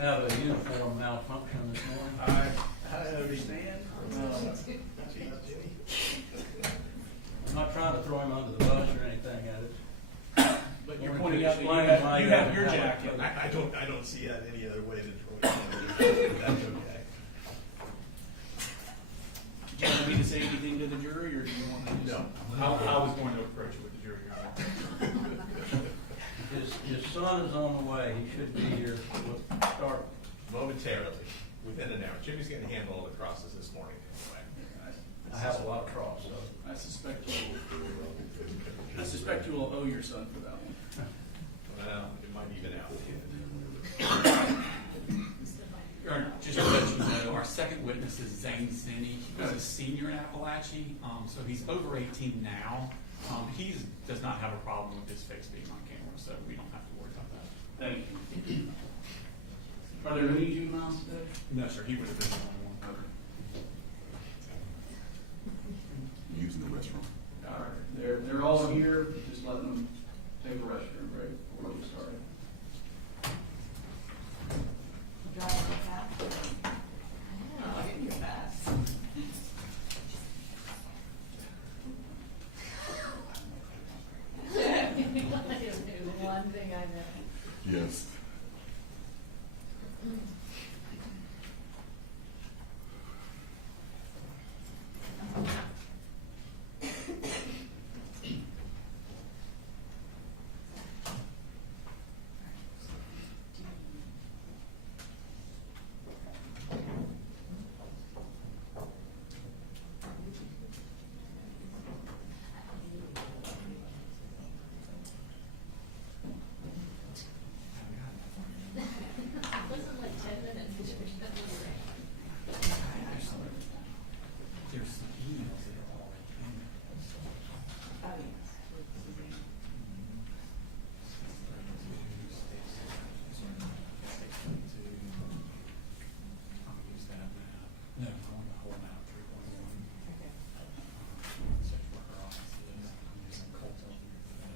have a uniform malfunction this morning. I understand. I'm not trying to throw him under the bus or anything at it. But you're pointing out that you have your jacket. I don't see that any other way to throw it. That's okay. Do you want me to say anything to the jury, or do you want to? No. I was going to approach it with the jury. His son is on the way. He should be here. We'll start. Momentarily, within an hour. Jimmy's going to handle all the crosses this morning anyway. I have a lot of cross, so. I suspect you will owe your son for that one. Well, it might even out. Just to let you know, our second witness is Zane Sinney. He was a senior in Appalachia, so he's over 18 now. He does not have a problem with his face being on camera, so we don't have to worry about that. Thank you. Are there any juveniles today? No, sir, he would have been the only one. Using the restroom. All right, they're all here, just let them take a restroom break before we get started. Driving fast? I know, I didn't get fast. One thing I know. Yes. There's some emails that are all in there. Oh, yes. No, I want the whole map, 3.1. Okay. Search worker offices, I'm using Colt over here today.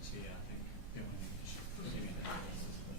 So yeah, I think the only thing you should give me the address is the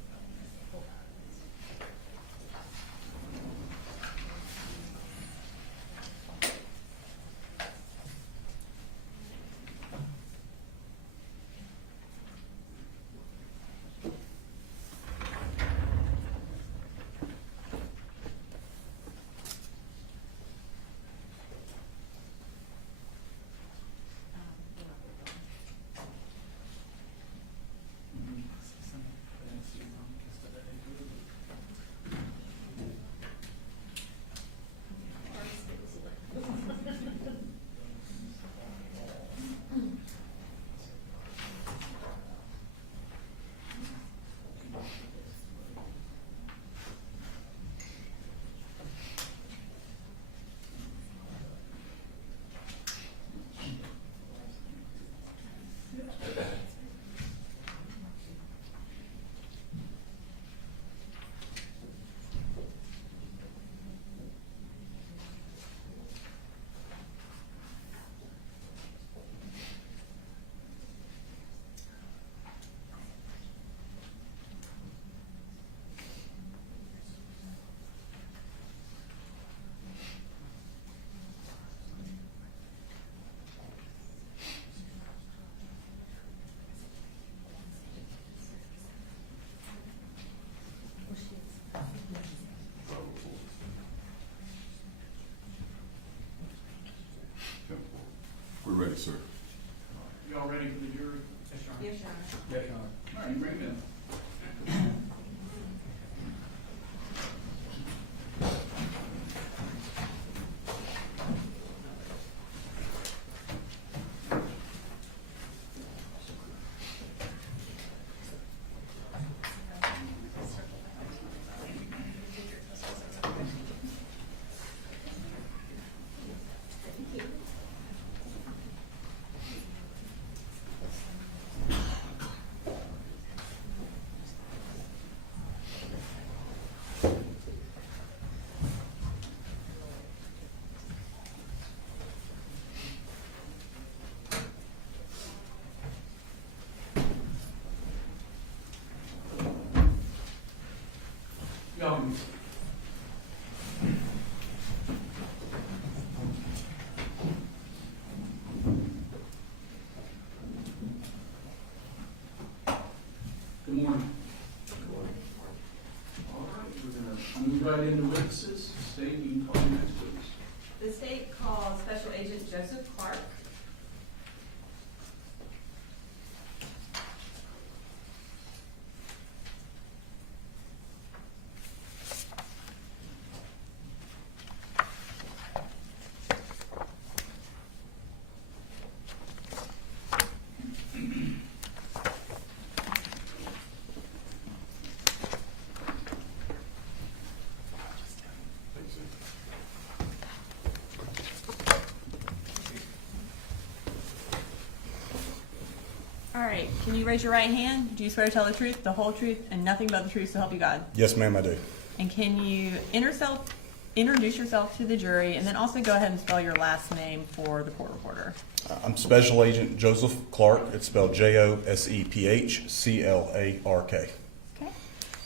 We're ready, sir. Y'all ready for the jury? Yes, Your Honor. Yes, Your Honor. All right, you bring them in. morning. Good morning. All right, we're gonna move right into witnesses. State, you can call your next witness. The state called Special Agent Joseph Clark. All right, can you raise your right hand? Do you swear to tell the truth, the whole truth, and nothing but the truth, so help you God? Yes, ma'am, I do. And can you introduce yourself to the jury, and then also go ahead and spell your last name for the court reporter? I'm Special Agent Joseph Clark. It's spelled Josephclark. Okay.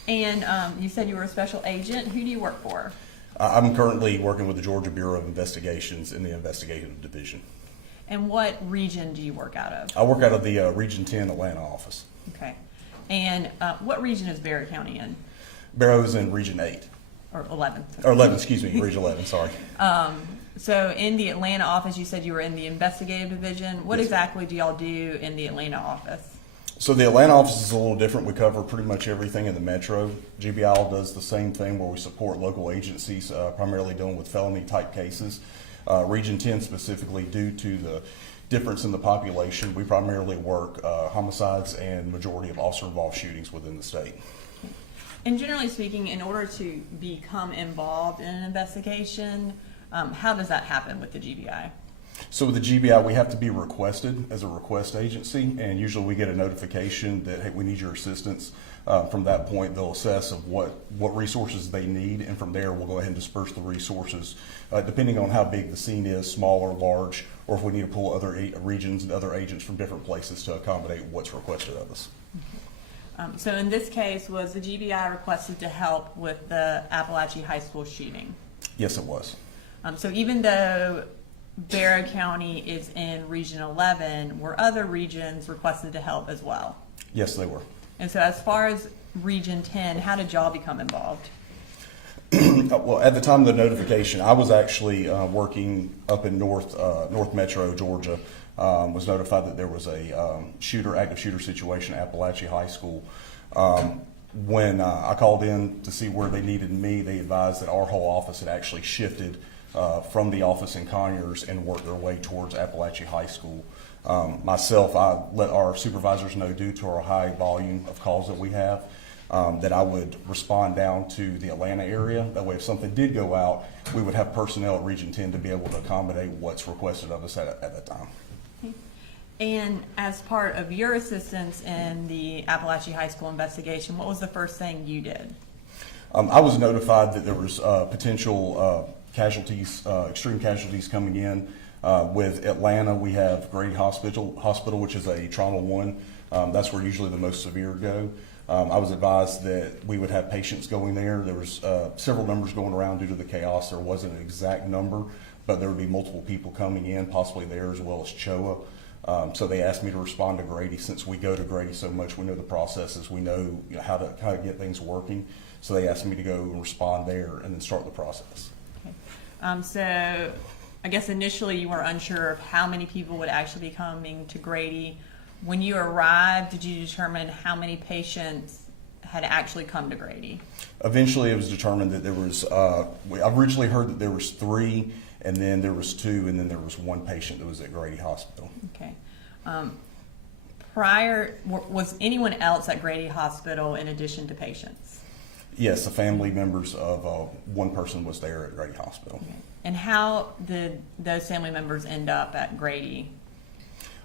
And you said you were a special agent. Who do you work for? I'm currently working with the Georgia Bureau of Investigations in the investigative division. And what region do you work out of? I work out of the Region 10 Atlanta office. Okay. And what region is Barrow County in? Barrow is in Region 8. Or 11? Or 11, excuse me, Region 11, sorry. So in the Atlanta office, you said you were in the investigative division. What Yes. exactly do y'all do in the Atlanta office? So the Atlanta office is a little different. We cover pretty much everything in the metro. GBI does the same thing where we support local agencies, primarily dealing with felony type cases. Region 10 specifically, due to the difference in the population, we primarily work homicides and majority of officer-involved shootings within the state. And generally speaking, in order to become involved in an investigation, how does that happen with the GBI? So with the GBI, we have to be requested as a request agency, and usually we get a notification that, hey, we need your assistance. From that point, they'll assess of what resources they need, and from there, we'll go ahead and disperse the resources, depending on how big the scene is, small or large, or if we need to pull other regions and other agents from different places to accommodate what's requested of us. So in this case, was the GBI requested to help with the Appalachia High School shooting? Yes, it was. So even though Barrow County is in Region 11, were other regions requested to help as well? Yes, they were. And so as far as Region 10, how did y'all become involved? Well, at the time of the notification, I was actually working up in North Metro, Georgia. Was notified that there was a active shooter situation at Appalachia High School. When I called in to see where they needed me, they advised that our whole office had actually shifted from the office in Conyers and worked their way towards Appalachia High School. Myself, I let our supervisors know, due to our high volume of calls that we have, that I would respond down to the Atlanta area. That way, if something did go out, we would have personnel at Region 10 to be able to accommodate what's requested of us at that time. And as part of your assistance in the Appalachia High School investigation, what was the first thing you did? I was notified that there was potential casualties, extreme casualties coming in. With Atlanta, we have Grady Hospital, which is a trauma 1. That's where usually the most severe go. I was advised that we would have patients going there. There was several numbers going around due to the chaos. There wasn't an exact number, but there would be multiple people coming in, possibly there, as well as CHOA. So they asked me to respond to Grady. Since we go to Grady so much, we know the processes, we know, how to get things working. So they asked me to go and respond there and then start the process. Okay. So I guess initially you were unsure of how many people would actually be coming to Grady. When you arrived, did you determine how many patients had actually come to Grady? Eventually it was determined that there was, I originally heard that there was 3, and then there was 2, and then there was 1 patient that was at Grady Hospital. Okay. Was anyone else at Grady Hospital in addition to patients? Yes, the family members of 1 person was there at Grady Hospital. Okay. And how did those family members end up at Grady?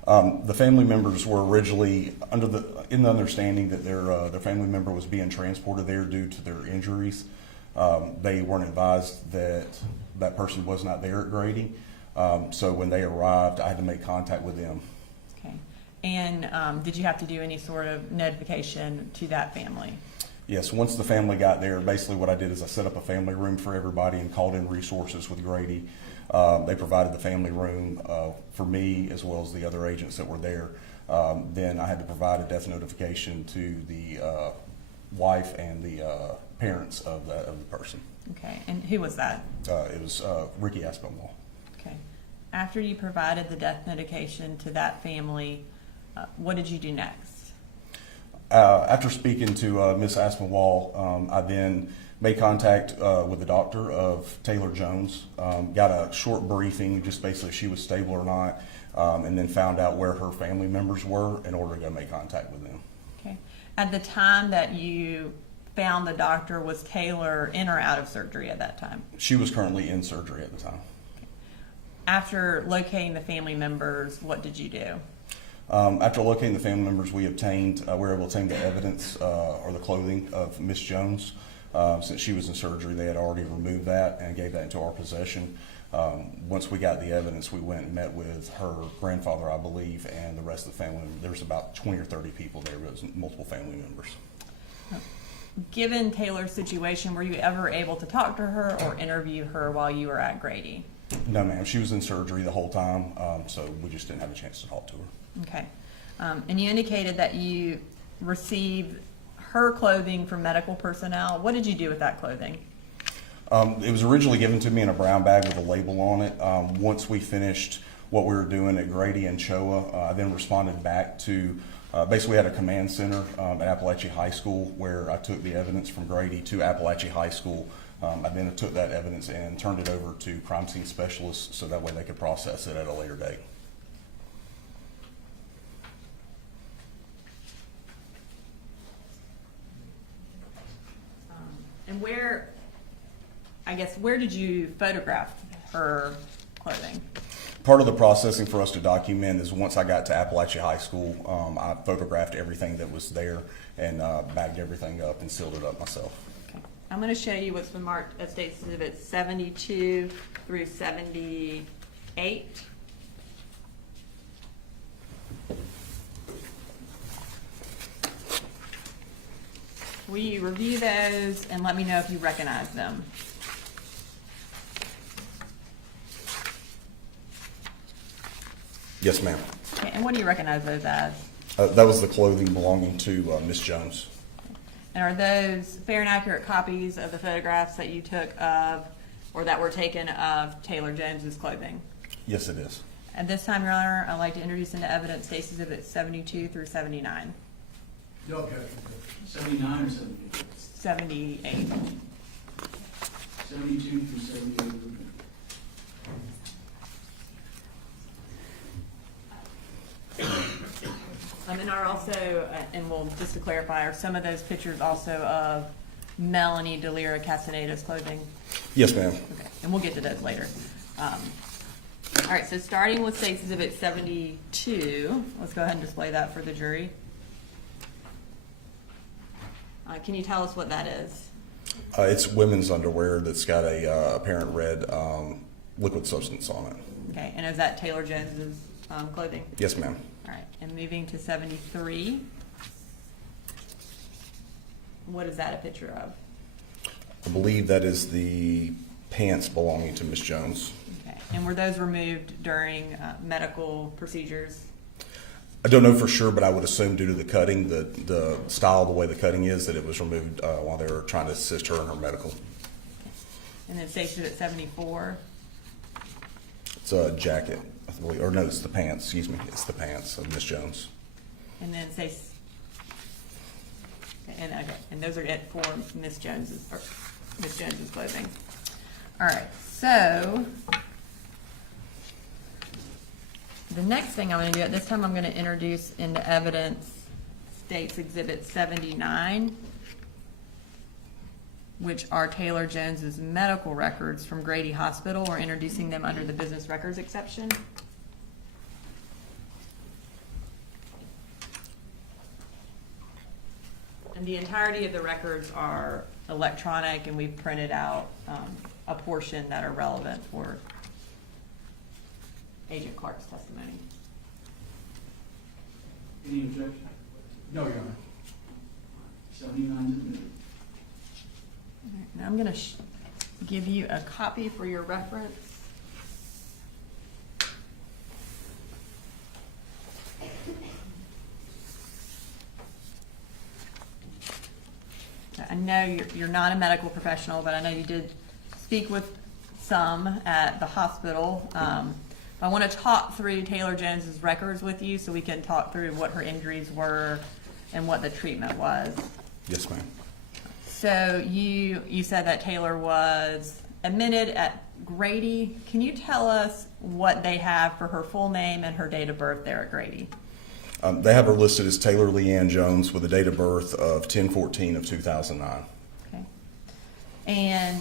The family members were originally in the understanding that their family member was being transported there due to their injuries. They weren't advised that that person was not there at Grady. So when they arrived, I had to make contact with them. Okay. And did you have to do any sort of notification to that family? Yes, once the family got there, basically what I did is I set up a family room for everybody and called in resources with Grady. They provided the family room for me as well as the other agents that were there. Then I had to provide a death notification to the wife and the parents of the person. Okay, and who was that? It was Ricky Aspinwall. Okay. After you provided the death notification to that family, what did you do next? After speaking to Ms. Aspinwall, I then made contact with the doctor of Taylor Jones, got a short briefing, just basically if she was stable or not, and then found out where her family members were in order to go make contact with them. Okay. At the time that you found the doctor, was Taylor in or out of surgery at that time? She was currently in surgery at the time. After locating the family members, what did you do? After locating the family members, we were able to obtain the evidence or the clothing of Miss Jones. Since she was in surgery, they had already removed that and gave that into our possession. Once we got the evidence, we went and met with her grandfather, I believe, and the rest of the family. There was about 20 or 30 people there, but it was multiple family members. Given Taylor's situation, were you ever able to talk to her or interview her while you were at Grady? No, ma'am. She was in surgery the whole time, so we just didn't have a chance to talk to her. Okay. And you indicated that you received her clothing from medical personnel. What did you do with that clothing? It was originally given to me in a brown bag with a label on it. Once we finished what we were doing at Grady and Choa, I then responded back to, basically we had a command center at Appalachia High School where I took the evidence from Grady to Appalachia High School. I then took that evidence and turned it over to crime scene specialists so that way they could process it at a later date. And where did you photograph her clothing? Part of the processing for us to document is once I got to Appalachia High School, I photographed everything that was there and bagged everything up and sealed it up myself. Okay. I'm going to show you what's been marked as State's Exhibit 72 through 78. Will you review those and let me know if you recognize them? Yes, ma'am. Okay, and what do you recognize those as? That was the clothing belonging to Miss Jones. And are those fair and accurate copies of the photographs that you took of, or that were taken of Taylor Jones's clothing? Yes, it is. At this time, Your Honor, I'd like to introduce into evidence State's Exhibit 72 through 79. No objection. 79 or 78? 78. 72 through 78. And are also, and we'll just to clarify, are some of those pictures also of Melanie Delira Castaneda's clothing? Yes, ma'am. Okay, and we'll get to those later. All right, so starting with State's Exhibit 72, let's go ahead and display that for the jury. Can you tell us what that is? It's women's underwear that's got a apparent red liquid substance on it. Okay, and is that Taylor Jones's clothing? Yes, ma'am. All right, and moving to 73. What is that a picture of? I believe that is the pants belonging to Miss Jones. Okay, and were those removed during medical procedures? I don't know for sure, but I would assume due to the cutting, the style, the way the cutting is, that it was removed while they were trying to assist her in her medical. And then State's Exhibit 74. It's a jacket, I believe, or no, it's the pants, excuse me. It's the pants of Miss Jones. And then and those are it for Miss Jones's clothing. All right, so the next thing I'm going to do at this time, I'm going to introduce into evidence State's Exhibit 79, which are Taylor Jones's medical records from Grady Hospital. We're introducing them under the business records exception. And the entirety of the records are electronic, and we've printed out a portion that are relevant for Agent Clark's testimony. Any objection? No, Your Honor. 79 admitted. And I'm going to give you a copy for your reference. I know you're not a medical professional, but I know you did speak with some at the hospital. I want to talk through Taylor Jones's records with you so we can talk through what her injuries were and what the treatment was. Yes, ma'am. So you said that Taylor was admitted at Grady. Can you tell us what they have for her full name and her date of birth there at Grady? They have her listed as Taylor Leanne Jones with a date of birth of 10/14 of 2009. Okay. And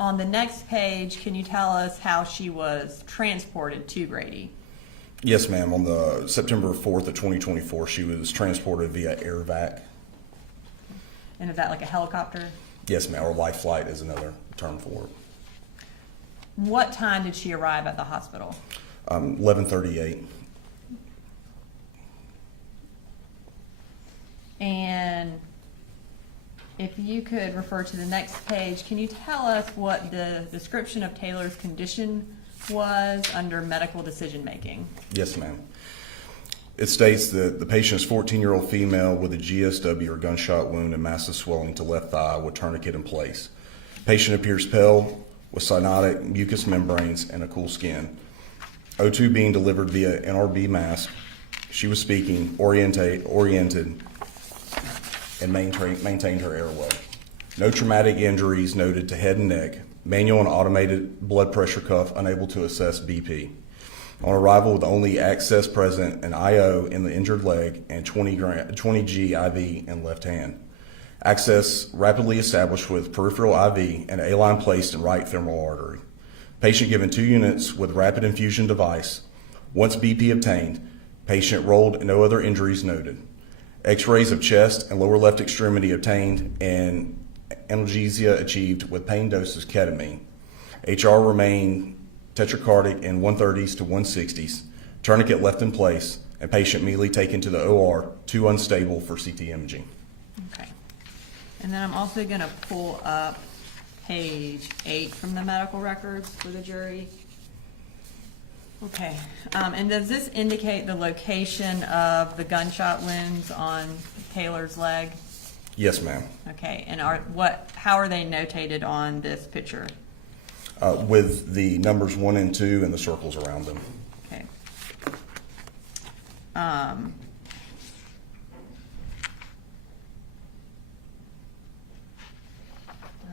on the next page, can you tell us how she was transported to Grady? Yes, ma'am. On the September 4th of 2024, she was transported via air vac. And is that like a helicopter? Yes, ma'am, or life flight is another term for it. What time did she arrive at the hospital? 11:38. And if you could refer to the next page, can you tell us what the description of Taylor's condition was under medical decision making? Yes, ma'am. It states that the patient is 14-year-old female with a GSW or gunshot wound and massive swelling to left thigh with tourniquet in place. Patient appears pale with cyanotic mucous membranes and a cool skin. O2 being delivered via NRB mask. She was speaking, oriented, and maintained her airway. No traumatic injuries noted to head and neck. Manual and automated blood pressure cuff unable to assess BP. On arrival with only access present, an IO in the injured leg and 20 G IV in left hand. Access rapidly established with peripheral IV and A-line placed in right femoral artery. Patient given 2 units with rapid infusion device. Once BP obtained, patient rolled and no other injuries noted. X-rays of chest and lower left extremity obtained and analgesia achieved with pain doses ketamine. HR remained tetracardic in 130s to 160s. Tourniquet left in place and patient immediately taken to the OR, 2 unstable for CT imaging. Okay. And then I'm also going to pull up page 8 from the medical records for the jury. Okay. And does this indicate the location of the gunshot wounds on Taylor's leg? Yes, ma'am. Okay. And how are they notated on this picture? With the numbers 1 and 2 and the circles around them. Okay. All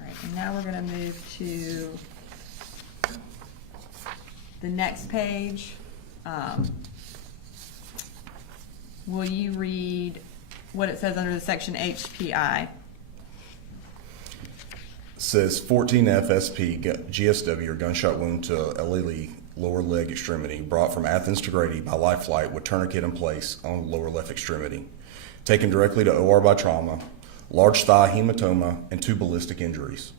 right, and now we're going to move to the next page. Will you read what it says under the section HPI? Says 14 FSP GSW or gunshot wound to LLE lower leg extremity brought from Athens to Grady by life flight with tourniquet in place on lower left extremity. Taken directly to OR by trauma, large thigh hematoma, and 2 ballistic injuries.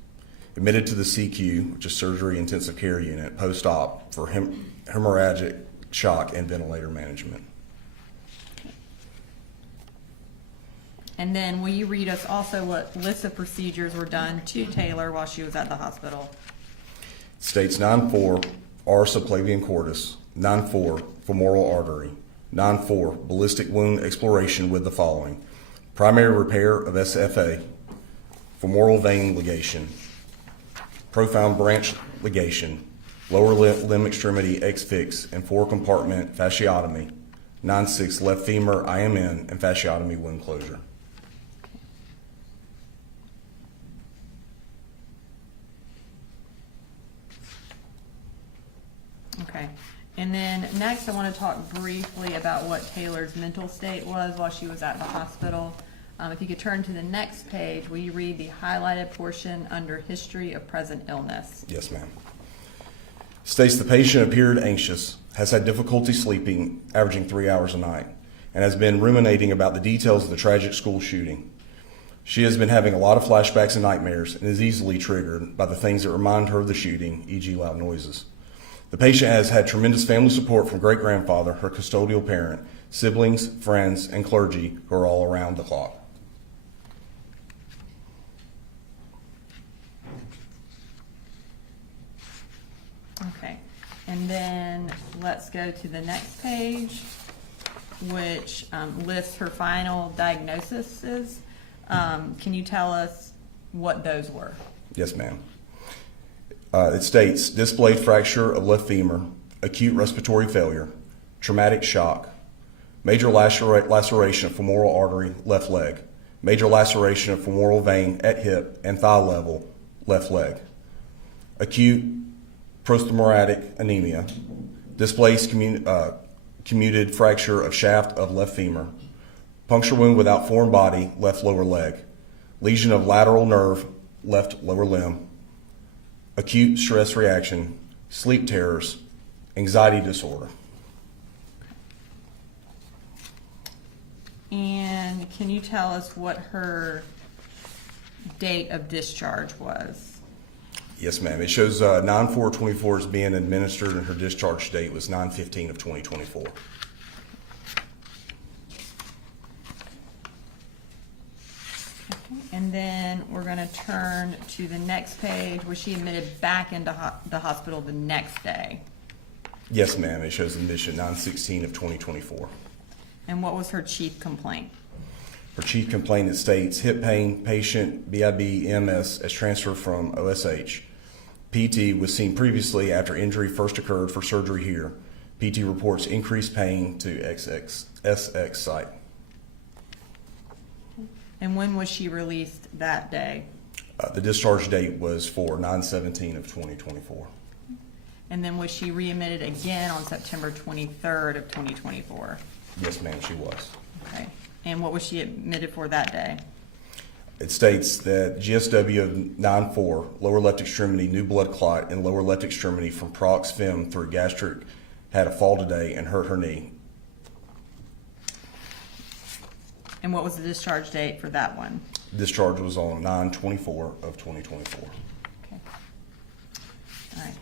Admitted to the CQ, which is surgery intensive care unit, post-op for hemorrhagic shock and ventilator management. And then will you read us also what list of procedures were done to Taylor while she was at the hospital? States 9-4, R subclavian cordis, 9-4, femoral artery, 9-4, ballistic wound exploration with the following: primary repair of SFA, femoral vein ligation, profound branch ligation, lower limb extremity X-fix and 4-compartment fasciotomy, 9-6 left femur IMN and fasciotomy wound closure. Okay. And then next I want to talk briefly about what Taylor's mental state was while she was at the hospital. If you could turn to the next page, will you read the highlighted portion under history of present illness? Yes, ma'am. States the patient appeared anxious, has had difficulty sleeping, averaging 3 hours a night, and has been ruminating about the details of the tragic school shooting. She has been having a lot of flashbacks and nightmares and is easily triggered by the things that remind her of the shooting, e.g. loud noises. The patient has had tremendous family support from great-grandfather, her custodial parent, siblings, friends, and clergy who are all around the clock. And then let's go to the next page, which lists her final diagnoses. Can you tell us what those were? Yes, ma'am. It states displaced fracture of left femur, acute respiratory failure, traumatic shock, major laceration of femoral artery, left leg, major laceration of femoral vein at hip and thigh level, left leg, acute prosthomoratic anemia, displaced commuted fracture of shaft of left femur, puncture wound without foreign body, left lower leg, lesion of lateral nerve, left lower limb, acute stress reaction, sleep terrors, anxiety disorder. And can you tell us what her date of discharge was? Yes, ma'am. It shows 9/4/24 is being administered, and her discharge date was 9/15 of 2024. And then we're going to turn to the next page. Was she admitted back into the hospital the next day? Yes, ma'am. It shows admission 9/16 of 2024. And what was her chief complaint? Her chief complaint, it states hip pain, patient BIB MS as transferred from OSH. PT was seen previously after injury first occurred for surgery here. PT reports increased pain to SX site. And when was she released that day? The discharge date was for 9/17 of 2024. And then was she readmitted again on September 23rd of 2024? Yes, ma'am, she was. Okay. And what was she admitted for that day? It states that GSW of 9/4, lower left extremity, new blood clot in lower left extremity from prox fem through gastric, had a fall today and hurt her knee. And what was the discharge date for that one? Discharge was on 9/24 of 2024. Okay. All right.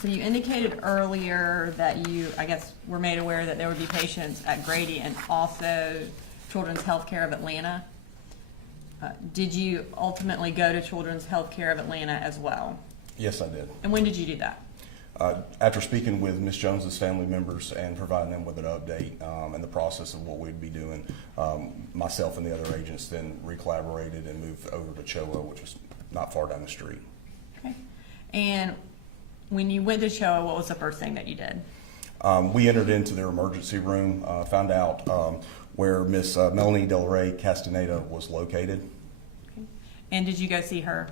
So you indicated earlier that you, I guess, were made aware that there would be patients at Grady and also Children's Healthcare of Atlanta. Did you ultimately go to Children's Healthcare of Atlanta as well? Yes, I did. And when did you do that? After speaking with Ms. Jones's family members and providing them with an update and the process of what we'd be doing, myself and the other agents then recollaborated and moved over to CHOA, which was not far down the street. Okay. And when you went to CHOA, what was the first thing that you did? We entered into their emergency room, found out where Miss Melanie Del Rey Castaneda was located. Okay. And did you go see her?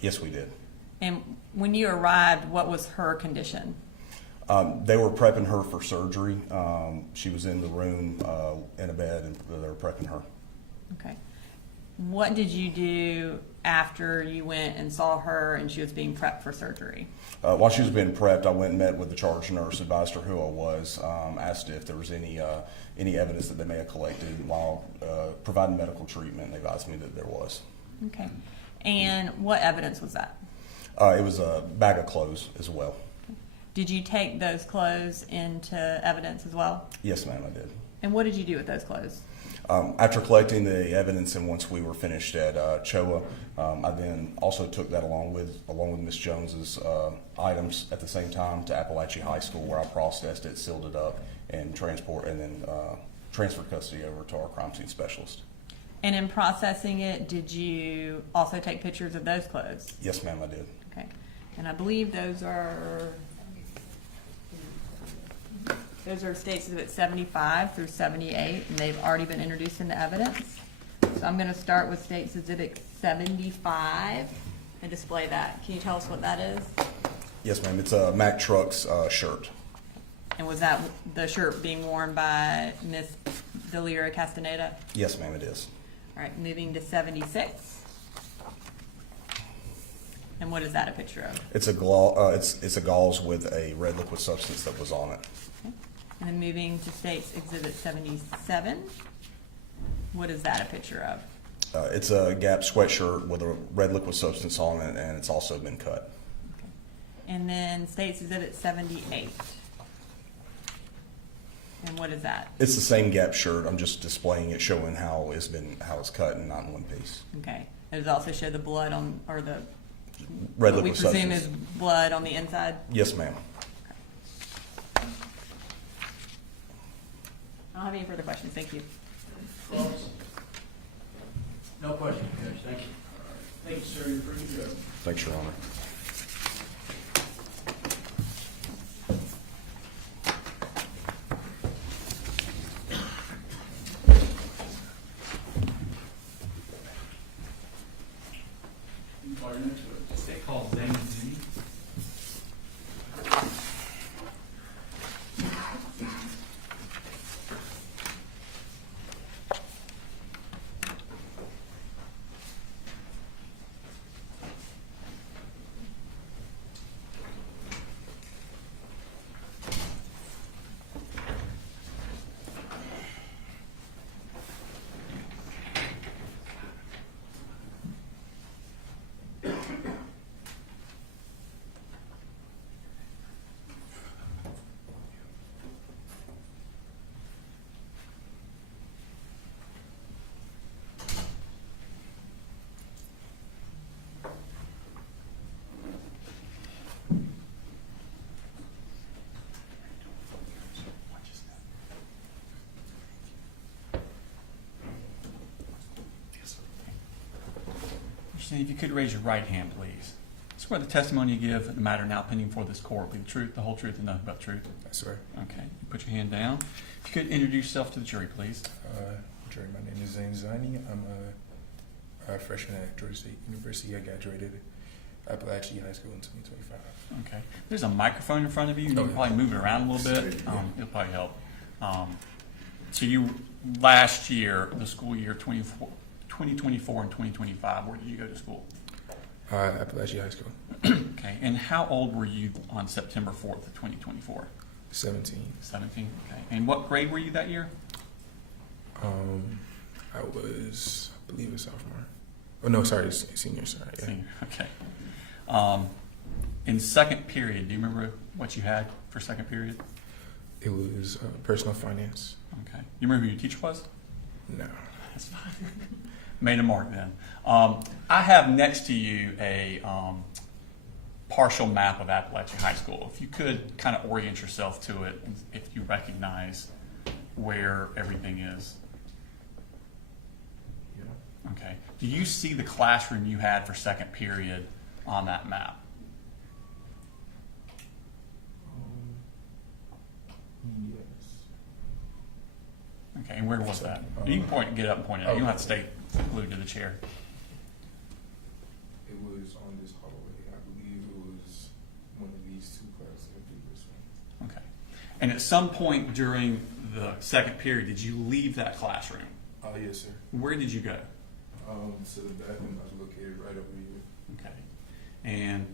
Yes, we did. And when you arrived, what was her condition? They were prepping her for surgery. She was in the room in a bed, and they were prepping her. Okay. What did you do after you went and saw her and she was being prepped for surgery? While she was being prepped, I went and met with the charge nurse, advised her who I was, asked if there was any evidence that they may have collected while providing medical treatment. They advised me that there was. Okay. And what evidence was that? It was a bag of clothes as well. Did you take those clothes into evidence as well? Yes, ma'am, I did. And what did you do with those clothes? After collecting the evidence and once we were finished at CHOA, I then also took that along with Ms. Jones's items at the same time to Appalachia High School, where I processed it, sealed it up, and then transferred custody over to our crime scene specialist. And in processing it, did you also take pictures of those clothes? Yes, ma'am, I did. Okay. And I believe those are States Exhibit 75 through 78, and they've already been introduced into evidence. So I'm going to start with States Exhibit 75 and display that. Can you tell us what that is? Yes, ma'am. It's a Mack Trucks shirt. And was that the shirt being worn by Miss Delira Castaneda? Yes, ma'am, it is. All right, moving to 76. And what is that a picture of? It's a gauze with a red liquid substance that was on it. Okay. And then moving to States Exhibit 77. What is that a picture of? It's a Gap sweatshirt with a red liquid substance on it, and it's also been cut. Okay. And then States Exhibit 78. And what is that? It's the same Gap shirt. I'm just displaying it, showing how it's cut and not in one piece. Okay. Does it also show the blood on, or the Red what we liquid presume substance. is blood on the inside? Yes, ma'am. don't have any further questions. Thank you. Cross? No question, Judge, thank you. Thank you, sir. You're free to go. Thanks, Your Honor. You can call your next witness. State called Zane Zinni. If you could raise your right hand, please. Swear the testimony you give in the matter now pending before this court will be the truth, the whole truth, and nothing but the truth. Yes, sir. Okay, you put your hand down. If you could introduce yourself to the jury, please. Jury, my name is Zane Zani. I'm a freshman at Georgia State University. I graduated Appalachia High School in 2025. Okay. There's a microphone in front of you. You Oh, can yeah. probably move it around a little bit. Yeah. It'll probably help. So you, last year, the school year 2024 and 2025, where did you go to school? Appalachia High School. Okay. And how old were you on September 4th of 2024? 17. 17. Okay. And what grade were you that year? I was, I believe, a sophomore. Oh, no, sorry, senior, sorry. Yeah. Senior. Okay. In second period, do you remember what you had for second period? It was personal finance. Okay. You remember who your teacher was? No. That's fine. Made a mark then. I have next to you a partial map of Appalachia High School. If you could kind of orient yourself to it, and if you recognize where everything is. Yeah. Okay. Do you see the classroom you had for second period on that map? Yes. Okay. And where was that? You can get up and point it out. You don't have to stay glued to the chair. It was on this hallway. I believe it was one of these two classes. I believe this one. Okay. And at some point during the second period, did you leave that classroom? Oh, yes, sir. Where did you go? So the bathroom was located right over here. Okay. And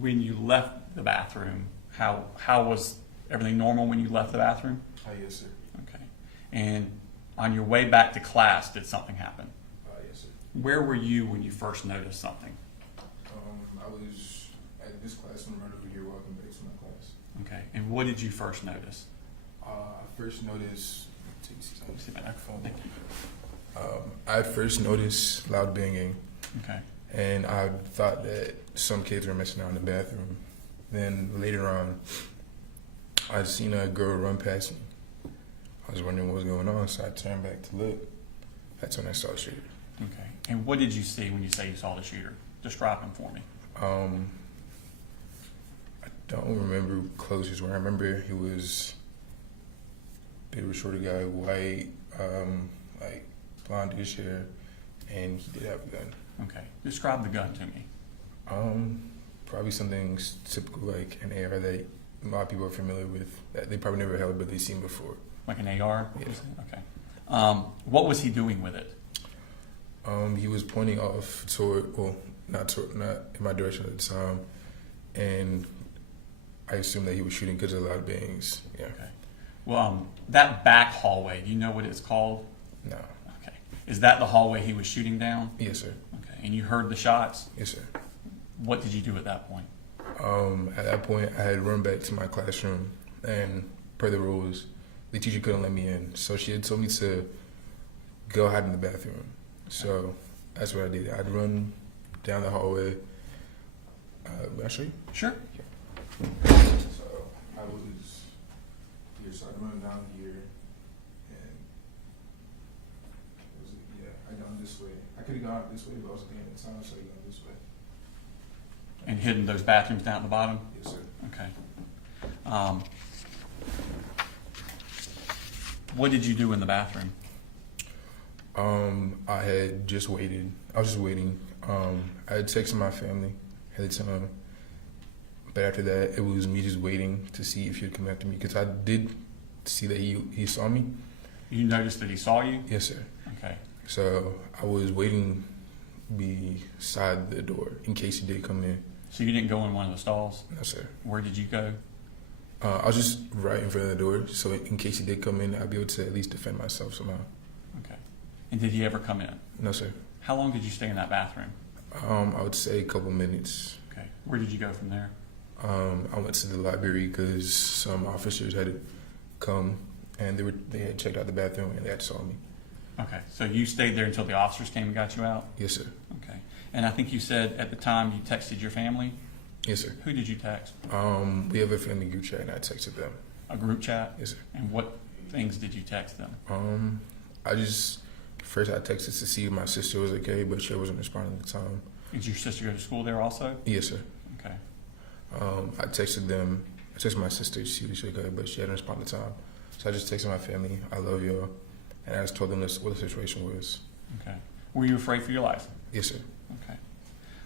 when you left the bathroom, how was everything normal when you left the bathroom? Oh, yes, sir. Okay. And on your way back to class, did something happen? Yes, sir. Where were you when you first noticed something? I was at this classroom right over here walking back to my class. Okay. And what did you first notice? I first noticed. See my microphone. Thank you. I first noticed loud banging, Okay. and I thought that some kids were messing out in the bathroom. Then later on, I seen a girl run past me. I was wondering what was going on, so I turned back to look. That's when I saw the shooter. Okay. And what did you see when you say you saw the shooter? Describe him for me. I don't remember who closest were. I remember he was a bit of a shorter guy, white, like blondish hair, and he did have a gun. Okay. Describe the gun to me. Probably something typical like an AR that a lot of people are familiar with, that they probably never held, but they've seen before. Like an AR? Yeah. Okay. What was he doing with it? He was pointing off toward, well, not in my direction at the time, and I assumed that he was shooting because of the loud bangs. Yeah. Okay. Well, that back hallway, do you know what it's called? No. Okay. Is that the hallway he was shooting down? Yes, sir. Okay. And you heard the shots? Yes, sir. What did you do at that point? At that point, I had run back to my classroom, and per the rules, the teacher couldn't let me in. So she had told me to go hide in the bathroom. So that's what I did. I'd run down the hallway. May I show you? Sure. So I was here, so I'd run down here, this way. I could have gone this way, but I was looking at the time, so I gone this way. And hidden those bathrooms down at the bottom? Yes, sir. Okay. What did you do in the bathroom? I had just waited. I was just waiting. I had texted my family at the time, but after that, it was me just waiting to see if he would come after me, because I did see that he saw me. You noticed that he saw you? Yes, sir. Okay. So I was waiting beside the door in case he did come in. So you didn't go in one of the stalls? No, sir. Where did you go? I was just right in front of the door, so in case he did come in, I'd be able to at least defend myself somehow. Okay. And did he ever come in? No, sir. How long did you stay in that bathroom? I would say a couple minutes. Okay. Where did you go from there? I went to the library because some officers had come and they had checked out the bathroom and they had saw me. Okay. So you stayed there until the officers came and got you out? Yes, sir. Okay. And I think you said at the time you texted your family? Yes, sir. Who did you text? We have a family group chat and I texted them. A group chat? Yes, sir. And what things did you text them? First I texted to see if my sister was okay, but she wasn't responding at the time. Did your sister go to school there also? Yes, sir. Okay. I texted my sister to see if she was okay, but she hadn't responded at the time. So I just texted my family, I love y'all, and I just told them what the situation was. Okay. Were you afraid for your life? Yes, sir. Okay.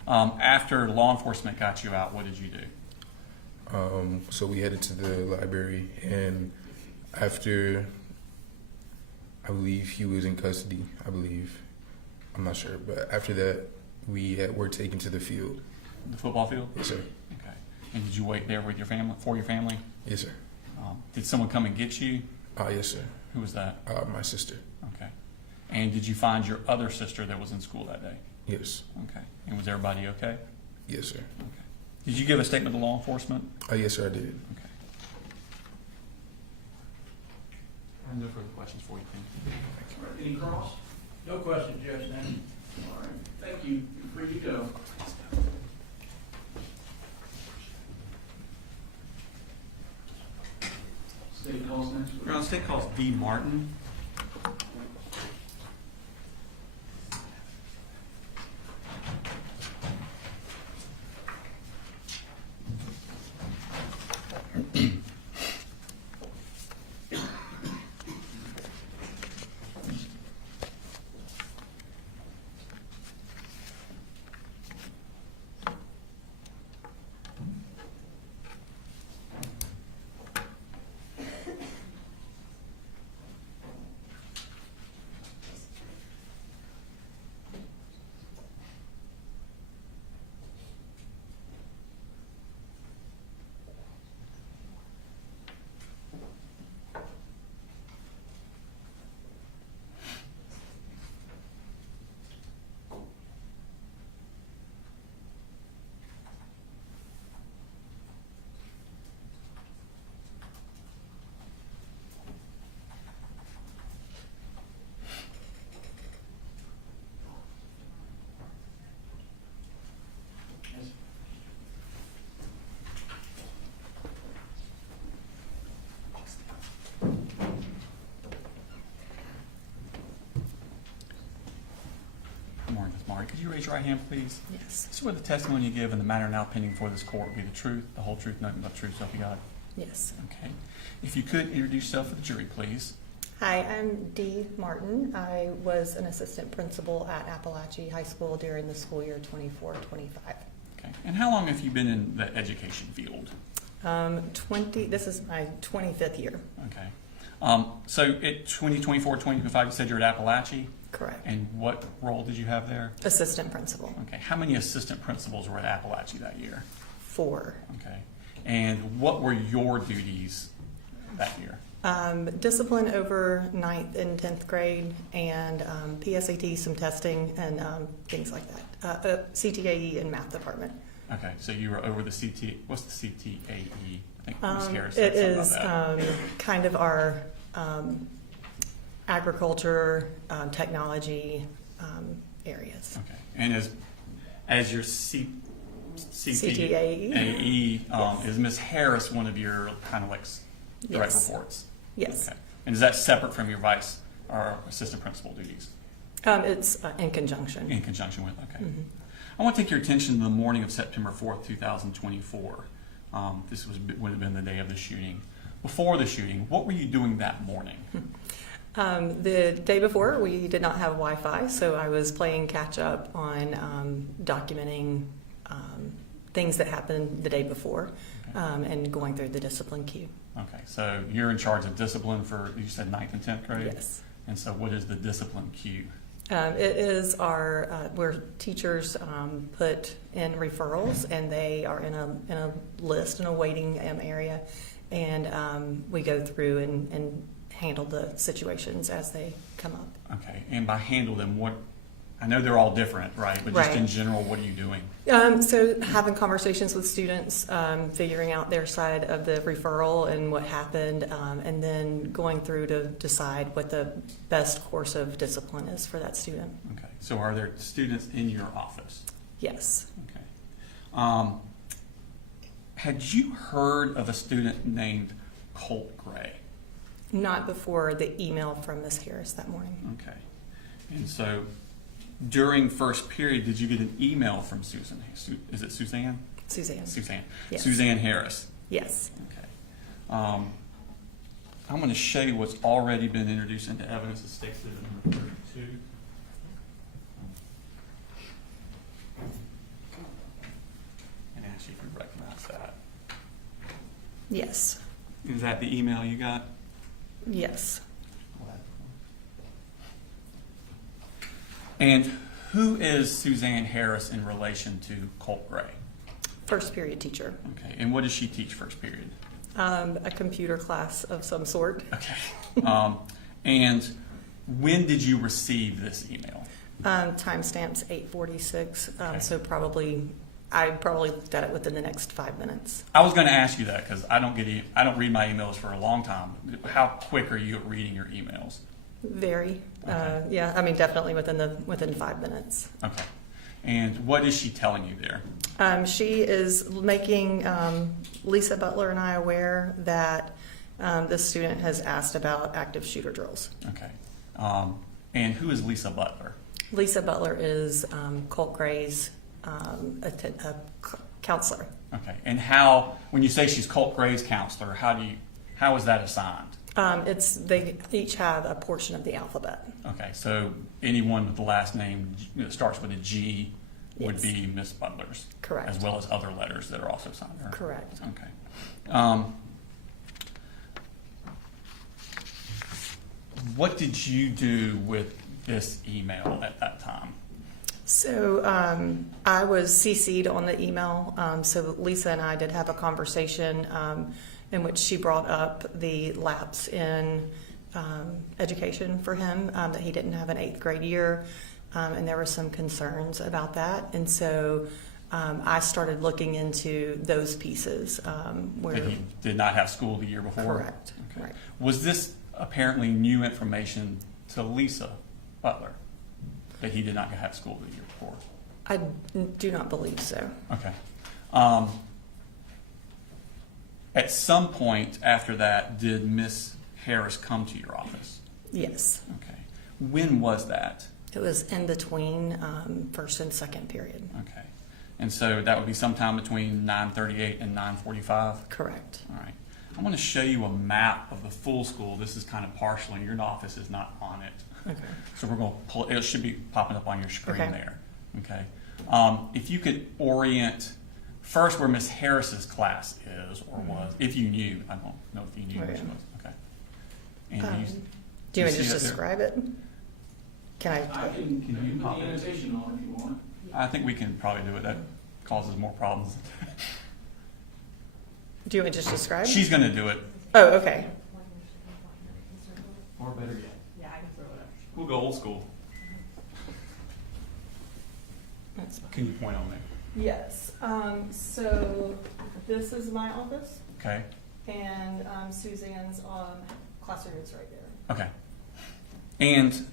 After law enforcement got you out, what did you do? So we headed to the library, and after, I believe he was in custody, I'm not sure, but after that, were taken to the field. The football field? Yes, sir. Okay. And did you wait there with your family, for your family? Yes, sir. Did someone come and get you? Yes, sir. Who was that? My sister. Okay. And did you find your other sister that was in school that day? Yes. Okay. And was everybody okay? Yes, sir. Okay. Did you give a statement to law enforcement? Yes, sir, I did. Okay. I have no further questions for you, Ken. All right, any cross? No question, Judge, now. All right, thank you. You're free to go. State calls next. We're on state calls D. Martin. Good morning, Ms. Marty. Could you raise your right hand, please? Yes. Swear the testimony you give in the matter now pending before this court will be the truth, the whole truth, nothing but the truth, so help you God. Yes. Okay. If you could introduce yourself for the jury, please. Hi, I'm Dee Martin. I was an assistant principal at Appalachia High School during the school year 24-25. Okay. And how long have you been in the education field? This is my 25th year. Okay. So at 2024, 2025, you said you're at Appalachia? Correct. And what role did you have there? Assistant principal. Okay. How many assistant principals were at Appalachia that year? 4. Okay. And what were your duties that year? Discipline over 9th and 10th grade, and PSAT, some testing, and things like that. CTAE and math department. Okay. So you were over the CT. What's the CTAE? I think Ms. Harris It said is something about that. kind of our agriculture, technology areas. Okay. And as your CTAE, Yes. is Ms. Harris one of your kind of like direct Yes. reports? Yes. Okay. And is that separate from your vice or assistant principal duties? It's in conjunction. In conjunction with, okay. Mhm. I want to take your attention to the morning of September 4th, 2024. This would have been the day of the shooting. Before the shooting, what were you doing that morning? The day before, we did not have Wi-Fi, so I was playing catch up on documenting things that happened the day before and going through the discipline queue. Okay, so you're in charge of discipline for, you said 9th and 10th grade? Yes. And so what is the discipline queue? It is our where teachers put in referrals, and they are in a list in a waiting area, and we go through and handle the situations as they come up. Okay, and by handle them, what, I know they're all different, right? But just Right. in general, what are you doing? So having conversations with students, figuring out their side of the referral and what happened, and then going through to decide what the best course of discipline is for that student. Okay, so are there students in your office? Yes. Okay. Had you heard of a student named Colt Gray? Not before the email from Ms. Harris that morning. Okay. And so during first period, did you get an email from Susan? Is it Suzanne? Suzanne. Suzanne. Yes. Suzanne Harris. Yes. Okay. I'm going to show you what's already been introduced into evidence as State Exhibit number 32. And ask you if you recognize that. Yes. Is that the email you got? Yes. And who is Suzanne Harris in relation to Colt Gray? First period teacher. Okay. And what does she teach first period? A computer class of some sort. Okay. And when did you receive this email? Timestamps 8:46. Okay. So I probably looked at it within the next 5 minutes. I was going to ask you that because I don't read my emails for a long time. How quick are you at reading your emails? Very. Okay. Yeah. I mean, definitely within 5 minutes. Okay. And what is she telling you there? She is making Lisa Butler and I aware that this student has asked about active shooter drills. Okay. And who is Lisa Butler? Lisa Butler is Colt Gray's counselor. Okay. And when you say she's Colt Gray's counselor, how is that assigned? They each have a portion of the alphabet. Okay. So anyone with the last name that starts with a G would Yes. be Miss Butler's. Correct. As well as other letters that are also signed. Right? Correct. Okay. What did you do with this email at that time? So I was CC'd on the email. So Lisa and I did have a conversation in which she brought up the lapse in education for him, that he didn't have an 8th grade year, and there were some concerns about that. And so I started looking into those pieces. Where That he did not have school the year before? Correct. Okay. Right. Was this apparently new information to Lisa Butler, that he did not have school the year before? I do not believe so. Okay. At some point after that, did Miss Harris come to your office? Yes. Okay. When was that? It was in between first and second period. Okay. And so that would be sometime between 9:38 and 9:45? Correct. All right. I'm going to show you a map of the full school. This is kind of partial, and your office is not on it. Okay. So we're going to pull it. It should be popping up on your screen Okay. there. Okay. If you could orient first where Miss Harris's class is or was, if you knew. I don't know if you knew where she was. Okay. And Do you want see me to just that there? describe it? Can I? I Can you can put pop the it? annotation on if you want. I think we can probably do it. That causes more problems. Do you want me to just describe? She's going to do it. Oh, okay. Or better yet, Yeah, I can throw it up. we'll go old school. That's fine. Can you point on there? Yes. So this is my office, Okay. and Suzanne's classroom is right there. Okay. And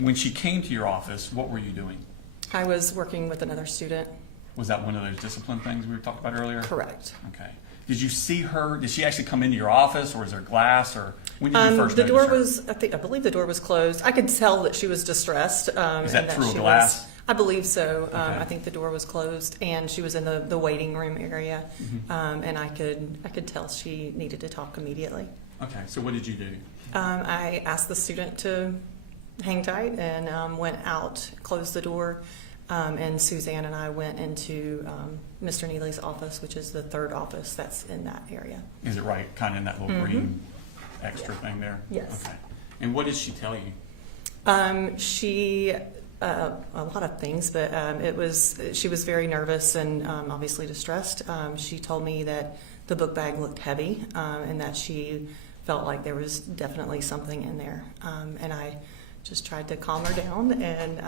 when she came to your office, what were you doing? I was working with another student. Was that one of those discipline things we were talking about earlier? Correct. Okay. Did you see her? Did she actually come into your office, or is there glass? Or When did you first The notice door her? was, I believe the door was closed. I could tell that she was distressed. Is that and through a she glass? I believe so. Okay. I think the door was closed, and she was in the waiting room area, Mm-hmm. and I could tell she needed to talk immediately. Okay, so what did you do? I asked the student to hang tight and went out, closed the door, and Suzanne and I went into Mr. Neely's office, which is the third office that's in that area. Is it right, kind of in that little green extra thing there? Yes. Okay. And what did she tell you? She a lot of things, but she was very nervous and obviously distressed. She told me that the book bag looked heavy and that she felt like there was definitely something in there. And I just tried to calm her down and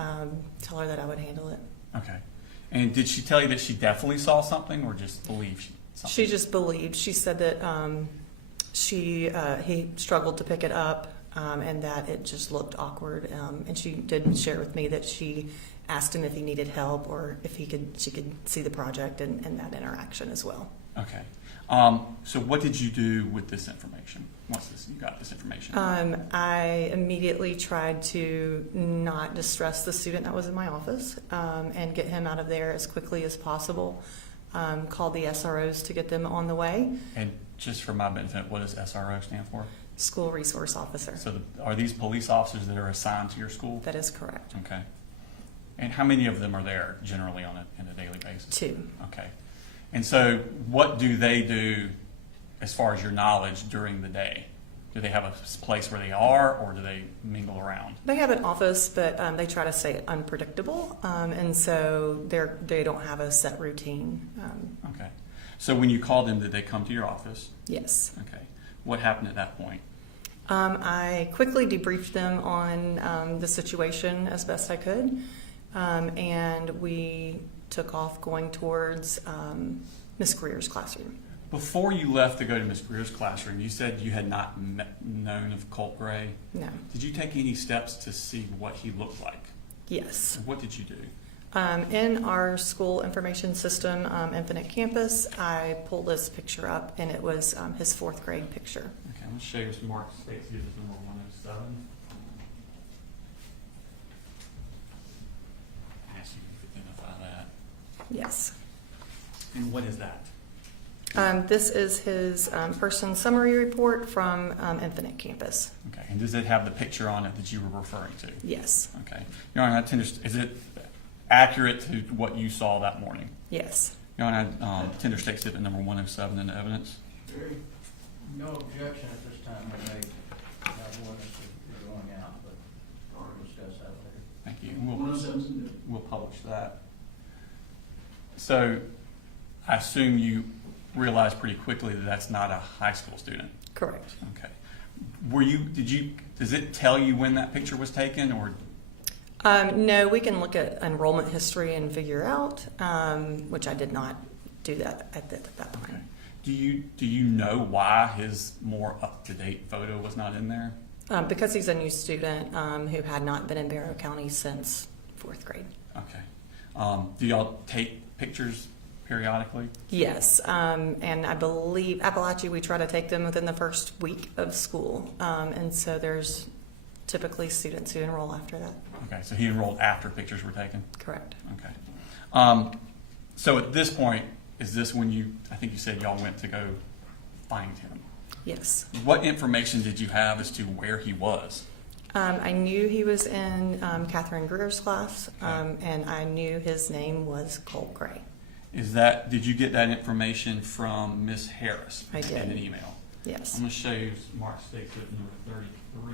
tell her that I would handle it. Okay. And did she tell you that she definitely saw something, or just believed something? She just believed. She said that he struggled to pick it up. And that it just looked awkward. And she did share with me that she asked him if he needed help or if she could see the project and that interaction as well. Okay. So what did you do with this information once you got this information? I immediately tried to not distress the student that was in my office and get him out of there as quickly as possible. Called the SROs to get them on the way. And just for my benefit, what does SRO stand for? School Resource Officer. So are these police officers that are assigned to your school? That is correct. Okay. And how many of them are there generally on a daily basis? 2. Okay. And so what do they do as far as your knowledge during the day? Do they have a place where they are, or do they mingle around? They have an office, but they try to stay unpredictable, and so they don't have a set routine. Okay. So when you called them, did they come to your office? Yes. Okay. What happened at that point? I quickly debriefed them on the situation as best I could, and we took off going towards Miss Greer's classroom. Before you left to go to Ms. Greer's classroom, you said you had not known of Colt Gray. No. Did you take any steps to see what he looked like? Yes. What did you do? In our school information system, Infinite Campus, I pulled this picture up, and it was his 4th grade picture. Okay, I'm going to show you some Mark States. Here's number 107. Ask you to identify that. Yes. And what is that? This is his person summary report from Infinite Campus. Okay, and does it have the picture on it that you were referring to? Yes. Okay. Your Honor, is it accurate to what you saw that morning? Yes. Your Honor, tender state statement number 107 in the evidence. No objection at this time when they have one that's going out, but we'll discuss that later. Thank you. And 107's we'll publish that. So I assume you realized pretty quickly that that's not a high school student. Correct. Okay. Does it tell you when that picture was taken, or? No, we can look at enrollment history and figure out, which I did not do that at that point. Okay. Do you know why his more up-to-date photo was not in there? Because he's a new student who had not been in Barrow County since 4th grade. Okay. Do y'all take pictures periodically? Yes, and I believe Appalachia, we try to take them within the first week of school, and so there's typically students who enroll after that. Okay, so he enrolled after pictures were taken? Correct. Okay. So at this point, is this when I think you said y'all went to go find him? Yes. What information did you have as to where he was? I knew he was in Catherine Greer's class, Okay. and I knew his name was Colt Gray. Did you get that information from Miss Harris? I did. In an email? Yes. I'm going to show you Mark State Statement number 33,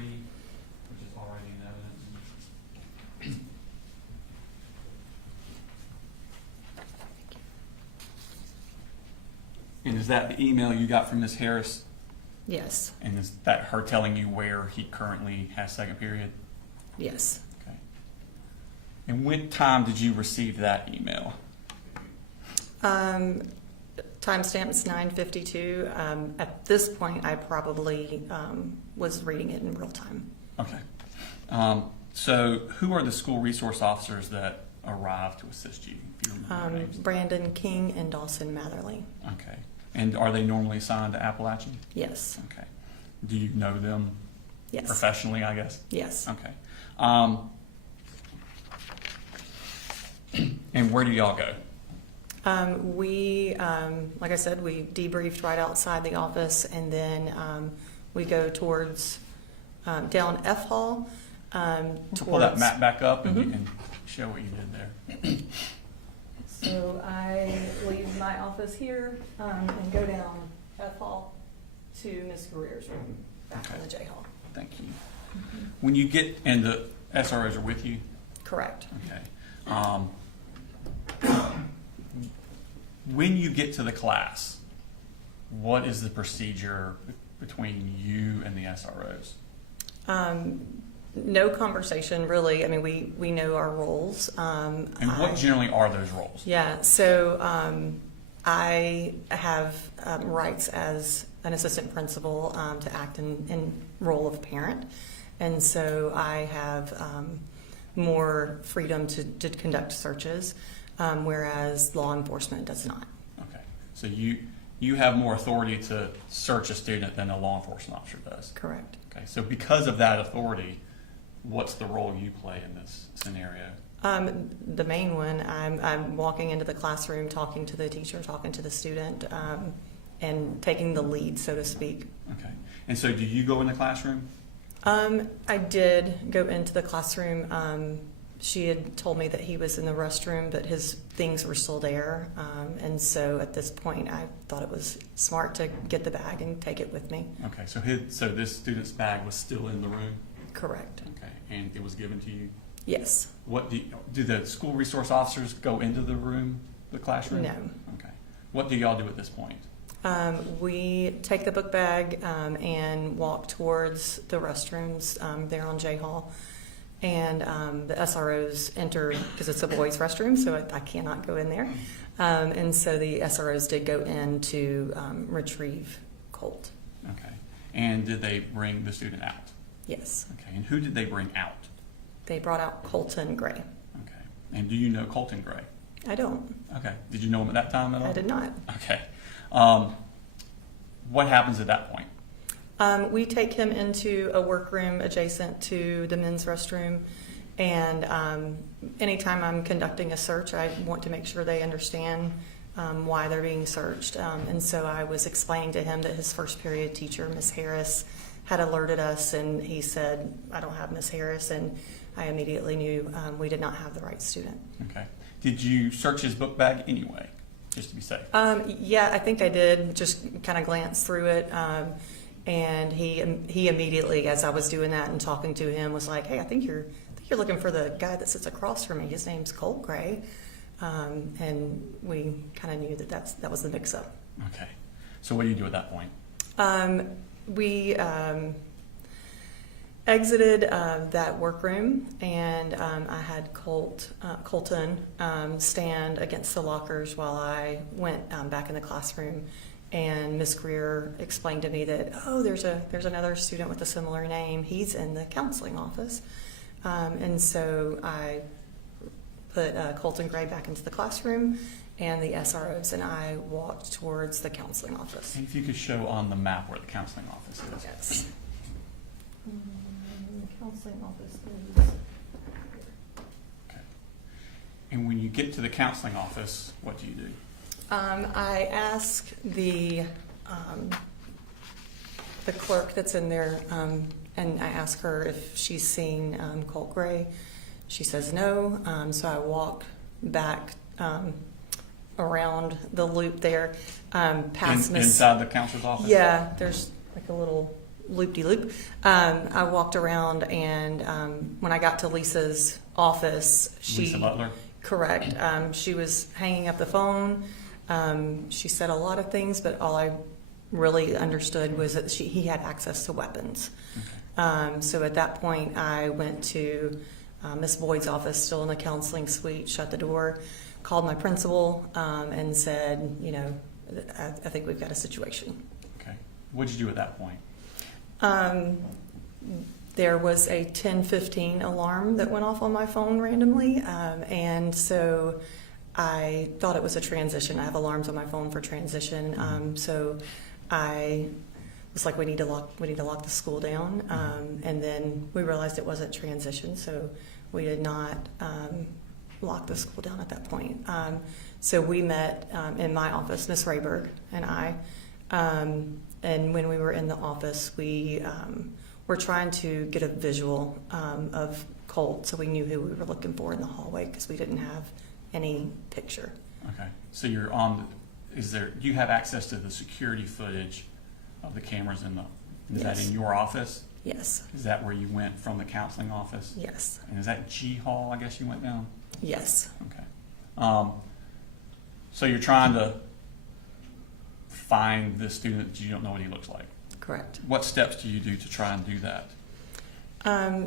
which is already in evidence. And is that the email you got from Miss Harris? Yes. And is that her telling you where he currently has second period? Yes. Okay. And when time did you receive that email? Timestamp's 9:52. At this point, I probably was reading it in real time. Okay. So who are the school resource officers that arrived to assist you? If you remember their names? Brandon King and Dawson Matherly. Okay. And are they normally assigned to Appalachia? Yes. Okay. Do you know them Yes. professionally, I guess? Yes. Okay. And where do y'all go? Like I said, we debriefed right outside the office, and then we go towards down F Hall. Pull that map back up and you can show what you did there. So I leave my office here and go down F Hall to Ms. Greer's room, back in the J Hall. Thank you. When you get, and the SROs are with you? Correct. Okay. When you get to the class, what is the procedure between you and the SROs? No conversation, really. I mean, we know our roles. And what generally are those roles? Yeah, so I have rights as an assistant principal to act in role of parent, and so I have more freedom to conduct searches, whereas law enforcement does not. Okay, so you have more authority to search a student than a law enforcement officer does? Correct. Okay, so because of that authority, what's the role you play in this scenario? The main one, I'm walking into the classroom, talking to the teacher, talking to the student, and taking the lead, so to speak. Okay, and so do you go in the classroom? I did go into the classroom. She had told me that he was in the restroom, but his things were still there. And so at this point, I thought it was smart to get the bag and take it with me. Okay, so this student's bag was still in the room? Correct. Okay, and it was given to you? Yes. What do the school resource officers go into the room, the classroom? No. Okay. What do y'all do at this point? We take the book bag and walk towards the restrooms there on J Hall. And the SROs enter, because it's a boys' restroom, so I cannot go in there. And so the SROs did go in to retrieve Colt. Okay. And did they bring the student out? Yes. Okay. And who did they bring out? They brought out Colton Gray. Okay. And do you know Colton Gray? I don't. Okay. Did you know him at that time at all? I did not. Okay. What happens at that point? We take him into a workroom adjacent to the men's restroom, and anytime I'm conducting a search, I want to make sure they understand why they're being searched. And so I was explaining to him that his first period teacher, Miss Harris, had alerted us, and he said, "I don't have Miss Harris," and I immediately knew we did not have the right student. Okay. Did you search his book bag anyway, just to be safe? Yeah, I think I did. Just kind of glance through it. And he immediately, as I was doing that and talking to him, was like, "Hey, I think you're looking for the guy that sits across from me. His name's Colt Gray." And we kind of knew that was the mix-up. Okay. So what do you do at that point? We exited that workroom, and I had Colton stand against the lockers while I went back in the classroom. And Ms. Greer explained to me that, there's another student with a similar name. He's in the counseling office. And so I put Colton Gray back into the classroom, and the SROs and I walked towards the counseling office. And if you could show on the map where the counseling office is. Yes. Counseling office is here. Okay. And when you get to the counseling office, what do you do? I ask the clerk that's in there, and I ask her if she's seen Colt Gray. She says no, so I walk back around the loop there, past Miss. Inside the counselor's office? Yeah, there's like a little loop-de-loop. I walked around, and when I got to Lisa's office, Lisa Butler? Correct. She was hanging up the phone. She said a lot of things, but all I really understood was that he had access to weapons. Okay. So at that point, I went to Miss Boyd's office, still in the counseling suite, shut the door, called my principal, and said, I think we've got a situation. Okay. What did you do at that point? There was a 10:15 alarm that went off on my phone randomly, and so I thought it was a transition. I have alarms on my phone for transition. So I was like, we need to lock the school down. And then we realized it wasn't transition, so we did not lock the school down at that point. So we met in my office, Miss Rayberg and I. And when we were in the office, we were trying to get a visual of Colt, so we knew who we were looking for in the hallway because we didn't have any picture. Okay, so you're on, do you have access to the security footage of the cameras is that Yes. in your office? Yes. Is that where you went from the counseling office? Yes. And is that G Hall, I guess you went down? Yes. Okay. So you're trying to find this student that you don't know what he looks like. Correct. What steps do you do to try and do that?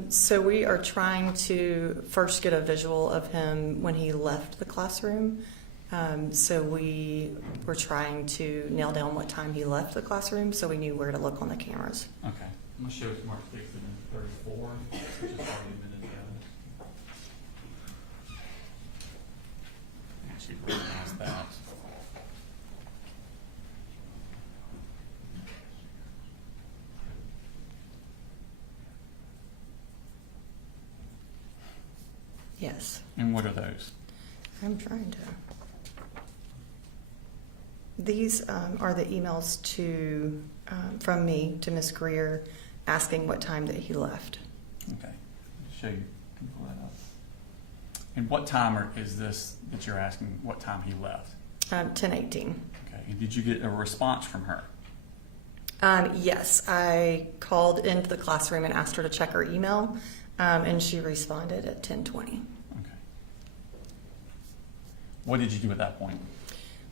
So we are trying to first get a visual of him when he left the classroom. So we were trying to nail down what time he left the classroom so we knew where to look on the cameras. Okay. I'm going to show you Mark 6 and 34, which is already admitted evidence. Actually, recognize that. Yes. And what are those? I'm trying to. These are the emails to from me to Miss Greer asking what time that he left. Okay. I'll show you. Can you pull that up? And what time is this that you're asking what time he left? 10:18. Okay. And did you get a response from her? Yes, I called into the classroom and asked her to check her email, and she responded at 10:20. Okay. What did you do at that point?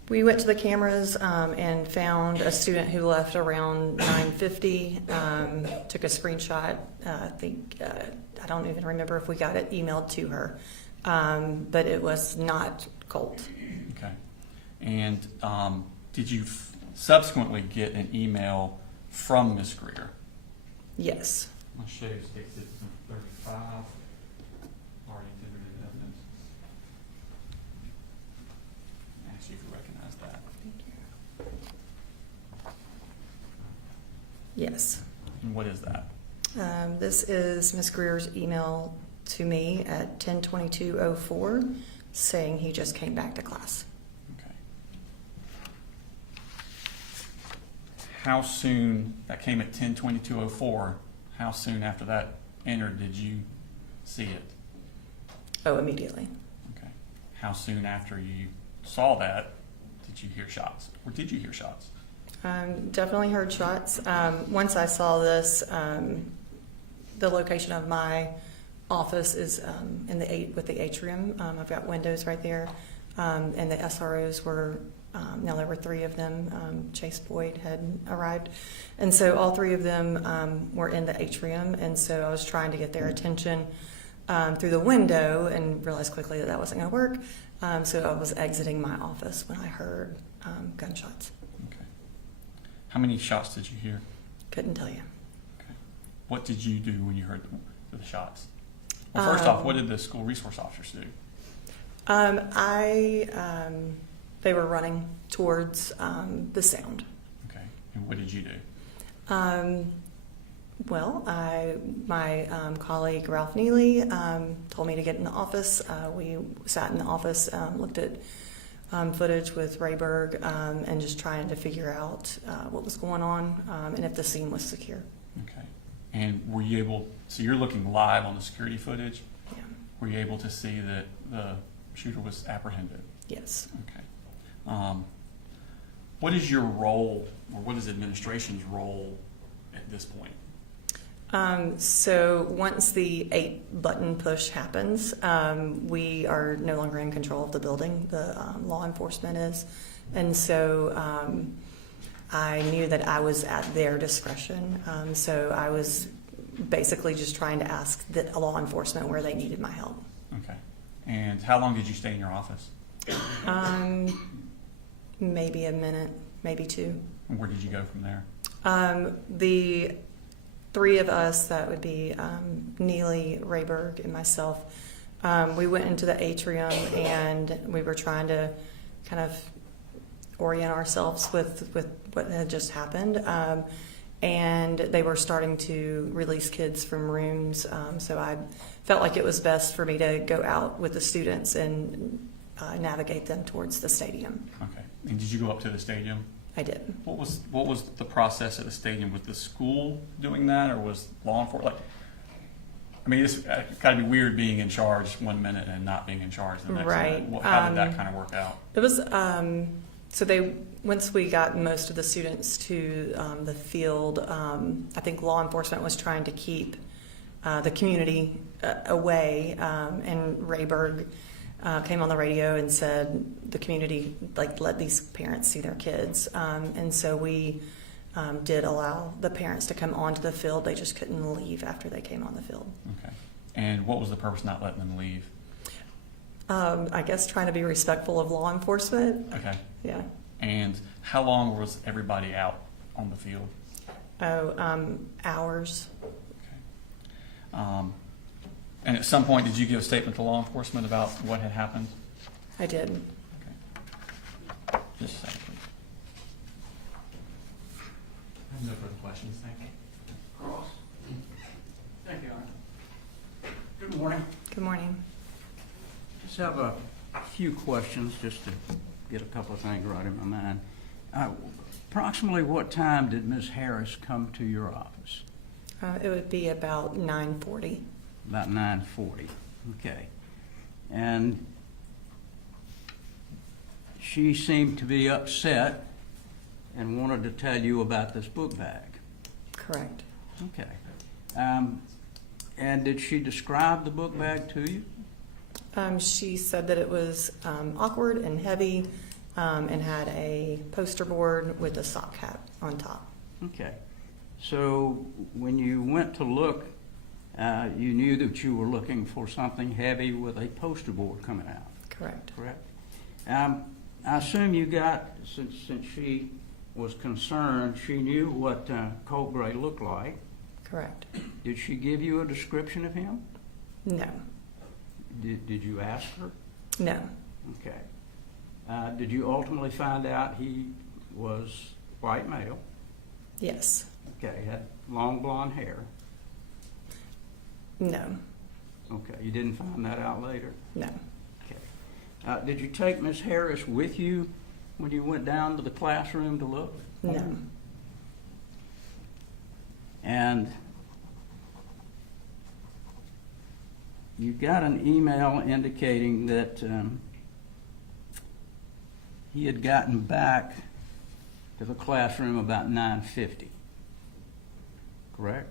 We went to the cameras and found a student who left around 9:50. Took a screenshot. I don't even remember if we got it emailed to her, but it was not Colt. Okay. And did you subsequently get an email from Ms. Greer? Yes. I'll show you State Citizen 35. Already tendered evidence. Ask you if you recognize that. Yes. And what is that? This is Ms. Greer's email to me at 10:22:04 saying he just came back to class. Okay. How soon, that came at 10:22:04, how soon after that entered did you see it? Oh, immediately. Okay. How soon after you saw that did you hear shots? Or did you hear shots? Definitely heard shots. Once I saw this, the location of my office is with the atrium. I've got windows right there, and the SROs were. Now there were 3 of them. Chase Boyd had arrived, and so all 3 of them were in the atrium. And so I was trying to get their attention through the window, and realized quickly that wasn't going to work. So I was exiting my office when I heard gunshots. Okay. How many shots did you hear? Couldn't tell you. Okay. What did you do when you heard the shots? Well, first off, what did the school resource officers do? They were running towards the sound. Okay. And what did you do? Well, my colleague Ralph Neely told me to get in the office. We sat in the office, looked at footage with Rayberg, and just trying to figure out what was going on and if the scene was secure. Okay. And were you able, so you're looking live on the security footage? Yeah. Were you able to see that the shooter was apprehended? Yes. Okay. What is your role, or what is administration's role at this point? So once the 8-button push happens, we are no longer in control of the building. The law enforcement is. And so I knew that I was at their discretion. So I was basically just trying to ask the law enforcement where they needed my help. Okay. And how long did you stay in your office? Maybe a minute, maybe 2. And where did you go from there? The 3 of us, that would be Neely, Rayberg, and myself, we went into the atrium and we were trying to kind of orient ourselves with what had just happened. and they were starting to release kids from rooms. So I felt like it was best for me to go out with the students and navigate them towards the stadium. Okay. And did you go up to the stadium? I did. What was the process at the stadium? Was the school doing that, or was law enforcement? Like, I mean, it's got to be weird being in charge one minute and not being in charge the next Right. minute. How did that kind of work out? It was so once we got most of the students to the field, I think law enforcement was trying to keep the community away, and Rayburg came on the radio and said the community let these parents see their kids, and so we did allow the parents to come onto the field. They just couldn't leave after they came on the field. Okay. And what was the purpose not letting them leave? I guess trying to be respectful of law enforcement. Okay. Yeah. And how long was everybody out on the field? Hours. Okay. And at some point, did you give a statement to law enforcement about what had happened? I did. Okay. Just a second, please. I have no further questions, thank you. Cross. Thank you, Arthur. Good morning. Good morning. Just have a few questions just to get a couple of things right in my mind. Approximately what time did Ms. Harris come to your office? It would be about 9:40. About 9:40. Okay. And she seemed to be upset and wanted to tell you about this book bag. Correct. Okay. And did she describe the book bag to you? She said that it was awkward and heavy, and had a poster board with a sock cap on top. Okay. So when you went to look, you knew that you were looking for something heavy with a poster board coming out. Correct. Correct. I assume you got, since she was concerned, she knew what Colt Gray looked like. Correct. Did she give you a description of him? No. Did you ask her? No. Okay. Did you ultimately find out he was white male? Yes. Okay. Had long blonde hair? No. Okay. You didn't find that out later? No. Okay. Did you take Miss Harris with you when you went down to the classroom to look? No. And you got an email indicating that he had gotten back to the classroom about 9:50. Correct?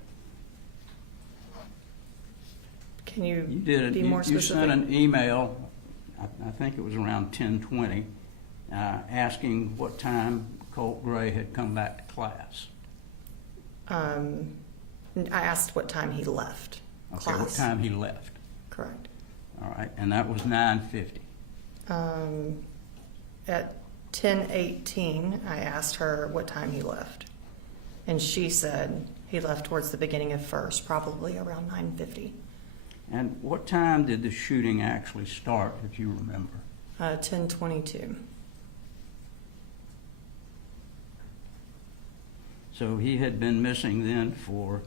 Can you, You did it. be more You specific? sent an email, I think it was around 10:20, asking what time Colt Gray had come back to class. I asked what time he left Okay, class. what time he left. Correct. All right, and that was 9:50. At 10:18, I asked her what time he left, and she said he left towards the beginning of first, probably around 9:50. And what time did the shooting actually start, if you remember? 10:22. So he had been missing then for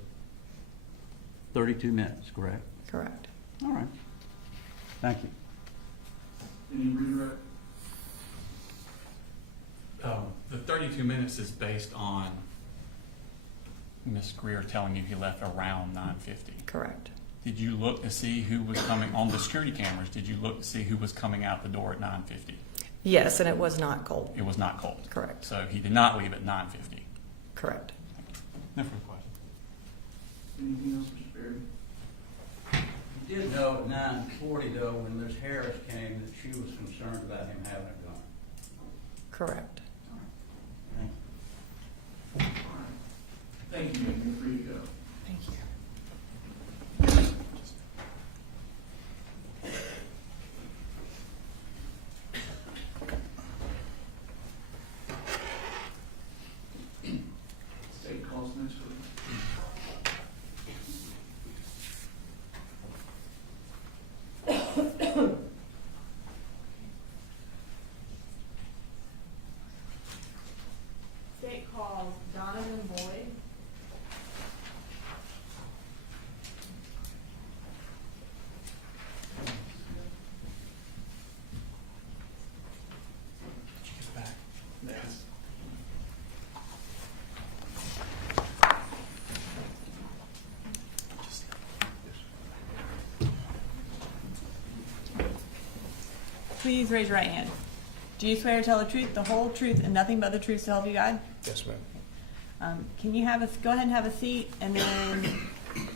32 minutes, correct? Correct. All right. Thank you. Any redirect? The 32 minutes is based on Ms. Greer telling you he left around 9:50. Correct. Did you look to see who was coming on the security cameras? Did you look to see who was coming out the door at 9:50? Yes, and it was not Colt. It was not Colt. Correct. So he did not leave at 9:50. Correct. No further questions. Anything else, Mr. Berry? You did know at 9:40, though, when Ms. Harris came, that she was concerned about him having a gun. Correct. Thank you. Thank you, ma'am. You're free to go. Thank you. State calls next week. State calls Donovan Boyd, Please raise your right hand. Do you swear to tell the truth, the whole truth, and nothing but the truth to help you God? Yes, ma'am. Can you go ahead and have a seat, and then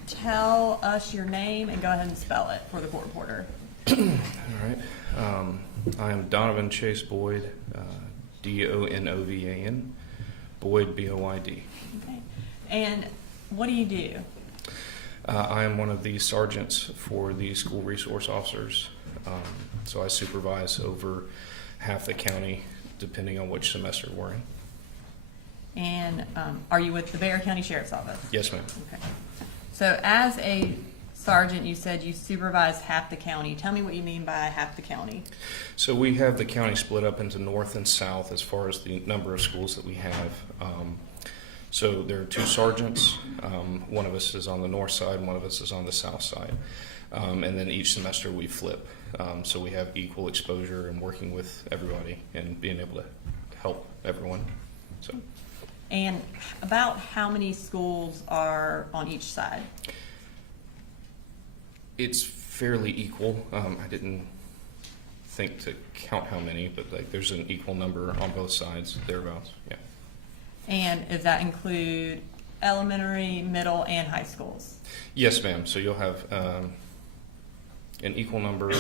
tell us your name and go ahead and spell it for the court reporter. All right. I am Donovan Chase Boyd, Donovan, Boyd, Boyd. Okay. And what do you do? I am one of the sergeants for the school resource officers. So I supervise over half the county, depending on which semester we're in. And are you with the Bexar County Sheriff's Office? Yes, ma'am. Okay. So as a sergeant, you said you supervise half the county. Tell me what you mean by half the county. So we have the county split up into north and south as far as the number of schools that we have. So there are two sergeants. One of us is on the north side, and one of us is on the south side. And then each semester we flip. So we have equal exposure and working with everybody and being able to help everyone. So. And about how many schools are on each side? It's fairly equal. I didn't think to count how many, but like there's an equal number on both sides, thereabouts. Yeah. And does that include elementary, middle, and high schools? Yes, ma'am. So you'll have an equal number,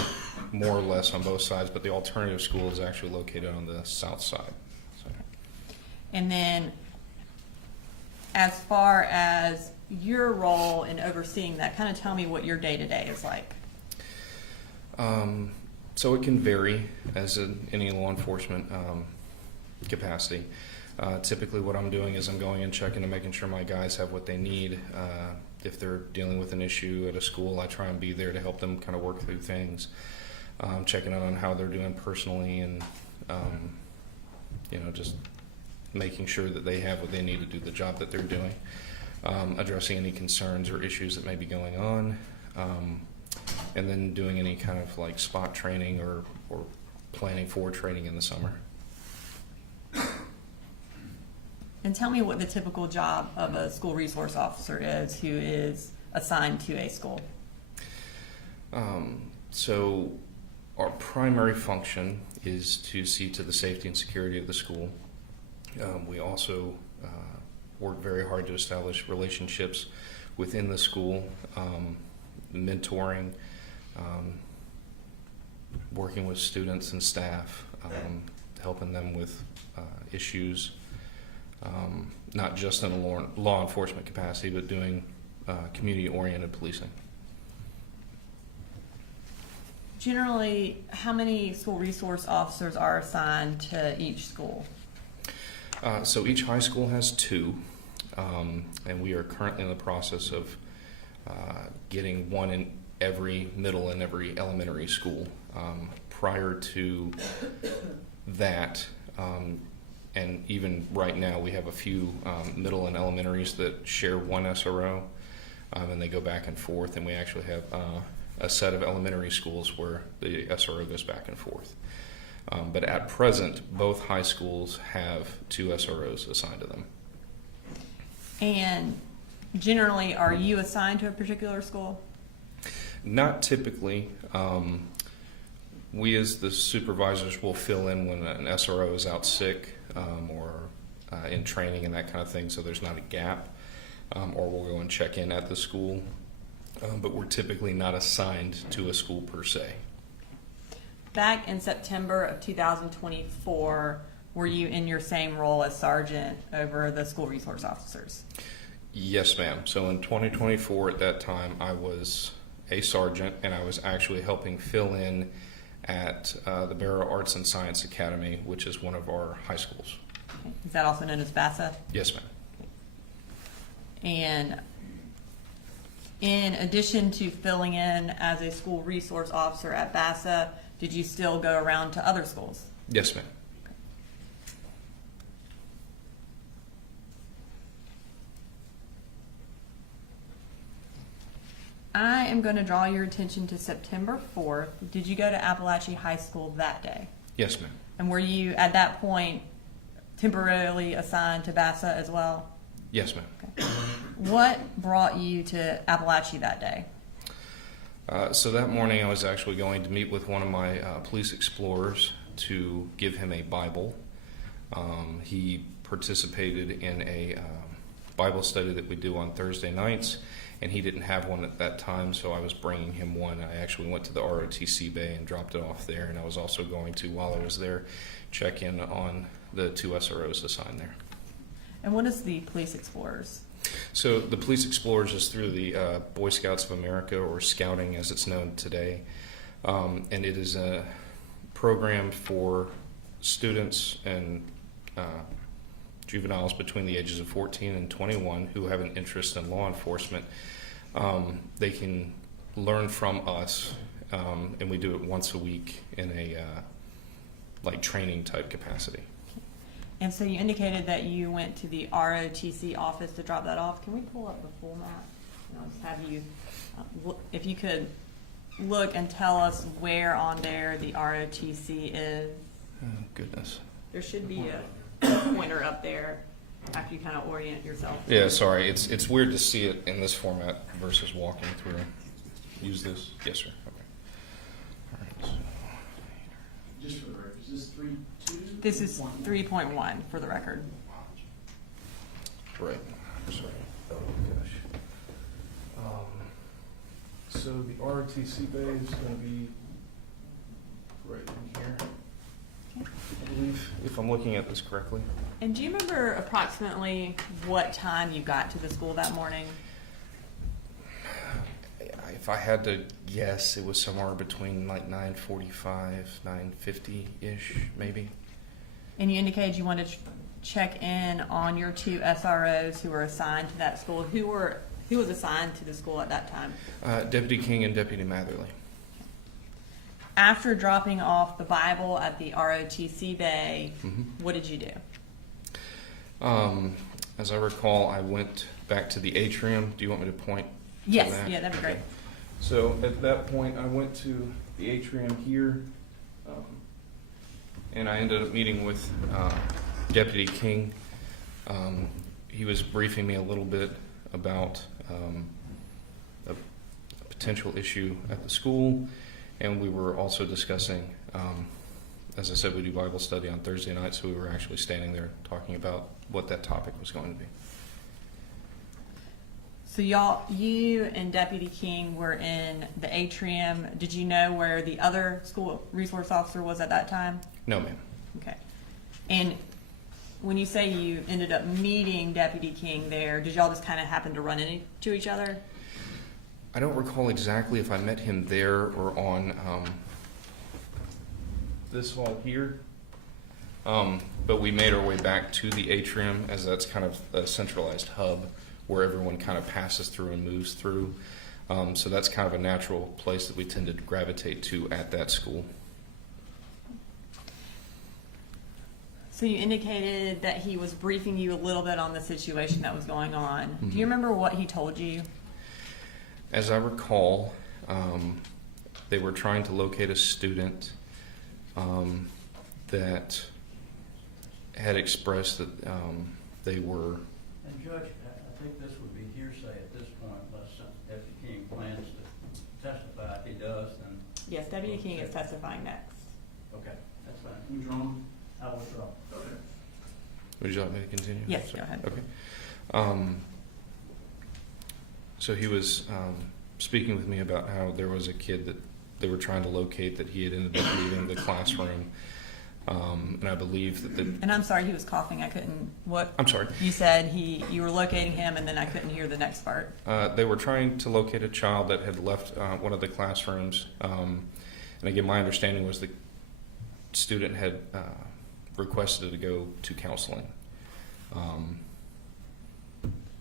more or less, on both sides, but the alternative school is actually located on the south side. So. And then, as far as your role in overseeing that, kind of tell me what your day-to-day is like. So it can vary as in any law enforcement capacity. Typically what I'm doing is I'm going and checking and making sure my guys have what they need. If they're dealing with an issue at a school, I try and be there to help them kind of work through things. Checking out on how they're doing personally and, just making sure that they have what they need to do the job that they're doing. Addressing any concerns or issues that may be going on. And then doing any kind of like spot training or planning for training in the summer. And tell me what the typical job of a school resource officer is who is assigned to a school. So our primary function is to see to the safety and security of the school. We also work very hard to establish relationships within the school, mentoring, working with students and staff, helping them with issues, not just in a law enforcement capacity, but doing community-oriented policing. Generally, how many school resource officers are assigned to each school? So each high school has two, and we are currently in the process of getting one in every middle and every elementary school. Prior to that, and even right now, we have a few middle and elementaries that share one SRO, and they go back and forth, and we actually have a set of elementary schools where the SRO goes back and forth. But at present, both high schools have two SROs assigned to them. And generally, are you assigned to a particular school? Not typically. We as the supervisors will fill in when an SRO is out sick or in training and that kind of thing, so there's not a gap. Or we'll go and check in at the school. But we're typically not assigned to a school per se. Back in September of 2024, were you in your same role as sergeant over the school resource officers? Yes, ma'am. So in 2024, at that time, I was a sergeant, and I was actually helping fill in at the Bexar Arts and Science Academy, which is one of our high schools. Okay. Is that also known as BASA? Yes, ma'am. And in addition to filling in as a school resource officer at BASA, did you still go around to other schools? Yes, ma'am. I am going to draw your attention to September 4th. Did you go to Appalachia High School that day? Yes, ma'am. And were you, at that point, temporarily assigned to Bassa as well? Yes, ma'am. Okay. What brought you to Appalachia that day? So that morning I was actually going to meet with one of my police explorers to give him a Bible. He participated in a Bible study that we do on Thursday nights, and he didn't have one at that time, so I was bringing him one. I actually went to the ROTC bay and dropped it off there, and I was also going to, while I was there, check in on the 2 SROs assigned there. And what is the Police Explorers? So the Police Explorers is through the Boy Scouts of America, or Scouting as it's known today, and it is a program for students and juveniles between the ages of 14 and 21 who have an interest in law enforcement. They can learn from us, and we do it once a week in a like training type capacity. And so you indicated that you went to the ROTC office to drop that off. Can we pull up the full map? And I'll just have you, if you could look and tell us where on there the ROTC is. Oh, goodness. There should be a pointer up there after you kind of orient yourself. Yeah, sorry. It's weird to see it in this format versus walking through. Use this? Yes, sir. Okay. All right. So, Just for the record, is this 3.2? This is 3.1 for the record. right. Sorry. Oh, gosh. So the ROTC bay is going to be right in here, I believe, if I'm looking at this correctly. And do you remember approximately what time you got to the school that morning? If I had to guess, it was somewhere between like 9:45, 9:50-ish, maybe. And you indicated you wanted to check in on your 2 SROs who were assigned to that school. Who was assigned to the school at that time? Deputy King and Deputy Matherly. After dropping off the Bible at the ROTC bay, what did you do? As I recall, I went back to the atrium. Do you want me to point? Yes, that? yeah, that'd be great. Okay. So at that point, I went to the atrium here, and I ended up meeting with Deputy King. He was briefing me a little bit about a potential issue at the school, and we were also discussing, as I said, we do Bible study on Thursday night, so we were actually standing there talking about what that topic was going to be. So you and Deputy King were in the atrium. Did you know where the other school resource officer was at that time? No, ma'am. Okay. And when you say you ended up meeting Deputy King there, did y'all just kind of happen to run into each other? I don't recall exactly if I met him there or on this hall here, but we made our way back to the atrium, as that's kind of a centralized hub where everyone kind of passes through and moves through. So that's kind of a natural place that we tended to gravitate to at that school. So you indicated that he was briefing you a little bit on the situation that was going on. Do you remember what he told you? As I recall, they were trying to locate a student that had expressed that they were. And Judge, I think this would be hearsay at this point, unless Deputy King plans to testify. If he does, then. Yes, Deputy King is testifying next. Okay, that's fine. You drawn? I will withdraw. Okay. Would you like me to continue? Yes, go ahead. Okay. So he was speaking with me about how there was a kid that they were trying to locate that he had ended up leaving the classroom. And I believe that And I'm sorry, he was coughing. I couldn't. What? I'm sorry. You said you were locating him, and then I couldn't hear the next part. They were trying to locate a child that had left one of the classrooms. And again, my understanding was the student had requested to go to counseling.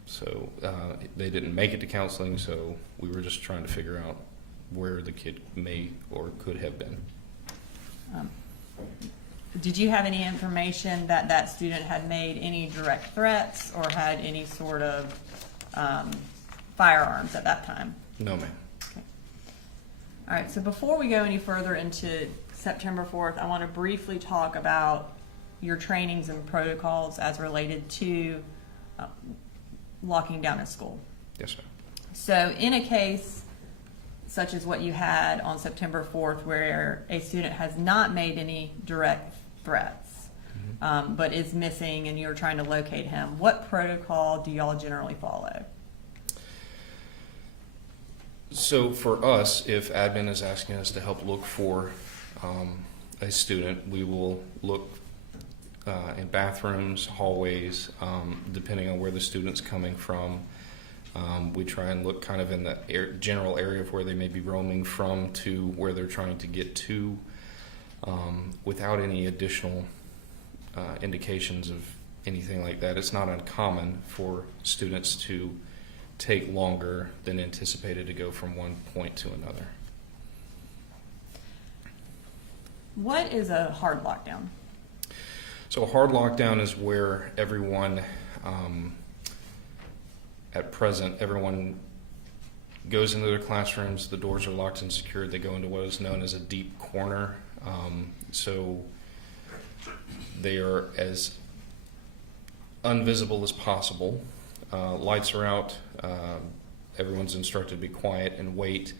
So they didn't make it to counseling, so we were just trying to figure out where the kid may or could have been. Did you have any information that that student had made any direct threats or had any sort of firearms at that time? No, ma'am. Okay. All right, so before we go any further into September 4th, I want to briefly talk about your trainings and protocols as related to locking down a school. Yes, ma'am. So in a case such as what you had on September 4th, where a student has not made any direct threats, but is missing and you're trying to locate him, what protocol do y'all generally follow? So for us, if admin is asking us to help look for a student, we will look in bathrooms, hallways, depending on where the student's coming from. We try and look kind of in the general area of where they may be roaming from to where they're trying to get to, without any additional indications of anything like that. It's not uncommon for students to take longer than anticipated to go from one point to another. What is a hard lockdown? So a hard lockdown is where everyone, at present, everyone goes into their classrooms, the doors are locked and secured, they go into what is known as a deep corner. So they are as invisible as possible. Lights are out, everyone's instructed to be quiet and wait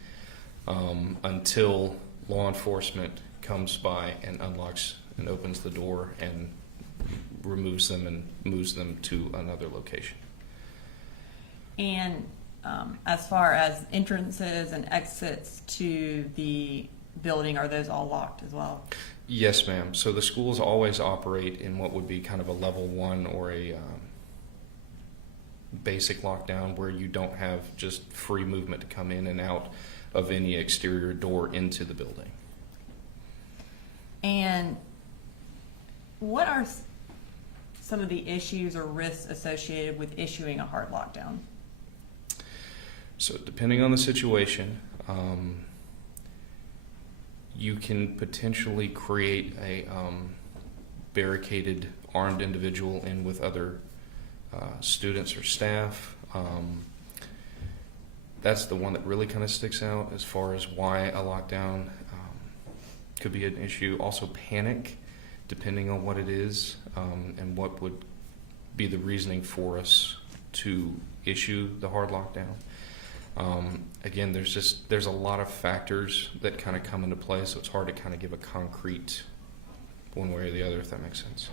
until law enforcement comes by and unlocks and opens the door and removes them and moves them to another location. And as far as entrances and exits to the building, are those all locked as well? Yes, ma'am. So the schools always operate in what would be kind of a level 1 or a basic lockdown, where you don't have just free movement to come in and out of any exterior door into the building. And what are some of the issues or risks associated with issuing a hard lockdown? So depending on the situation, you can potentially create a barricaded armed individual in with other students or staff. That's the one that really kind of sticks out as far as why a lockdown could be an issue. Also panic, depending on what it is, and what would be the reasoning for us to issue the hard lockdown. Again, there's a lot of factors that kind of come into play, so it's hard to kind of give a concrete one way or the other, if that makes sense.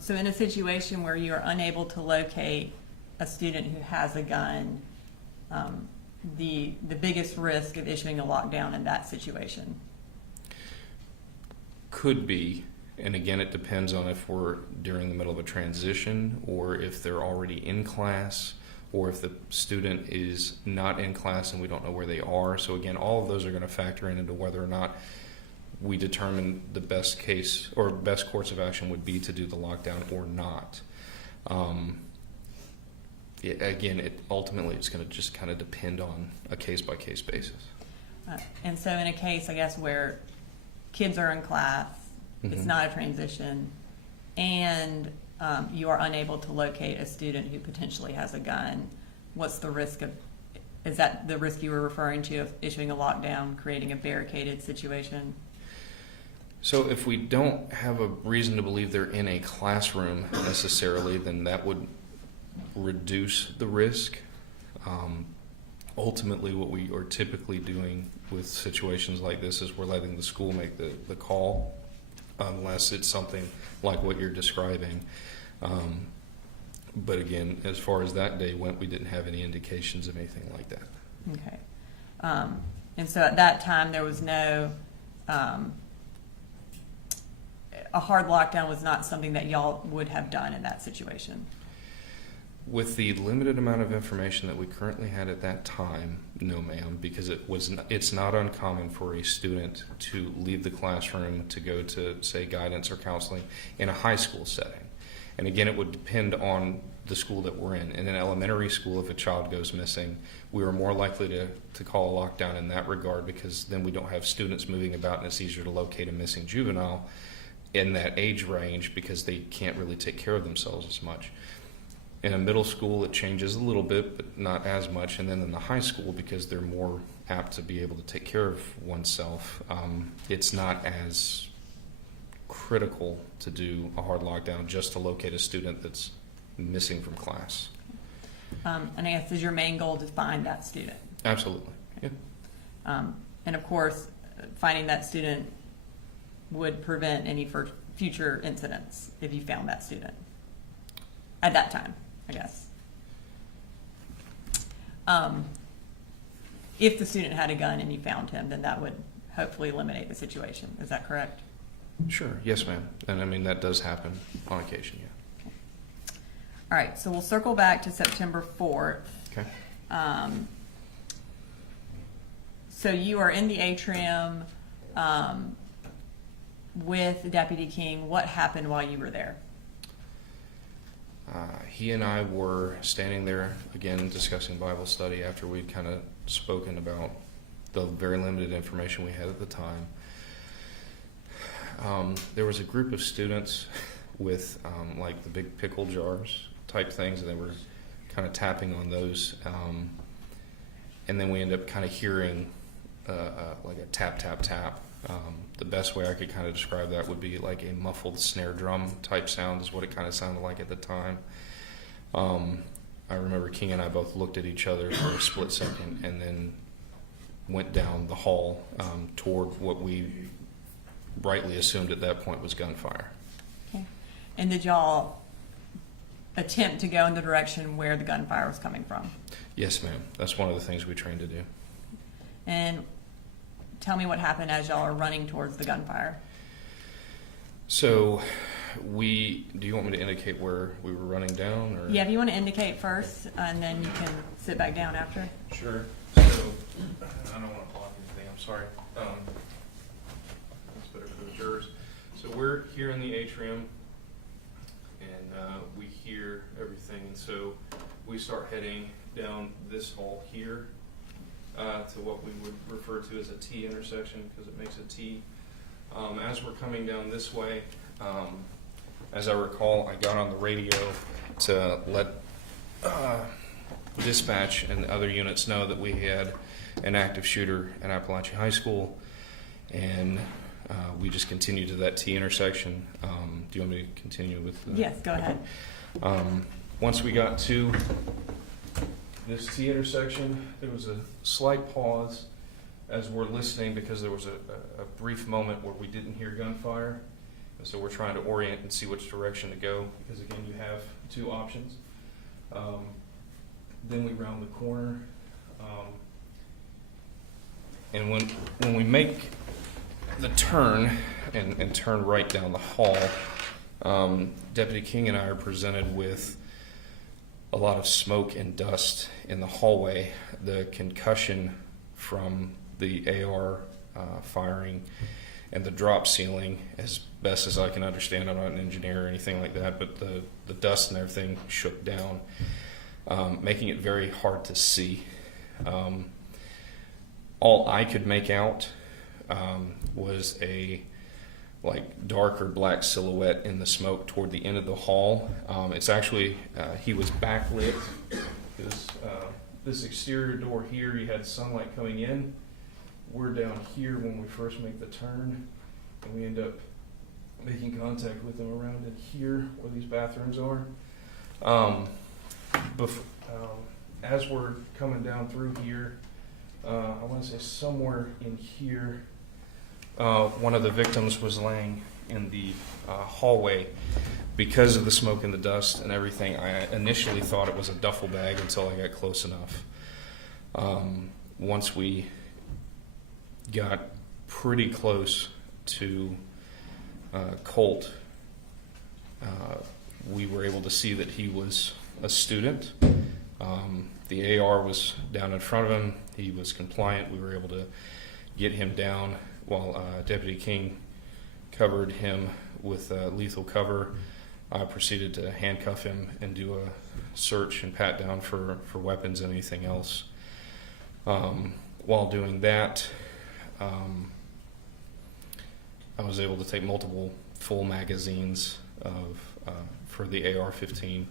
So in a situation where you're unable to locate a student who has a gun, the biggest risk of issuing a lockdown in that situation? Could be, and again, it depends on if we're during the middle of a transition or if they're already in class, or if the student is not in class and we don't know where they are. So again, all of those are going to factor into whether or not we determine the best case or best course of action would be to do the lockdown or not. Ultimately, it's going to just kind of depend on a case-by-case basis. And so in a case, I guess, where kids are in class, it's not a transition, and you are unable to locate a student who potentially has a gun, what's the risk of, is that the risk you were referring to of issuing a lockdown, creating a barricaded situation? So if we don't have a reason to believe they're in a classroom necessarily, then that would reduce the risk. Ultimately, what we are typically doing with situations like this is we're letting the school make the call, unless it's something like what you're describing. But again, as far as that day went, we didn't have any indications of anything like that. Okay. And so at that time, there was no, a hard lockdown was not something that y'all would have done in that situation? With the limited amount of information that we currently had at that time, no, ma'am, because it's not uncommon for a student to leave the classroom to go to, say, guidance or counseling in a high school setting. And again, it would depend on the school that we're in. In an elementary school, if a child goes missing, we are more likely to call a lockdown in that regard, because then we don't have students moving about and it's easier to locate a missing juvenile in that age range because they can't really take care of themselves as much. In a middle school, it changes a little bit, but not as much. And then in the high school, because they're more apt to be able to take care of oneself, it's not as critical to do a hard lockdown just to locate a student that's missing from class. And I guess is your main goal to find that student? Absolutely. Yeah. And of course, finding that student would prevent any future incidents if you found that student at that time, I guess. If the student had a gun and you found him, then that would hopefully eliminate the situation. Is that correct? Sure. Yes, ma'am. And I mean, that does happen on occasion, yeah. Okay. All right, so we'll circle back to September 4th. Okay. So you are in the atrium with Deputy King. What happened while you were there? He and I were standing there, again, discussing Bible study after we'd kind of spoken about the very limited information we had at the time. There was a group of students with like the big pickle jars type things, and they were kind of tapping on those. And then we ended up kind of hearing like a tap, tap, tap. The best way I could kind of describe that would be like a muffled snare drum type sound is what it kind of sounded like at the time. I remember King and I both looked at each other for a split second and then went down the hall toward what we rightly assumed at that point was gunfire. Okay. And did y'all attempt to go in the direction where the gunfire was coming from? Yes, ma'am. That's one of the things we trained to do. And tell me what happened as y'all are running towards the gunfire. So do you want me to indicate where we were running down? Or? Yeah, if you want to indicate first, and then you can sit back down after. Sure. So I don't want to block anything. I'm sorry. That's better for the jurors. So we're here in the atrium, and we hear everything. And so we start heading down this hall here to what we would refer to as a T intersection because it makes a T. As we're coming down this way, as I recall, I got on the radio to let dispatch and other units know that we had an active shooter at Appalachia High School, and we just continued to that T intersection. Do you want me to continue with? Yes, go ahead. Once we got to this T intersection, there was a slight pause as we're listening because there was a brief moment where we didn't hear gunfire. And so we're trying to orient and see which direction to go because, again, you have two options. Then we round the corner. And when we make the turn and turn right down the hall, Deputy King and I are presented with a lot of smoke and dust in the hallway. The concussion from the AR firing and the drop ceiling, as best as I can understand, I'm not an engineer or anything like that, but the dust and everything shook down, making it very hard to see. All I could make out was a like dark or black silhouette in the smoke toward the end of the hall. It's actually, he was backlit. This exterior door here, you had sunlight coming in. We're down here when we first make the turn, and we end up making contact with them around in here where these bathrooms are. As we're coming down through here, I want to say somewhere in here, one of the victims was laying in the hallway. Because of the smoke and the dust and everything, I initially thought it was a duffel bag until I got close enough. Once we got pretty close to Colt, we were able to see that he was a student. The AR was down in front of him. He was compliant. We were able to get him down while Deputy King covered him with lethal cover. I proceeded to handcuff him and do a search and pat down for weapons and anything else. While doing that, I was able to take multiple full magazines for the AR-15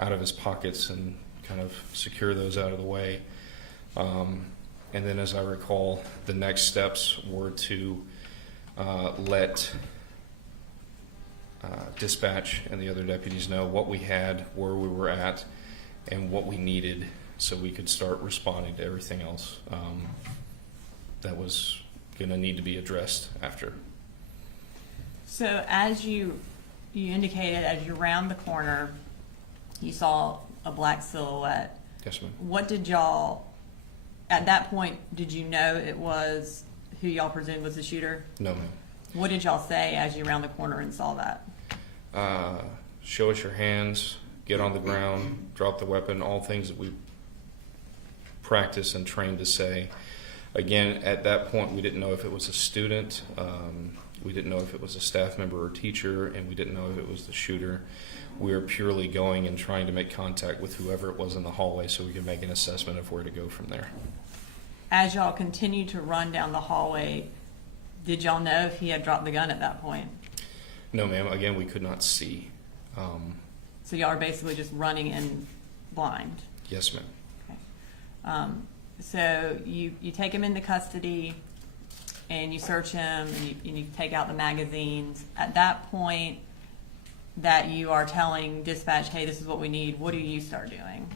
out of his pockets and kind of secure those out of the way. And then, as I recall, the next steps were to let dispatch and the other deputies know what we had, where we were at, and what we needed so we could start responding to everything else that was going to need to be addressed after. So as you indicated, as you round the corner, you saw a black silhouette. Yes, ma'am. What did y'all, at that point, did you know it was who y'all presumed was the shooter? No, ma'am. What did y'all say as you round the corner and saw that? Show us your hands, get on the ground, drop the weapon, all things that we practice and train to say. Again, at that point, we didn't know if it was a student, we didn't know if it was a staff member or teacher, and we didn't know if it was the shooter. We were purely going and trying to make contact with whoever it was in the hallway so we could make an assessment of where to go from there. As y'all continued to run down the hallway, did y'all know if he had dropped the gun at that point? No, ma'am. Again, we could not see. So y'all are basically just running in blind. Yes, ma'am. Okay. So you take him into custody and you search him and you take out the magazines. At that point that you are telling dispatch, hey, this is what we need, what do you start doing?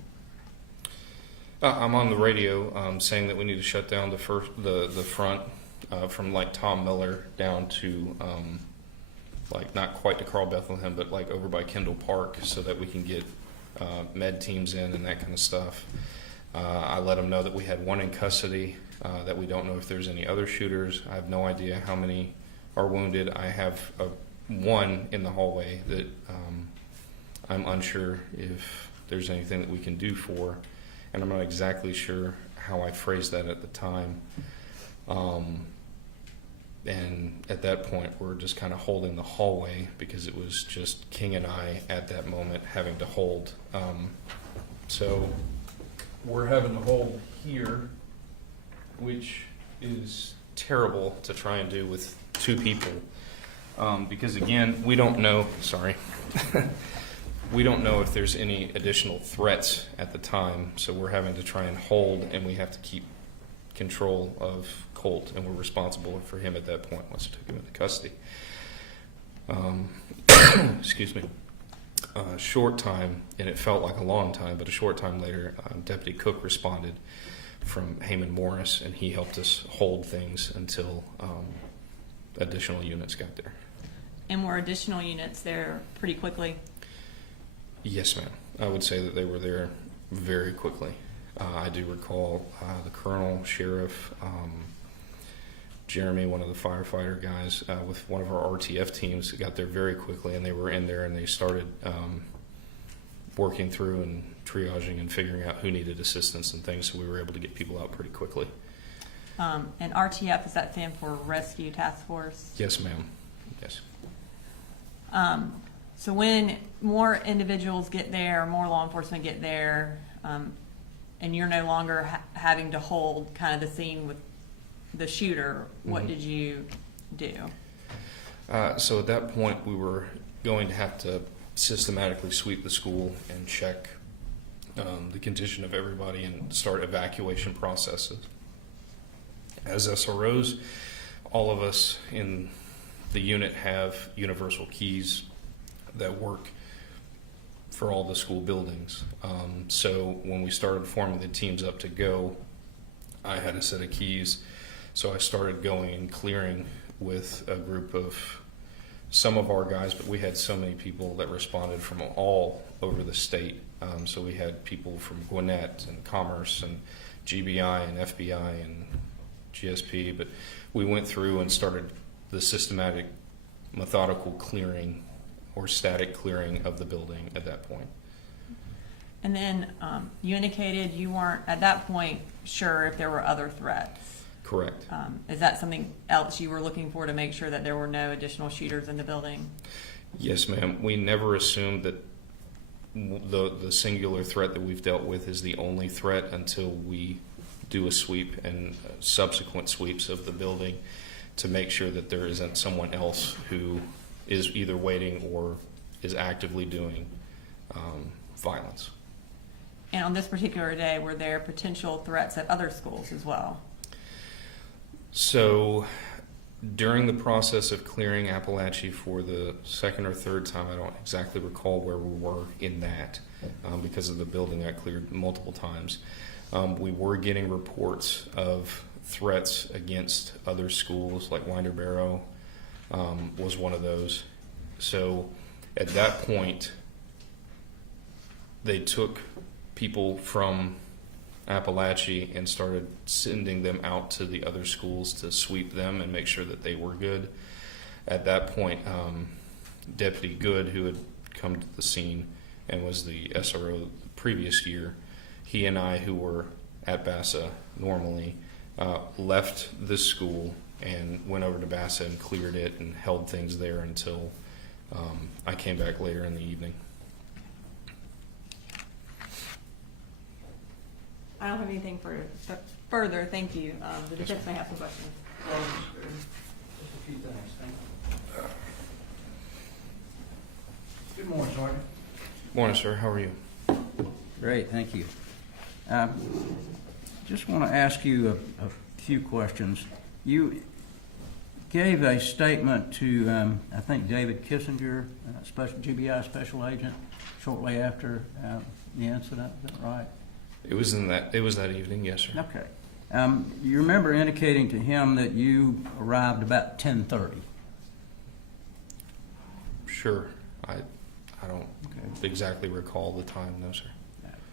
I'm on the radio saying that we need to shut down the front from like Tom Miller down to like not quite to Carl Bethlehem, but like over by Kendall Park, so that we can get med teams in and that kind of stuff. I let them know that we had one in custody, that we don't know if there's any other shooters. I have no idea how many are wounded. I have one in the hallway that I'm unsure if there's anything that we can do for, and I'm not exactly sure how I phrased that at the time. And at that point, we're just kind of holding the hallway because it was just King and I at that moment having to hold. So we're having to hold here, which is terrible to try and do with two people. Because again, we don't know, sorry, we don't know if there's any additional threats at the time. So we're having to try and hold, and we have to keep control of Colt, and we're responsible for him at that point once we took him into custody. Excuse me. A short time, and it felt like a long time, but a short time later, Deputy Cook responded from Heyman Morris, and he helped us hold things until additional units got there. And were additional units there pretty quickly? Yes, ma'am. I would say that they were there very quickly. I do recall the colonel, sheriff, Jeremy, one of the firefighter guys, with one of our RTF teams, got there very quickly, and they were in there and they started working through and triaging and figuring out who needed assistance and things, so we were able to get people out pretty quickly. And RTF, does that stand for Rescue Task Force? Yes, ma'am. Yes. So when more individuals get there, more law enforcement get there, and you're no longer having to hold kind of the scene with the shooter, what did you do? So at that point, we were going to have to systematically sweep the school and check the condition of everybody and start evacuation processes. As SROs, all of us in the unit have universal keys that work for all the school buildings. So when we started forming the teams up to go, I had a set of keys. So I started going and clearing with a group of some of our guys, but we had so many people that responded from all over the state. So we had people from Gwinnett and Commerce and GBI and FBI and GSP, but we went through and started the systematic, methodical clearing or static clearing of the building at that point. And then you indicated you weren't, at that point, sure if there were other threats. Correct. Is that something else you were looking for to make sure that there were no additional shooters in the building? Yes, ma'am. We never assumed that the singular threat that we've dealt with is the only threat until we do a sweep and subsequent sweeps of the building to make sure that there isn't someone else who is either waiting or is actively doing violence. And on this particular day, were there potential threats at other schools as well? So During the process of clearing Appalachia for the second or third time, I don't exactly recall where we were in that because of the building got cleared multiple times. We were getting reports of threats against other schools, like Winder Barrow was one of those. So at that point, they took people from Appalachia and started sending them out to the other schools to sweep them and make sure that they were good. At that point, Deputy Good, who had come to the scene and was the SRO the previous year, he and I, who were at Bassa normally, left this school and went over to Bassa and cleared it and held things there until I came back later in the evening. I don't have anything further. Thank you. The defense may have some questions. Just a few things. Thank you. Good morning, Sergeant. Morning, sir. How are you? Great, thank you. Just want to ask you a few questions. You gave a statement to, I think, David Kissinger, GBI special agent, shortly after the incident. Is that right? It was that evening, yes, sir. Okay. You remember indicating to him that you arrived about 10:30. Sure. I don't exactly recall the time, no, sir.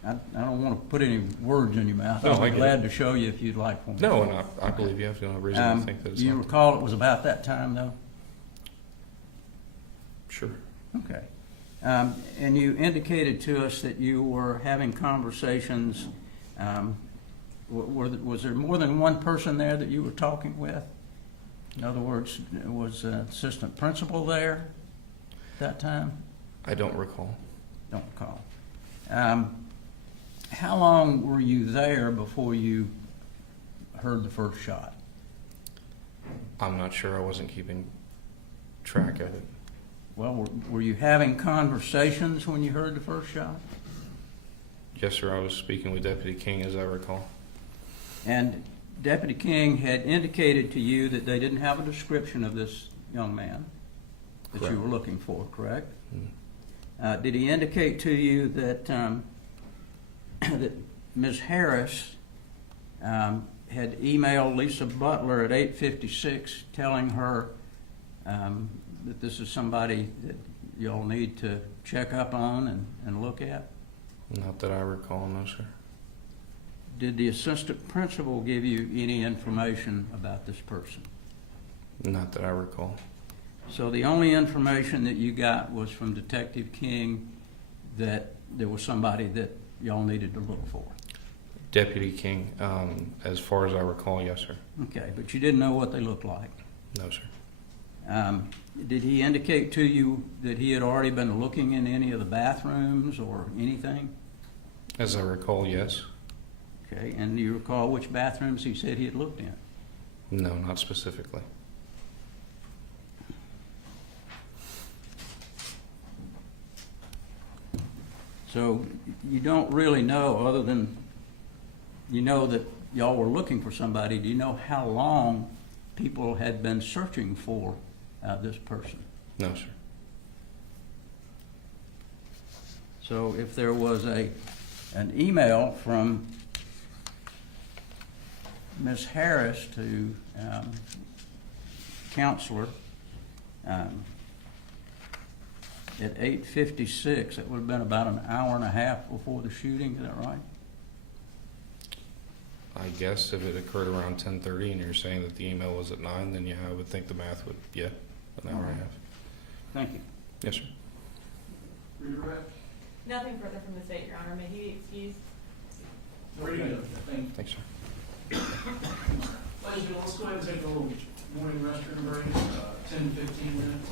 I don't want to put any words in your mouth. No, I'll I be get glad it. to show you if you'd like one. No, and I believe you have no reason to think that it's you not. recall it was about that time, though? Sure. Okay. And you indicated to us that you were having conversations. Was there more than one person there that you were talking with? In other words, was an assistant principal there at that time? I don't recall. Don't recall. How long were you there before you heard the first shot? I'm not sure. I wasn't keeping track of it. Well, were you having conversations when you heard the first shot? Yes, sir. I was speaking with Deputy King, as I recall. And Deputy King had indicated to you that they didn't have a description of this young man that Correct. you were looking for, correct? Mm. Did he indicate to you that that Ms. Harris had emailed Lisa Butler at 8:56 telling her that this is somebody that y'all need to check up on and look at? Not that I recall, no, sir. Did the assistant principal give you any information about this person? Not that I recall. So the only information that you got was from Detective King that there was somebody that y'all needed to look for? Deputy King, as far as I recall, yes, sir. Okay, but you didn't know what they looked like? No, sir. Did he indicate to you that he had already been looking in any of the bathrooms or anything? As I recall, yes. Okay, and do you recall which bathrooms he said he had looked in? No, not specifically. So you don't really know, other than you know that y'all were looking for somebody. Do you know how long people had been searching for this person? No, sir. So if there was an email from Ms. Harris to counselor at 8:56, it would have been about an hour and a half before the shooting. Is that right? I guess if it occurred around 10:30 and you're saying that the email was at 9, then yeah, I would think the math would, an hour and a half. Thank you. Yes, sir. Redirect. Nothing further from the state, Your Honor. May he be excused? Ready to go. Thank you. Thanks, sir. Ladies and gentlemen, let's go ahead and take a little morning restroom break, 10 to 15 minutes.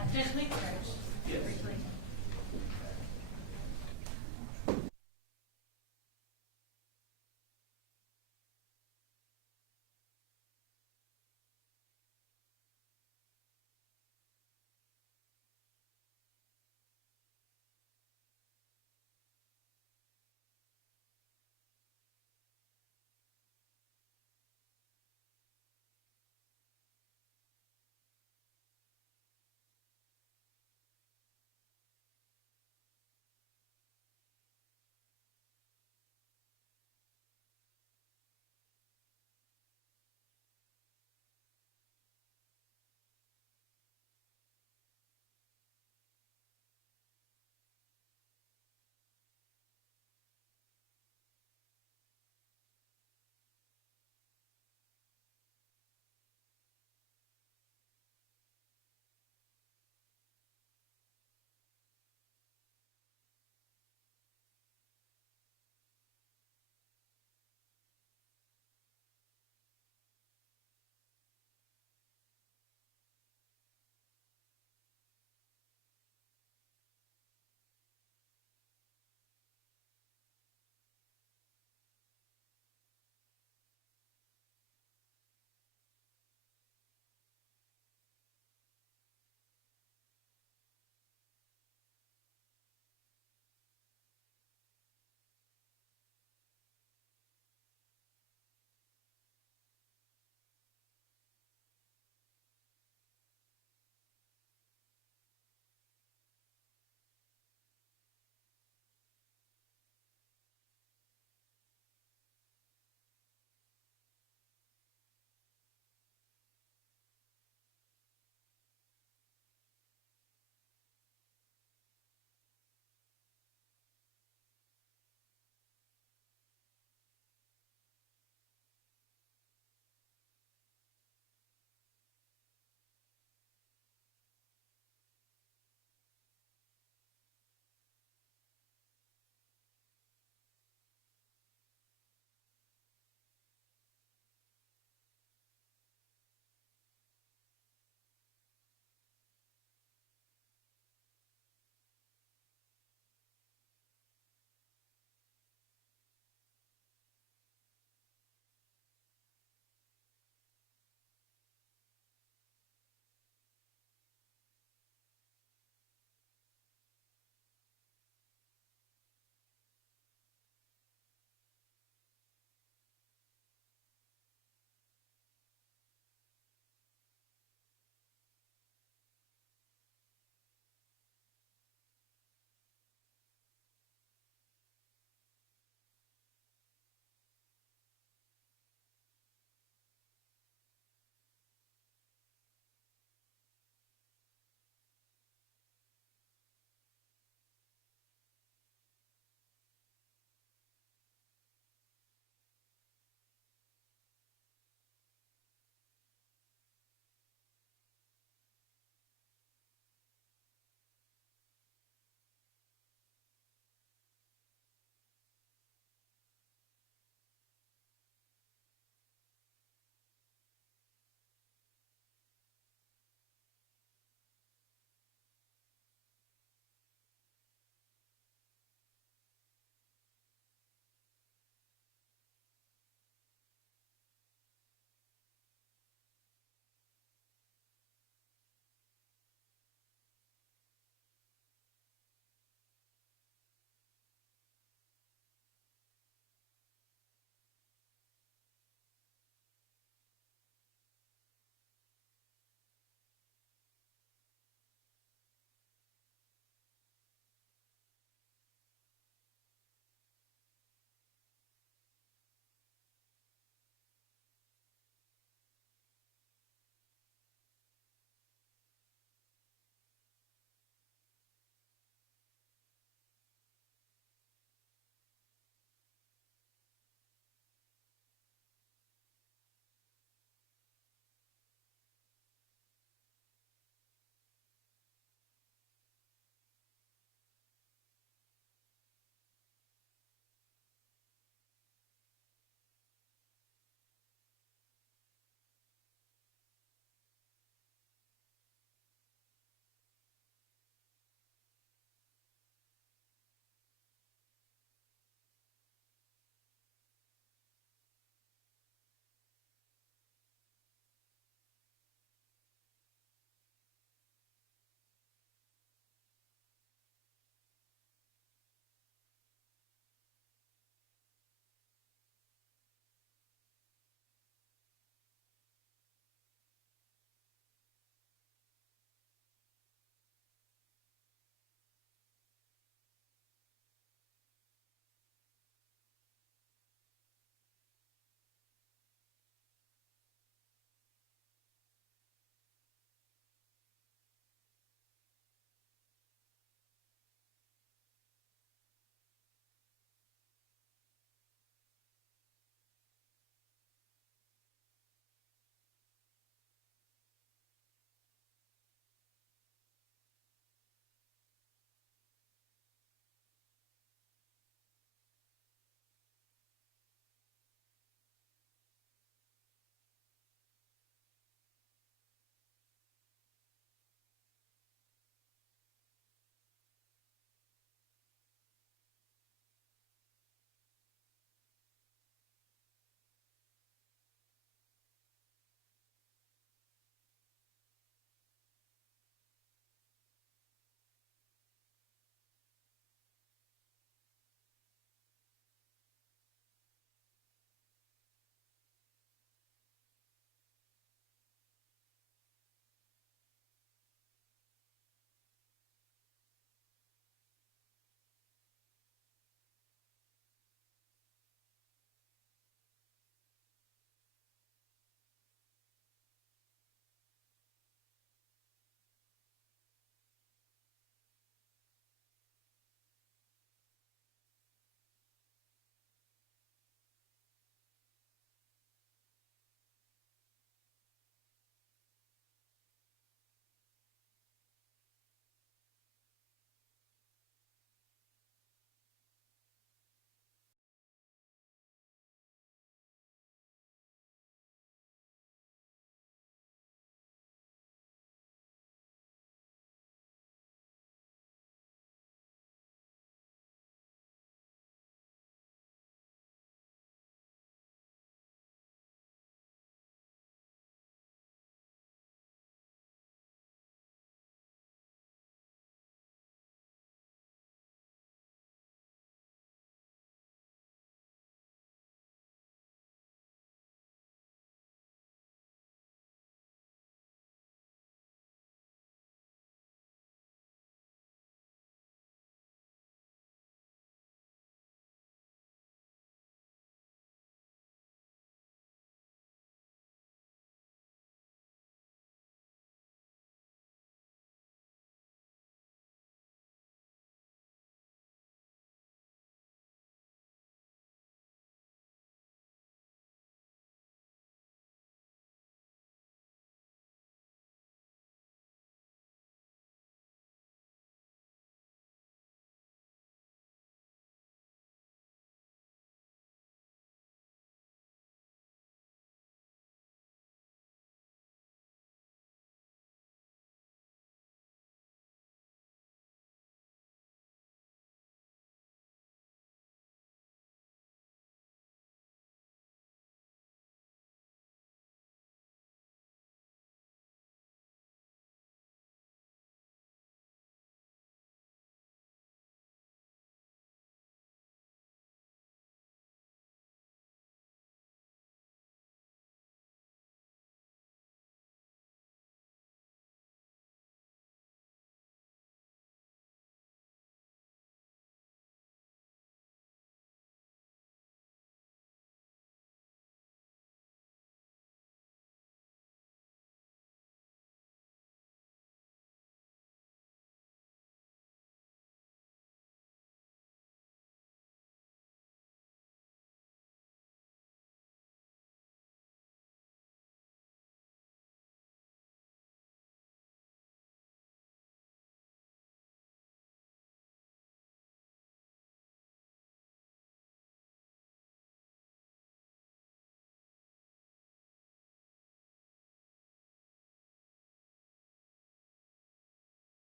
I Gently approach. Yes. Briefly.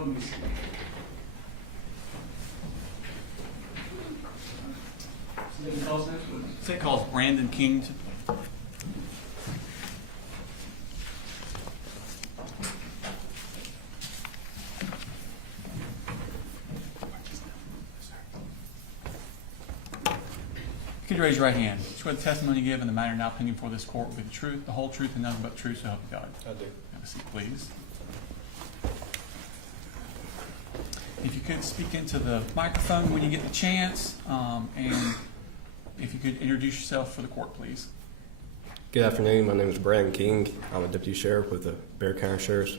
let me see. So they can call us next week. Say it calls Brandon King. Could you raise your right hand? Swear the testimony you give in the matter now pending before this court will be the truth, the whole truth, and nothing but the truth, so help you God. I do. Have a seat, please. If you could speak into the microphone when you get the chance, and if you could introduce yourself for the court, please. Good afternoon. My name is Brandon King. I'm a deputy sheriff with the Bexar County Sheriff's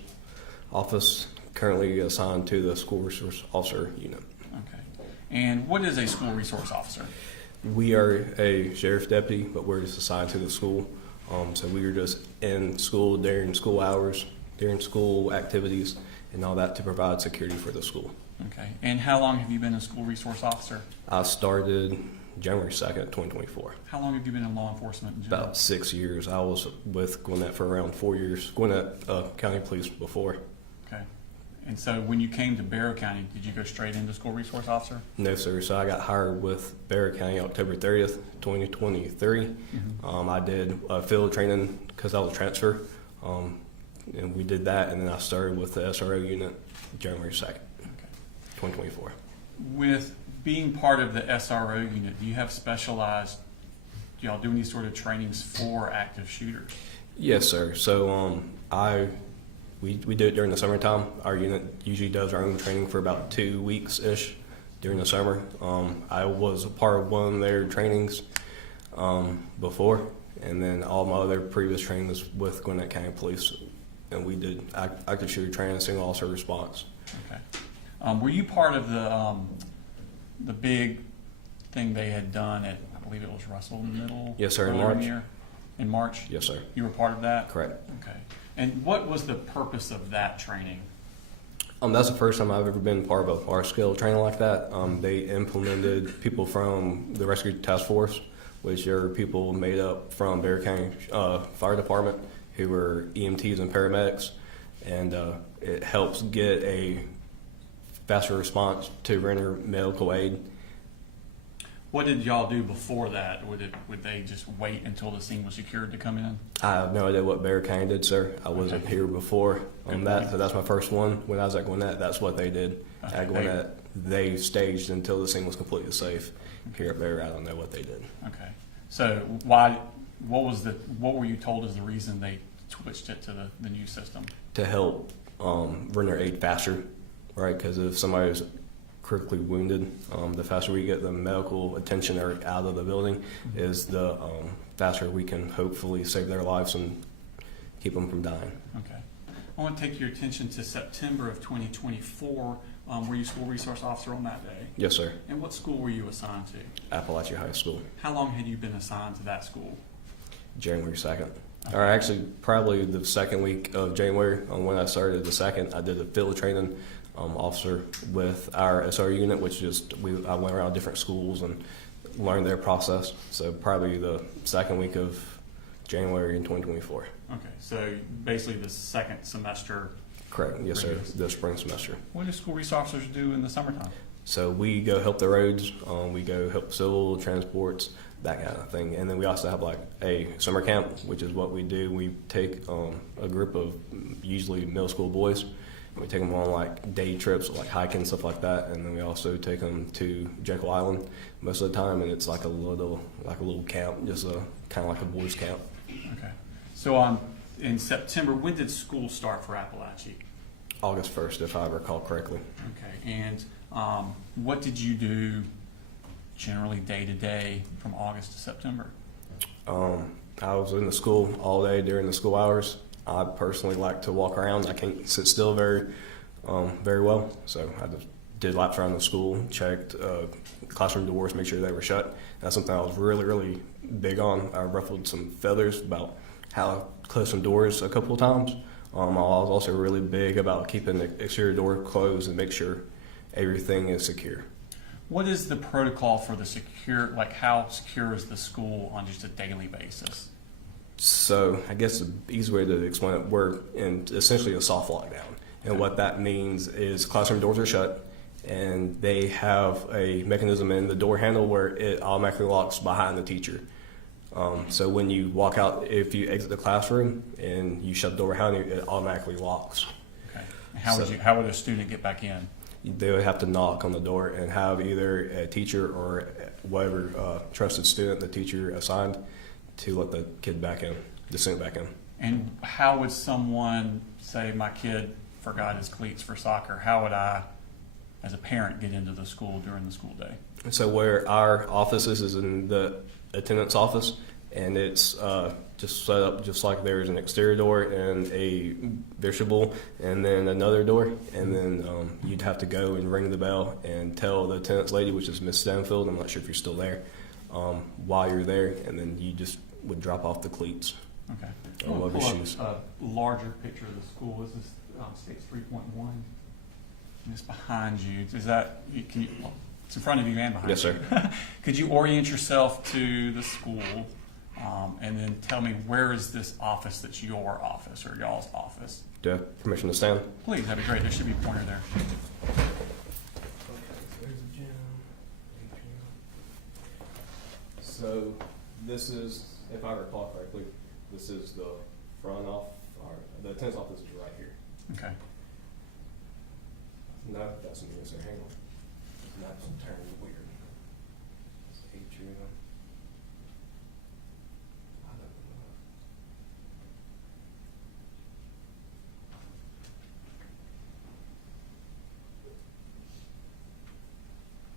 Office, currently assigned to the school resource officer unit. Okay. And what is a school resource officer? We are a sheriff's deputy, but we're just assigned to the school. So we are just in school during school hours, during school activities, and all that to provide security for the school. Okay. And how long have you been a school resource officer? I started January 2nd, 2024. How long have you been in law enforcement in general? About 6 years. I was with Gwinnett for around 4 years. Gwinnett County Police before. Okay. And so when you came to Barrow County, did you go straight into school resource officer? No, sir. So I got hired with Bexar County October 30th, 2023. I did field training because I was a transfer, and we did that, and then I started with the SRO unit January 2nd, 2024. With being part of the SRO unit, do you have do y'all do any sort of trainings for active shooters? Yes, sir. So we do it during the summertime. Our unit usually does our own training for about 2 weeks-ish during the summer. I was a part of one of their trainings before, and then all my other previous training was with Gwinnett County Police, and we did active shooter training, single officer response. Okay. Were you part of the big thing they had done at, I believe it was Russell Middle? Yes, sir, in earlier March. year? In March? Yes, sir. You were part of that? Correct. Okay. And what was the purpose of that training? That's the first time I've ever been part of a large-scale training like that. They implemented people from the Rescue Task Force, which are people made up from Bexar County Fire Department who were EMTs and paramedics, and it helps get a faster response to render medical aid. What did y'all do before that? Would they just wait until the scene was secured to come in? I have no idea what Bexar County did, sir. I wasn't here before on that, so that's my first one. When I was at Gwinnett, that's what they did. Okay. At Gwinnett, they staged until the scene was completely safe. Here at Bexar, I don't know what they did. Okay. So what were you told is the reason they switched it to the new system? To help render aid faster, right? Because if somebody is critically wounded, the faster we get the medical attention out of the building is the faster we can hopefully save their lives and keep them from dying. Okay. I want to take your attention to September of 2024. Were you school resource officer on that day? Yes, sir. And what school were you assigned to? Appalachia High School. How long had you been assigned to that school? January 2nd. Or actually, probably the second week of January. When I started the 2nd, I did a field training officer with our SR unit, which I went around different schools and learned their process. So probably the second week of January in 2024. Okay, so basically the second semester. Correct. Yes, sir. The spring semester. What do school resource officers do in the summertime? So we go help the roads. We go help civil transports, that kind of thing. And then we also have like a summer camp, which is what we do. We take a group of usually middle school boys. We take them on like day trips, like hiking, stuff like that, and then we also take them to Jekyll Island most of the time, and it's like a little camp, just kind of like a boys' camp. Okay. So in September, when did school start for Appalachia? August 1st, if I recall correctly. Okay. And what did you do generally day to day from August to September? I was in the school all day during the school hours. I personally like to walk around. I can't sit still very well, so I just did laps around the school, checked classroom doors, make sure they were shut. That's something I was really, really big on. I ruffled some feathers about how to close some doors a couple of times. I was also really big about keeping the exterior door closed and make sure everything is secure. What is the protocol for the secure, like how secure is the school on just a daily basis? So I guess the easy way to explain it, we're in essentially a soft lockdown. And what that means is classroom doors are shut, and they have a mechanism in the door handle where it automatically locks behind the teacher. So when you walk out, if you exit the classroom and you shut the door behind you, it automatically locks. Okay. How would a student get back in? They would have to knock on the door and have either a teacher or whatever trusted student the teacher assigned to let the kid back in, the student back in. And how would someone say my kid forgot his cleats for soccer? How would I, as a parent, get into the school during the school day? So where our office is in the attendance office, and it's just set up just like there's an exterior door and a vestibule and then another door, and then you'd have to go and ring the bell and tell the attendance lady, which is Miss Stanfield, I'm not sure if you're still there, why you're there, and then you just would drop off the cleats. Okay. Or Pull whatever up shoes. a larger picture of the school. This is States 3.1. It's behind you. Is that, can you, it's in front of you and behind you. Yes, sir. Could you orient yourself to the school and then tell me where is this office that's your office or y'all's office? Do I have permission to stand? Please, that'd be great. There should be a pointer there. So this is, if I recall correctly, this is the front off, or the attendance office is right here. Okay. No, that's what I'm saying. Hang on. That's turned weird. It's atrium. I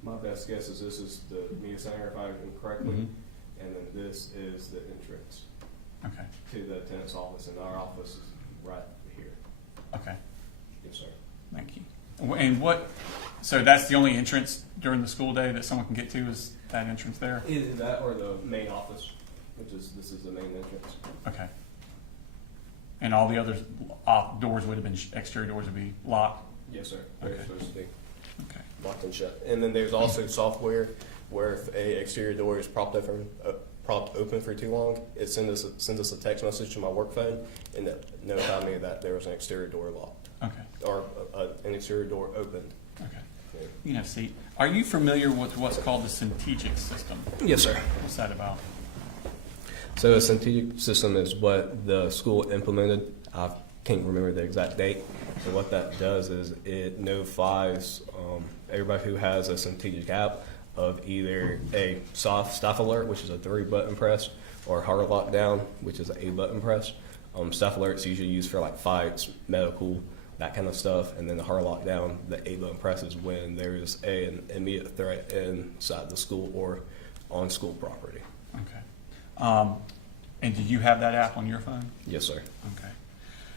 don't know. My best guess is this is the media center, if I remember correctly, Mhm. and then this is the entrance Okay. to the attendance office, and our office is right here. Okay. Yes, sir. Thank you. And what, so that's the only entrance during the school day that someone can get to is that entrance there? Either that or the main office, which is, this is the main entrance. Okay. And all the other doors would have been, exterior doors would be locked? Yes, sir. Okay. They're supposed to be Okay. locked and shut. And then there's also software where if a exterior door is propped open for too long, it sends us a text message to my work phone and it notified me that there was an exterior door locked Okay. or an exterior door opened. Okay. Yeah. You can have a seat. Are you familiar with what's called the Centegic system? Yes, sir. What's that about? So a Centegic system is what the school implemented. I can't remember the exact date. And what that does is it notifies everybody who has a Centegic app of either a staff alert, which is a 3-button press, or hard lockdown, which is an 8-button press. Staff alerts usually used for like fights, medical, that kind of stuff, and then the hard lockdown, the 8-button press is when there is an immediate threat inside the school or on school property. Okay. And do you have that app on your phone? Yes, sir. Okay.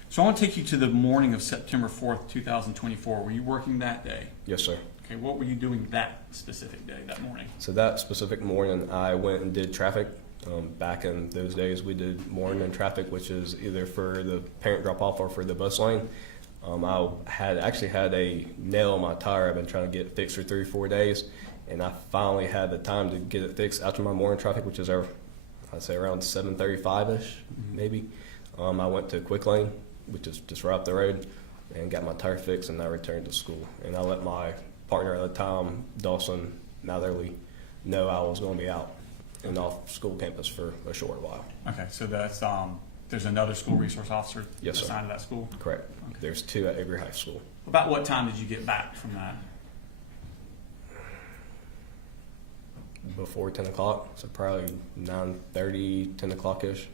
So I want to take you to the morning of September 4th, 2024. Were you working that day? Yes, sir. Okay. What were you doing that specific day, that morning? So that specific morning, I went and did traffic. Back in those days, we did morning traffic, which is either for the parent drop-off or for the bus lane. I had actually had a nail in my tire I've been trying to get fixed for 3 or 4 days, and I finally had the time to get it fixed after my morning traffic, which is I'd say around 7:35ish, maybe. I went to Quick Lane, which is just right up the road, and got my tire fixed, and I returned to school. And I let my partner at the time, Dawson Matherly, know I was going to be out and off school campus for a short while. Okay. So that's there's another school resource officer Yes, sir. assigned to that school? Correct. Okay. There's 2 at every high school. About what time did you get back from that? Before 10 o'clock, so probably 9:30, 10 o'clock-ish.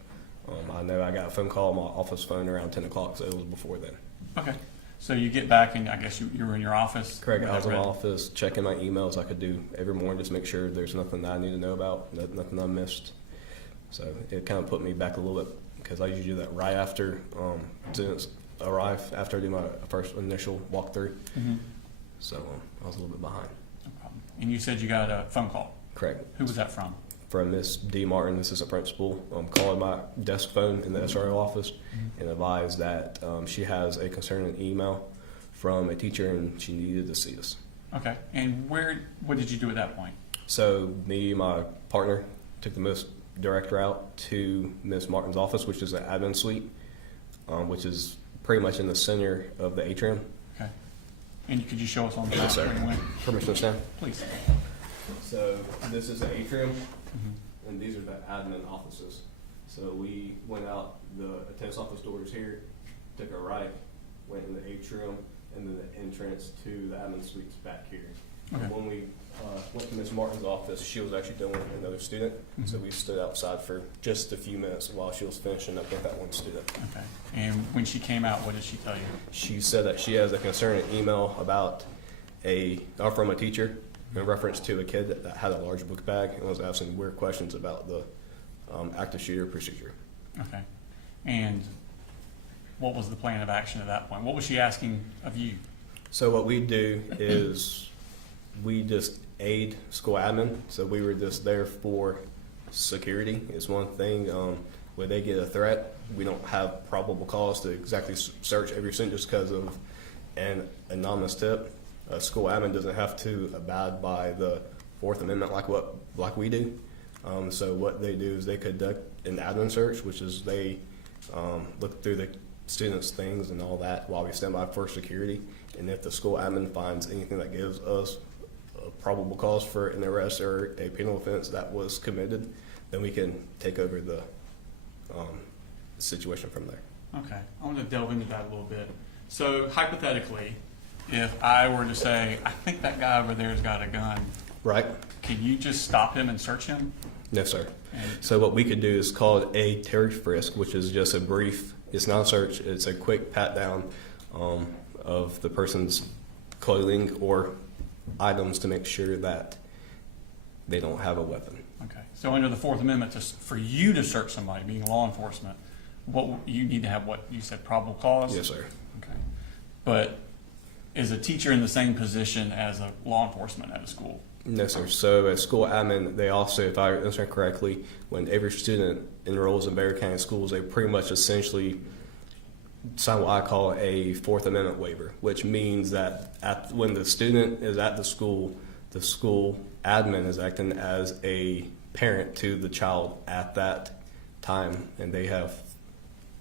I know I got a phone call on my office phone around 10 o'clock, so it was before then. Okay. So you get back and I guess you were in your office? Correct. with I was that in my ready? office checking my emails. I could do every morning, just make sure there's nothing that I need to know about, nothing I missed. So it kind of put me back a little bit because I usually do that right after students arrive, after I do my first initial walkthrough. Mhm. So I was a little bit behind. No problem. And you said you got a phone call. Correct. Who was that from? From Miss D. Martin, assistant principal, calling my desk phone in the SRO office and advised that she has a concerning email from a teacher and she needed to see us. Okay. And what did you do at that point? So me and my partner took the most direct route to Miss Martin's office, which is an admin suite, which is pretty much in the center of the atrium. Okay. And could you show us on the map Yes, sir. where you went? Permission to stand? Please. So this is the atrium, and these are the admin offices. So we went out, the attendance office door is here, took a right, went in the atrium, and then the entrance to the admin suite's back here. Okay. And when we went to Ms. Martin's office, she was actually dealing with another student, so we stood outside for just a few minutes while she was finishing up with that one student. Okay. And when she came out, what did she tell you? She said that she has a concerning email about from a teacher in reference to a kid that had a large book bag and was asking weird questions about the active shooter procedure. Okay. And what was the plan of action at that point? What was she asking of you? So what we do is we just aid school admin. So we were just there for security is one thing. When they get a threat, we don't have probable cause to exactly search every student just because of an anonymous tip. School admin doesn't have to abide by the Fourth Amendment like we do. So what they do is they conduct an admin search, which is they look through the students' things and all that while we stand by for security. And if the school admin finds anything that gives us a probable cause for an arrest or a penal offense that was committed, then we can take over the situation from there. Okay. I want to delve into that a little bit. So hypothetically, if I were to say, I think that guy over there's got a gun, Right? can you just stop him and search him? No, sir. And So what we could do is called a Terry frisk, which is just a brief, it's not a search, it's a quick pat down of the person's clothing or items to make sure that they don't have a weapon. okay. So under the Fourth Amendment, for you to search somebody, being law enforcement, you need to have what you said, probable cause? Yes, sir. Okay. But is a teacher in the same position as a law enforcement at a school? No, sir. So as school admin, they also, if I understand correctly, when every student enrolls in Bexar County schools, they pretty much essentially sign what I call a Fourth Amendment waiver, which means that when the student is at the school admin is acting as a parent to the child at that time, and they have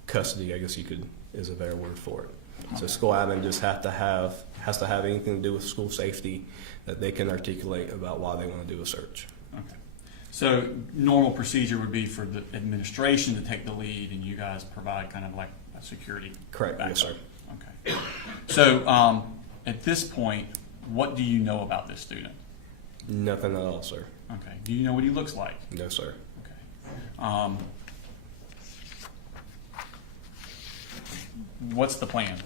custody, I guess is a better word for it. So school admin just has to have anything to do with school safety that they can articulate about why they want to do a search. Okay. So normal procedure would be for the administration to take the lead and you guys provide kind of like a security Correct. backup. Yes, sir. Okay. So at this point, what do you know about this student? Nothing at all, sir. Okay. Do you know what he looks like? No, sir. Okay. What's the plan?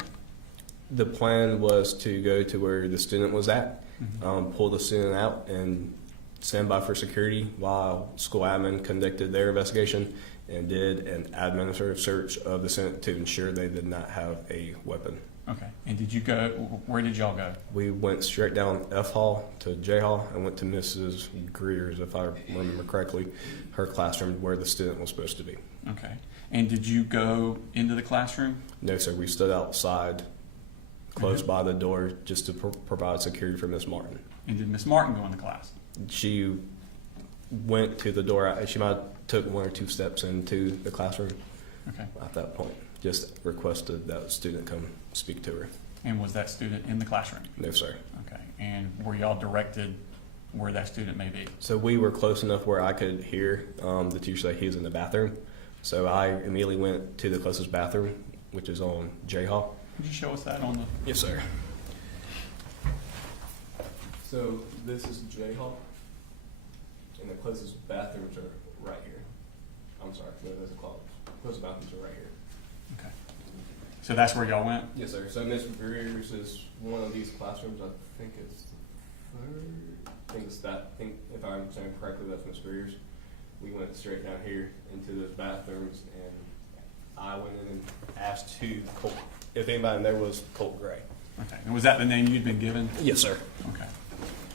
The plan was to go to where the student was at, pull the student out, and stand by for security while school admin conducted their investigation and did an administrative search of the student to ensure they did not have a weapon. Okay. And where did y'all go? We went straight down F Hall to J Hall and went to Mrs. Greer's, if I remember correctly, her classroom where the student was supposed to be. Okay. And did you go into the classroom? No, sir. We stood outside, close by the door, just to provide security for Miss Martin. And did Miss Martin go into class? She went to the door. She might have took one or two steps into the classroom. Okay. At that point, just requested that student come speak to her. And was that student in the classroom? No, sir. Okay. And were y'all directed where that student may be? So we were close enough where I could hear the teacher say he was in the bathroom. So I immediately went to the closest bathroom, which is on J Hall. Could you show us that on the? Yes, sir. So this is J Hall, and the closest bathrooms are right here. I'm sorry, no, there's a closest bathrooms are right here. Okay. So that's where y'all went? Yes, sir. So Miss Greer's is one of these classrooms. I think it's the third. I think if I understand correctly, that's Miss Greer's. We went straight down here into those bathrooms, and I went in and asked if anybody in there was Colt Gray. Okay. And was that the name you'd been given? Yes, sir. Okay.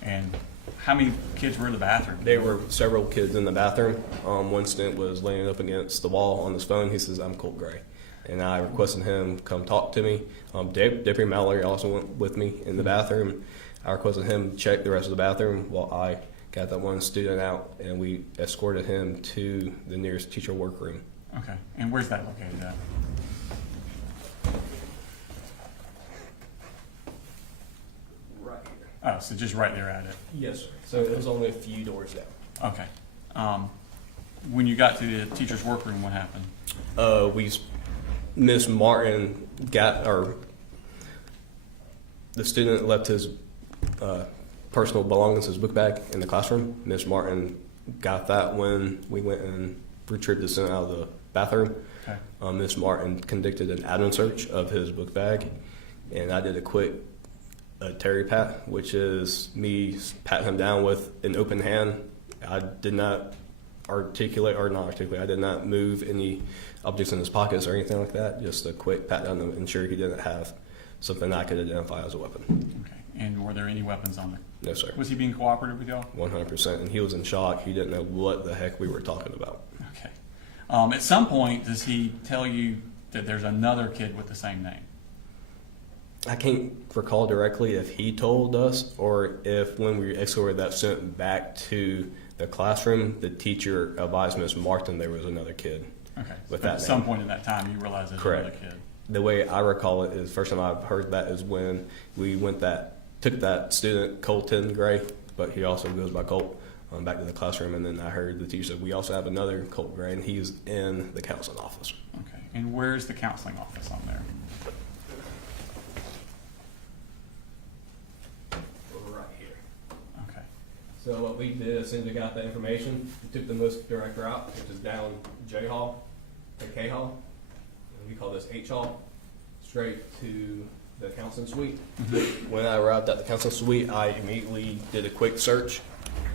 And how many kids were in the bathroom? There were several kids in the bathroom. One student was laying up against the wall on his phone. He says, "I'm Colt Gray." And I requested him come talk to me. Deputy Mallory also went with me in the bathroom. I requested him check the rest of the bathroom while I got that one student out, and we escorted him to the nearest teacher workroom. Okay. And where's that located at? Oh, so just right there at it. Yes, sir. So it was only a few doors down. Okay. When you got to the teacher's workroom, what happened? Miss Martin the student left his personal belongings, his book bag, in the classroom. Miss Martin got that when we went and retrieved the student out of the bathroom. Okay. Miss Martin conducted an admin search of his book bag, and I did a quick Terry pat, which is me patting him down with an open hand. I did not I did not move any objects in his pockets or anything like that. Just a quick pat down to ensure he didn't have something I could identify as a weapon. Okay. And were there any weapons on there? No, sir. Was he being cooperative with y'all? 100%. And he was in shock. He didn't know what the heck we were talking about. Okay. At some point, does he tell you that there's another kid with the same name? I can't recall directly if he told us or if when we escorted that student back to the classroom, the teacher advised Miss Martin there was another kid. Okay. With So that at some name. point in that time, you realized there's Correct. another kid. The way I recall it is first time I've heard that is when we took that student, Colton Gray, but he also goes by Colt, back to the classroom, and then I heard the teacher said we also have another Colt Gray, and he's in the counseling office. Okay. And where's the counseling office on there? Right here. Okay. So what we did as soon as we got that information, we took the most direct route, which is down J Hall to K Hall, and we call this H Hall, straight to the counseling suite. When I arrived at the counseling suite, I immediately did a quick search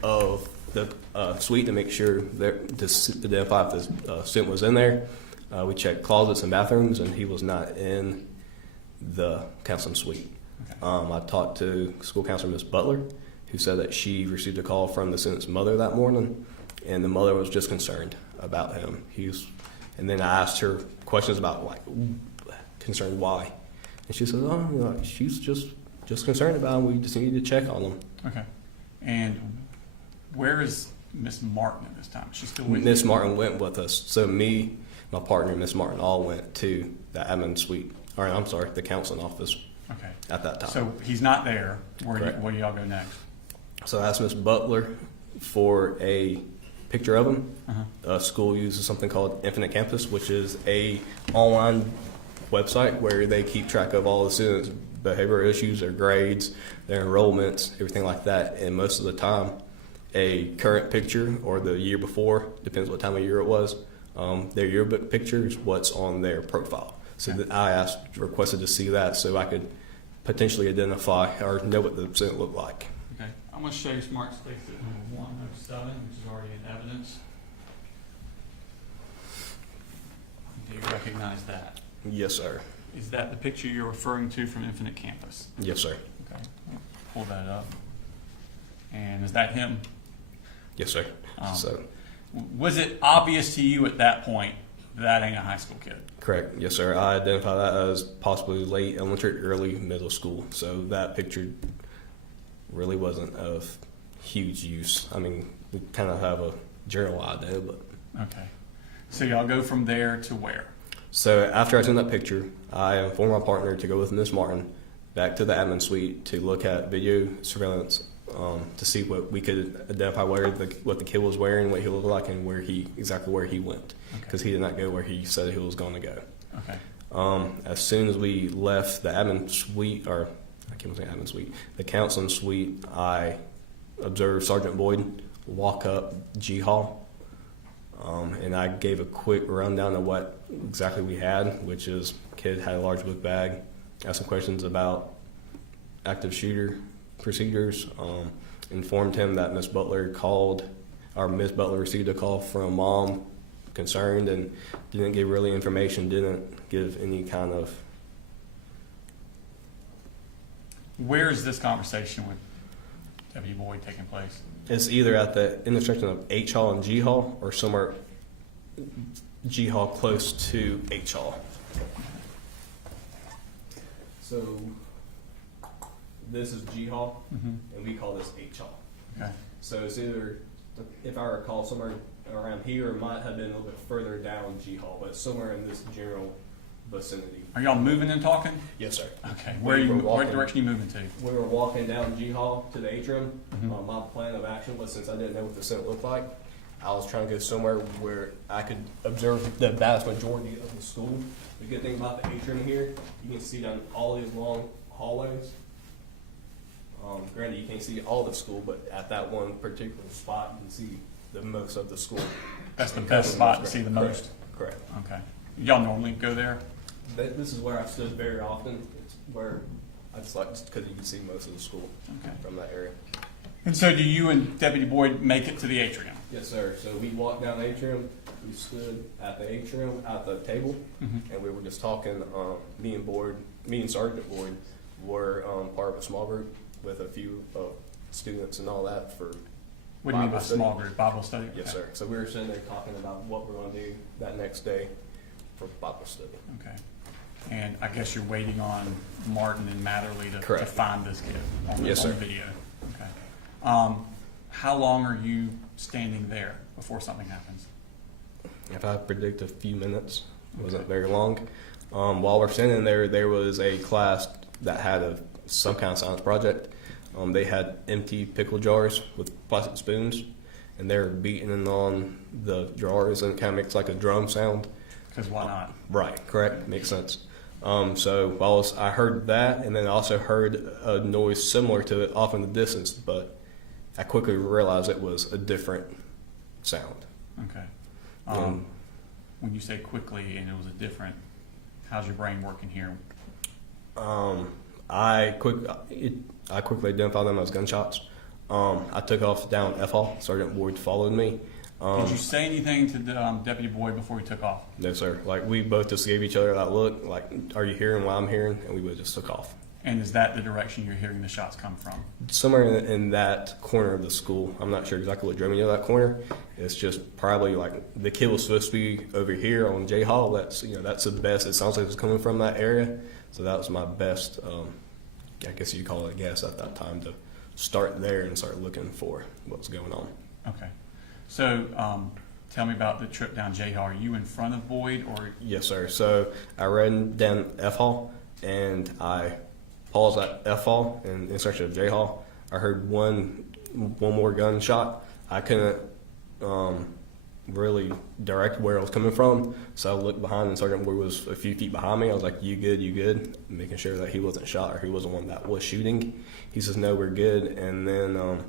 of the suite to make sure that to identify if the student was in there. We checked closets and bathrooms, and he was not in the counseling suite. I talked to school counselor Miss Butler, who said that she received a call from the student's mother that morning, and the mother was just concerned about him. And then I asked her questions about concerned why, and she said, "Oh, she's just concerned about him. We just need to check on him." Okay. And where is Miss Martin at this time? She's still with Miss you? Martin went with us. So me, my partner, Miss Martin, all went to the admin suite, or I'm sorry, the counseling office Okay. at that time. So he's not there. Correct. Where do y'all go next? So I asked Miss Butler for a picture of him. Uh-huh. School uses something called Infinite Campus, which is a online website where they keep track of all the students' behavioral issues, their grades, their enrollments, everything like that. And most of the time, a current picture or the year before, depends what time of year it was, their yearbook picture is what's on their profile. So Okay. that I requested to see that so I could potentially identify or know what the student looked like. Okay. I'm going to show you Smart States at number 107, which is already in evidence. Do you recognize that? Yes, sir. Is that the picture you're referring to from Infinite Campus? Yes, sir. Okay. Pull that up. And is that him? Yes, sir. So, Was it obvious to you at that point that ain't a high school kid? correct. Yes, sir. I identify that as possibly late elementary, early middle school. So that picture really wasn't of huge use. I mean, we kind of have a general idea, but. Okay. So y'all go from there to where? So after I took that picture, I informed my partner to go with Miss Martin back to the admin suite to look at video surveillance to see what we could identify what the kid was wearing, what he looked like, and exactly where he went, because he did not go where he said he was going to go. Okay. As soon as we left the admin suite, or I can't say admin suite, the counseling suite, I observed Sergeant Boyd walk up G Hall, and I gave a quick rundown of what exactly we had, which is kid had a large book bag, asked some questions about active shooter procedures, informed him that Miss Butler received a call from mom concerned, and didn't give really information, didn't give any kind of. Where is this conversation with W. Boyd taking place? It's either at the intersection of H Hall and G Hall, or somewhere G Hall close to H Hall. So this is G Hall, and we call this H Hall. Okay. So it's either, if I recall, somewhere around here, it might have been a little bit further down G Hall, but somewhere in this general vicinity. Are y'all moving and talking? Yes, sir. Okay. We Where were you? What walking- direction are you moving to? We were walking down G Hall to the atrium. Mhm. My plan of action was, since I didn't know what the Senate looked like, I was trying to go somewhere where I could observe the vast majority of the school. The good thing about the atrium here, you can see down all these long hallways. Granted, you can't see all the school, but at that one particular spot, you can see the most of the school. That's the best spot to see the most. Correct. Okay. Y'all normally go there? This is where I stood very often. It's where I just like, because you can see most of the school Okay. from that area. And so do you and Deputy Boyd make it to the atrium? Yes, sir. So we walked down the atrium. We stood at the atrium at the table, Mhm. and we were just talking. Me and Sergeant Boyd were part of a small group with a few students and all that for. What do you mean by Bible study. small group? Bible study? Yes, Okay. sir. So we were sitting there talking about what we're going to do that next day for Bible study. Okay. And I guess you're waiting on Martin and Matterly to Correct. find this kid on the, Yes, on sir. the video. Okay. How long are you standing there before something happens? If I predict a few minutes, it wasn't very long. While we're standing there, there was a class that had some kind of science project. They had empty pickle jars with plastic spoons, and they were beating on the jars, and it kind of makes like a drum sound. Because why not? Right, correct, makes sense. So I heard that, and then I also heard a noise similar to it off in the distance, but I quickly realized it was a different sound. Okay. Um, When you say quickly and it was a different, how's your brain working here? I quickly identified them as gunshots. I took off down F Hall. Sergeant Boyd followed me. Did you say anything to the Deputy Boyd before you took off? No, sir. Like, we both just gave each other that look, like, are you hearing what I'm hearing? And we both just took off. And is that the direction you're hearing the shots come from? Somewhere in that corner of the school. I'm not sure exactly what drove me to that corner. It's just probably like the kid was supposed to be over here on J Hall. That's the best. It sounds like it was coming from that area. So that was my best, I guess you'd call it a guess at that time, to start there and start looking for what's going on. Okay. So tell me about the trip down J Hall. Are you in front of Boyd or? Yes, sir. So I ran down F Hall, and I paused at F Hall in search of J Hall. I heard one more gunshot. I couldn't really direct where it was coming from, so I looked behind, and Sergeant Boyd was a few feet behind me. I was like, "You good? You good?" Making sure that he wasn't shot or he wasn't one that was shooting. He says, "No, we're good." And then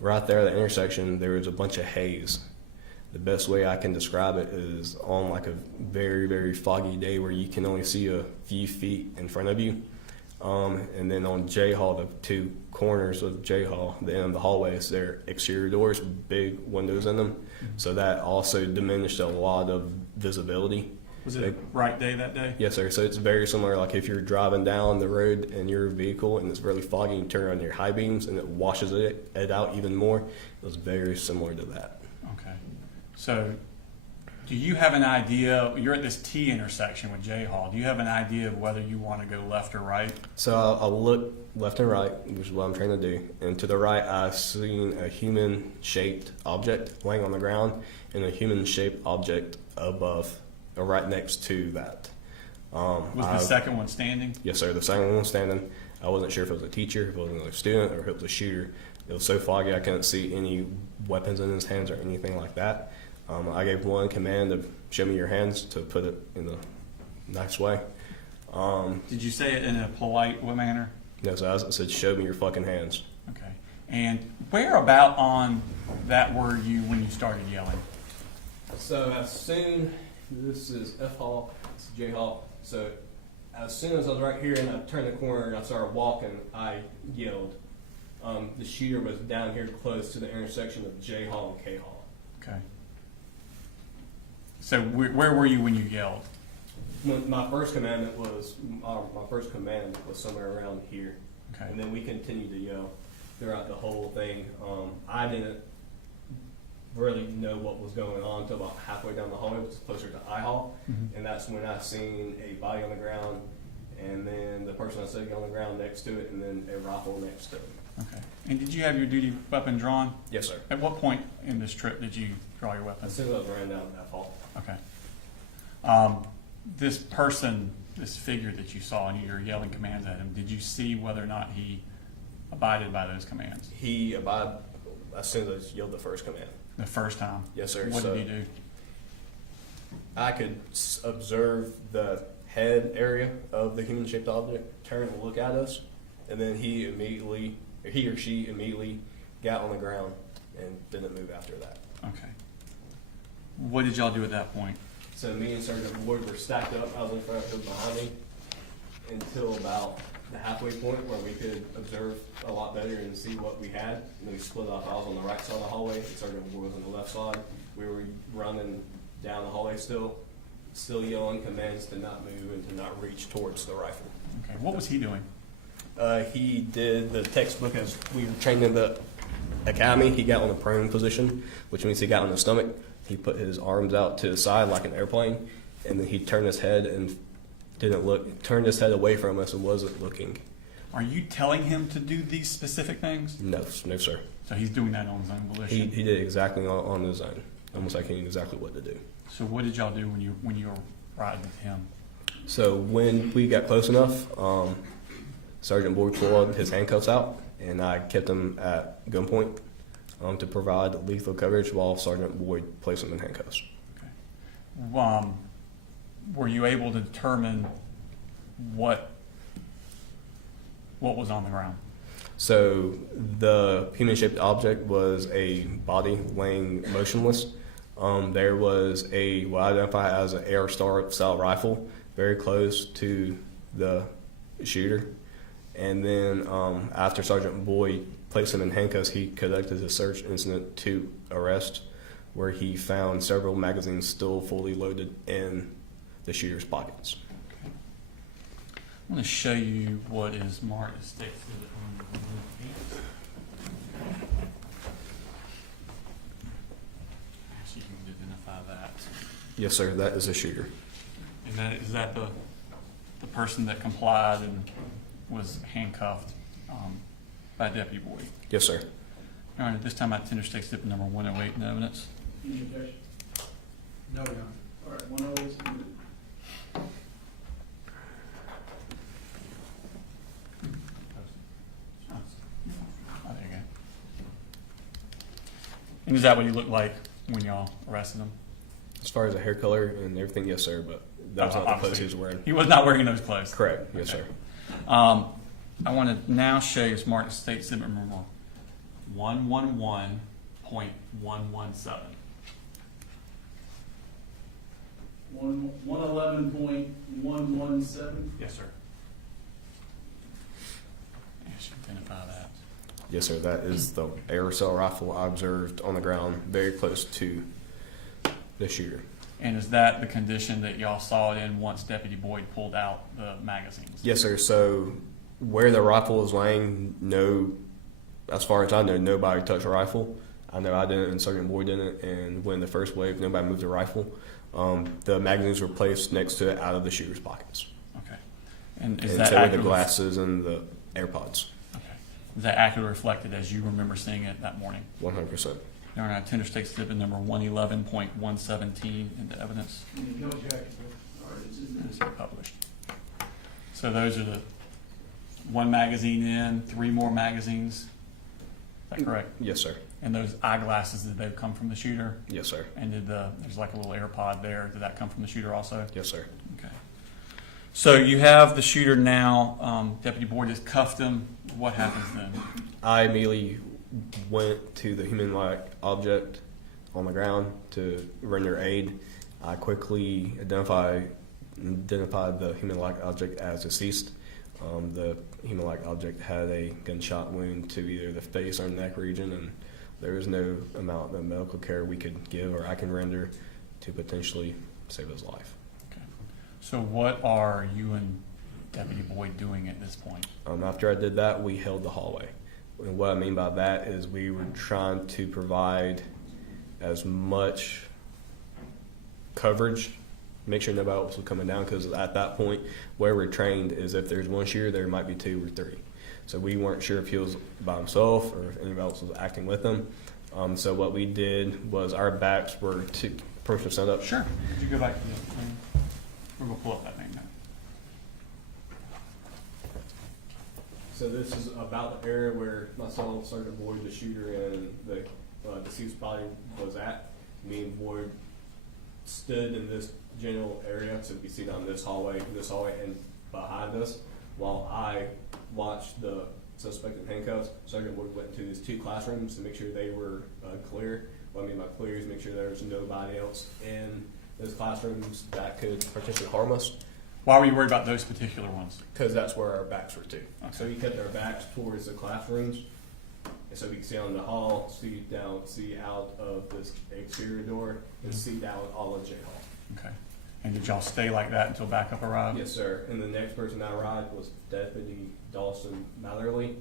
right there at the intersection, there was a bunch of haze. The best way I can describe it is on like a very, very foggy day where you can only see a few feet in front of you. And then on J Hall, the two corners of J Hall, the end of the hallways, they're exterior doors, big windows in them. So that also diminished a lot of visibility. Was it a bright day that day? Yes, sir. So it's very similar. Like if you're driving down the road in your vehicle and it's really foggy, and you turn on your high beams and it washes it out even more. It was very similar to that. Okay. So do you have an idea, you're at this T intersection with J Hall, do you have an idea of whether you want to go left or right? So I'll look left and right, which is what I'm trying to do. And to the right, I've seen a human-shaped object laying on the ground and a human-shaped object above, or right next to that. Was the second one standing? Yes, sir. The second one was standing. I wasn't sure if it was a teacher, if it was another student, or if it was a shooter. It was so foggy I couldn't see any weapons in his hands or anything like that. I gave one command of show me your hands, to put it in a nice way. Did you say it in a polite manner? No, so I said show me your fucking hands. Okay. And where about on that were you when you started yelling? So as soon, this is F Hall, this is J Hall. So as soon as I was right here and I turned the corner and I started walking, I yelled. The shooter was down here close to the intersection of J Hall and K Hall. Okay. So where were you when you yelled? My first command was somewhere around here. Okay. And then we continued to yell throughout the whole thing. I didn't really know what was going on until about halfway down the hallway, which is closer to I Hall. Mm-hmm. And that's when I seen a body on the ground, and then the person I was sitting on the ground next to it, and then a rifle next to it. Okay. And did you have your duty weapon drawn? Yes, sir. At what point in this trip did you draw your weapon? As soon as I ran down that hall. Okay. this person, this figure that you saw and you're yelling commands at him, did you see whether or not he abided by those commands? He abided as soon as I yelled the first command. The first time? Yes, sir. What So did he do? I could observe the head area of the human-shaped object turn and look at us, and then he or she immediately got on the ground and didn't move after that. Okay. What did y'all do at that point? So me and Sergeant Boyd were stacked up. I was in front, he was behind me, until about the halfway point where we could observe a lot better and see what we had. And then we split up. I was on the right side of the hallway, and Sergeant Boyd was on the left side. We were running down the hallway still yelling commands to not move and to not reach towards the rifle. Okay. What was he doing? He did the textbook as we were trained in the academy. He got on the prone position, which means he got on the stomach. He put his arms out to the side like an airplane, and then he turned his head and didn't look, turned his head away from us and wasn't looking. Are you telling him to do these specific things? No, sir. So he's doing that on his own volition? He did exactly on his own, almost like he knew exactly what to do. So what did y'all do when you were riding with him? So when we got close enough, Sergeant Boyd pulled his handcuffs out, and I kept him at gunpoint to provide lethal coverage while Sergeant Boyd placed him in handcuffs. Okay. Were you able to determine what was on the ground? So the human-shaped object was a body laying motionless. There was what I identify as an Air Star style rifle very close to the shooter. And then after Sergeant Boyd placed him in handcuffs, he conducted a search incident to arrest, where he found several magazines still fully loaded in the shooter's pockets. Okay. I'm going to show you what is marked as State Exhibit on Actually, you can identify that. Yes, sir. That is a shooter. And is that the person that complied and was handcuffed by Deputy Boyd? Yes, sir. All right, at this time, I tender State Exhibit number 108 in evidence. Any objection? No, Your Honor. All right, 108 is submitted. Oh, there you go. And is that what he looked like when y'all arrested him? As far as the hair color and everything, yes, sir. But that was not the clothes he was wearing. He was not wearing those clothes. Correct. Yes, Okay. sir. I want to now show you Smart State Exhibit number 111.117. 111.117. Yes, sir. Yes, you identify that. Yes, sir. That is the aerosol rifle I observed on the ground very close to the shooter. And is that the condition that y'all saw it in once Deputy Boyd pulled out the magazines? Yes, sir. So where the rifle is laying, as far as I know, nobody touched the rifle. I know I didn't and Sergeant Boyd didn't. And when the first wave, nobody moved the rifle. The magazines were placed next to it out of the shooter's pockets. Okay. And is And that so were the accurately, glasses and the AirPods. okay. Is that accurately reflected as you remember seeing it that morning? 100%. All right, tender State Exhibit number 111.117 into evidence. No objection. All right, it's submitted. It's published. So those are the one magazine in, 3 more magazines. Is that correct? Yes, sir. And those eyeglasses, did they come from the shooter? Yes, sir. And there's like a little AirPod there. Did that come from the shooter also? Yes, sir. Okay. So you have the shooter now. Deputy Boyd has cuffed him. What happens then? I immediately went to the human-like object on the ground to render aid. I quickly identified the human-like object as deceased. The human-like object had a gunshot wound to either the face or neck region, and there was no amount of medical care we could give or I can render to potentially save his life. Okay. So what are you and Deputy Boyd doing at this point? After I did that, we held the hallway. And what I mean by that is we were trying to provide as much coverage, make sure nobody else was coming down, because at that point, where we're trained is if there's one shooter, there might be 2 or 3. So we weren't sure if he was by himself or if anybody else was acting with him. So what we did was our backs were to person stand up. Sure. Could you go back to the We'll pull up that name now. So this is about the area where myself, Sergeant Boyd, the shooter, and the deceased's body was at. Me and Boyd stood in this general area, so we see down this hallway, and behind us, while I watched the suspect in handcuffs. Sergeant Boyd went into these 2 classrooms to make sure they were clear. What I mean by clear is make sure there was nobody else in those classrooms that could potentially harm us. Why were you worried about those particular ones? Because that's where our backs were to. Okay. So we kept our backs towards the classrooms, and so we could see on the hall, see out of this exterior door, and see down all of J Hall. Okay. And did y'all stay like that until backup arrived? Yes, sir. And the next person that arrived was Deputy Dawson Matherly.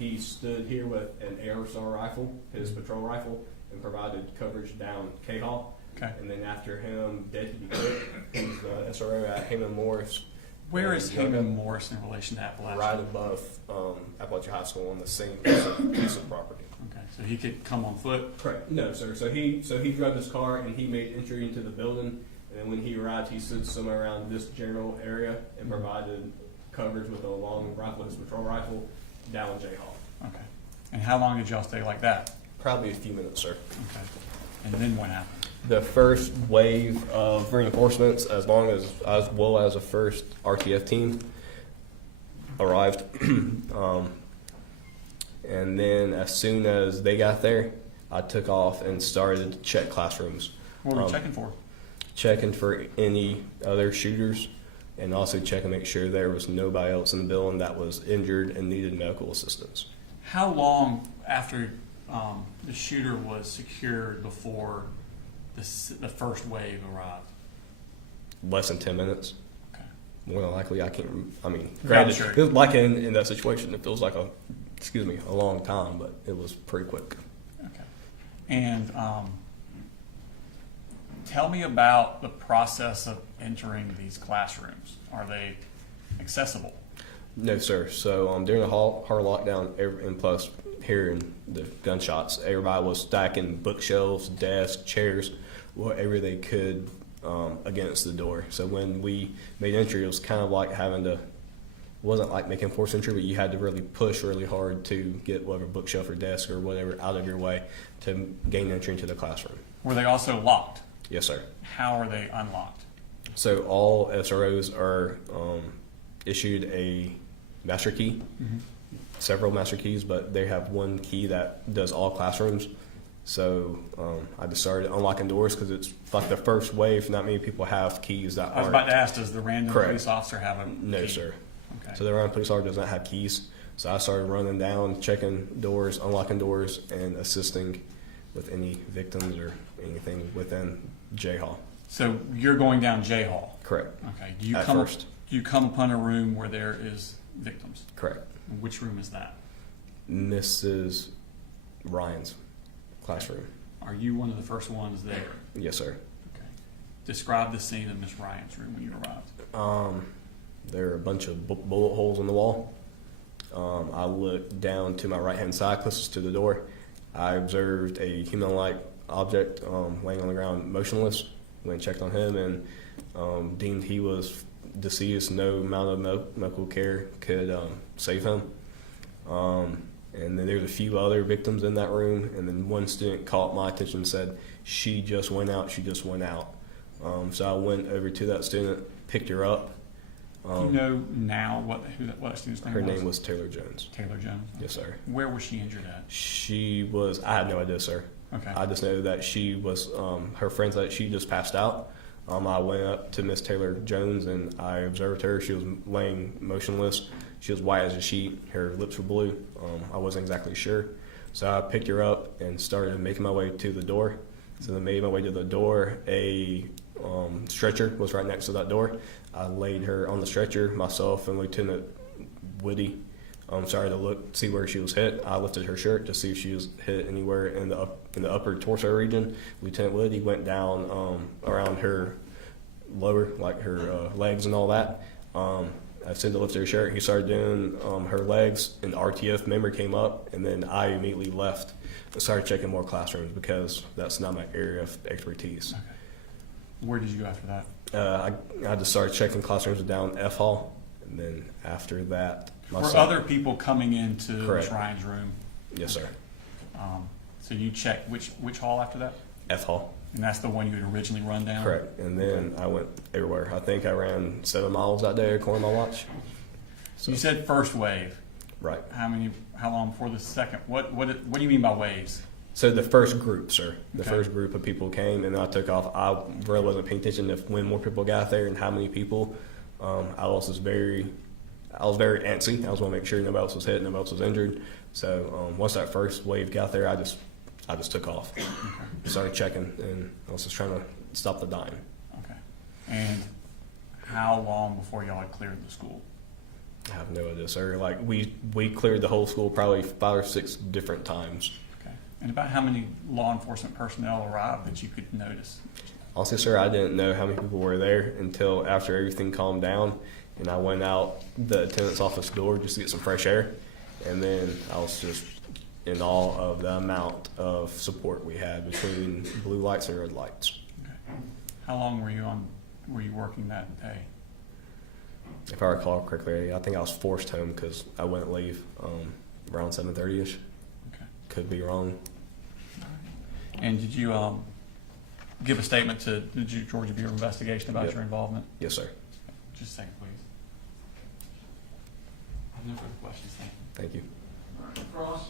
He stood here with an aerosol rifle, his patrol rifle, and provided coverage down K Hall. Okay. And then after him, Deputy Cook, who's the SRO at Heyman Morris. Where is Heyman Morris in relation to Appalachia? Right above Appalachia High School on the same piece of property. Okay, so he could come on foot? Correct. No, sir. So he drove his car and he made entry into the building. And then when he arrived, he stood somewhere around this general area and provided coverage with a long rifle, his patrol rifle, down J Hall. Okay. And how long did y'all stay like that? Probably a few minutes, sir. Okay. And then what happened? The first wave of reinforcements, as well as the first RTF team, arrived. And then as soon as they got there, I took off and started to check classrooms. What were you checking for? Checking for any other shooters, and also checking to make sure there was nobody else in the building that was injured and needed medical assistance. How long after the shooter was secured before the first wave arrived? Less than 10 minutes. Okay. More than likely, granted, sure. it was like in that situation, it feels like a long time, but it was pretty quick. Okay. And tell me about the process of entering these classrooms. Are they accessible? No, sir. So during the hard lockdown, and plus hearing the gunshots, everybody was stacking bookshelves, desks, chairs, whatever they could against the door. So when we made entry, it was kind of like wasn't like making forced entry, but you had to really push really hard to get whatever bookshelf or desk or whatever out of your way to gain entry into the classroom. Were they also locked? Yes, sir. How are they unlocked? So all SROs are issued a master key, several master keys, but they have one key that does all classrooms. So I just started unlocking doors because it's like the first wave. Not many people have keys that I was about to ask, does the random police officer have a No, key? sir. Okay. So the random police officer does not have keys. So I started running down, checking doors, unlocking doors, and assisting with any victims or anything within J Hall. So you're going down J Hall? Correct. Okay. Do you come upon a room where there is victims? Correct. Which room is that? Mrs. Ryan's classroom. Are you one of the first ones there? Yes, sir. Okay. Describe the scene of Miss Ryan's room when you arrived. There are a bunch of bullet holes in the wall. I looked down to my right-hand side, closest to the door. I observed a human-like object laying on the ground motionless. Went and checked on him and deemed he was deceased. No amount of medical care could save him. And then there's a few other victims in that room. And then one student caught my attention and said, "She just went out. She just went out." So I went over to that student, picked her up. Do you know now what student's name was? Her name was Taylor Jones. Taylor Jones? Yes, sir. Where was she injured at? I have no idea, sir. Okay. I just know that she was, her friend said she just passed out. I went up to Miss Taylor Jones and I observed her. She was laying motionless. She was white as a sheet. Her lips were blue. I wasn't exactly sure. So I picked her up and started making my way to the door. So I made my way to the door. A stretcher was right next to that door. I laid her on the stretcher, myself and Lieutenant Woody. Started to see where she was hit. I lifted her shirt to see if she was hit anywhere in the upper torso region. Lieutenant Woody went down around her lower, like her legs and all that. I said to lift her shirt. He started doing her legs, and the RTF member came up, and then I immediately left and started checking more classrooms because that's not my area of expertise. Okay. Where did you go after that? I just started checking classrooms down F Hall, and then after that, my Were son- other people coming into Correct. Shrine's room? Yes, sir. So you checked which hall after that? F Hall. And that's the one you had originally run down? Correct. And then I went everywhere. I think I ran 7 miles that day according to my watch. So you said first wave. Right. How long before the second? What do you mean by waves? So the first group, sir, the Okay. first group of people came, and then I took off. I really wasn't paying attention to when more people got there and how many people. I was very antsy. I was going to make sure nobody else was hit, nobody else was injured. So once that first wave got there, I just took off, started checking, and I was just trying to stop the dying. Okay. And how long before y'all had cleared the school? I have no idea, sir. Like we cleared the whole school probably 5 or 6 different times. Okay. And about how many law enforcement personnel arrived that you could notice? Honestly, sir, I didn't know how many people were there until after everything calmed down, and I went out the attendant's office door just to get some fresh air, and then I was just in awe of the amount of support we had between blue lights and red lights. Okay. How long were you working that day? If I recall correctly, I think I was forced home because I wouldn't leave around 7:30ish. Okay. Could be wrong. And did you give a statement to the Georgia Bureau of Investigation about Yep. your involvement? Yes, sir. Just a second, please. I have no further questions. Thank you. Thank you. All right, Cross?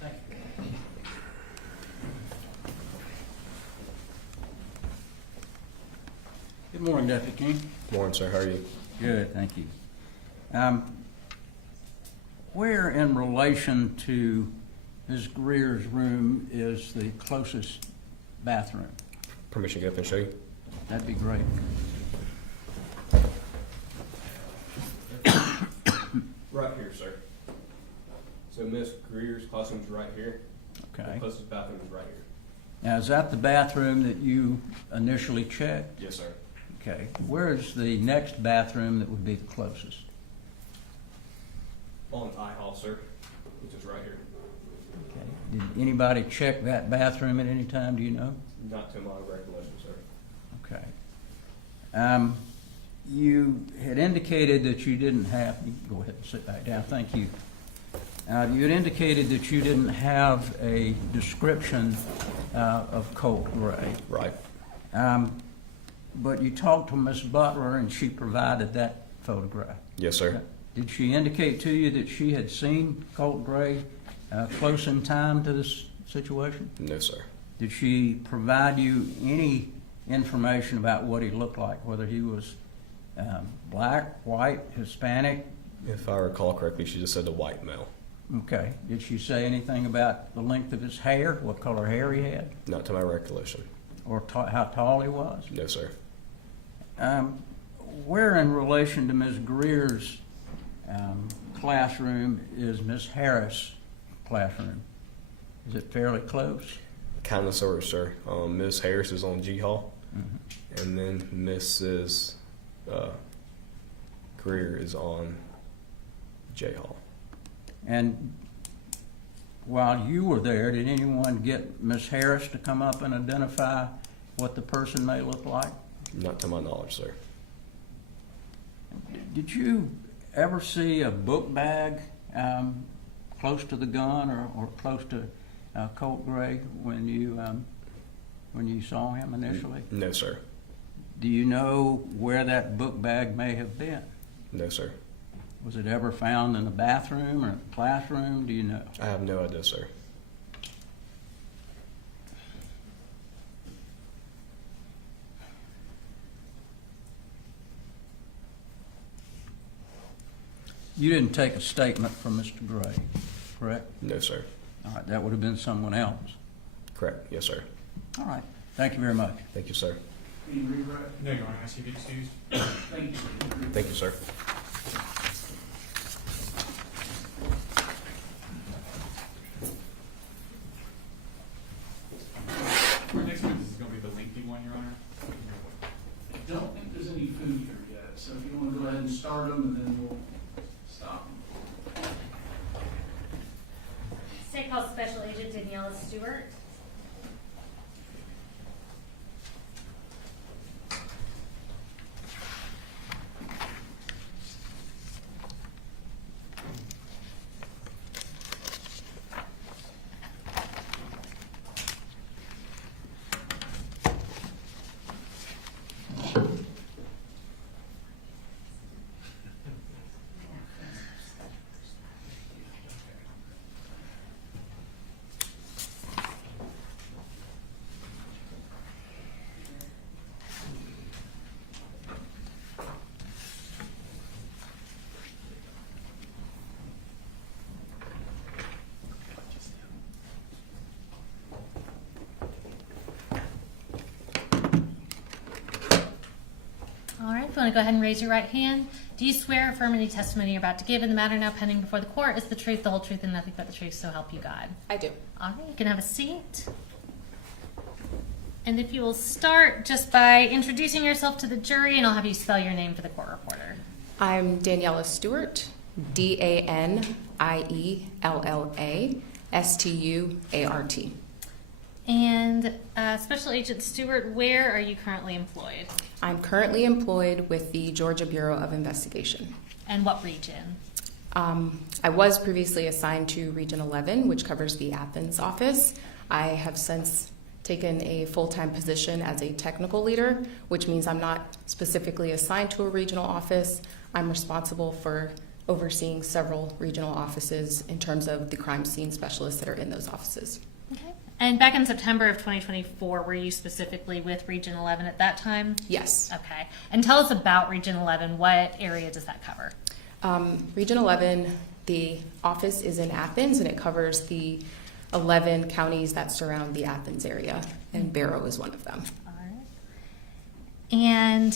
Thank you. Good morning, Deputy King. Morning, sir. How are you? Good, thank you. Where in relation to Ms. Greer's room is the closest bathroom? Permission to go up and show you? That'd be great. Right here, sir. So Miss Greer's classroom's right here. Okay. The closest bathroom is right here. Now, is that the bathroom that you initially checked? Yes, sir. Okay. Where is the next bathroom that would be the closest? On I Hall, sir, which is right here. Okay. Did anybody check that bathroom at any time, do you know? Not to my recollection, sir. Okay. You had indicated that you didn't have, you can go ahead and sit back down, thank you. You had indicated that you didn't have a description of Colt Gray. Right. But you talked to Ms. Butler and she provided that photograph. Yes, sir. Did she indicate to you that she had seen Colt Gray close in time to this situation? No, sir. Did she provide you any information about what he looked like, whether he was black, white, Hispanic? If I recall correctly, she just said the white male. Okay. Did she say anything about the length of his hair, what color hair he had, Not to my recollection. or how tall he was? No, sir. Where in relation to Ms. Greer's classroom is Ms. Harris' classroom? Is it fairly close? Kind of, sort of, sir. Miss Harris is on G Hall, and then Mrs. Greer is on J Hall. And while you were there, did anyone get Ms. Harris to come up and identify what the person may look like? Not to my knowledge, sir. Did you ever see a book bag close to the gun or close to Colt Gray when you saw him initially? No, sir. Do you know where that book bag may have been? No, sir. Was it ever found in the bathroom or the classroom? Do you know? I have no idea, sir. You didn't take a statement from Mr. Gray, correct? No, sir. All right, that would have been someone else. Correct. Yes, sir. All right, thank you very much. Thank you, sir. Any rewrite? No, Your Honor, I ask you to be excused. Thank you. Thank you, sir. Our next witness is going to be the lengthy one, Your Honor. I don't think there's any food here yet, so if you want to go ahead and start them, and then we'll stop them. State House Special Agent Daniela Stewart. you want to go ahead and raise your right hand. Do you swear or affirm any testimony you're about to give in the matter now pending before the court is the truth, the whole truth, and nothing but the truth, so help you God? I do. All right, you can have a seat. And if you will start just by introducing yourself to the jury, and I'll have you spell your name for the court reporter. I'm Daniela Stewart, DANIELLA STUART. And Special Agent Stewart, where are you currently employed? I'm currently employed with the Georgia Bureau of Investigation. And what region? I was previously assigned to Region 11, which covers the Athens office. I have since taken a full-time position as a technical leader, which means I'm not specifically assigned to a regional office. I'm responsible for overseeing several regional offices in terms of the crime scene specialists that are in those offices. Okay. And back in September of 2024, were you specifically with Region 11 at that time? Yes. Okay. And tell us about Region 11. What area does that cover? Region 11, the office is in Athens, and it covers the 11 counties that surround the Athens area, and Barrow is one of them. All right. And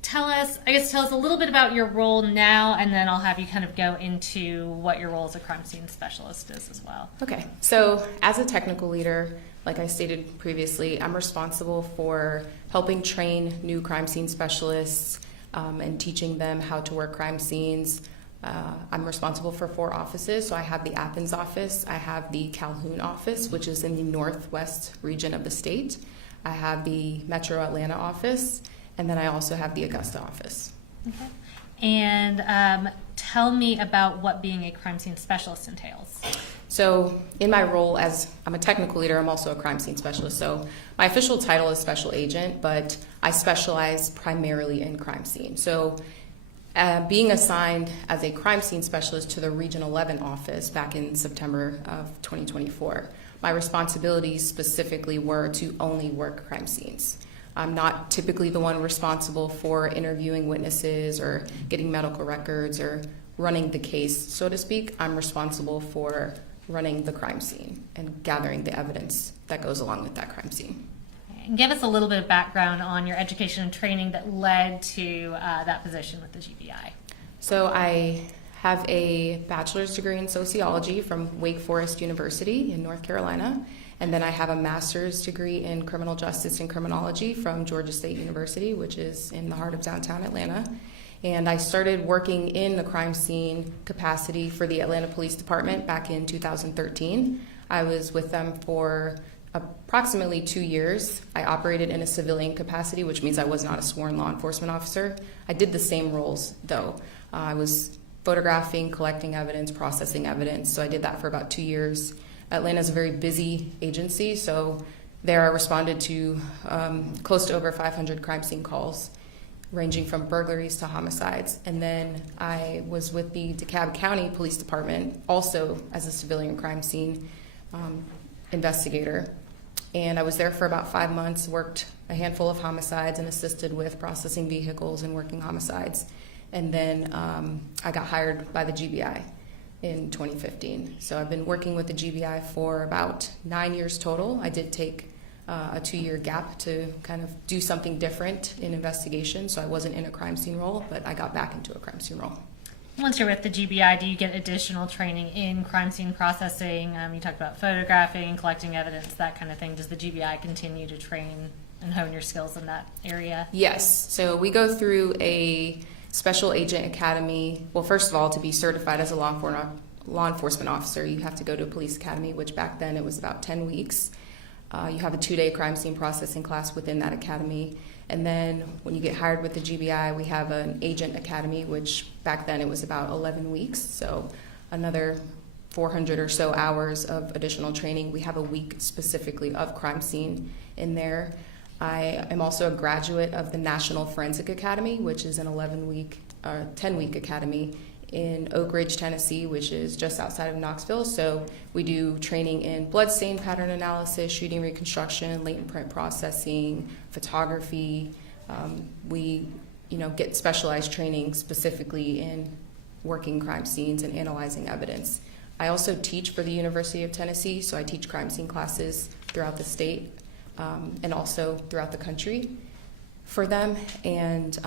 tell us a little bit about your role now, and then I'll have you kind of go into what your role as a crime scene specialist is as well. Okay, so as a technical leader, like I stated previously, I'm responsible for helping train new crime scene specialists and teaching them how to work crime scenes. I'm responsible for 4 offices. So I have the Athens office, I have the Calhoun office, which is in the northwest region of the state. I have the Metro Atlanta office, and then I also have the Augusta office. Okay. And tell me about what being a crime scene specialist entails. So in my role as I'm a technical leader, I'm also a crime scene specialist. So my official title is special agent, but I specialize primarily in crime scene. So being assigned as a crime scene specialist to the Region 11 office back in September of 2024, my responsibilities specifically were to only work crime scenes. I'm not typically the one responsible for interviewing witnesses or getting medical records or running the case, so to speak. I'm responsible for running the crime scene and gathering the evidence that goes along with that crime scene. And give us a little bit of background on your education and training that led to that position with the GBI. So I have a bachelor's degree in sociology from Wake Forest University in North Carolina, and then I have a master's degree in criminal justice and criminology from Georgia State University, which is in the heart of downtown Atlanta. And I started working in the crime scene capacity for the Atlanta Police Department back in 2013. I was with them for approximately 2 years. I operated in a civilian capacity, which means I was not a sworn law enforcement officer. I did the same roles, though. I was photographing, collecting evidence, processing evidence, so I did that for about 2 years. Atlanta is a very busy agency, so there I responded to close to over 500 crime scene calls, ranging from burglaries to homicides. And then I was with the DeKalb County Police Department, also as a civilian crime scene investigator. And I was there for about 5 months, worked a handful of homicides and assisted with processing vehicles and working homicides. And then I got hired by the GBI in 2015. So I've been working with the GBI for about 9 years total. I did take a 2-year gap to kind of do something different in investigation. So I wasn't in a crime scene role, but I got back into a crime scene role. Once you're with the GBI, do you get additional training in crime scene processing? You talked about photographing, collecting evidence, that kind of thing. Does the GBI continue to train and hone your skills in that area? Yes. So we go through a special agent academy. Well, first of all, to be certified as a law enforcement officer, you have to go to a police academy, which back then it was about 10 weeks. You have a 2-day crime scene processing class within that academy. And then when you get hired with the GBI, we have an agent academy, which back then it was about 11 weeks. So another 400 or so hours of additional training. We have a week specifically of crime scene in there. I am also a graduate of the National Forensic Academy, which is an 10-week academy in Oak Ridge, Tennessee, which is just outside of Knoxville. So we do training in bloodstain pattern analysis, shooting reconstruction, latent print processing, photography. We get specialized training specifically in working crime scenes and analyzing evidence. I also teach for the University of Tennessee, so I teach crime scene classes throughout the state and also throughout the country. for them, and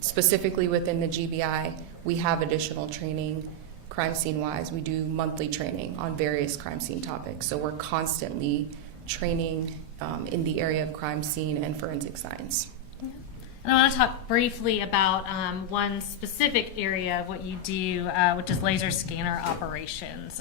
specifically within the GBI, we have additional training crime scene wise. We do monthly training on various crime scene topics, so we're constantly training in the area of crime scene and forensic science. And I want to talk briefly about one specific area of what you do, which is laser scanner operations.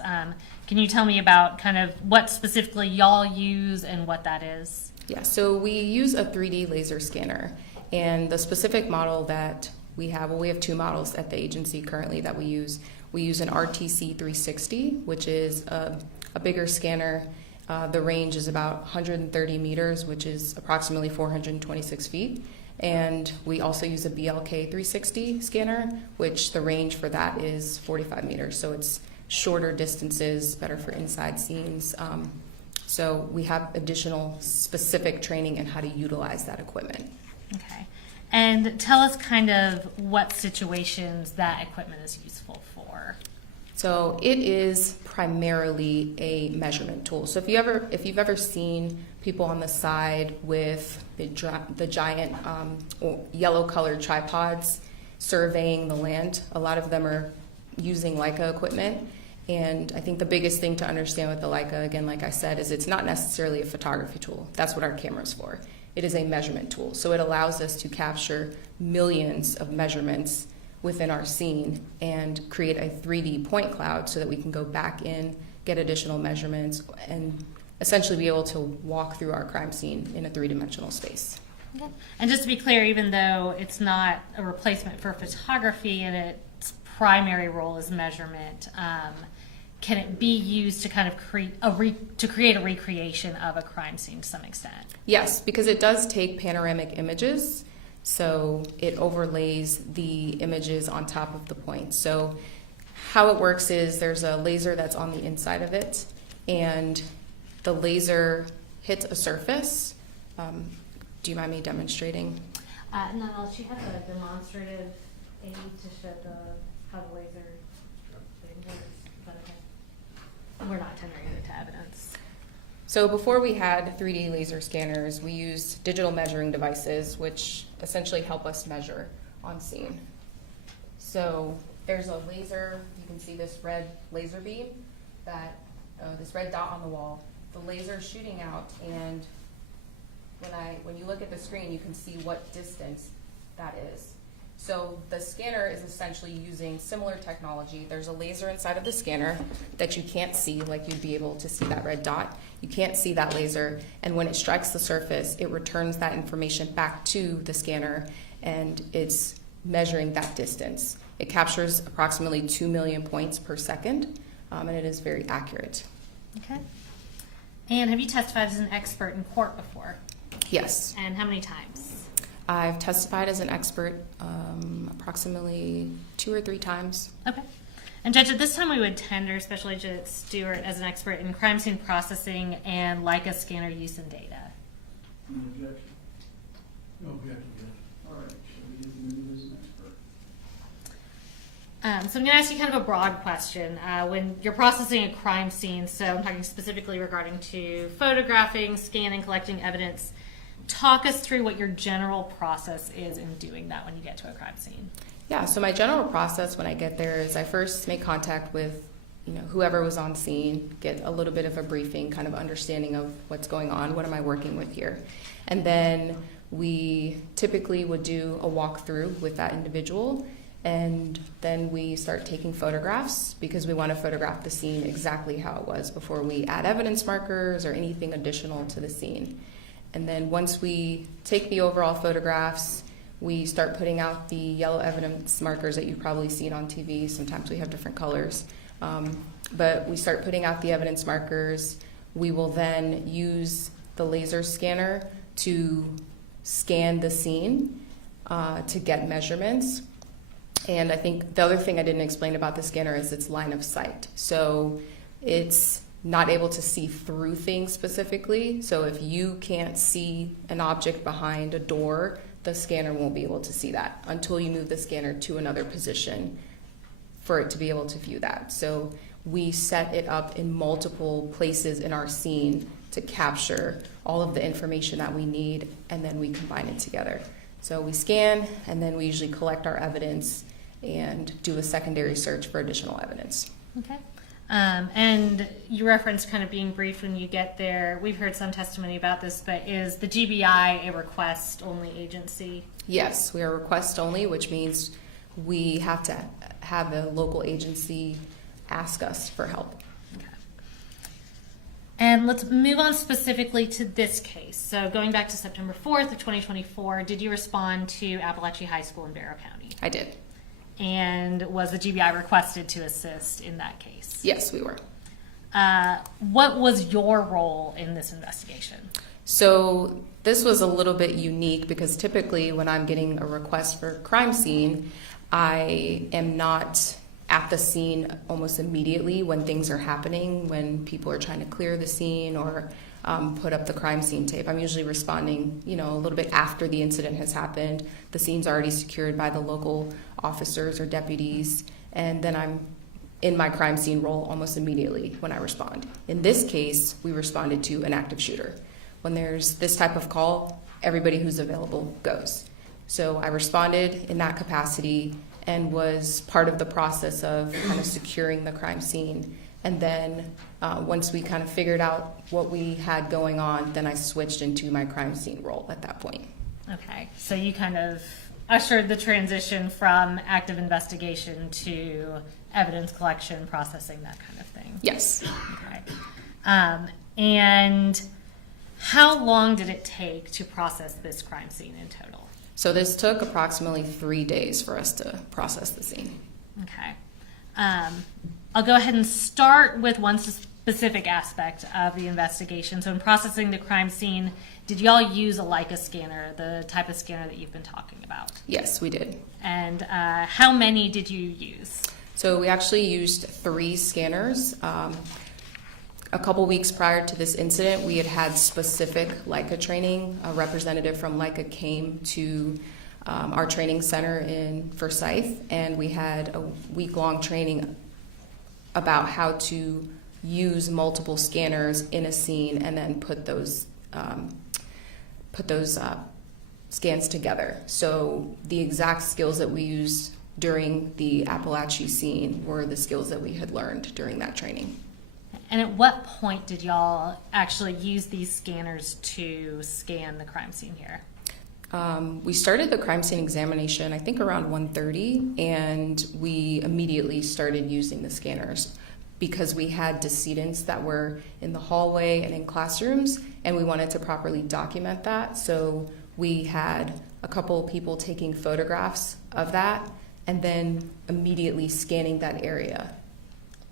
Can you tell me about kind of what specifically y'all use and what that is? Yeah, so we use a 3D laser scanner, and the specific model that we have, well, we have two models at the agency currently that we use. We use an RTC 360, which is a bigger scanner. The range is about 130 meters, which is approximately 426 feet. And we also use a BLK 360 scanner, which the range for that is 45 meters. So it's shorter distances, better for inside scenes. So we have additional specific training in how to utilize that equipment. Okay. And tell us kind of what situations that equipment is useful for. So it is primarily a measurement tool. So if you've ever seen people on the side with the giant yellow colored tripods surveying the land, a lot of them are using Leica equipment. And I think the biggest thing to understand with the Leica, again, like I said, is it's not necessarily a photography tool. That's what our camera is for. It is a measurement tool. So it allows us to capture millions of measurements within our scene and create a 3D point cloud so that we can go back in, get additional measurements, and essentially be able to walk through our crime scene in a three-dimensional space. Okay. And just to be clear, even though it's not a replacement for photography and its primary role is measurement, can it be used to kind of create a recreation of a crime scene to some extent? Yes, because it does take panoramic images, so it overlays the images on top of the point. So how it works is there's a laser that's on the inside of it, and the laser hits a surface. Do you mind me demonstrating? No, she has a demonstrative aid to show how the laser works. But okay. We're not tendering it to evidence. So before we had 3D laser scanners, we used digital measuring devices, which essentially help us measure on scene. So there's a laser, you can see this red laser beam, this red dot on the wall. The laser is shooting out, and when you look at the screen, you can see what distance that is. So the scanner is essentially using similar technology. There's a laser inside of the scanner that you can't see, like you'd be able to see that red dot. You can't see that laser, and when it strikes the surface, it returns that information back to the scanner, and it's measuring that distance. It captures approximately 2 million points per second, and it is very accurate. Okay. And have you testified as an expert in court before? Yes. And how many times? I've testified as an expert approximately 2 or 3 times. Okay. And Judge, at this time we would tender Special Agent Stewart as an expert in crime scene processing and Leica scanner use and data. No objection. No objection, Judge. All right, so we get to move as an expert. So I'm going to ask you kind of a broad question. When you're processing a crime scene, so I'm talking specifically regarding to photographing, scanning, collecting evidence, talk us through what your general process is in doing that when you get to a crime scene. Yeah, so my general process when I get there is I first make contact with whoever was on scene, get a little bit of a briefing, kind of understanding of what's going on, what am I working with here. And then we typically would do a walkthrough with that individual, and then we start taking photographs because we want to photograph the scene exactly how it was before we add evidence markers or anything additional to the scene. And then once we take the overall photographs, we start putting out the yellow evidence markers that you've probably seen on TV. Sometimes we have different colors. But we start putting out the evidence markers. We will then use the laser scanner to scan the scene to get measurements. And I think the other thing I didn't explain about the scanner is its line of sight. So it's not able to see through things specifically. So if you can't see an object behind a door, the scanner won't be able to see that until you move the scanner to another position for it to be able to view that. So we set it up in multiple places in our scene to capture all of the information that we need, and then we combine it together. So we scan, and then we usually collect our evidence and do a secondary search for additional evidence. Okay. And you referenced kind of being briefed when you get there. We've heard some testimony about this, but is the GBI a request-only agency? Yes, we are request only, which means we have to have a local agency ask us for help. Okay. And let's move on specifically to this case. So going back to September 4th of 2024, did you respond to Appalachia High School in Barrow County? I did. And was the GBI requested to assist in that case? Yes, we were. What was your role in this investigation? So this was a little bit unique because typically when I'm getting a request for a crime scene, I am not at the scene almost immediately when things are happening, when people are trying to clear the scene or put up the crime scene tape. I'm usually responding, a little bit after the incident has happened. The scene's already secured by the local officers or deputies, and then I'm in my crime scene role almost immediately when I respond. In this case, we responded to an active shooter. When there's this type of call, everybody who's available goes. So I responded in that capacity and was part of the process of kind of securing the crime scene. And then once we kind of figured out what we had going on, then I switched into my crime scene role at that point. Okay, so you kind of ushered the transition from active investigation to evidence collection, processing, that kind of thing. Yes. Okay. And how long did it take to process this crime scene in total? So this took approximately 3 days for us to process the scene. Okay. I'll go ahead and start with one specific aspect of the investigation. So in processing the crime scene, did y'all use a Leica scanner, the type of scanner that you've been talking about? Yes, we did. And how many did you use? So we actually used 3 scanners. A couple weeks prior to this incident, we had specific Leica training. A representative from Leica came to our training center in Forsyth, and we had a week-long training about how to use multiple scanners in a scene and then put those scans together. So the exact skills that we used during the Appalachia scene were the skills that we had learned during that training. And at what point did y'all actually use these scanners to scan the crime scene here? We started the crime scene examination, I think around 1:30, and we immediately started using the scanners because we had decedents that were in the hallway and in classrooms, and we wanted to properly document that. So we had a couple people taking photographs of that and then immediately scanning that area.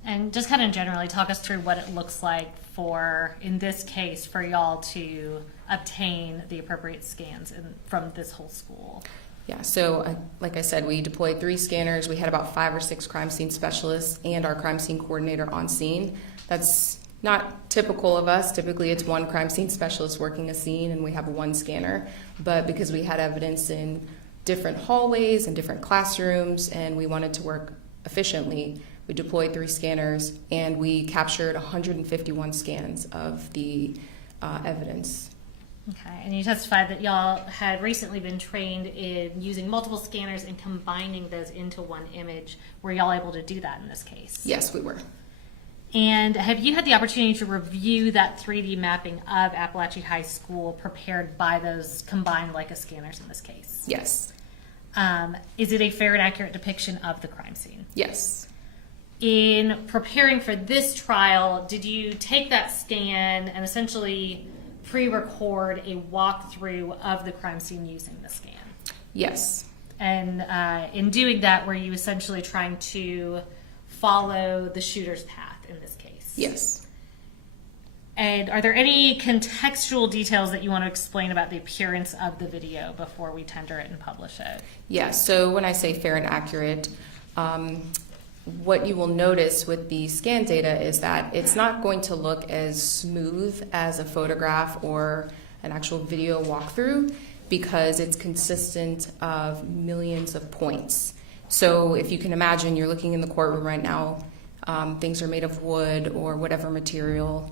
And just kind of generally talk us through what it looks like for, in this case, for y'all to obtain the appropriate scans from this whole school. Yeah, so like I said, we deployed 3 scanners. We had about 5 or 6 crime scene specialists and our crime scene coordinator on scene. That's not typical of us. Typically, it's 1 crime scene specialist working a scene and we have 1 scanner. But because we had evidence in different hallways and different classrooms and we wanted to work efficiently, we deployed 3 scanners and we captured 151 scans of the evidence. Okay, and you testified that y'all had recently been trained in using multiple scanners and combining those into one image. Were y'all able to do that in this case? Yes, we were. And have you had the opportunity to review that 3D mapping of Appalachia High School prepared by those combined Leica scanners in this case? Yes. Is it a fair and accurate depiction of the crime scene? Yes. In preparing for this trial, did you take that scan and essentially pre-record a walkthrough of the crime scene using the scan? Yes. And in doing that, were you essentially trying to follow the shooter's path in this case? Yes. And are there any contextual details that you want to explain about the appearance of the video before we tender it and publish it? Yeah, so when I say fair and accurate, what you will notice with the scan data is that it's not going to look as smooth as a photograph or an actual video walkthrough because it's consistent of millions of points. So if you can imagine, you're looking in the courtroom right now, things are made of wood or whatever material.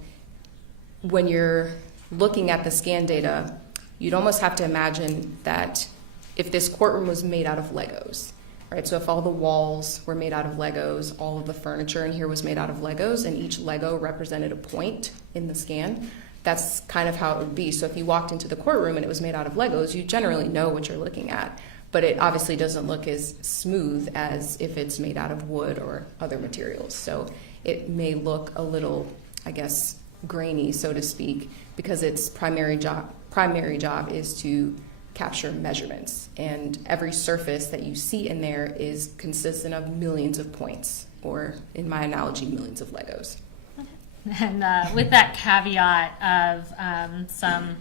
When you're looking at the scan data, you'd almost have to imagine that if this courtroom was made out of Legos, right? So if all the walls were made out of Legos, all of the furniture in here was made out of Legos, and each Lego represented a point in the scan, that's kind of how it would be. So if you walked into the courtroom and it was made out of Legos, you generally know what you're looking at. But it obviously doesn't look as smooth as if it's made out of wood or other materials. So it may look a little, I guess, grainy, so to speak, because its primary job is to capture measurements. And every surface that you see in there is consistent of millions of points, or in my analogy, millions of Legos. And with that caveat of some,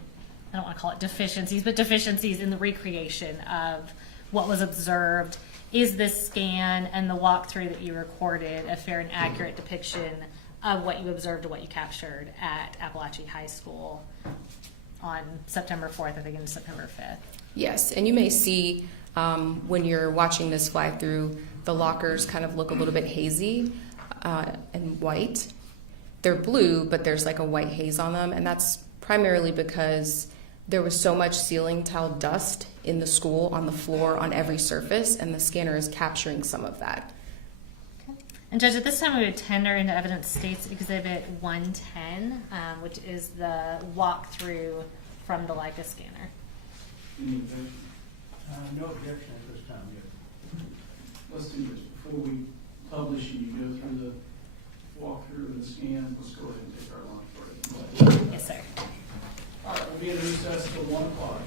I don't want to call it deficiencies, but deficiencies in the recreation of what was observed, is this scan and the walkthrough that you recorded a fair and accurate depiction of what you observed or what you captured at Appalachia High School on September 4th, I think, and September 5th? Yes, and you may see when you're watching this fly through, the lockers kind of look a little bit hazy and white. They're blue, but there's like a white haze on them, and that's primarily because there was so much ceiling tile dust in the school, on the floor, on every surface, and the scanner is capturing some of that. And Judge, at this time we would tender into evidence States Exhibit 110, which is the walkthrough from the Leica scanner. Any objection? No objection at this time, yes. Let's do this. Before we publish and you go through the walkthrough and the scan, let's go ahead and take our lunch break. Yes, sir. All right, we'll be in recess till 1 o'clock.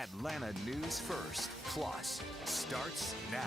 Atlanta News First Plus starts now.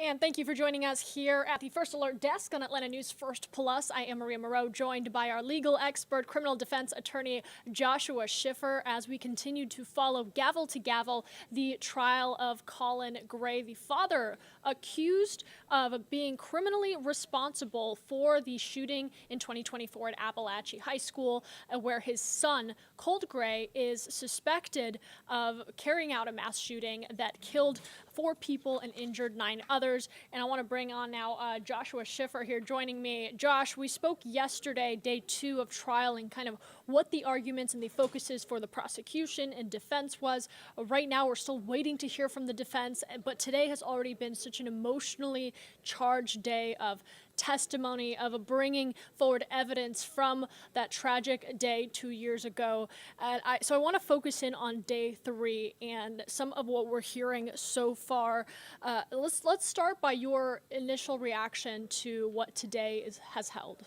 And thank you for joining us here at the First Alert Desk on Atlanta News First Plus. I am Maria Moreau, joined by our legal expert, criminal defense attorney Joshua Schiffer, as we continue to follow gavel to gavel the trial of Colin Gray, the father accused of being criminally responsible for the shooting in 2024 at Appalachia High School, where his son, Colt Gray, is suspected of carrying out a mass shooting that killed 4 people and injured 9 others. And I want to bring on now Joshua Schiffer here joining me. Josh, we spoke yesterday, day 2 of trial, and kind of what the arguments and the focuses for the prosecution and defense was. Right now, we're still waiting to hear from the defense, but today has already been such an emotionally charged day of testimony, of bringing forward evidence from that tragic day 2 years ago. So I want to focus in on day 3 and some of what we're hearing so far. Let's start by your initial reaction to what today has held.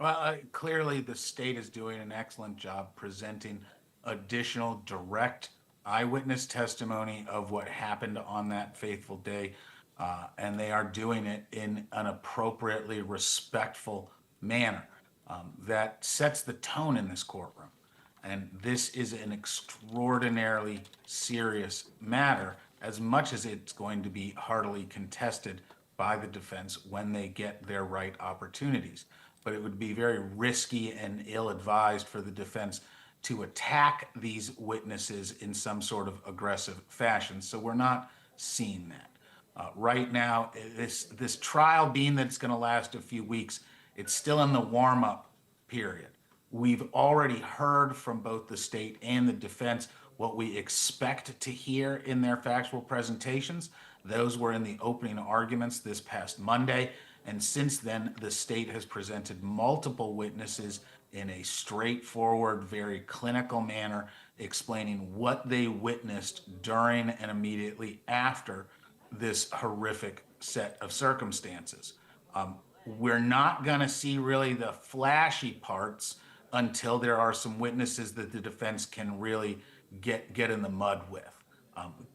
Well, clearly the state is doing an excellent job presenting additional direct eyewitness testimony of what happened on that fateful day. And they are doing it in an appropriately respectful manner that sets the tone in this courtroom. And this is an extraordinarily serious matter, as much as it's going to be heartily contested by the defense when they get their right opportunities. But it would be very risky and ill-advised for the defense to attack these witnesses in some sort of aggressive fashion. So we're not seeing that. Right now, this trial, being that it's going to last a few weeks, it's still in the warm-up period. We've already heard from both the state and the defense what we expect to hear in their factual presentations. Those were in the opening arguments this past Monday. And since then, the state has presented multiple witnesses in a straightforward, very clinical manner, explaining what they witnessed during and immediately after this horrific set of circumstances. We're not going to see really the flashy parts until there are some witnesses that the defense can really get in the mud with.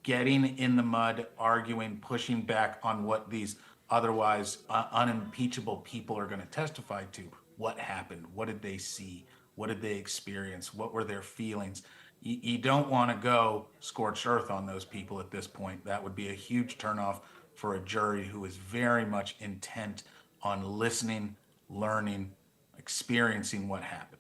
Getting in the mud, arguing, pushing back on what these otherwise unimpeachable people are going to testify to. What happened? What did they see? What did they experience? What were their feelings? You don't want to go scorched earth on those people at this point. That would be a huge turnoff for a jury who is very much intent on listening, learning, experiencing what happened.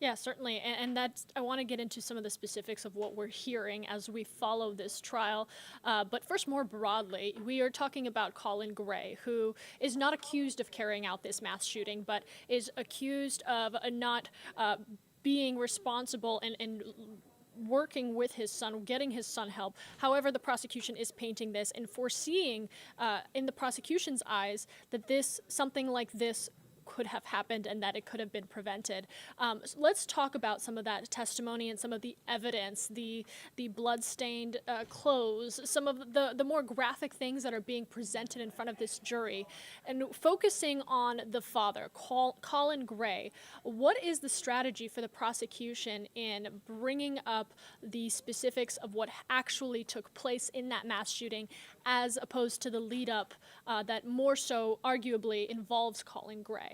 Yeah, certainly. And that's, I want to get into some of the specifics of what we're hearing as we follow this trial. But first, more broadly, we are talking about Colin Gray, who is not accused of carrying out this mass shooting, but is accused of not being responsible and working with his son, getting his son help. However, the prosecution is painting this and foreseeing in the prosecution's eyes that something like this could have happened and that it could have been prevented. So let's talk about some of that testimony and some of the evidence, the blood-stained clothes, some of the more graphic things that are being presented in front of this jury. And focusing on the father, Colin Gray, what is the strategy for the prosecution in bringing up the specifics of what actually took place in that mass shooting as opposed to the lead-up that more so arguably involves Colin Gray?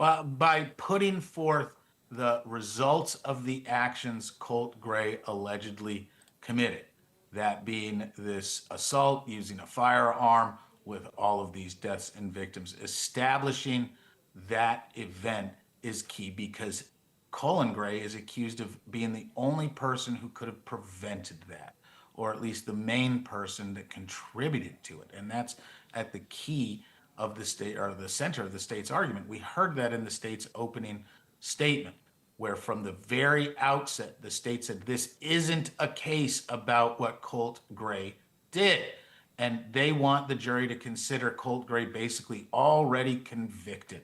Well, by putting forth the results of the actions Colt Gray allegedly committed, that being this assault using a firearm with all of these deaths and victims, establishing that event is key because Colin Gray is accused of being the only person who could have prevented that, or at least the main person that contributed to it. And that's at the key of the state, or the center of the state's argument. We heard that in the state's opening statement, where from the very outset, the state said this isn't a case about what Colt Gray did. And they want the jury to consider Colt Gray basically already convicted.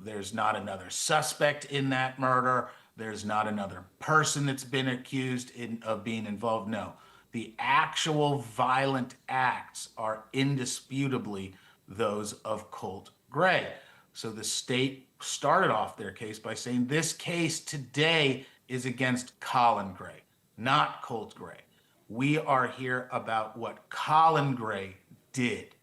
There's not another suspect in that murder. There's not another person that's been accused of being involved. No, the actual violent acts are indisputably those of Colt Gray. So the state started off their case by saying this case today is against Colin Gray, not Colt Gray. We are here about what Colin Gray did,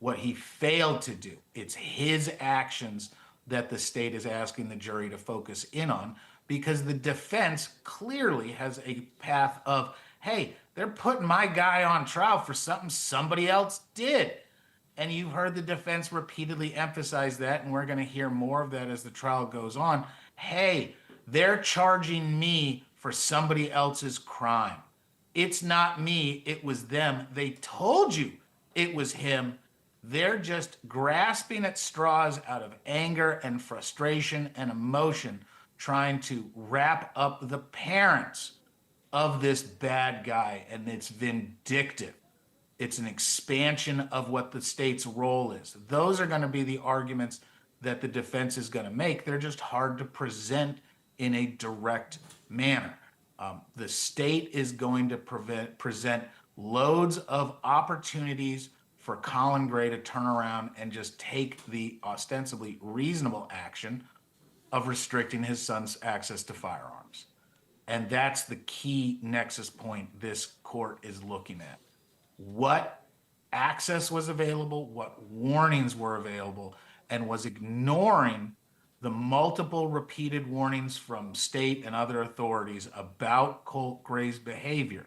what he failed to do. It's his actions that the state is asking the jury to focus in on, because the defense clearly has a path of, hey, they're putting my guy on trial for something somebody else did. And you've heard the defense repeatedly emphasize that, and we're going to hear more of that as the trial goes on. Hey, they're charging me for somebody else's crime. It's not me, it was them. They told you it was him. They're just grasping at straws out of anger and frustration and emotion, trying to wrap up the parents of this bad guy, and it's vindictive. It's an expansion of what the state's role is. Those are going to be the arguments that the defense is going to make. They're just hard to present in a direct manner. The state is going to present loads of opportunities for Colin Gray to turn around and just take the ostensibly reasonable action of restricting his son's access to firearms. And that's the key nexus point this court is looking at. What access was available, what warnings were available, and was ignoring the multiple repeated warnings from state and other authorities about Colt Gray's behavior,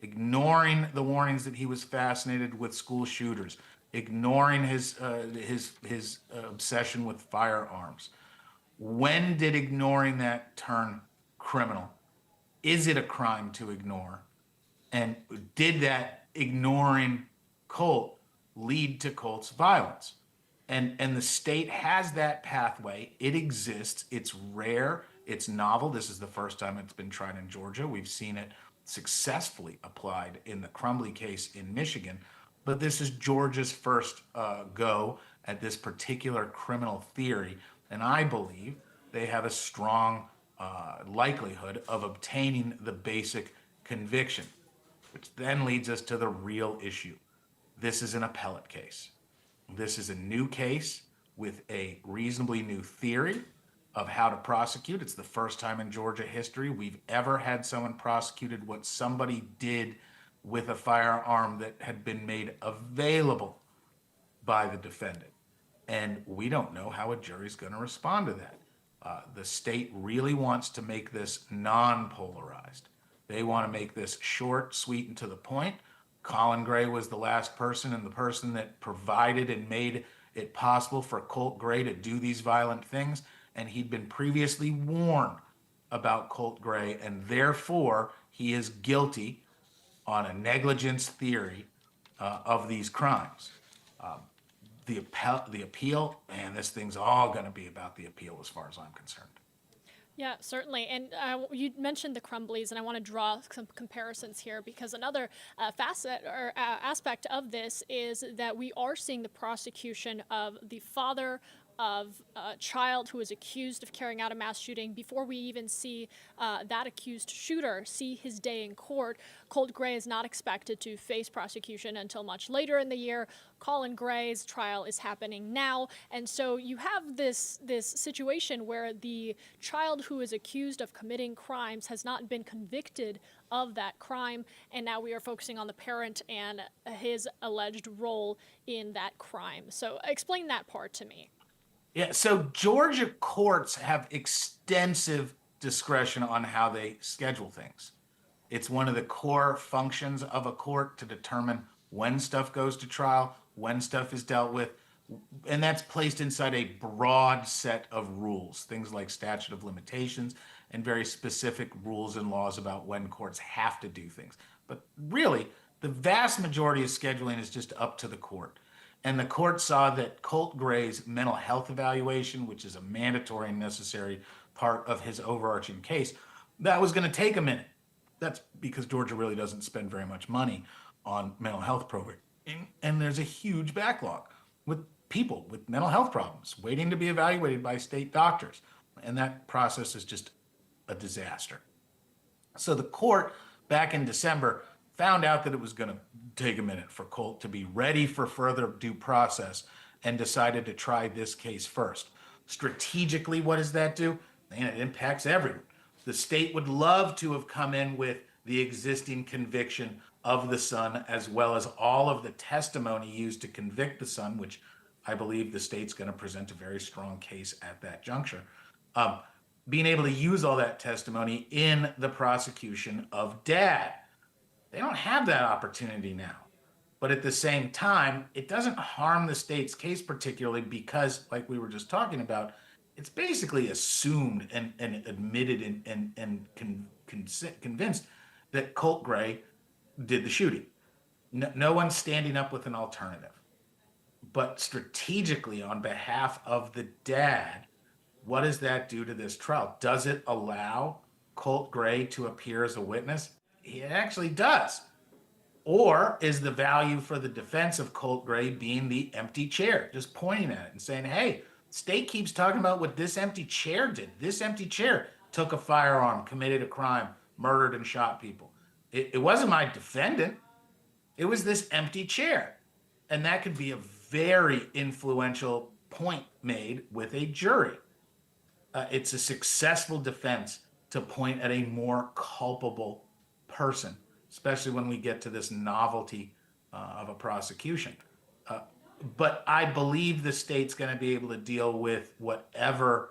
ignoring the warnings that he was fascinated with school shooters, ignoring his obsession with firearms. When did ignoring that turn criminal? Is it a crime to ignore? And did that ignoring Colt lead to Colt's violence? And the state has that pathway. It exists. It's rare. It's novel. This is the first time it's been tried in Georgia. We've seen it successfully applied in the Crumbly case in Michigan. But this is Georgia's first go at this particular criminal theory. And I believe they have a strong likelihood of obtaining the basic conviction, which then leads us to the real issue. This is an appellate case. This is a new case with a reasonably new theory of how to prosecute. It's the first time in Georgia history we've ever had someone prosecuted what somebody did with a firearm that had been made available by the defendant. And we don't know how a jury's going to respond to that. The state really wants to make this non-polarized. They want to make this short, sweet, and to the point. Colin Gray was the last person, and the person that provided and made it possible for Colt Gray to do these violent things. And he'd been previously warned about Colt Gray, and therefore he is guilty on a negligence theory of these crimes. The appeal, and this thing's all going to be about the appeal as far as I'm concerned. Yeah, certainly. And you mentioned the Crumblies, and I want to draw some comparisons here because another facet or aspect of this is that we are seeing the prosecution of the father of a child who is accused of carrying out a mass shooting before we even see that accused shooter see his day in court. Colt Gray is not expected to face prosecution until much later in the year. Colin Gray's trial is happening now. And so you have this situation where the child who is accused of committing crimes has not been convicted of that crime. And now we are focusing on the parent and his alleged role in that crime. So explain that part to me. Yeah, so Georgia courts have extensive discretion on how they schedule things. It's one of the core functions of a court to determine when stuff goes to trial, when stuff is dealt with, and that's placed inside a broad set of rules, things like statute of limitations and very specific rules and laws about when courts have to do things. But really, the vast majority of scheduling is just up to the court. And the court saw that Colt Gray's mental health evaluation, which is a mandatory and necessary part of his overarching case, that was going to take a minute. That's because Georgia really doesn't spend very much money on mental health programming. And there's a huge backlog with people with mental health problems waiting to be evaluated by state doctors. And that process is just a disaster. So the court, back in December, found out that it was going to take a minute for Colt to be ready for further due process and decided to try this case first. Strategically, what does that do? And it impacts everyone. The state would love to have come in with the existing conviction of the son, as well as all of the testimony used to convict the son, which I believe the state's going to present a very strong case at that juncture. Being able to use all that testimony in the prosecution of dad. They don't have that opportunity now. But at the same time, it doesn't harm the state's case particularly because, like we were just talking about, it's basically assumed and admitted and convinced that Colt Gray did the shooting. No one's standing up with an alternative. But strategically, on behalf of the dad, what does that do to this trial? Does it allow Colt Gray to appear as a witness? It actually does. Or is the value for the defense of Colt Gray being the empty chair, just pointing at it and saying, hey, state keeps talking about what this empty chair did. This empty chair took a firearm, committed a crime, murdered and shot people. It wasn't my defendant. It was this empty chair. And that could be a very influential point made with a jury. It's a successful defense to point at a more culpable person, especially when we get to this novelty of a prosecution. But I believe the state's going to be able to deal with whatever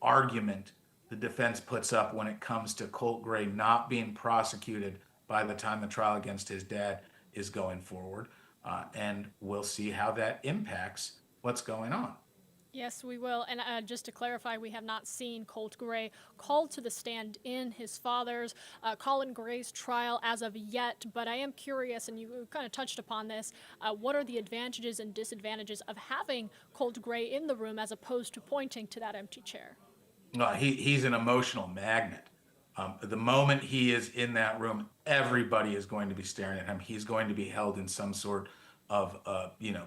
argument the defense puts up when it comes to Colt Gray not being prosecuted by the time the trial against his dad is going forward. And we'll see how that impacts what's going on. Yes, we will. And just to clarify, we have not seen Colt Gray called to the stand in his father's, Colin Gray's trial as of yet. But I am curious, and you kind of touched upon this, what are the advantages and disadvantages of having Colt Gray in the room as opposed to pointing to that empty chair? He's an emotional magnet. The moment he is in that room, everybody is going to be staring at him. He's going to be held in some sort of,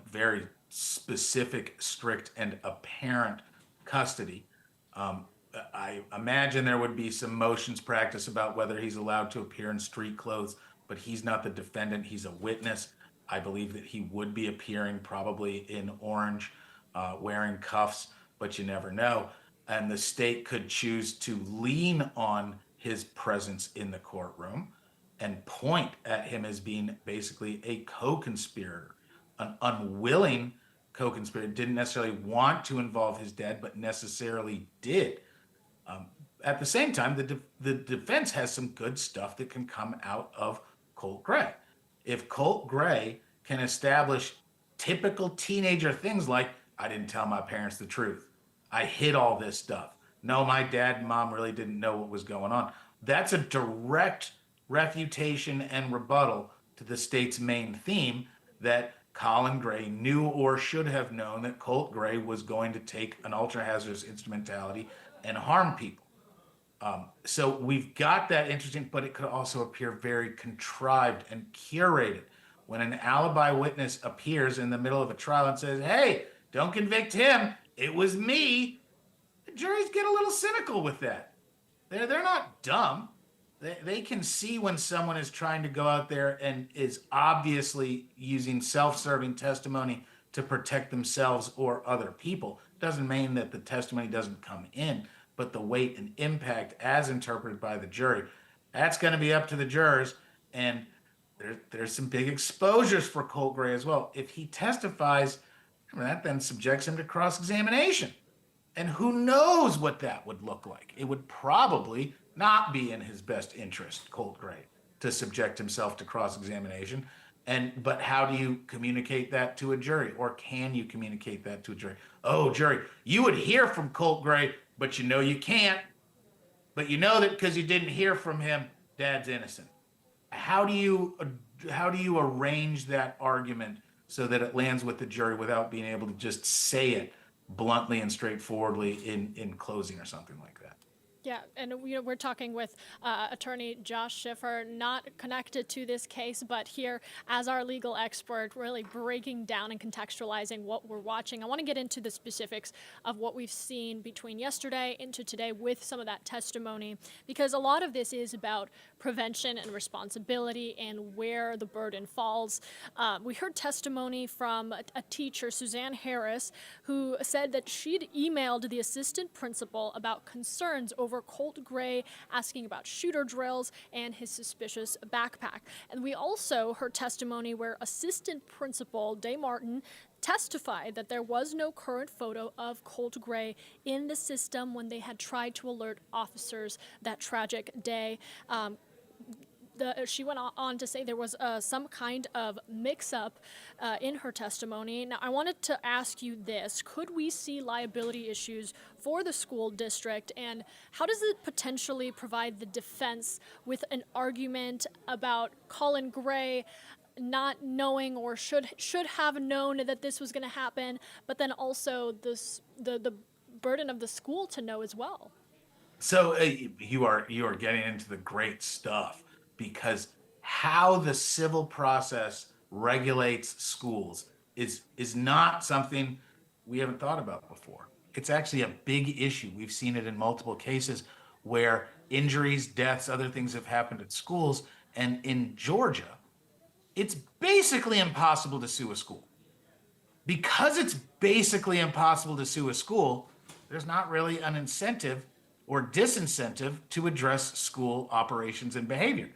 very specific, strict, and apparent custody. I imagine there would be some motions practice about whether he's allowed to appear in street clothes, but he's not the defendant. He's a witness. I believe that he would be appearing probably in orange, wearing cuffs, but you never know. And the state could choose to lean on his presence in the courtroom and point at him as being basically a co-conspirator, an unwilling co-conspirator, didn't necessarily want to involve his dad, but necessarily did. At the same time, the defense has some good stuff that can come out of Colt Gray. If Colt Gray can establish typical teenager things like, I didn't tell my parents the truth, I hid all this stuff, no, my dad and mom really didn't know what was going on, that's a direct refutation and rebuttal to the state's main theme that Colin Gray knew or should have known that Colt Gray was going to take an ultra-hazardous instrumentality and harm people. So we've got that interesting, but it could also appear very contrived and curated. When an alibi witness appears in the middle of a trial and says, hey, don't convict him, it was me, the juries get a little cynical with that. They're not dumb. They can see when someone is trying to go out there and is obviously using self-serving testimony to protect themselves or other people. Doesn't mean that the testimony doesn't come in, but the weight and impact as interpreted by the jury, that's going to be up to the jurors. And there's some big exposures for Colt Gray as well. If he testifies, that then subjects him to cross-examination. And who knows what that would look like? It would probably not be in his best interest, Colt Gray, to subject himself to cross-examination. But how do you communicate that to a jury? Or can you communicate that to a jury? Oh, jury, you would hear from Colt Gray, but you know you can't. But you know that because you didn't hear from him, Dad's innocent. How do you arrange that argument so that it lands with the jury without being able to just say it bluntly and straightforwardly in closing or something like that? Yeah, and we're talking with attorney Josh Schiffer, not connected to this case, but here as our legal expert, really breaking down and contextualizing what we're watching. I want to get into the specifics of what we've seen between yesterday into today with some of that testimony, because a lot of this is about prevention and responsibility and where the burden falls. We heard testimony from a teacher, Suzanne Harris, who said that she'd emailed the assistant principal about concerns over Colt Gray asking about shooter drills and his suspicious backpack. And we also heard testimony where assistant principal Day Martin testified that there was no current photo of Colt Gray in the system when they had tried to alert officers that tragic day. She went on to say there was some kind of mix-up in her testimony. Now, I wanted to ask you this. Could we see liability issues for the school district, and how does it potentially provide the defense with an argument about Colin Gray not knowing or should have known that this was going to happen, but then also the burden of the school to know as well? So you are getting into the great stuff, because how the civil process regulates schools is not something we haven't thought about before. It's actually a big issue. We've seen it in multiple cases where injuries, deaths, other things have happened at schools, and in Georgia, it's basically impossible to sue a school. Because it's basically impossible to sue a school, there's not really an incentive or disincentive to address school operations and behavior,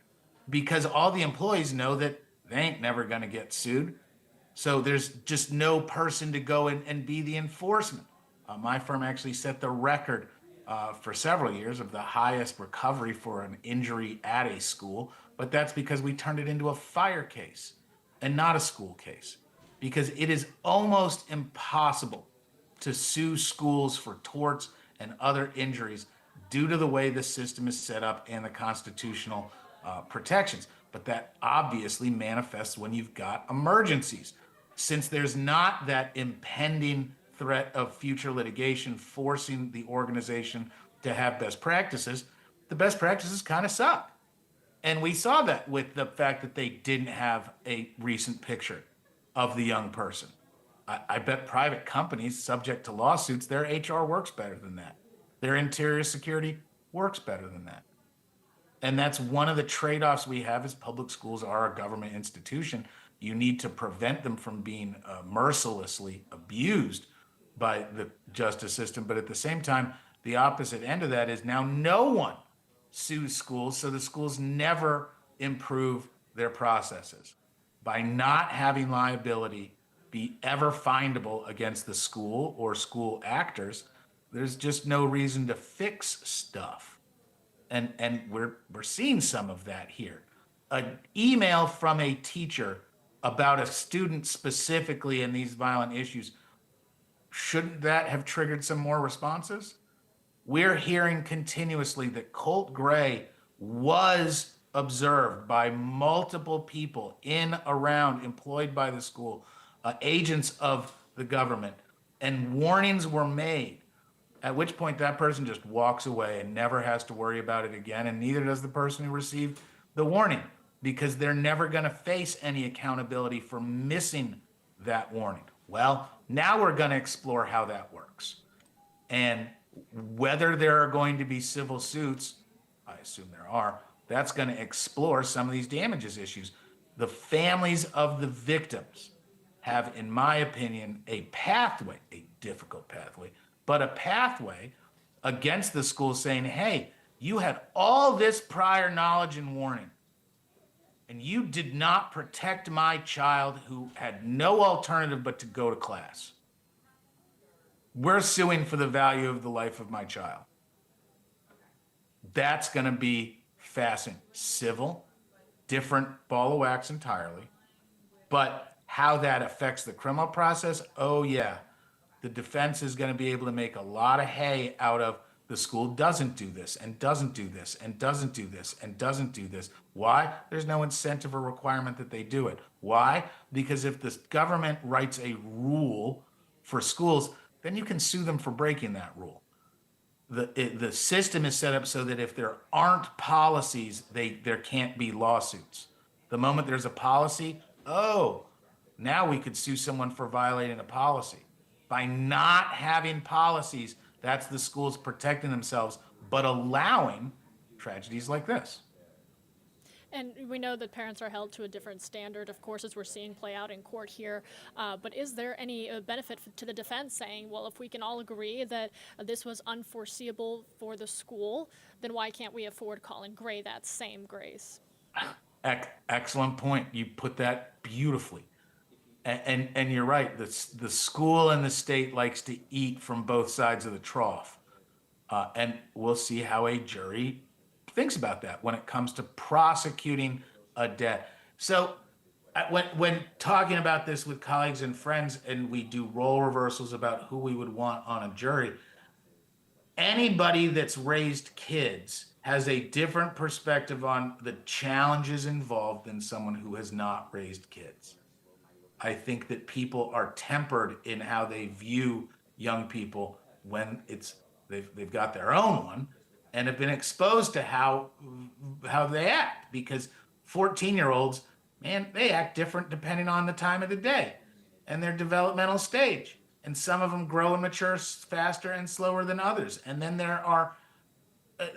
because all the employees know that they ain't never going to get sued. So there's just no person to go and be the enforcement. My firm actually set the record for several years of the highest recovery for an injury at a school, but that's because we turned it into a fire case and not a school case, because it is almost impossible to sue schools for torts and other injuries due to the way the system is set up and the constitutional protections. But that obviously manifests when you've got emergencies. Since there's not that impending threat of future litigation forcing the organization to have best practices, the best practices kind of suck. And we saw that with the fact that they didn't have a recent picture of the young person. I bet private companies subject to lawsuits, their HR works better than that. Their interior security works better than that. And that's one of the trade-offs we have as public schools are a government institution. You need to prevent them from being mercilessly abused by the justice system. But at the same time, the opposite end of that is now no one sues schools, so the schools never improve their processes. By not having liability be ever findable against the school or school actors, there's just no reason to fix stuff. And we're seeing some of that here. An email from a teacher about a student specifically in these violent issues, shouldn't that have triggered some more responses? We're hearing continuously that Colt Gray was observed by multiple people in, around, employed by the school, agents of the government, and warnings were made, at which point that person just walks away and never has to worry about it again, and neither does the person who received the warning, because they're never going to face any accountability for missing that warning. Well, now we're going to explore how that works. And whether there are going to be civil suits, I assume there are, that's going to explore some of these damages issues. The families of the victims have, in my opinion, a pathway, a difficult pathway, but a pathway against the school saying, hey, you had all this prior knowledge and warning, and you did not protect my child who had no alternative but to go to class. We're suing for the value of the life of my child. That's going to be fascinating. Civil, different ball of wax entirely. But how that affects the criminal process, oh yeah. The defense is going to be able to make a lot of hay out of the school doesn't do this and doesn't do this and doesn't do this and doesn't do this. Why? There's no incentive or requirement that they do it. Why? Because if the government writes a rule for schools, then you can sue them for breaking that rule. The system is set up so that if there aren't policies, there can't be lawsuits. The moment there's a policy, now we could sue someone for violating a policy. By not having policies, that's the schools protecting themselves, but allowing tragedies like this. And we know that parents are held to a different standard, of course, as we're seeing play out in court here. But is there any benefit to the defense saying, well, if we can all agree that this was unforeseeable for the school, then why can't we afford Colin Gray that same grace? Excellent point. You put that beautifully. And you're right. The school and the state likes to eat from both sides of the trough. And we'll see how a jury thinks about that when it comes to prosecuting a debt. So when talking about this with colleagues and friends, and we do role reversals about who we would want on a jury, anybody that's raised kids has a different perspective on the challenges involved than someone who has not raised kids. I think that people are tempered in how they view young people when they've got their own one and have been exposed to how they act, because 14-year-olds, man, they act different depending on the time of the day and their developmental stage. And some of them grow and mature faster and slower than others. And then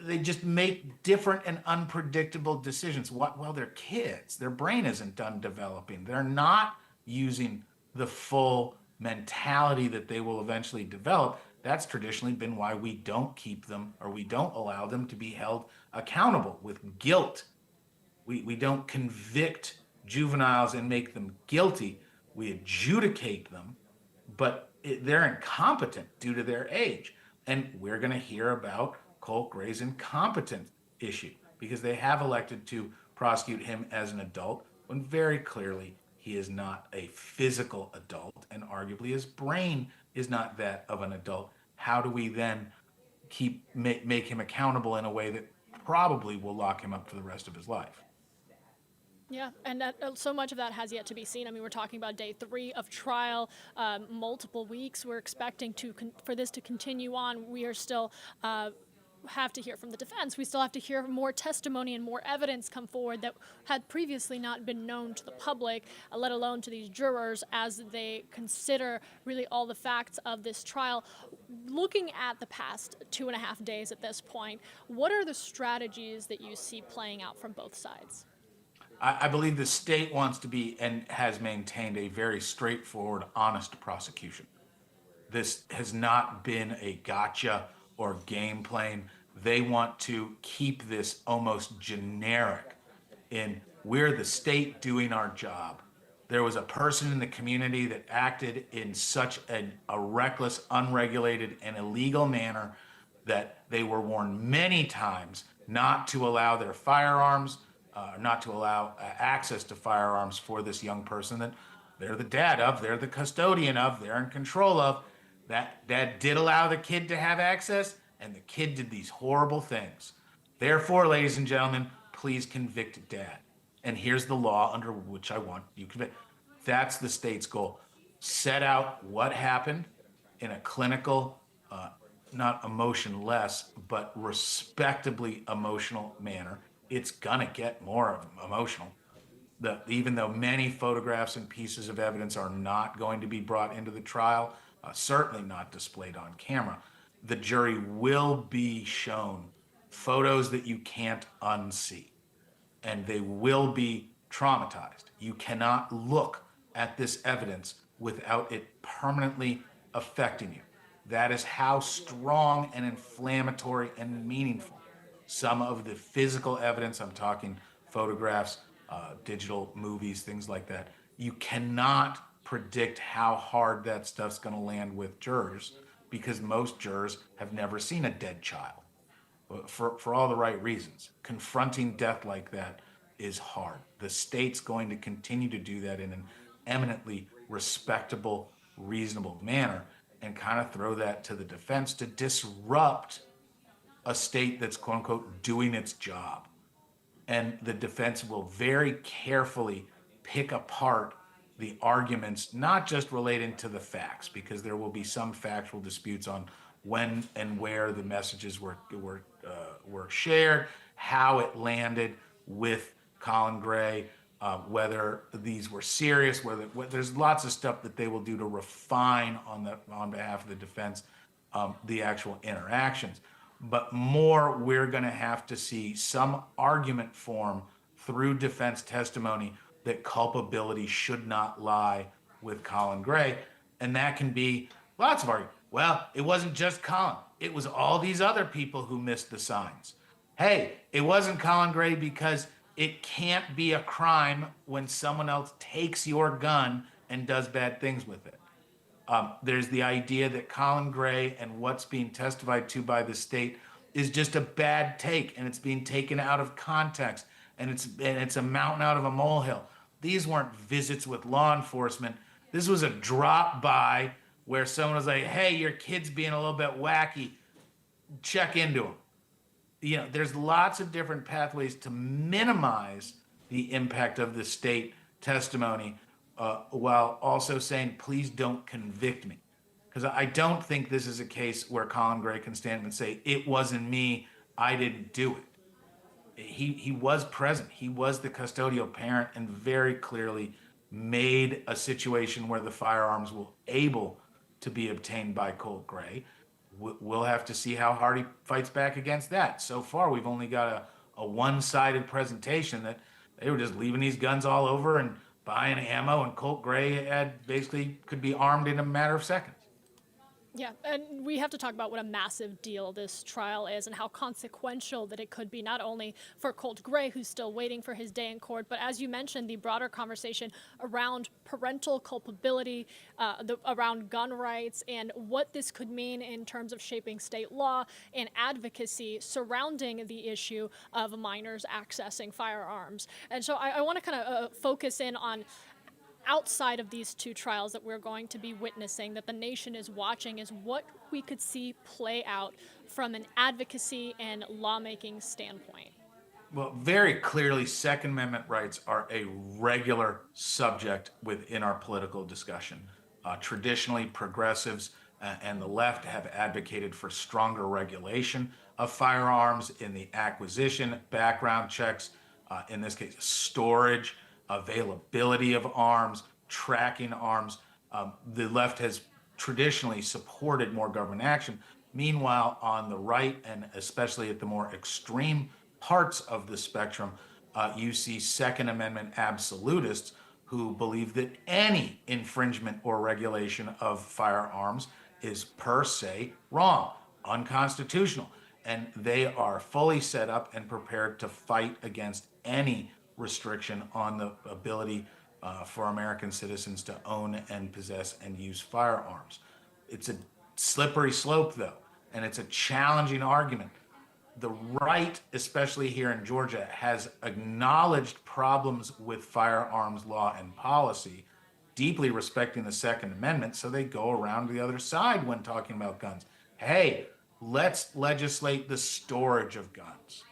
they just make different and unpredictable decisions. Well, they're kids. Their brain isn't done developing. They're not using the full mentality that they will eventually develop. That's traditionally been why we don't keep them, or we don't allow them to be held accountable with guilt. We don't convict juveniles and make them guilty. We adjudicate them, but they're incompetent due to their age. And we're going to hear about Colt Gray's incompetence issue because they have elected to prosecute him as an adult when very clearly he is not a physical adult, and arguably his brain is not that of an adult. How do we then make him accountable in a way that probably will lock him up for the rest of his life? Yeah, and so much of that has yet to be seen. I mean, we're talking about day 3 of trial, multiple weeks. We're expecting for this to continue on. We are still have to hear from the defense. We still have to hear more testimony and more evidence come forward that had previously not been known to the public, let alone to these jurors as they consider really all the facts of this trial. Looking at the past 2.5 days at this point, what are the strategies that you see playing out from both sides? I believe the state wants to be and has maintained a very straightforward, honest prosecution. This has not been a gotcha or game playing. They want to keep this almost generic in we're the state doing our job. There was a person in the community that acted in such a reckless, unregulated, and illegal manner that they were warned many times not to allow their firearms, not to allow access to firearms for this young person that they're the dad of, they're the custodian of, they're in control of. That dad did allow the kid to have access, and the kid did these horrible things. Therefore, ladies and gentlemen, please convict dad. And here's the law under which I want you convict. That's the state's goal. Set out what happened in a clinical, not emotionless, but respectably emotional manner. It's gonna get more emotional. Even though many photographs and pieces of evidence are not going to be brought into the trial, certainly not displayed on camera, the jury will be shown photos that you can't unsee, and they will be traumatized. You cannot look at this evidence without it permanently affecting you. That is how strong and inflammatory and meaningful some of the physical evidence, I'm talking photographs, digital movies, things like that, you cannot predict how hard that stuff's going to land with jurors because most jurors have never seen a dead child for all the right reasons. Confronting death like that is hard. The state's going to continue to do that in an eminently respectable, reasonable manner and kind of throw that to the defense to disrupt a state that's quote unquote doing its job. And the defense will very carefully pick apart the arguments, not just relating to the facts, because there will be some factual disputes on when and where the messages were shared, how it landed with Colin Gray, whether these were serious, there's lots of stuff that they will do to refine on behalf of the defense the actual interactions. But more, we're going to have to see some argument form through defense testimony that culpability should not lie with Colin Gray. And that can be lots of arguments. Well, it wasn't just Colin. It was all these other people who missed the signs. Hey, it wasn't Colin Gray because it can't be a crime when someone else takes your gun and does bad things with it. There's the idea that Colin Gray and what's being testified to by the state is just a bad take, and it's being taken out of context, and it's a mountain out of a molehill. These weren't visits with law enforcement. This was a drop by where someone was like, hey, your kid's being a little bit wacky. Check into him. You know, there's lots of different pathways to minimize the impact of the state testimony while also saying, please don't convict me. Because I don't think this is a case where Colin Gray can stand up and say, it wasn't me, I didn't do it. He was present. He was the custodial parent and very clearly made a situation where the firearms were able to be obtained by Colt Gray. We'll have to see how hard he fights back against that. So far, we've only got a one-sided presentation that they were just leaving these guns all over and buying ammo, and Colt Gray had basically could be armed in a matter of seconds. Yeah, and we have to talk about what a massive deal this trial is and how consequential that it could be, not only for Colt Gray, who's still waiting for his day in court, but as you mentioned, the broader conversation around parental culpability, around gun rights, and what this could mean in terms of shaping state law and advocacy surrounding the issue of minors accessing firearms. And so I want to kind of focus in on outside of these two trials that we're going to be witnessing, that the nation is watching, is what we could see play out from an advocacy and lawmaking standpoint. Well, very clearly, Second Amendment rights are a regular subject within our political discussion. Traditionally, progressives and the left have advocated for stronger regulation of firearms in the acquisition, background checks, in this case, storage, availability of arms, tracking arms. The left has traditionally supported more government action. Meanwhile, on the right, and especially at the more extreme parts of the spectrum, you see Second Amendment absolutists who believe that any infringement or regulation of firearms is per se wrong, unconstitutional. And they are fully set up and prepared to fight against any restriction on the ability for American citizens to own and possess and use firearms. It's a slippery slope, though, and it's a challenging argument. The right, especially here in Georgia, has acknowledged problems with firearms law and policy, deeply respecting the Second Amendment, so they go around to the other side when talking about guns. Hey, let's legislate the storage of guns.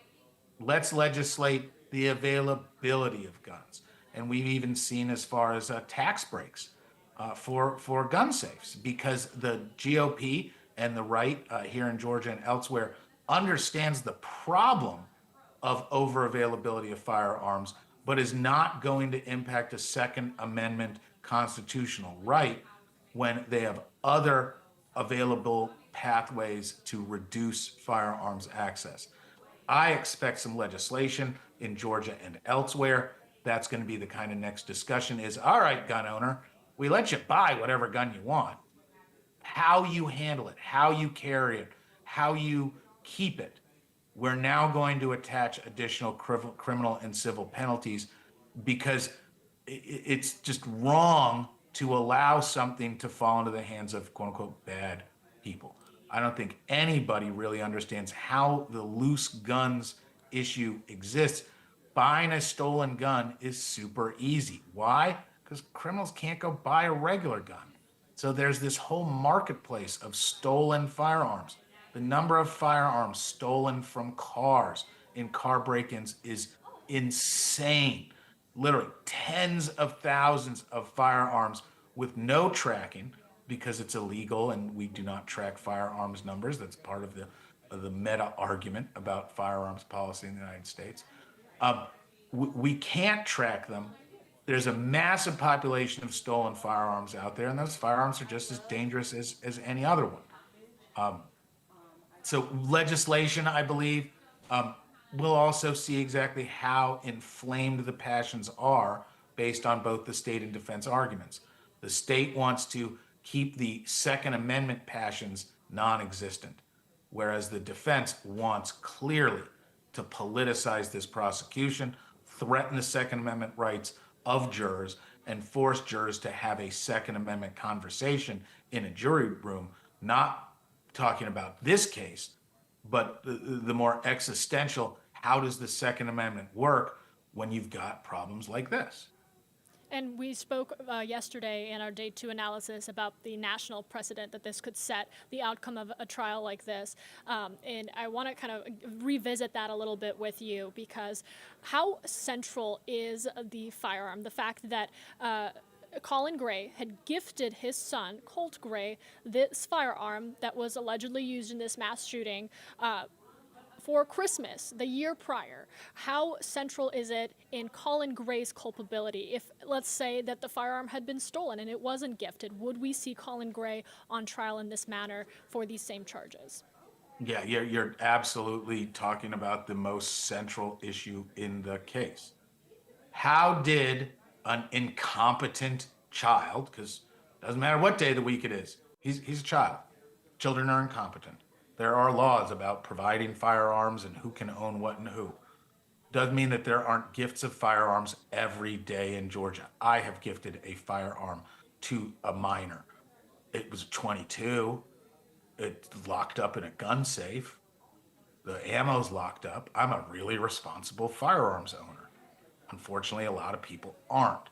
Let's legislate the availability of guns. And we've even seen as far as tax breaks for gun safes, because the GOP and the right here in Georgia and elsewhere understands the problem of overavailability of firearms, but is not going to impact a Second Amendment constitutional right when they have other available pathways to reduce firearms access. I expect some legislation in Georgia and elsewhere. That's going to be the kind of next discussion is, all right, gun owner, we let you buy whatever gun you want. How you handle it, how you carry it, how you keep it. We're now going to attach additional criminal and civil penalties because it's just wrong to allow something to fall into the hands of quote unquote bad people. I don't think anybody really understands how the loose guns issue exists. Buying a stolen gun is super easy. Why? Because criminals can't go buy a regular gun. So there's this whole marketplace of stolen firearms. The number of firearms stolen from cars in car break-ins is insane. Literally tens of thousands of firearms with no tracking because it's illegal and we do not track firearms numbers. That's part of the meta argument about firearms policy in the United States. We can't track them. There's a massive population of stolen firearms out there, and those firearms are just as dangerous as any other one. So legislation, I believe, we'll also see exactly how inflamed the passions are based on both the state and defense arguments. The state wants to keep the Second Amendment passions non-existent, whereas the defense wants clearly to politicize this prosecution, threaten the Second Amendment rights of jurors, and force jurors to have a Second Amendment conversation in a jury room, not talking about this case, but the more existential, how does the Second Amendment work when you've got problems like this? And we spoke yesterday in our day 2 analysis about the national precedent that this could set, the outcome of a trial like this. And I want to kind of revisit that a little bit with you, because how central is the firearm? The fact that Colin Gray had gifted his son, Colt Gray, this firearm that was allegedly used in this mass shooting for Christmas the year prior. How central is it in Colin Gray's culpability? If, let's say, that the firearm had been stolen and it wasn't gifted, would we see Colin Gray on trial in this manner for these same charges? Yeah, you're absolutely talking about the most central issue in the case. How did an incompetent child, because it doesn't matter what day of the week it is, he's a child. Children are incompetent. There are laws about providing firearms and who can own what and who. Doesn't mean that there aren't gifts of firearms every day in Georgia. I have gifted a firearm to a minor. It was 22. It's locked up in a gun safe. The ammo's locked up. I'm a really responsible firearms owner. Unfortunately, a lot of people aren't.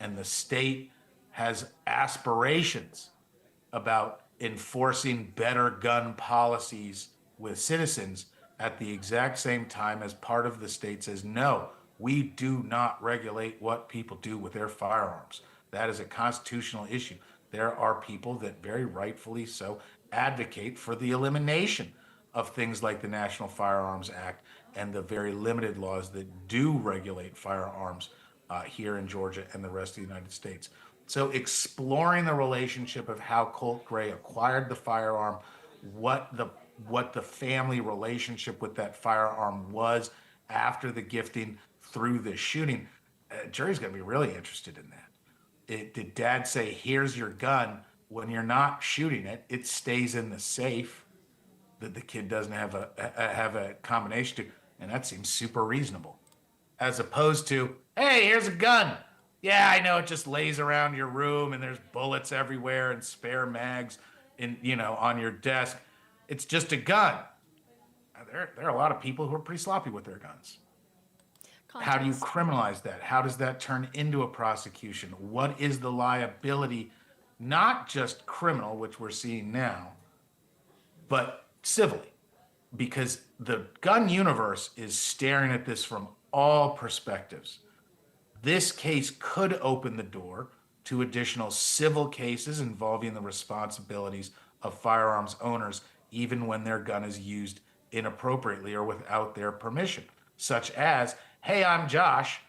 And the state has aspirations about enforcing better gun policies with citizens at the exact same time as part of the state says, no, we do not regulate what people do with their firearms. That is a constitutional issue. There are people that very rightfully so advocate for the elimination of things like the National Firearms Act and the very limited laws that do regulate firearms here in Georgia and the rest of the United States. So exploring the relationship of how Colt Gray acquired the firearm, what the family relationship with that firearm was after the gifting through the shooting, jury's going to be really interested in that. Did dad say, here's your gun? When you're not shooting it, it stays in the safe that the kid doesn't have a combination to, and that seems super reasonable. As opposed to, hey, here's a gun. Yeah, I know, it just lays around your room and there's bullets everywhere and spare mags on your desk. It's just a gun. There are a lot of people who are pretty sloppy with their guns. How do you criminalize that? How does that turn into a prosecution? What is the liability, not just criminal, which we're seeing now, but civilly? Because the gun universe is staring at this from all perspectives. This case could open the door to additional civil cases involving the responsibilities of firearms owners, even when their gun is used inappropriately or without their permission, such as, hey, I'm Josh.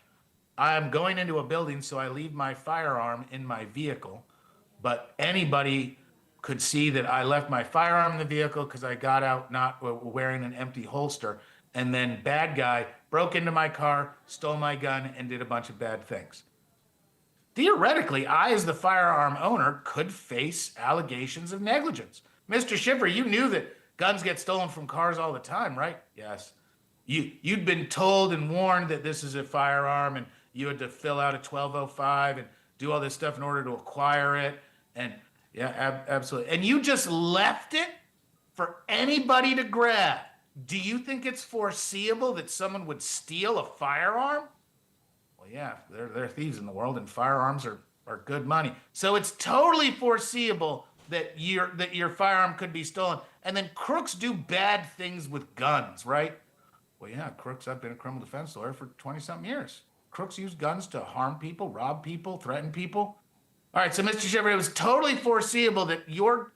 I'm going into a building, so I leave my firearm in my vehicle, but anybody could see that I left my firearm in the vehicle because I got out not wearing an empty holster, and then bad guy broke into my car, stole my gun, and did a bunch of bad things. Theoretically, I, as the firearm owner, could face allegations of negligence. Mr. Schiffer, you knew that guns get stolen from cars all the time, right? Yes. You'd been told and warned that this is a firearm, and you had to fill out a 1205 and do all this stuff in order to acquire it. And yeah, absolutely. And you just left it for anybody to grab. Do you think it's foreseeable that someone would steal a firearm? Well, yeah, there are thieves in the world, and firearms are good money. So it's totally foreseeable that your firearm could be stolen. And then crooks do bad things with guns, right? Well, yeah, crooks. I've been a criminal defense lawyer for 20-something years. Crooks use guns to harm people, rob people, threaten people. All right, so Mr. Schiffer, it was totally foreseeable that your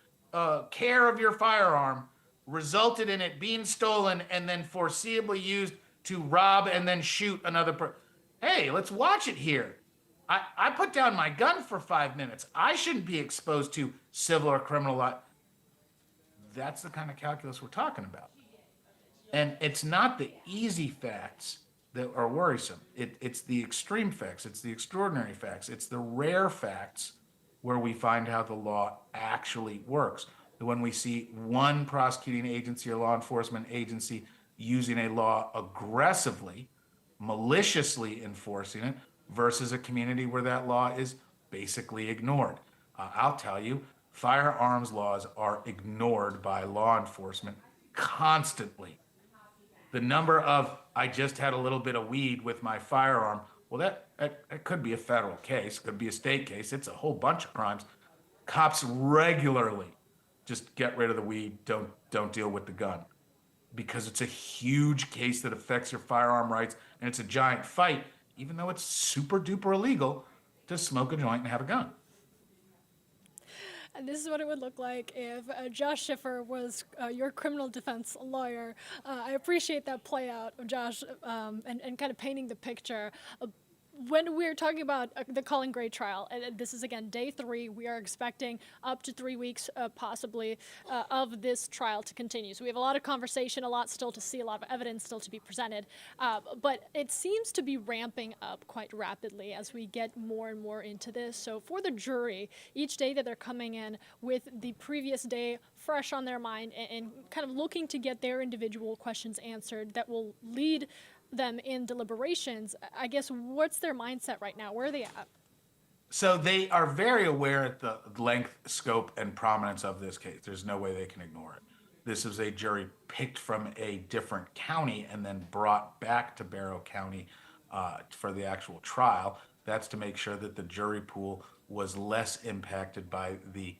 care of your firearm resulted in it being stolen and then foreseeably used to rob and then shoot another person. Hey, let's watch it here. I put down my gun for 5 minutes. I shouldn't be exposed to civil or criminal law. That's the kind of calculus we're talking about. And it's not the easy facts that are worrisome. It's the extreme facts, it's the extraordinary facts, it's the rare facts where we find how the law actually works. When we see one prosecuting agency or law enforcement agency using a law aggressively, maliciously enforcing it, versus a community where that law is basically ignored. I'll tell you, firearms laws are ignored by law enforcement constantly. The number of, I just had a little bit of weed with my firearm, well, that could be a federal case, could be a state case. It's a whole bunch of crimes. Cops regularly just get rid of the weed, don't deal with the gun. Because it's a huge case that affects your firearm rights, and it's a giant fight, even though it's super duper illegal to smoke a joint and have a gun. And this is what it would look like if Josh Schiffer was your criminal defense lawyer. I appreciate that play out of Josh and kind of painting the picture. When we're talking about the Colin Gray trial, and this is again day 3, we are expecting up to 3 weeks possibly of this trial to continue. So we have a lot of conversation, a lot still to see, a lot of evidence still to be presented. But it seems to be ramping up quite rapidly as we get more and more into this. So for the jury, each day that they're coming in with the previous day fresh on their mind and kind of looking to get their individual questions answered that will lead them in deliberations, I guess, what's their mindset right now? Where are they at? So they are very aware of the length, scope, and prominence of this case. There's no way they can ignore it. This is a jury picked from a different county and then brought back to Barrow County for the actual trial. That's to make sure that the jury pool was less impacted by the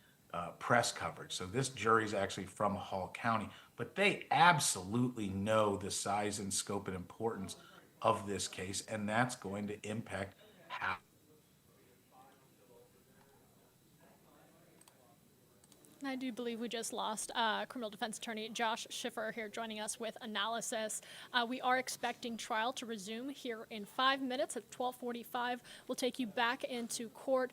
press coverage. So this jury is actually from Hall County, but they absolutely know the size and scope and importance of this case, and that's going to impact how. I do believe we just lost criminal defense attorney Josh Schiffer here joining us with analysis. We are expecting trial to resume here in 5 minutes at 12:45. We'll take you back into court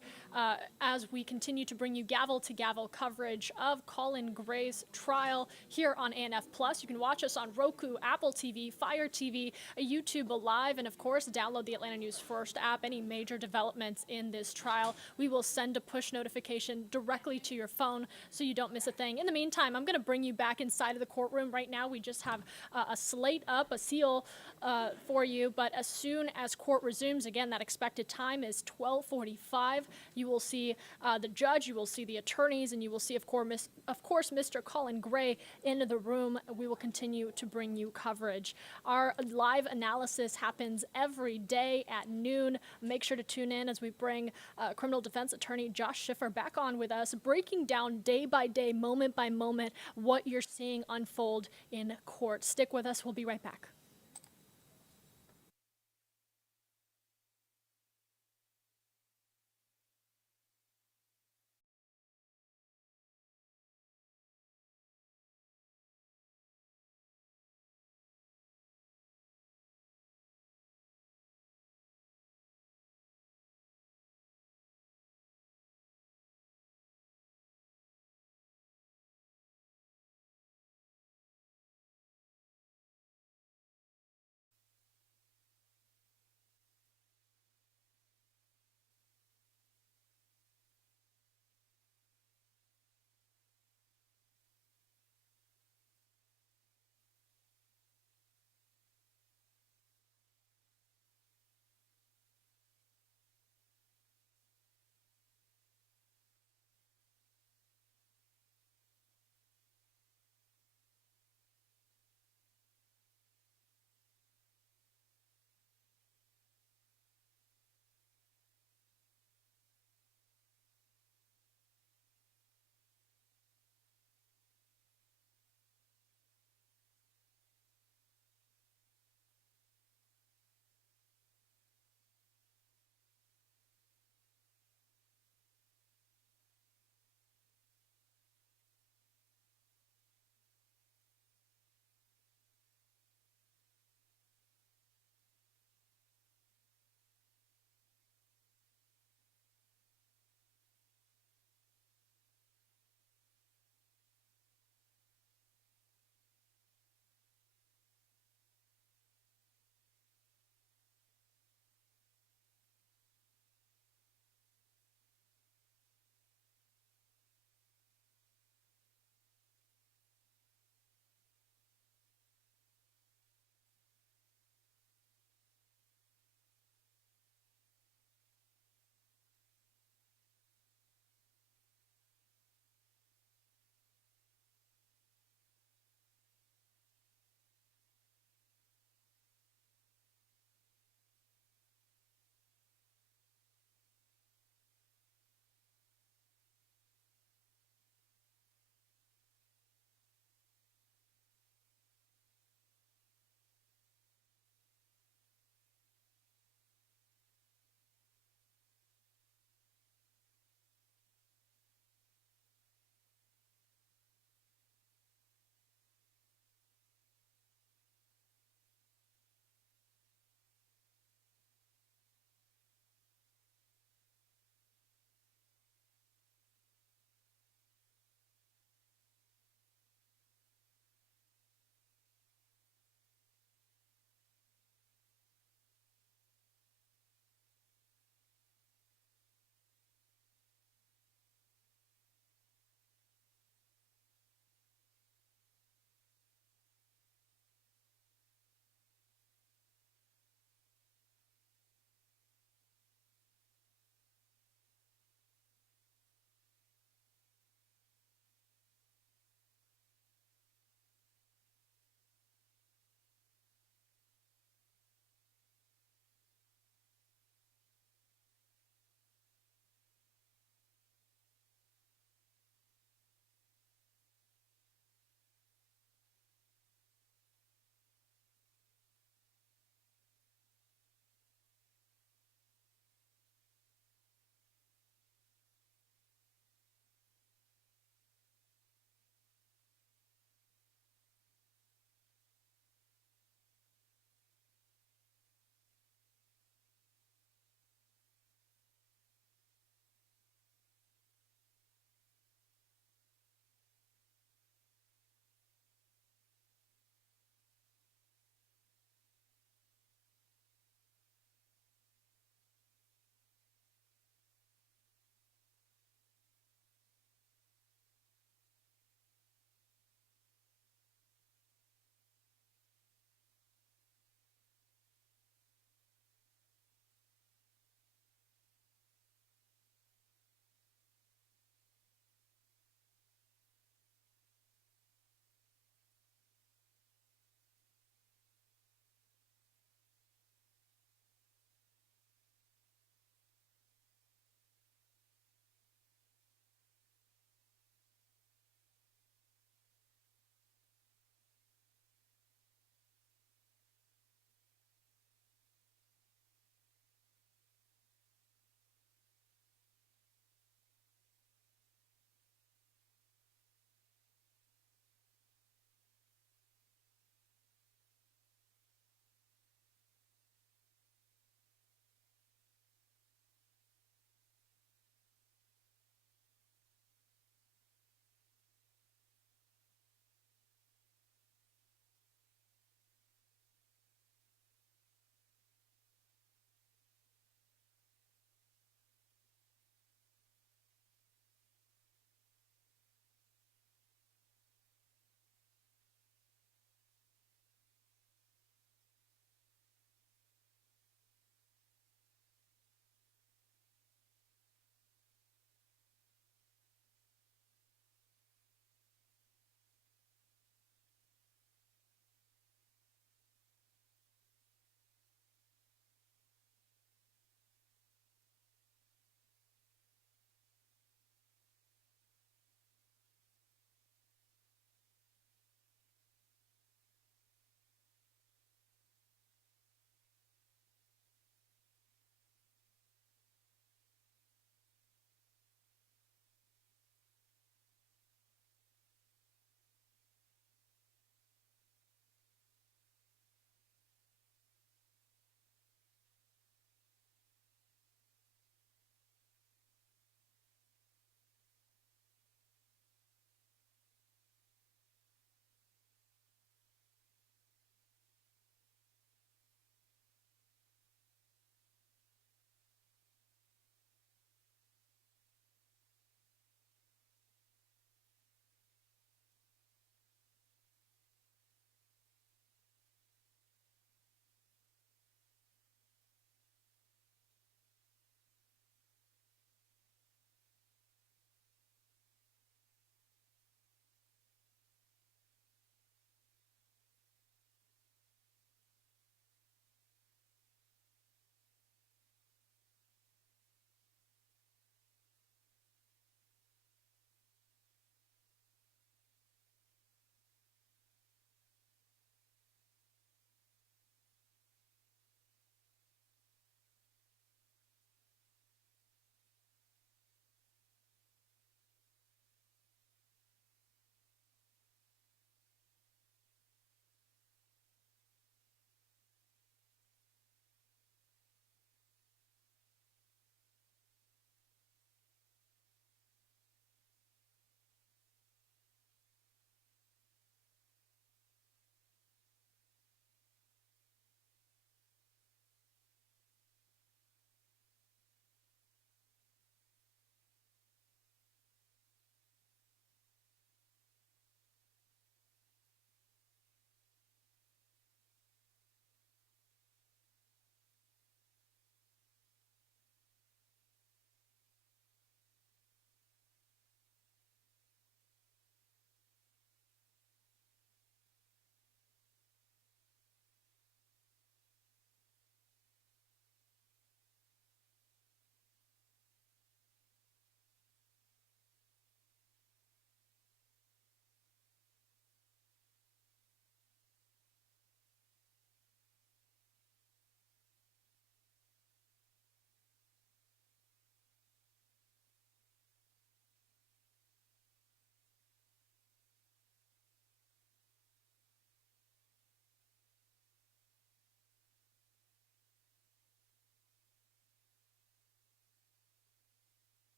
as we continue to bring you gavel-to-gavel coverage of Colin Gray's trial here on ANF Plus. You can watch us on Roku, Apple TV, Fire TV, YouTube Live, and of course download the Atlanta News First app. Any major developments in this trial, we will send a push notification directly to your phone so you don't miss a thing. In the meantime, I'm going to bring you back inside of the courtroom. Right now, we just have a slate up, a seal for you. But as soon as court resumes, again, that expected time is 12:45. You will see the judge, you will see the attorneys, and you will see, of course, Mr. Colin Gray in the room. We will continue to bring you coverage. Our live analysis happens every day at noon. Make sure to tune in as we bring criminal defense attorney Josh Schiffer back on with us, breaking down day by day, moment by moment, what you're seeing unfold in court. Stick with us. We'll be right back.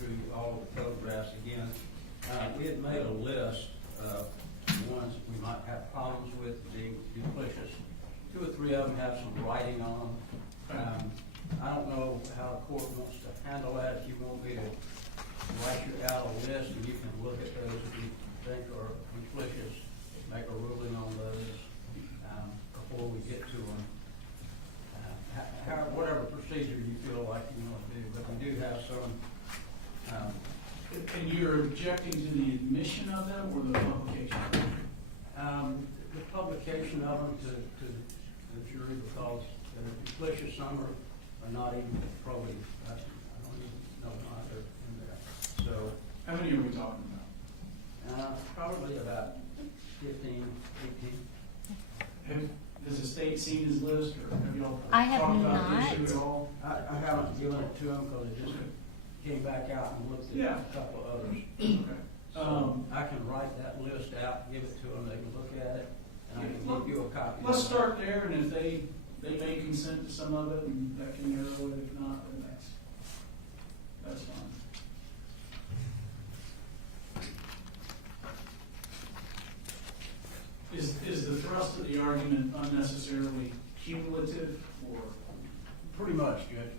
through all the photographs again. We had made a list of the ones that we might have problems with being duplicious. 2 or 3 of them have some writing on them. I don't know how the court wants to handle that. If you want me to write you out a list and you can look at those if you think are duplicious, make a ruling on those before we get to them. Whatever procedure you feel like you want to do, but we do have some. And you're objecting to the admission of them or the publication of them? The publication of them to the jury, because they're duplicious. Some are not even probably, I don't even know why they're in there. So, How many are we talking about? probably about 15, 18. Has the state seen his list, or have y'all I have talked about not. the issue at all? I haven't given it to them because it just came back out and looked at Yeah. a couple of others. Okay. I can write that list out, give it to them, they can look at it, and I can give you a copy. Let's start there, and if they may consent to some of it, and that can narrow it. If not, then that's fine. Is the thrust of the argument unnecessarily cumulative, or? Pretty much, Judge.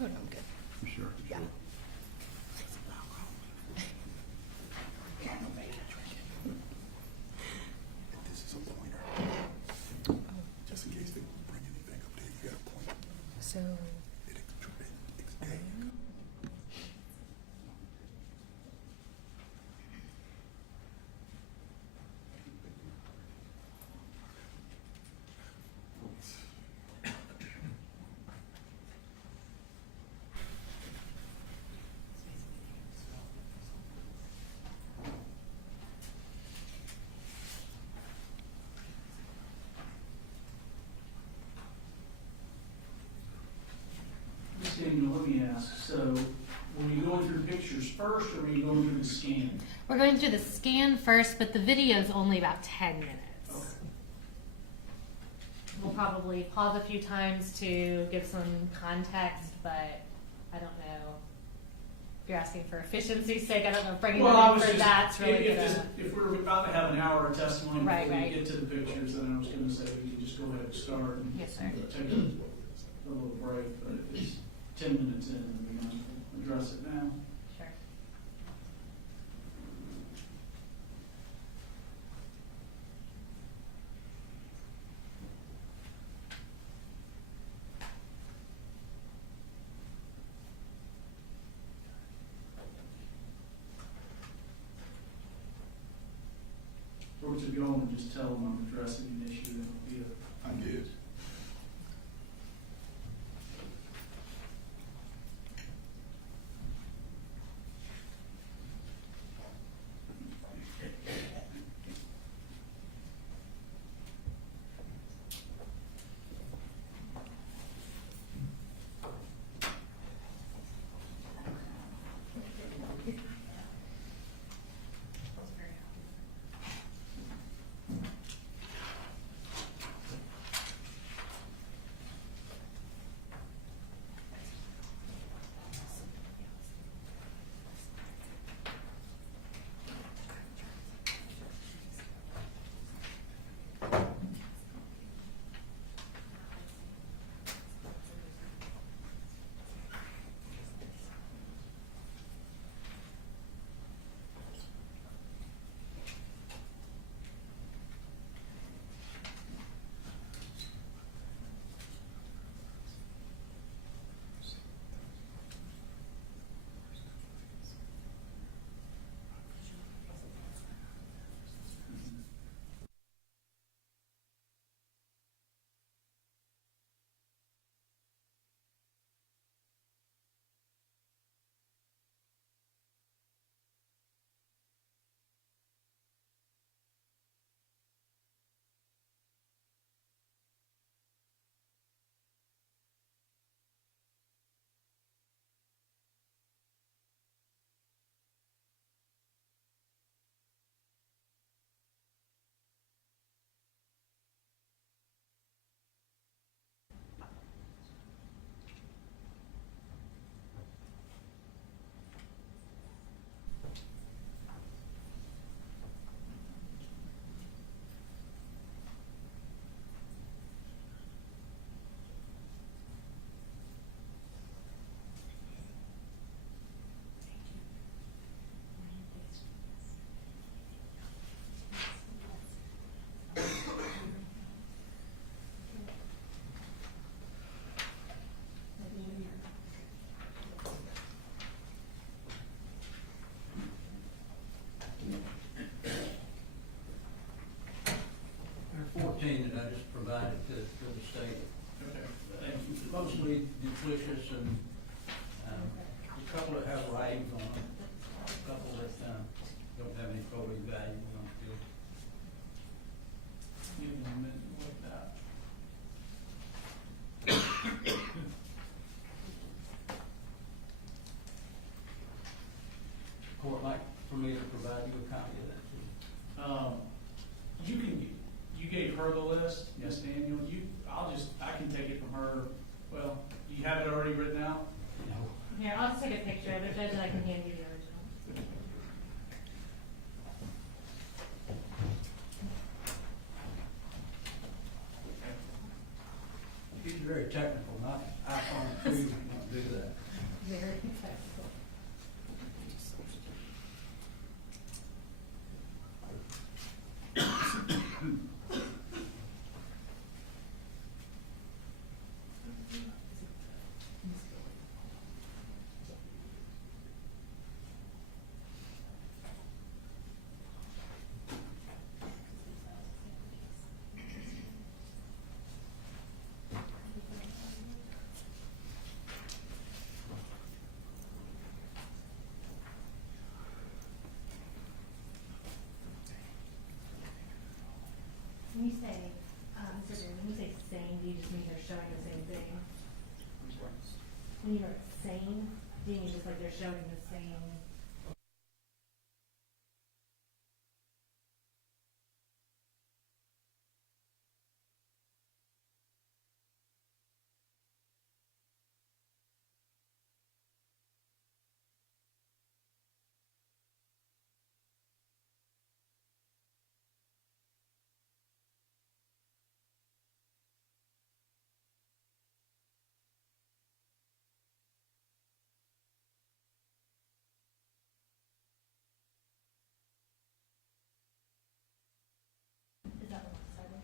Oh, no, I'm good. You sure? Yeah. This is a pointer. Just in case they bring anything up there, you got a pointer. So, Daniel, let me ask, so were you going through pictures first, or were you going through the scan? We're going through the scan first, but the video is only about 10 minutes. Okay. We'll probably pause a few times to give some context, but I don't know. If you're asking for efficiency's sake, I don't know if bringing them in for that's really gonna. If we're about to have an hour of testimony Right, before we right. get to the pictures, then I was gonna say we can just go ahead and start and Yes, sir. take a little break, but if it's 10 minutes in, then we might address it now. Sure. Or to go and just tell them I'm addressing an issue that would be a. I did. provided to the state. Okay. It's mostly duplicious and a couple that have writings on them, a couple that don't have any voting value. We don't feel. Give me a minute to look that. Court like for me to provide you a copy of that too. You gave her the list, Miss Daniel. I can take it from her. Well, do you have it already written out? No. Here, I'll just take a picture of it, Judge, and I can hand you the original. He's very technical, not iPhone 2, you don't do that. Very technical. When you say, when you say same, do you just mean they're showing the same thing? When you write same, do you mean just like they're showing the same? Is that the one sided?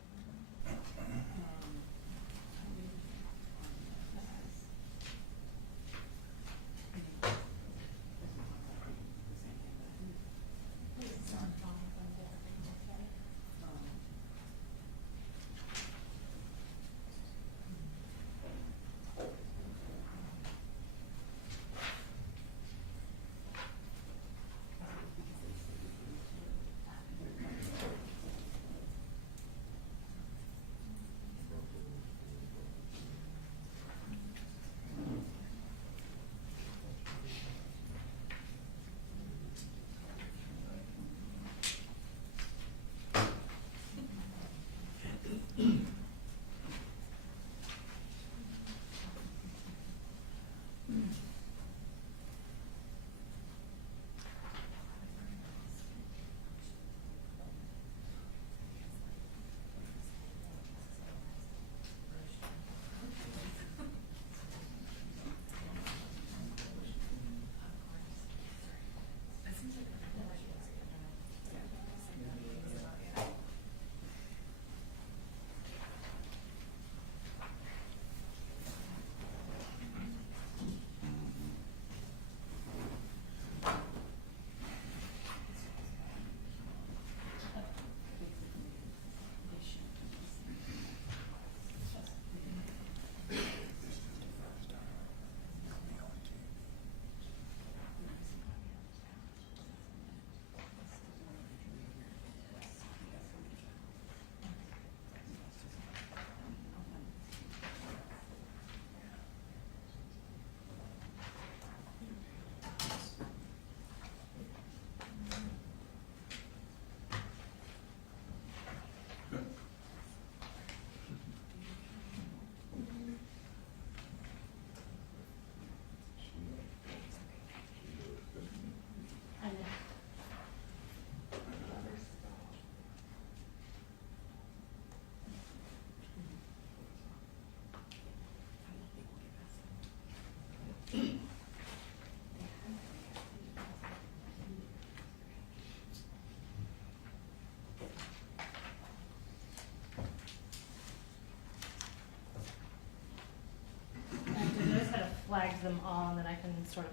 Flags them all, and then I can sort of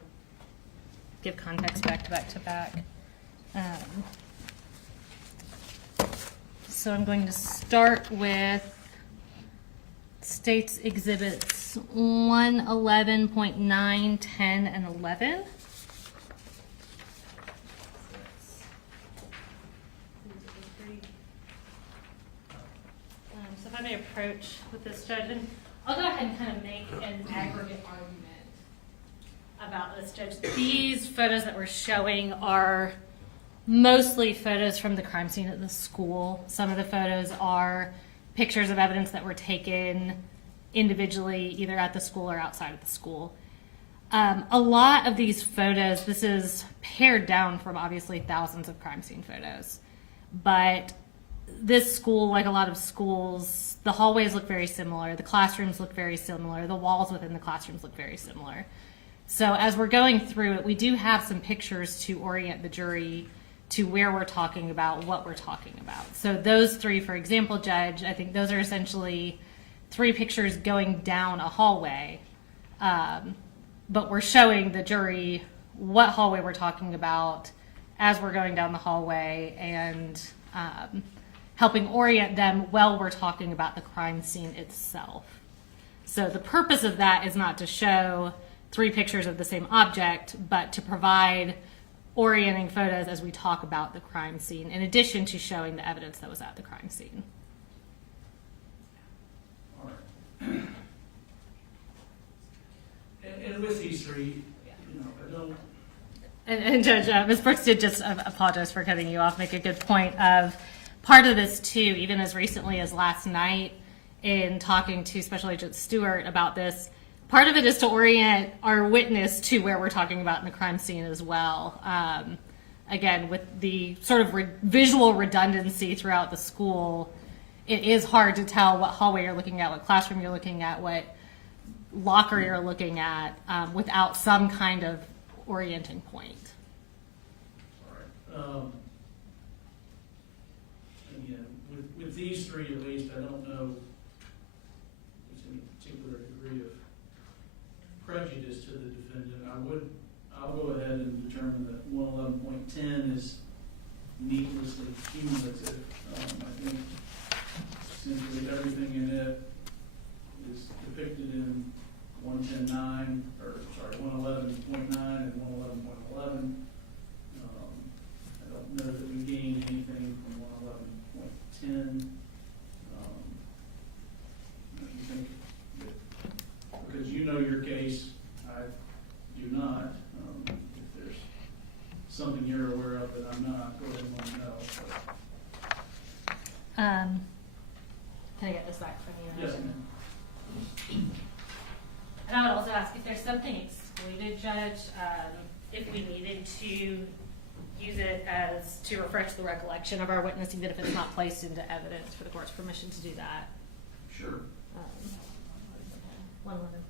give context back to back to back. So I'm going to start with State's Exhibits 111.9, 10, and 11. So if I may approach with this, Judge, and I'll go ahead and kind of make an aggregate argument about this, Judge. These photos that we're showing are mostly photos from the crime scene at the school. Some of the photos are pictures of evidence that were taken individually, either at the school or outside of the school. A lot of these photos, this is pared down from obviously thousands of crime scene photos, but this school, like a lot of schools, the hallways look very similar, the classrooms look very similar, the walls within the classrooms look very similar. So as we're going through it, we do have some pictures to orient the jury to where we're talking about, what we're talking about. So those three, for example, Judge, I think those are essentially three pictures going down a hallway, but we're showing the jury what hallway we're talking about as we're going down the hallway, and helping orient them while we're talking about the crime scene itself. So the purpose of that is not to show three pictures of the same object, but to provide orienting photos as we talk about the crime scene, in addition to showing the evidence that was at the crime scene. All right. And with these three, you know, I don't. And Judge, Ms. Brooks did just apologize for cutting you off, make a good point of part of this too, even as recently as last night in talking to Special Agent Stewart about this, part of it is to orient our witness to where we're talking about in the crime scene as well. Again, with the sort of visual redundancy throughout the school, it is hard to tell what hallway you're looking at, what classroom you're looking at, what locker you're looking at, without some kind of orienting point. All right. Again, with these three at least, I don't know if there's any particular degree of prejudice to the defendant. I'll go ahead and determine that 111.10 is needlessly cumulative. I think simply everything in it is depicted in 110.9, or sorry, 111.9 and 111.11. I don't know that we gain anything from 111.10. I think that, because you know your case, I do not. If there's something you're aware of that I'm not, go ahead and let me know. Can I get this back from you? Yes, ma'am. And I would also ask if there's something excluded, Judge, if we needed to use it as to refresh the recollection of our witness, even if it's not placed into evidence, for the court's permission to do that. Sure. 111.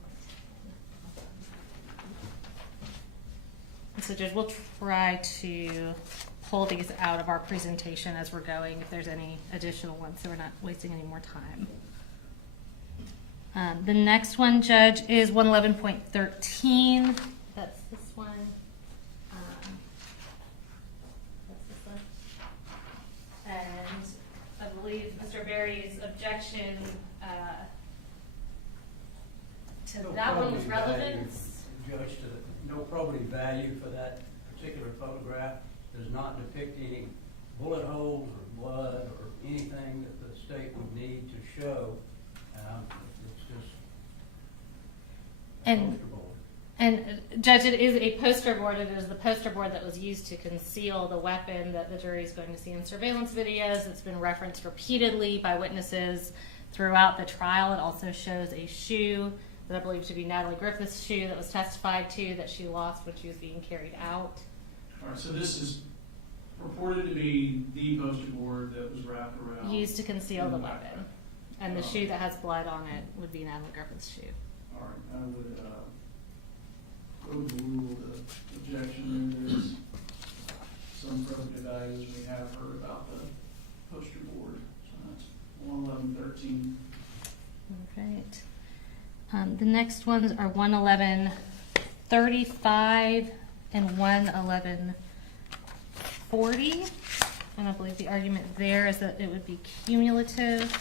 So, Judge, we'll try to pull these out of our presentation as we're going, if there's any additional ones, so we're not wasting any more time. The next one, Judge, is 111.13. That's this one. That's this one. And I believe Mr. Berry's objection to that one was relevance. Judge, to the no probative value for that particular photograph does not depict any bullet holes or blood or anything that the state would need to show. It's just a poster board. And Judge, it is a poster board. It is the poster board that was used to conceal the weapon that the jury is going to see in surveillance videos. It's been referenced repeatedly by witnesses throughout the trial. It also shows a shoe that I believe to be Natalie Griffith's shoe that was testified to that she lost when she was being carried out. All right, so this is purported to be the poster board that was wrapped around. Used to conceal the weapon. And the shoe that has blood on it would be Natalie Griffith's shoe. All right, I would overrule the objection. There is some probative values we have heard about the poster board. So that's 111.13. All right. The next ones are 111.35 and 111.40. And I believe the argument there is that it would be cumulative.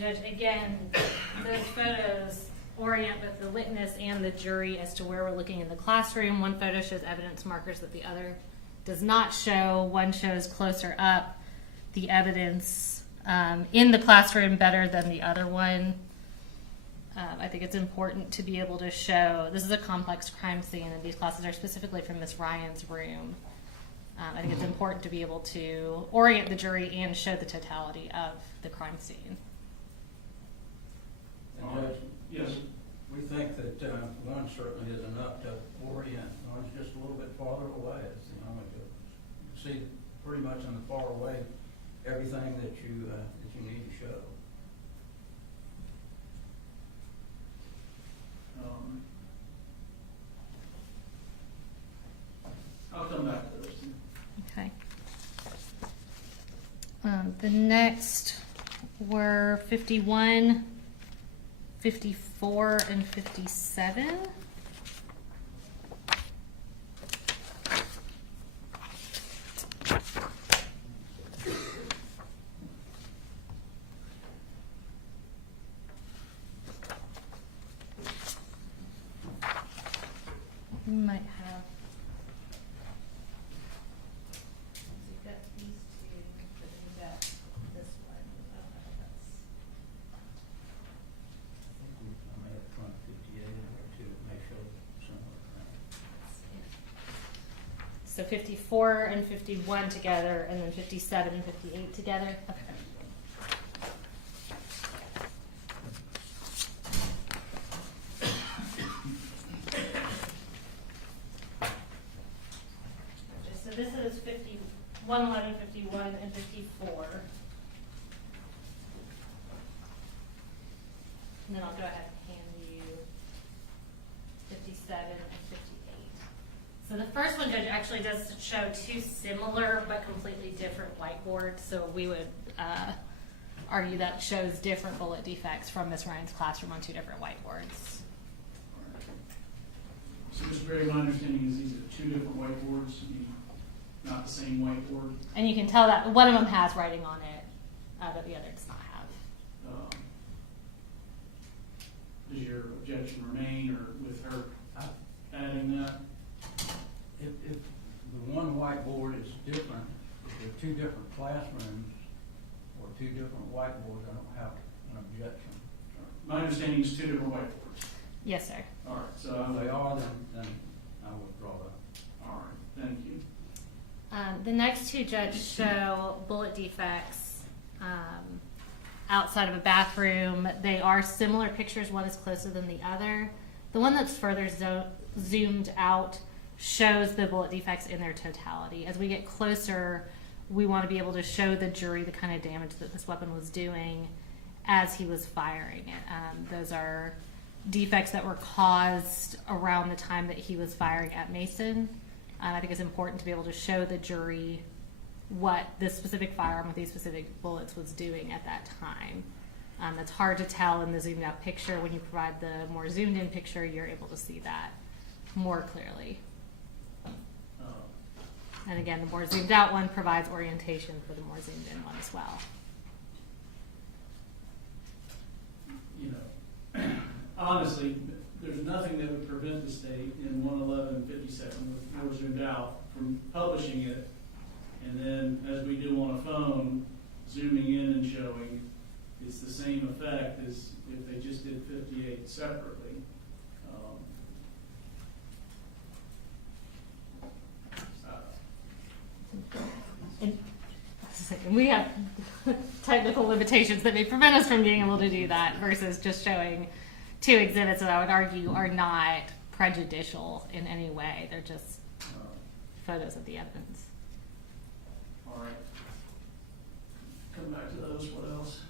Judge, again, those photos orient both the witness and the jury as to where we're looking in the classroom. One photo shows evidence markers that the other does not show. One shows closer up the evidence in the classroom better than the other one. I think it's important to be able to show, this is a complex crime scene, and these classes are specifically from Miss Ryan's room. I think it's important to be able to orient the jury and show the totality of the crime scene. And Judge, Yes. we think that one certainly is enough to orient. One's just a little bit farther away. It's the only difference. You see pretty much on the far away everything that you need to show. I'll come back to those. Okay. The next were 51, 54, and 57. We might have. You've got these two, but you've got this one. Okay, that's. I may have front 58 in there too. It may show somewhere. So 54 and 51 together, and then 57 and 58 together? Okay. So this is 51, 11, 51, and 54. And then I'll go ahead and hand you 57 and 58. So the first one, Judge, actually does show two similar but completely different whiteboards. So we would argue that shows different bullet defects from Miss Ryan's classroom on two different whiteboards. So Mr. Gray, my understanding is these are two different whiteboards, not the same whiteboard. And you can tell that one of them has writing on it that the other does not have. Does your objection remain, or with her adding that? If the one whiteboard is different, if they're two different classrooms or two different whiteboards, I don't have an objection. My understanding is two different whiteboards. Yes, sir. All right, so If they are, then I withdraw that. all right, thank you. The next two, Judge, show bullet defects outside of a bathroom. They are similar pictures. One is closer than the other. The one that's further zoomed out shows the bullet defects in their totality. As we get closer, we want to be able to show the jury the kind of damage that this weapon was doing as he was firing it. Those are defects that were caused around the time that he was firing at Mason. I think it's important to be able to show the jury what this specific firearm with these specific bullets was doing at that time. It's hard to tell in the zoomed out picture. When you provide the more zoomed in picture, you're able to see that more clearly. And again, the more zoomed out one provides orientation for the more zoomed in one as well. You know, honestly, there's nothing that would prevent the state in 11157 with more zoomed out from publishing it, and then as we do on a phone, zooming in and showing. It's the same effect as if they just did 58 separately. And we have technical limitations that may prevent us from being able to do that versus just showing two exhibits that I would argue are not prejudicial in any way. They're just photos of the evidence. All right. Come back to those. What else?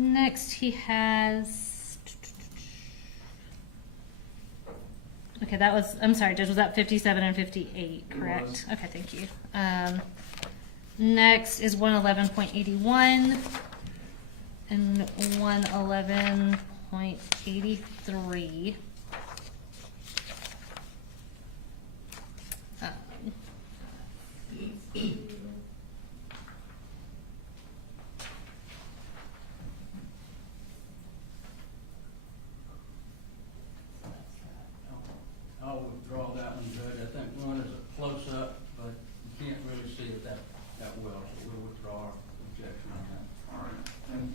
Next he has, okay, that was, I'm sorry, Judge, was that 57 and 58, correct? Okay, thank you. Next is 111.81 and 111.83. our objection on that. All right, thank you.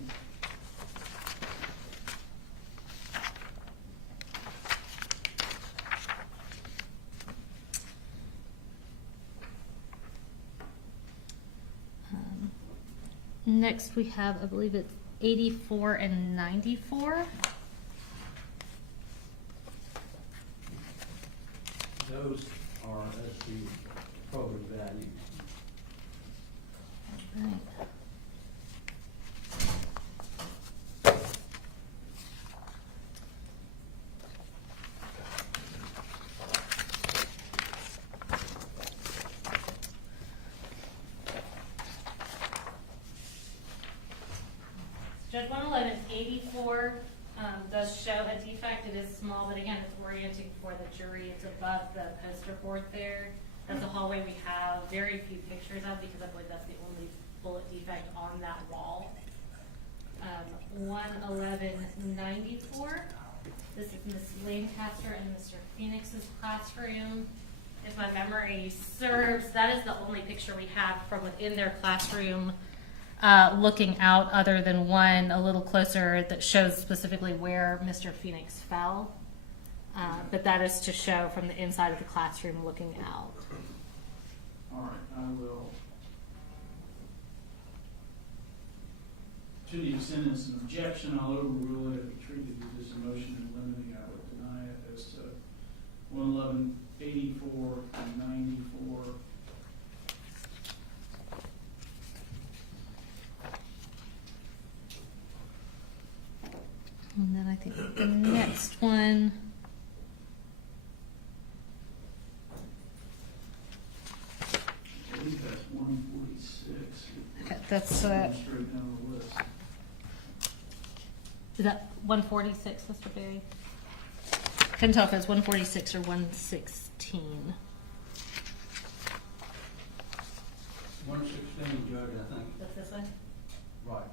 Next, we have, I believe it's 84 and 94. Those are as to probative value. Right. Judge 111, 84 does show a defect. It is small, but again, it's orienting for the jury. It's above the poster board there. That's a hallway we have very few pictures of because I believe that's the only bullet defect on that wall. 11194. This is Miss Lancaster and Mr. Phoenix's classroom. If my memory serves, that is the only picture we have from within their classroom. Looking out, other than one a little closer that shows specifically where Mr. Phoenix fell. But that is to show from the inside of the classroom looking out. All right, I will. To the extent it's an objection, I'll overrule it. If we treat it as a motion in limine, I would deny it as to 111, 84, and 94. And then I think the next one. I believe that's 146. Okay, that's Straight down the list. is that 146, Mr. Berry? Couldn't tell if it was 146 or 116. 116, Judge, I think. That's this one? Right.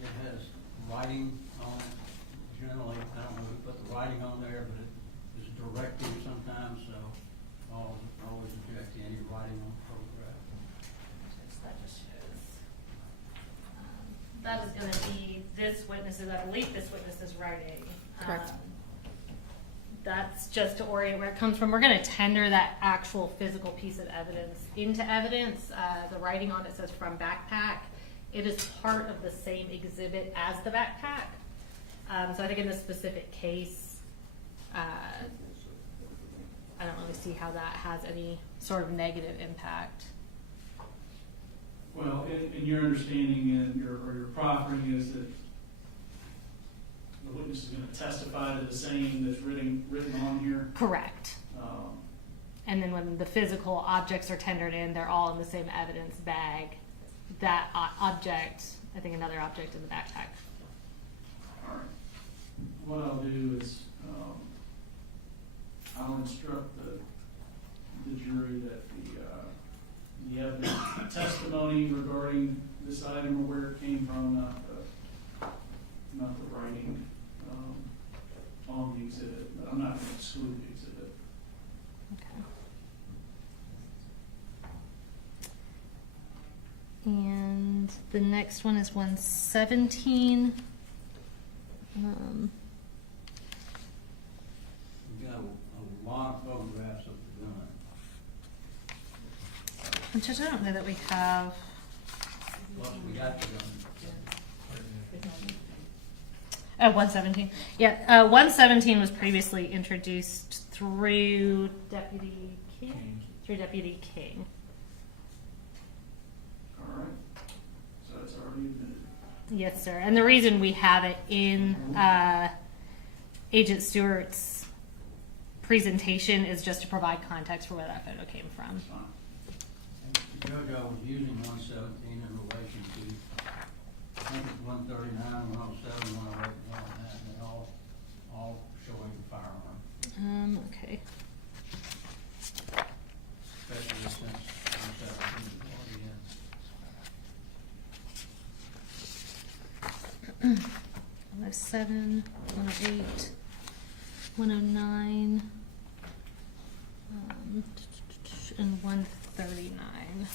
It has writing on it. Generally, I don't know who put the writing on there, but it is directive sometimes, so I'll always object to any writing on the photograph. That just shows. That is going to be this witness's, I believe this witness's writing. Correct. That's just to orient where it comes from. We're going to tender that actual physical piece of evidence into evidence. The writing on it says from backpack. It is part of the same exhibit as the backpack. So I think in this specific case, I don't really see how that has any sort of negative impact. Well, in your understanding and your proffering is that the witness is going to testify to the same that's written on here. Correct. And then when the physical objects are tendered in, they're all in the same evidence bag. That object, I think another object in the backpack. All right. What I'll do is I'll instruct the jury that the evidence testimony regarding this item or where it came from, not the writing on the exhibit. But I'm not going to exclude the exhibit. Okay. And the next one is 117. We've got a lot of photographs of the gun. Which I don't know that we have. Plus, we got the gun. Oh, 117. Yeah, 117 was previously introduced through Deputy King. Through Deputy King. All right. So it's already admitted. Yes, sir. And the reason we have it in Agent Stewart's presentation is just to provide context for where that photo came from. Judge, I was using 117 in relation to, I think it's 139, 107, 108, and all that, and they all showing the firearm. Okay. Especially since 117 is already in. 107, 108, 109, and 139.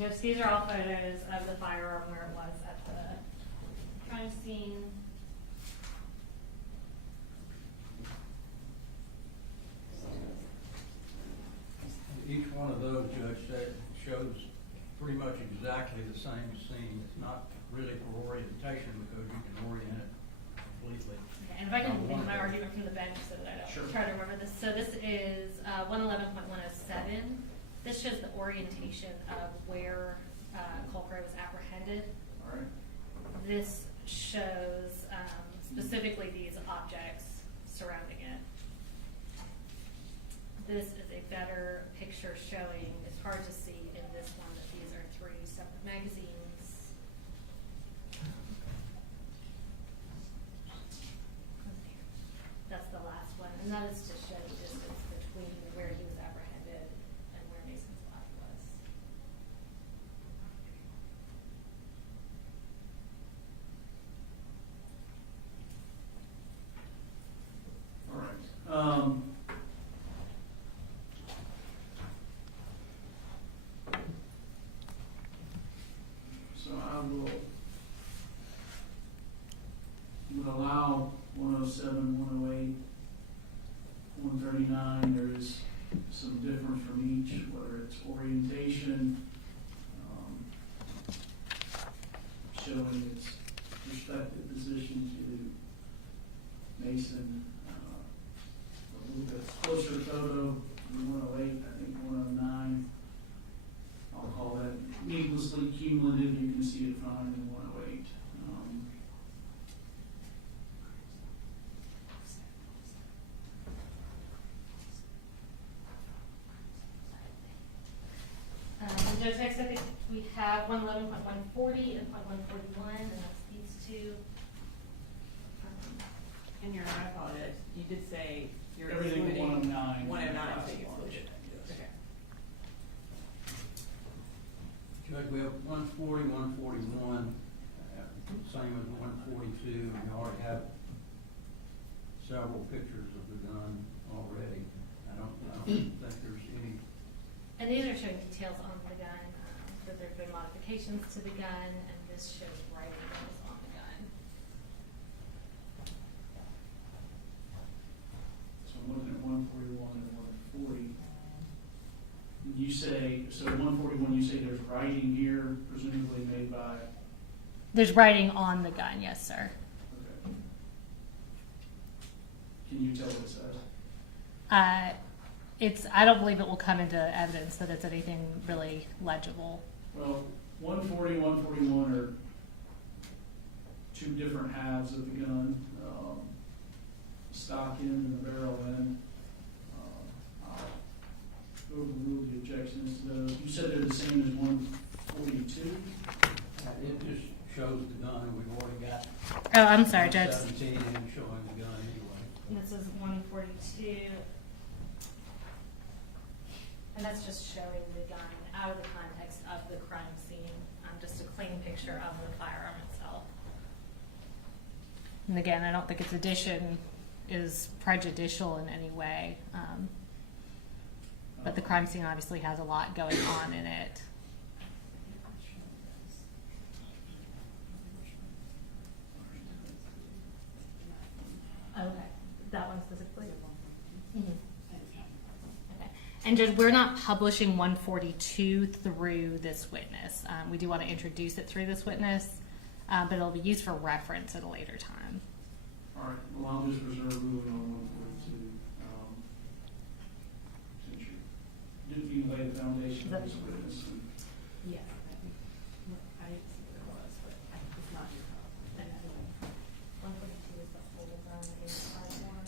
Just these are all photos of the firearm where it was at the crime scene. Each one of those, Judge, said shows pretty much exactly the same scene. It's not really for orientation because you can orient it completely. Okay, and if I can make my argument from the bench so that I don't try to remember this. So this is 111.107. This shows the orientation of where Colt Gray was apprehended. All right. This shows specifically these objects surrounding it. This is a better picture showing, it's hard to see in this one that these are 3 separate magazines. That's the last one, and that is to show the distance between where he was apprehended and where Mason's body was. All right. So I would allow 107, 108, 139. There is some difference from each, whether it's orientation, showing its respective position to Mason. A little bit closer photo, 108, I think 109. I'll call that needlessly cumulative. You can see it fine in 108. Judge, next I think we have 111.140 and 141, and that's these two. In your, I apologize, you did say you're Everything excluding 109. 109 is being excluded. Yes. Okay. Judge, we have 140, 141, same as 142. We already have several pictures of the gun already. I don't think there's any. And these are showing details on the gun, that there have been modifications to the gun, and this shows writing that was on the gun. So I'm looking at 141 and 140. You say, so 141, you say there's writing here, presumably made by. There's writing on the gun, yes, sir. Okay. Can you tell what it says? I don't believe it will come into evidence that it's anything really legible. Well, 140, 141 are two different halves of the gun, stock end and the barrel end. I'll overrule the objections to those. You said they're the same as 142? It just shows the gun, and we've already got. Oh, I'm sorry, Judge. 17 showing the gun anyway. This is 142. And that's just showing the gun out of the context of the crime scene, just a clean picture of the firearm itself. And again, I don't think its addition is prejudicial in any way, but the crime scene obviously has a lot going on in it. Okay, that one specifically? Mm-hmm. And Judge, we're not publishing 142 through this witness. We do want to introduce it through this witness, but it'll be used for reference at a later time. All right, well, I'll just reserve ruling on 142. Since you can lay the foundation of this witness. Yeah. I didn't see what it was, but it's not your problem. 142 is the whole gun in the firearm.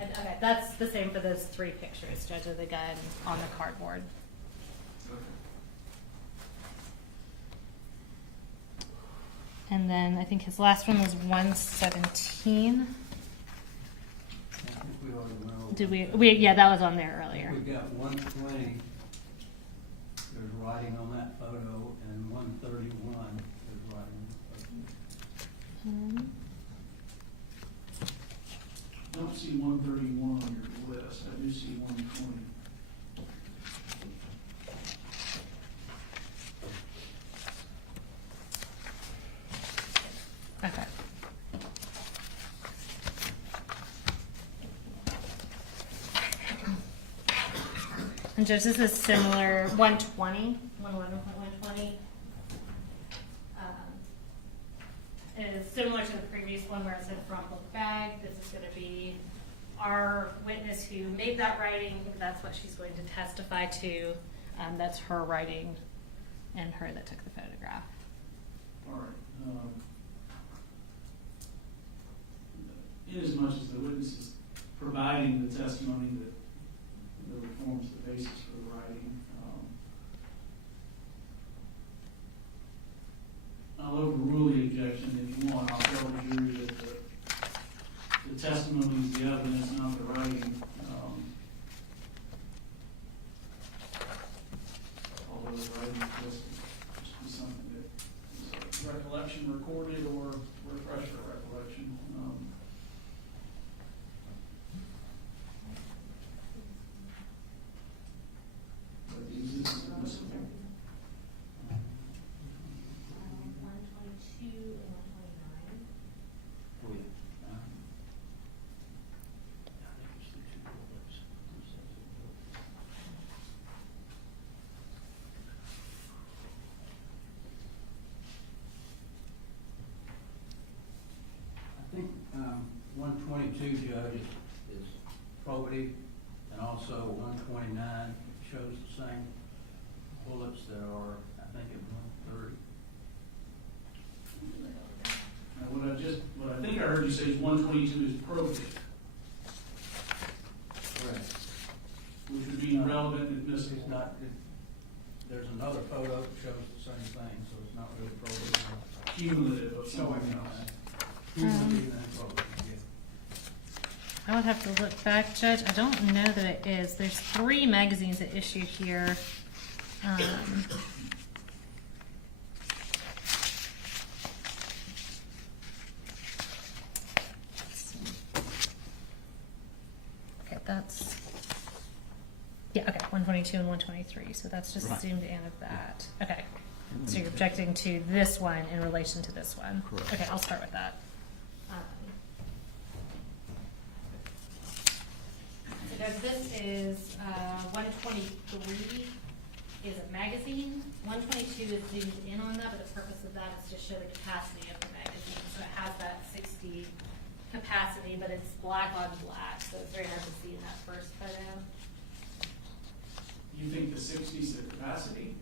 And okay, that's the same for those 3 pictures, Judge, of the gun on the cardboard. And then I think his last one was 117. I think we already went over Did that. yeah, that was on there earlier. We've got 120, there's writing on that photo, and 131, there's writing on the photo. don't see 131 on your list. I do see 120. Okay. And Judge, this is similar, 120, 111.120. Is similar to the previous one where it said front book bag. This is going to be our witness who made that writing. That's what she's going to testify to. That's her writing and her that took the photograph. All right. Inasmuch as the witness is providing the testimony that forms the basis for the writing, I'll overrule the objection if you want. I'll tell the jury that the testimony is the evidence, not the writing. Although the writing is just be something that is a recollection recorded or refresher recollection. But these is admissible. 122 and 129. I think 122, Judge, is probity, and also 129 shows the same bullets that are, I think, at 130. Now, what I think I heard you say is 122 is probative, Correct. which would be relevant and admissible. It's not, there's another photo that shows the same thing, so it's not really probative. Cumulative of something else. Cumulative and probative, yeah. I would have to look back, Judge. I don't know that it is. There's 3 magazines that issue here. Okay, that's, yeah, okay, 122 and 123. So that's just Right. zoomed in of that. Okay. So you're objecting to this one in relation to this one. Correct. Okay, I'll start with that. So Judge, this is 123 is a magazine. 122 is zoomed in on that, but the purpose of that is to show the capacity of the magazine. So it has that 60 capacity, but it's black on black, so it's very hard to see in that first photo. You think the 60 is the capacity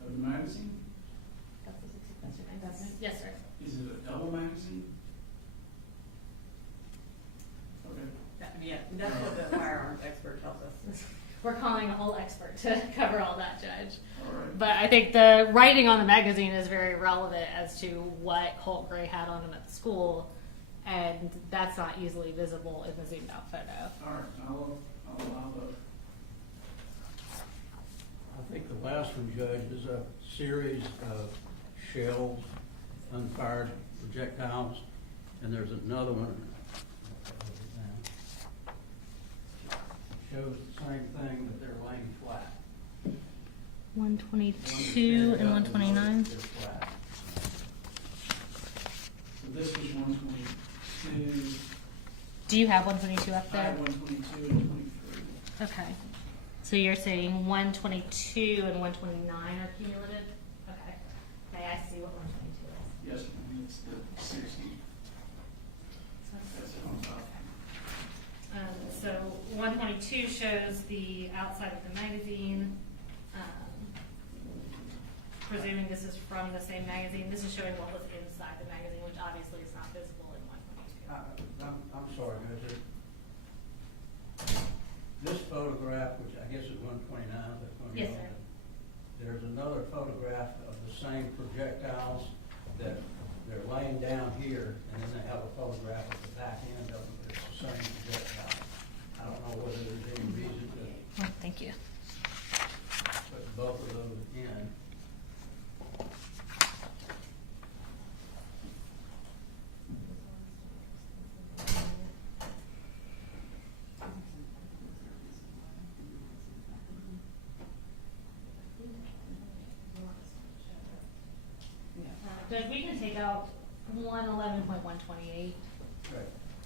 of the magazine? That's the 60 capacity. Yes, sir. Is it a double magazine? Okay. Yeah, that's what the firearms expert tells us. We're calling a whole expert to cover all that, Judge. All right. But I think the writing on the magazine is very relevant as to what Colt Gray had on him at the school, and that's not easily visible in the zoomed out photo. All right, I'll allow those. I think the last one, Judge, is a series of shells, unfired projectiles, and there's another one. Shows the same thing, but they're laying flat. 122 and 129. They're flat. So this was 122. Do you have 122 up I there? have 122 and 23. Okay. So you're saying 122 and 129 are cumulative? Okay. May I see what 122 is? Yes, ma'am, it's the 60. That's it on top. So 122 shows the outside of the magazine. Presuming this is from the same magazine, this is showing what was inside the magazine, which obviously is not visible in 122. I'm sorry, Judge. This photograph, which I guess is 129, that's 129. Yes, sir. There's another photograph of the same projectiles that they're laying down here, and then they have a photograph of the back end of them. It's the same projectile. I don't know whether there's any reason to Oh, thank you. put both of those in. take out 111.128. Right.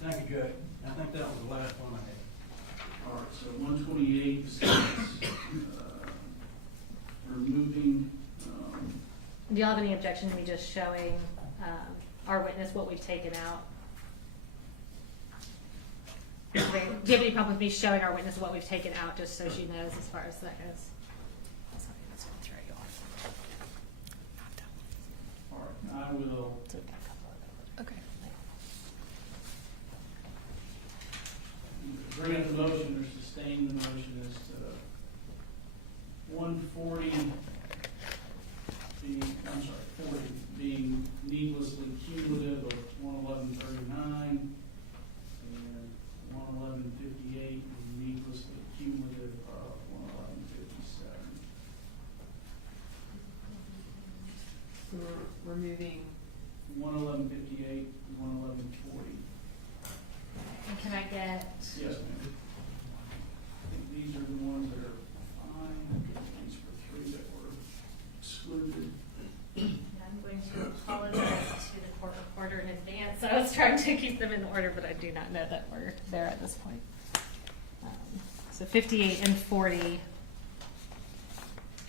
Thank you, Judge. I think that was the last one I had. All right, so 128 discuss removing, Do y'all have any objection to me just showing our witness what we've taken out? Do you have any problem with me showing our witness what we've taken out, just so she knows as far as that goes? all right, I will. Okay. Grant the motion or sustain the motion as to 140 being, I'm sorry, 40 being needlessly cumulative of 111.39 and 111.58 being needlessly cumulative of 111.57. We're removing. 111.58 and 111.40. And can I get? Yes, ma'am. I think these are the ones that are fine. These were 3 that were excluded. I'm going to apologize to the court reporter in advance. I was trying to keep them in order, but I do not know that we're there at this point. So 58 and 40,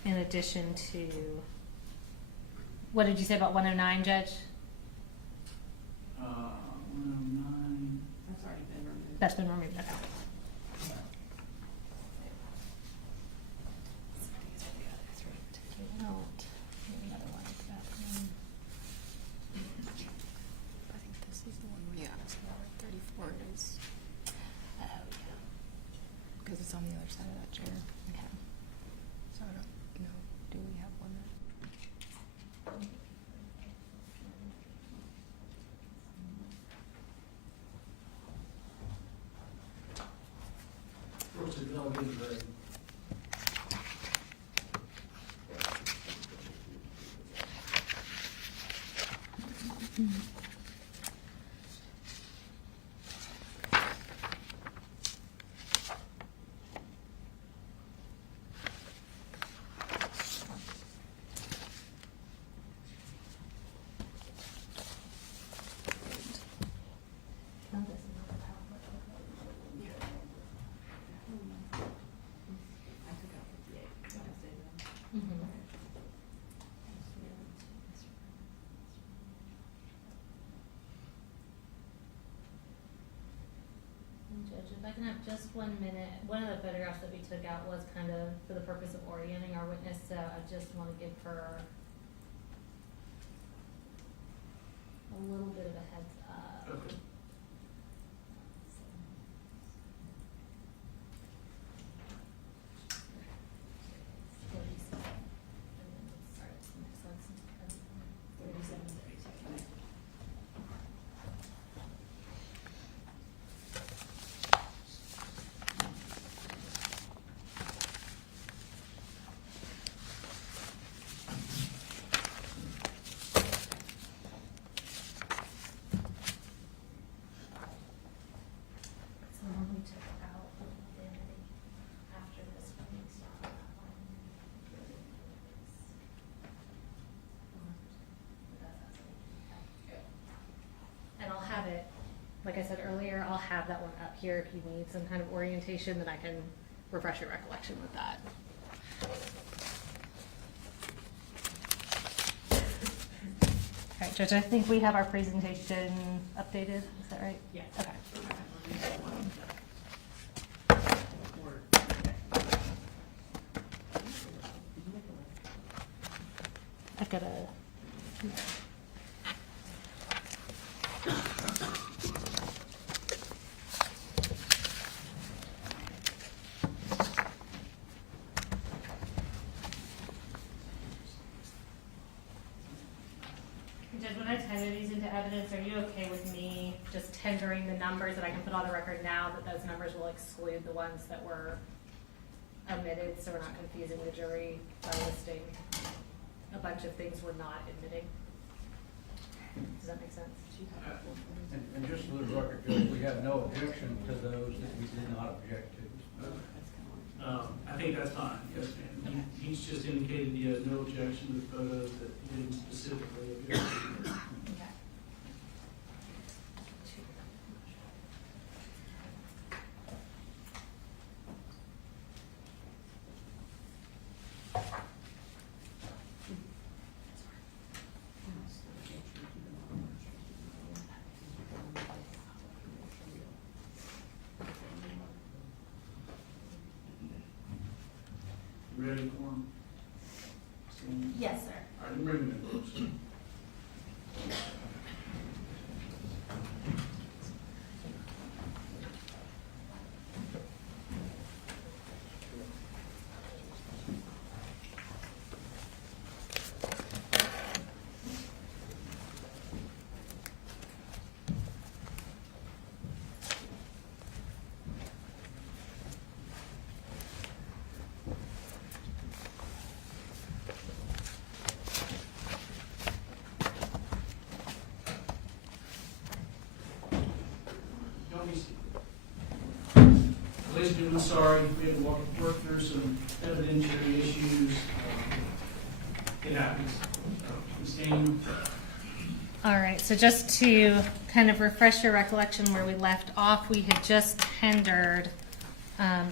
in addition to, what did you say about 109, Judge? 109. That's already been removed. That's been removed. Okay. I think this is the one where you asked about 34 is. Oh, yeah. Because it's on the other side of that chair. Okay. So I don't know. Do we have one that? What's the delegate grade? Judge, if I can have just 1 minute, one of the photographs that we took out was kind of for the purpose of orienting our witness, so I just want to give her a little bit of a heads up. Okay. So when we took out identity after this one, we saw that one. And I'll have it, like I said earlier, I'll have that one up here if you need some kind of orientation, then I can refresh your recollection with that. All right, Judge, I think we have our presentation updated, is that right? Yeah. Okay. I've got a. Judge, when I tender these into evidence, are you okay with me just tendering the numbers that I can put on the record now, that those numbers will exclude the ones that were omitted, so we're not confusing the jury by listing a bunch of things we're not admitting? Does that make sense? And just for the record, Judge, we have no objection to those that we did not object to. I think that's fine, yes, ma'am. He's just indicated he has no objection to photos that he didn't specifically object to. You ready for them? Yes, sir. All right, bring them in, folks. I'm sorry, we had to work through some evidentiary issues. It happens. Ms. Daniel? All right, so just to kind of refresh your recollection where we left off, we had just tendered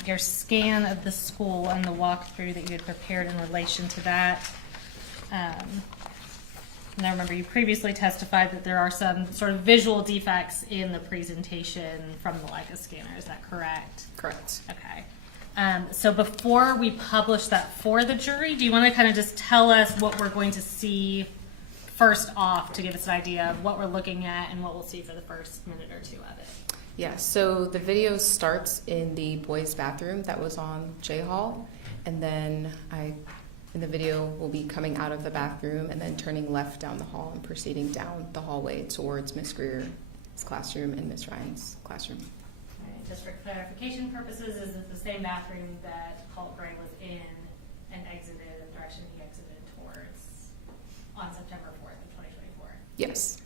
your scan of the school and the walkthrough that you had prepared in relation to that. And I remember you previously testified that there are some sort of visual defects in the presentation from the Leica scanner. Is that correct? Correct. Okay. So before we publish that for the jury, do you want to kind of just tell us what we're going to see first off to give us an idea of what we're looking at and what we'll see for the first minute or two of it? Yeah, so the video starts in the boys' bathroom that was on J Hall, and then in the video will be coming out of the bathroom and then turning left down the hall and proceeding down the hallway towards Miss Greer's classroom and Miss Ryan's classroom. All right, just for clarification purposes, is it the same bathroom that Colt Gray was in and exited in the direction he exited towards on September 4th of 2024? Yes.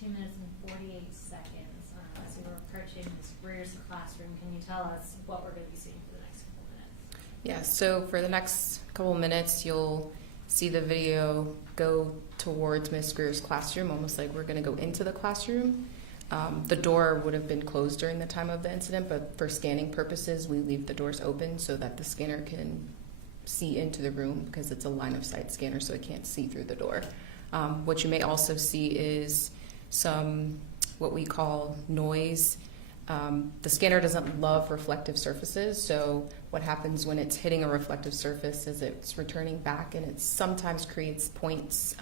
2 minutes and 48 seconds. As we're approaching Ms. Greer's classroom, can you tell us what we're going to be seeing for the next couple minutes? Yeah, so for the next couple minutes, you'll see the video go towards Ms. Greer's classroom, almost like we're going to go into the classroom. The door would have been closed during the time of the incident, but for scanning purposes, we leave the doors open so that the scanner can see into the room because it's a line of sight scanner, so it can't see through the door. What you may also see is some what we call noise. The scanner doesn't love reflective surfaces, so what happens when it's hitting a reflective surface is it's returning back, and it sometimes creates points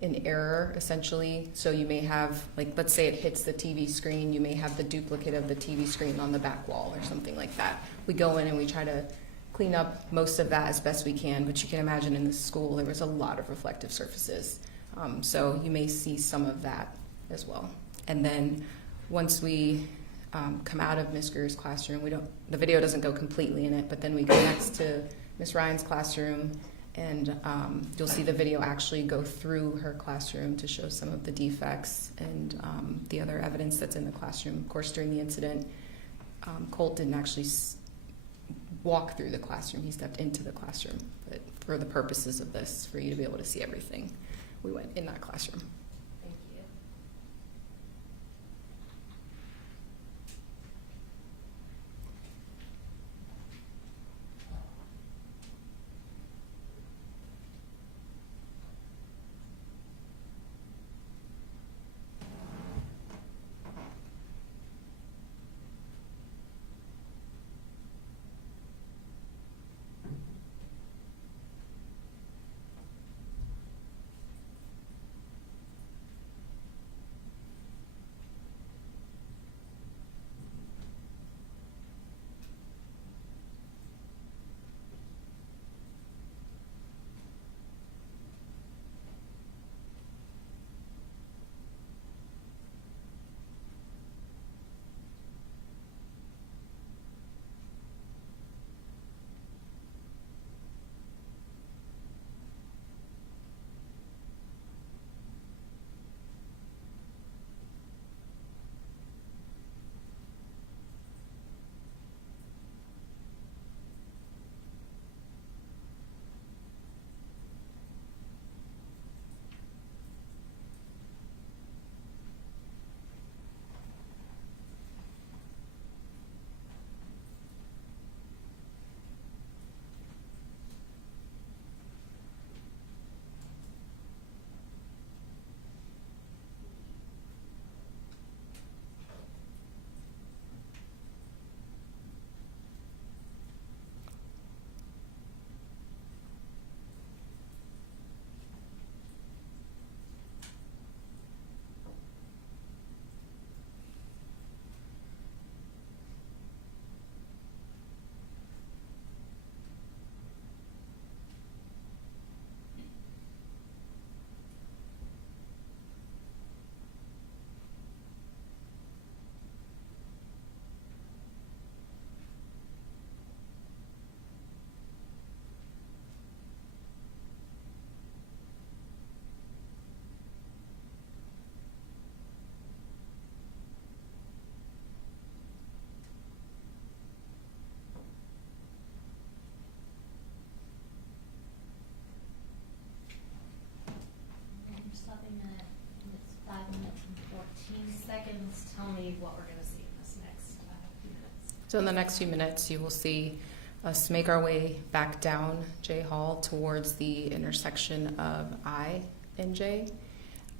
in error, essentially. So you may have, like, let's say it hits the TV screen, you may have the duplicate of the TV screen on the back wall or something like that. We go in and we try to clean up most of that as best we can, but you can imagine in the school there was a lot of reflective surfaces. So you may see some of that as well. And then once we come out of Ms. Greer's classroom, the video doesn't go completely in it, but then we go next to Ms. Ryan's classroom, and you'll see the video actually go through her classroom to show some of the defects and the other evidence that's in the classroom. Of course, during the incident, Colt didn't actually walk through the classroom. He stepped into the classroom. But for the purposes of this, for you to be able to see everything, we went in that classroom. Thank you. Stopping at it's 5 minutes and 14 seconds. Tell me what we're going to see in this next few minutes. So in the next few minutes, you will see us make our way back down J Hall towards the intersection of I and J.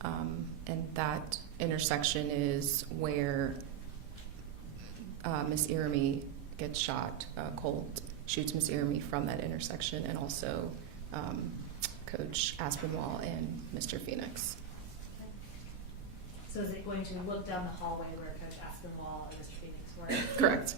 And that intersection is where Miss Irami gets shot. Colt shoots Miss Irami from that intersection, and also Coach Aspinwall and Mr. Phoenix. Okay. So is it going to look down the hallway where Coach Aspinwall and Mr. Phoenix were? Correct.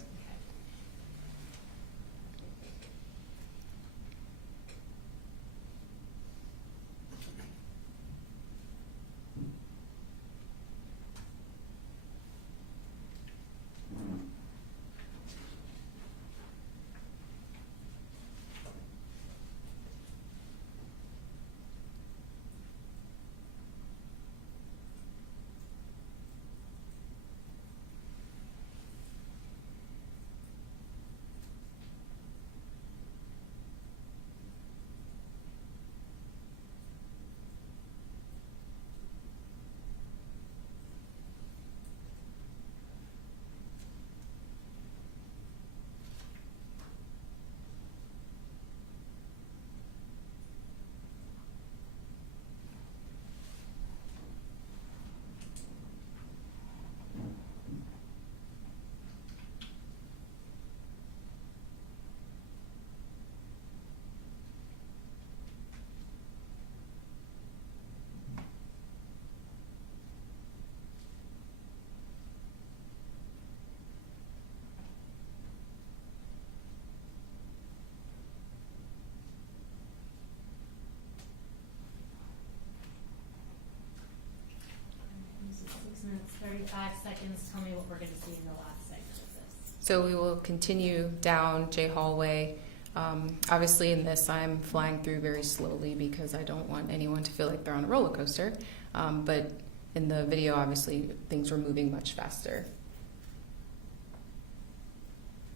45 seconds. Tell me what we're going to see in the last segment of this. So we will continue down J hallway. Obviously in this I'm flying through very slowly because I don't want anyone to feel like they're on a roller coaster. But in the video, obviously, things were moving much faster.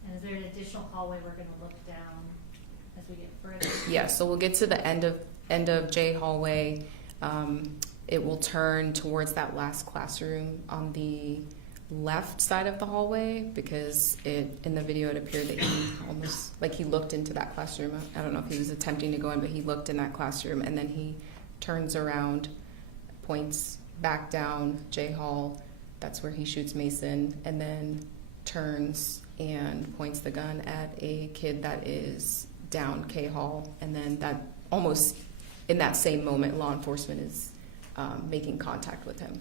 And is there an additional hallway we're going to look down as we get further? Yeah, so we'll get to the end of J hallway. It will turn towards that last classroom on the left side of the hallway because in the video it appeared that he almost like he looked into that classroom. I don't know if he was attempting to go in, but he looked in that classroom and then he turns around, points back down J hall. That's where he shoots Mason, and then turns and points the gun at a kid that is down K hall, and then that almost in that same moment law enforcement is making contact with him.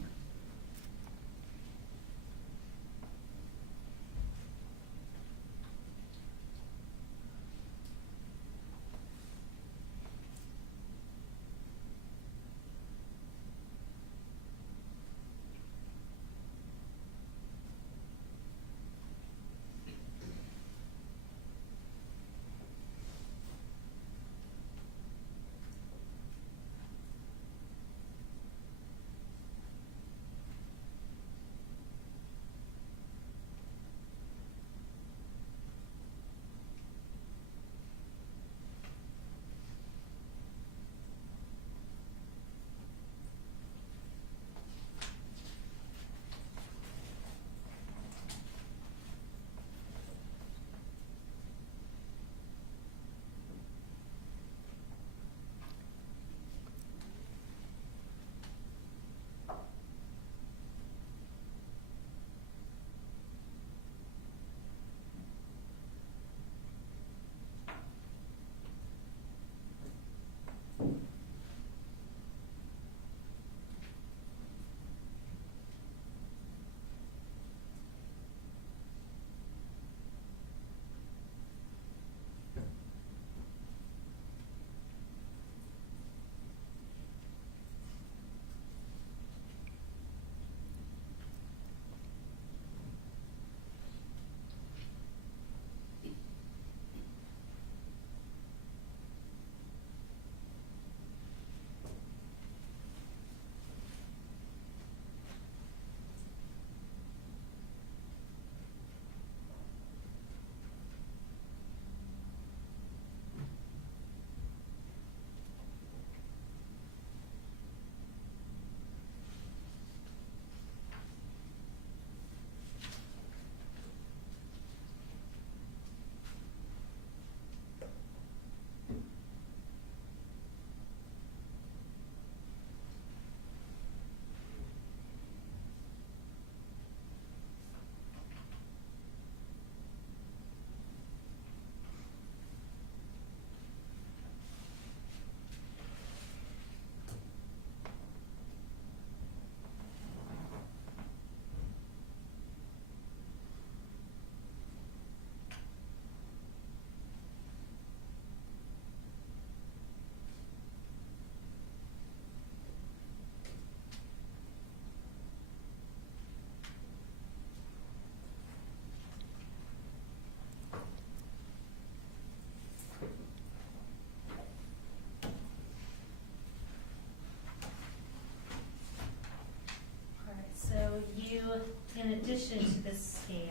In addition to this scan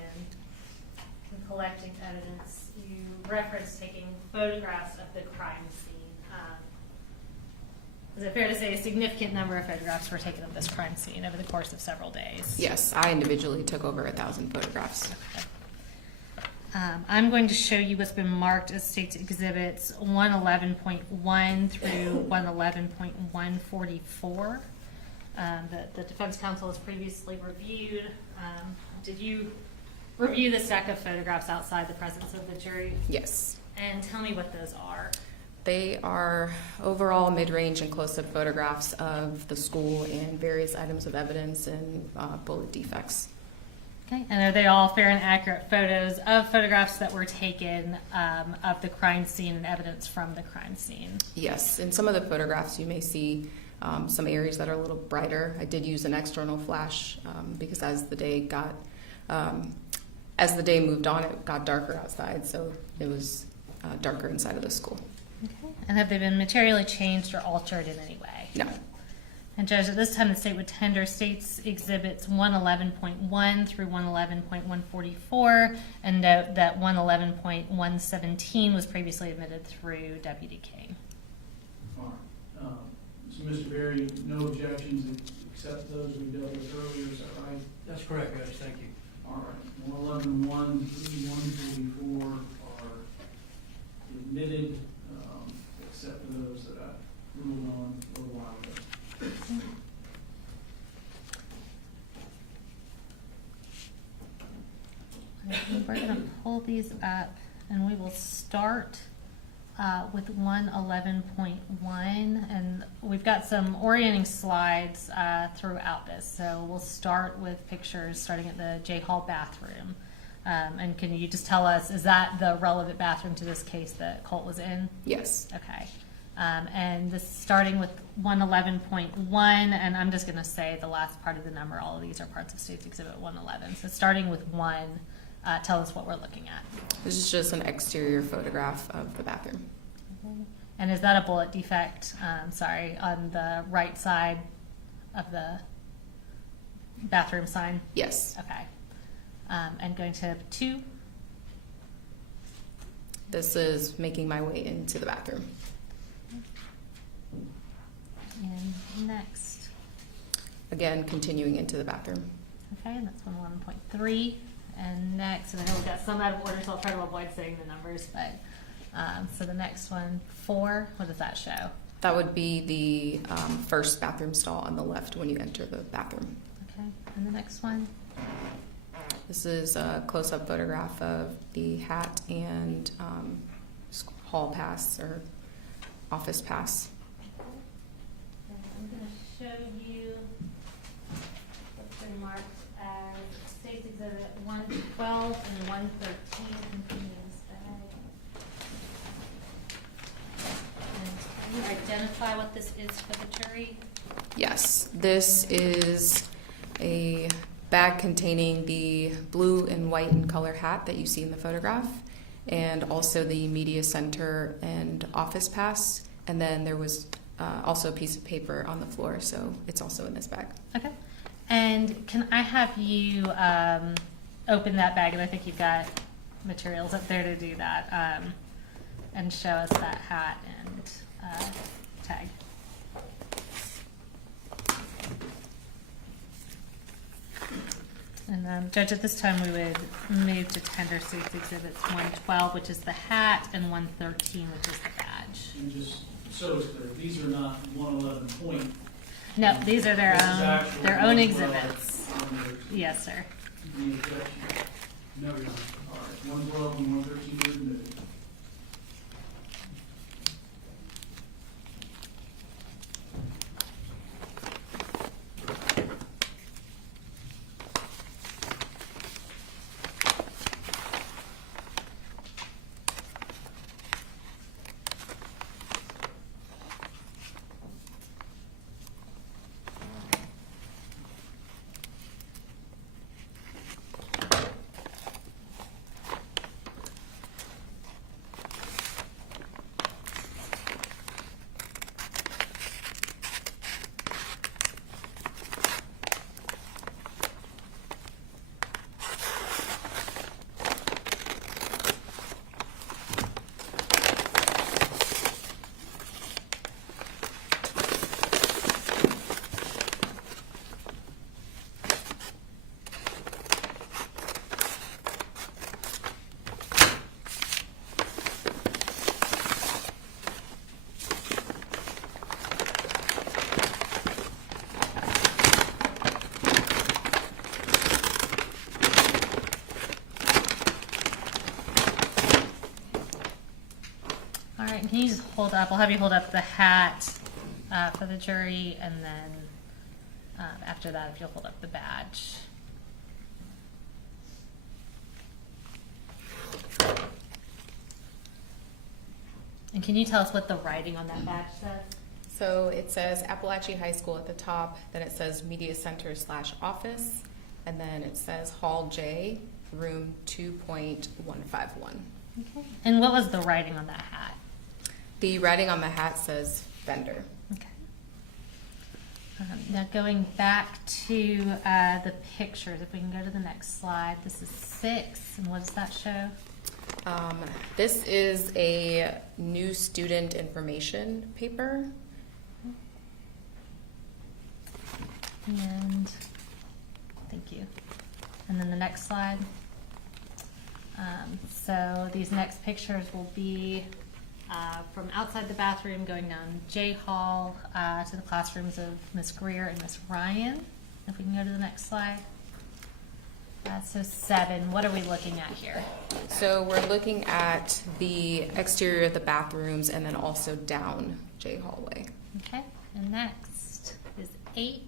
and collecting evidence, you referenced taking photographs of the crime scene. Is it fair to say a significant number of photographs were taken of this crime scene over the course of several days? Yes, I individually took over 1,000 photographs. Okay. I'm going to show you what's been marked as State's Exhibits 111.1 through 111.144. That the defense counsel has previously reviewed. Did you review the stack of photographs outside the presence of the jury? Yes. And tell me what those are. They are overall mid-range and close-up photographs of the school and various items of evidence and bullet defects. Okay, and are they all fair and accurate photos of photographs that were taken of the crime scene and evidence from the crime scene? Yes, in some of the photographs you may see some areas that are a little brighter. I did use an external flash because as the day moved on, it got darker outside, so it was darker inside of the school. Okay. And have they been materially changed or altered in any way? No. And Judge, at this time, the state would tender states exhibits 111.1 through 111.144, and note that 111.117 was previously admitted through Deputy King. Fine. So, Mr. Berry, no objections except those we dealt with earlier, is that right? That's correct, Judge, thank you. All right. 111.1 through 144 are admitted, except for those that I ruled on a little while ago. We're going to pull these up, and we will start with 111.1, and we've got some orienting slides throughout this. So we'll start with pictures starting at the J Hall bathroom. And can you just tell us, is that the relevant bathroom to this case that Colt was in? Yes. Okay. And this starting with 111.1, and I'm just going to say the last part of the number. All of these are parts of State's Exhibit 111. So starting with 1, tell us what we're looking at. This is just an exterior photograph of the bathroom. And is that a bullet defect, on the right side of the bathroom sign? Yes. Okay. And going to 2? This is making my way into the bathroom. And next. Again, continuing into the bathroom. Okay, and that's 111.3. And next, and I know we've got some out of order, so I'll try to avoid saying the numbers, but so the next one, 4, what does that show? That would be the first bathroom stall on the left when you enter the bathroom. Okay, and the next one? This is a close-up photograph of the hat and hall pass or office pass. I'm going to show you what's been marked as State's Exhibit 112 and 113. And can you identify what this is for the jury? Yes, this is a bag containing the blue and white in color hat that you see in the photograph, and also the media center and office pass. And then there was also a piece of paper on the floor, so it's also in this bag. Okay. And can I have you open that bag? And I think you've got materials up there to do that, and show us that hat and tag. And Judge, at this time we would move to tender State's Exhibits 112, which is the hat, and 113, which is the badge. And just so it's clear, these are not 111 point. No, these are their This is own actual 112 exhibits. Yes, sir. Any objection? No, Your Honor. All right, 112 and 113 are admitted. All right, can you just hold up? I'll have you hold up the hat for the jury, and then after that, if you'll hold up the badge. And can you tell us what the writing on that badge says? So it says Appalachia High School at the top, then it says Media Center / office, and then it says Hall J, room 2.151. Okay. And what was the writing on that hat? The writing on the hat says vendor. Okay. Now going back to the pictures, if we can go to the next slide. This is 6, and what does that show? This is a new student information paper. And thank you. And then the next slide. So these next pictures will be from outside the bathroom going down J Hall to the classrooms of Miss Greer and Miss Ryan. If we can go to the next slide. So 7, what are we looking at here? So we're looking at the exterior of the bathrooms and then also down J hallway. Okay, and next is 8.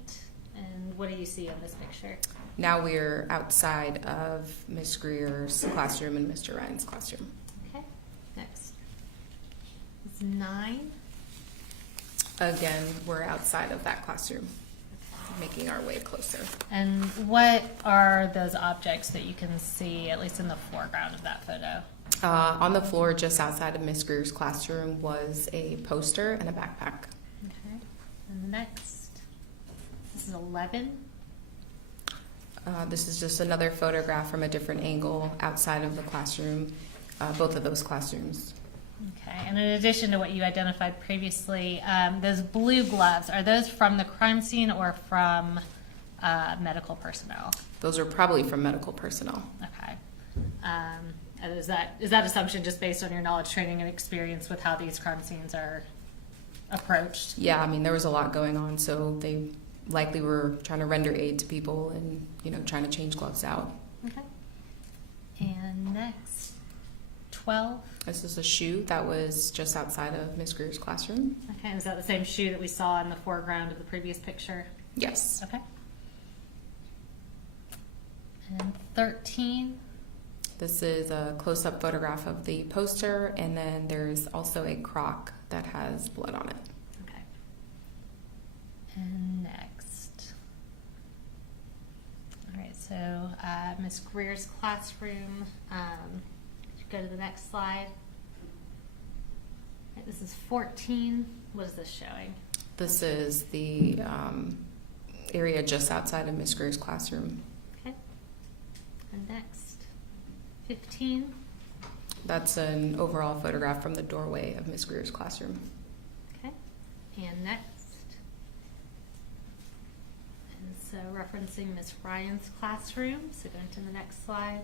And what do you see on this picture? Now we're outside of Miss Greer's classroom and Mr. Ryan's classroom. Okay, next is 9. Again, we're outside of that classroom, making our way closer. And what are those objects that you can see, at least in the foreground of that photo? On the floor just outside of Miss Greer's classroom was a poster and a backpack. Okay, and the next, this is 11. This is just another photograph from a different angle outside of the classroom, both of those classrooms. Okay, and in addition to what you identified previously, those blue gloves, are those from the crime scene or from medical personnel? Those are probably from medical personnel. Okay. Is that assumption just based on your knowledge, training, and experience with how these crime scenes are approached? Yeah, I mean, there was a lot going on, so they likely were trying to render aid to people and, trying to change gloves out. Okay. And next, 12. This is a shoe that was just outside of Miss Greer's classroom. Okay, and is that the same shoe that we saw in the foreground of the previous picture? Yes. Okay. And 13. This is a close-up photograph of the poster, and then there's also a crock that has blood on it. Okay. And next. All right, so Miss Greer's classroom. Go to the next slide. Right, this is 14. What is this showing? This is the area just outside of Miss Greer's classroom. Okay. And next, 15. That's an overall photograph from the doorway of Miss Greer's classroom. Okay. And next. And so referencing Miss Ryan's classroom. So going to the next slide.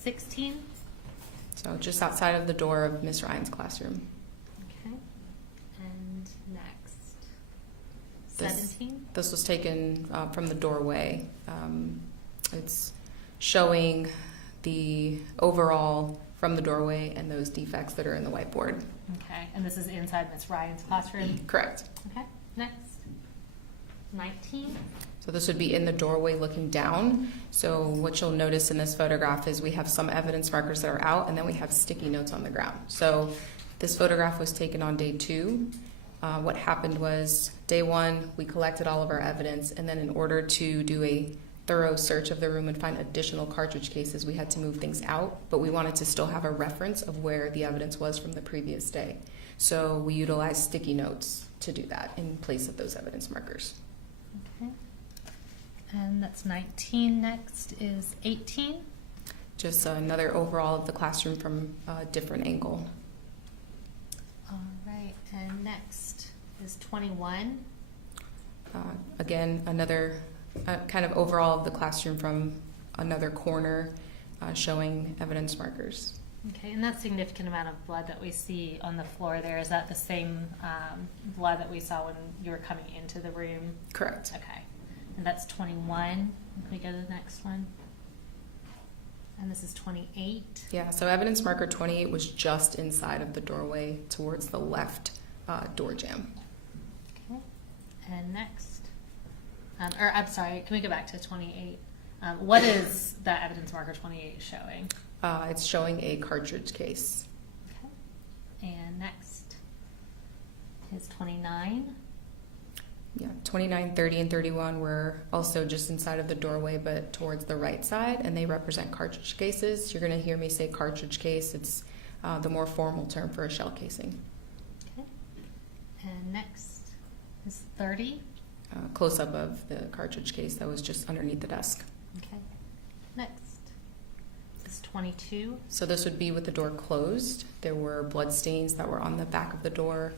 16. So just outside of the door of Miss Ryan's classroom. Okay. And next. This- 17. This was taken from the doorway. It's showing the overall from the doorway and those defects that are in the whiteboard. Okay. And this is inside Miss Ryan's classroom? Correct. Okay. Next. 19. So this would be in the doorway looking down. So what you'll notice in this photograph is we have some evidence markers that are out, and then we have sticky notes on the ground. So this photograph was taken on day 2. What happened was day 1, we collected all of our evidence, and then in order to do a thorough search of the room and find additional cartridge cases, we had to move things out, but we wanted to still have a reference of where the evidence was from the previous day. So we utilized sticky notes to do that in place of those evidence markers. Okay. And that's 19. Next is 18. Just another overall of the classroom from a different angle. All right. And next is 21. Again, another kind of overall of the classroom from another corner showing evidence markers. Okay, and that significant amount of blood that we see on the floor there, is that the same blood that we saw when you were coming into the room? Correct. Okay. And that's 21. Can we go to the next one? And this is 28. Yeah, so evidence marker 28 was just inside of the doorway towards the left door jamb. Okay. And next, or I'm sorry, can we go back to 28? What is that evidence marker 28 showing? It's showing a cartridge case. Okay. And next. is 29. Yeah, 29, 30, and 31 were also just inside of the doorway, but towards the right side, and they represent cartridge cases. You're going to hear me say cartridge case. It's the more formal term for a shell casing. Okay. And next is 30. Close-up of the cartridge case that was just underneath the desk. Okay. Next is 22. So this would be with the door closed. There were blood stains that were on the back of the door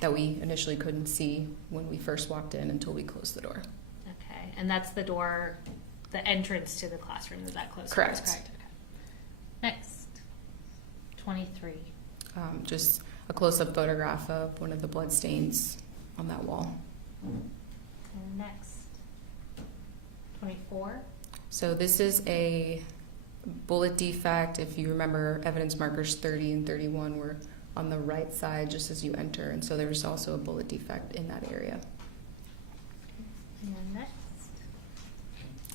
that we initially couldn't see when we first walked in until we closed the door. Okay. And that's the door, the entrance to the classroom. Is that closed? Correct. Okay. Next, 23. Just a close-up photograph of one of the blood stains on that wall. And next, 24. So this is a bullet defect. If you remember, evidence markers 30 and 31 were on the right side just as you enter, and so there's also a bullet defect in that area. And then next.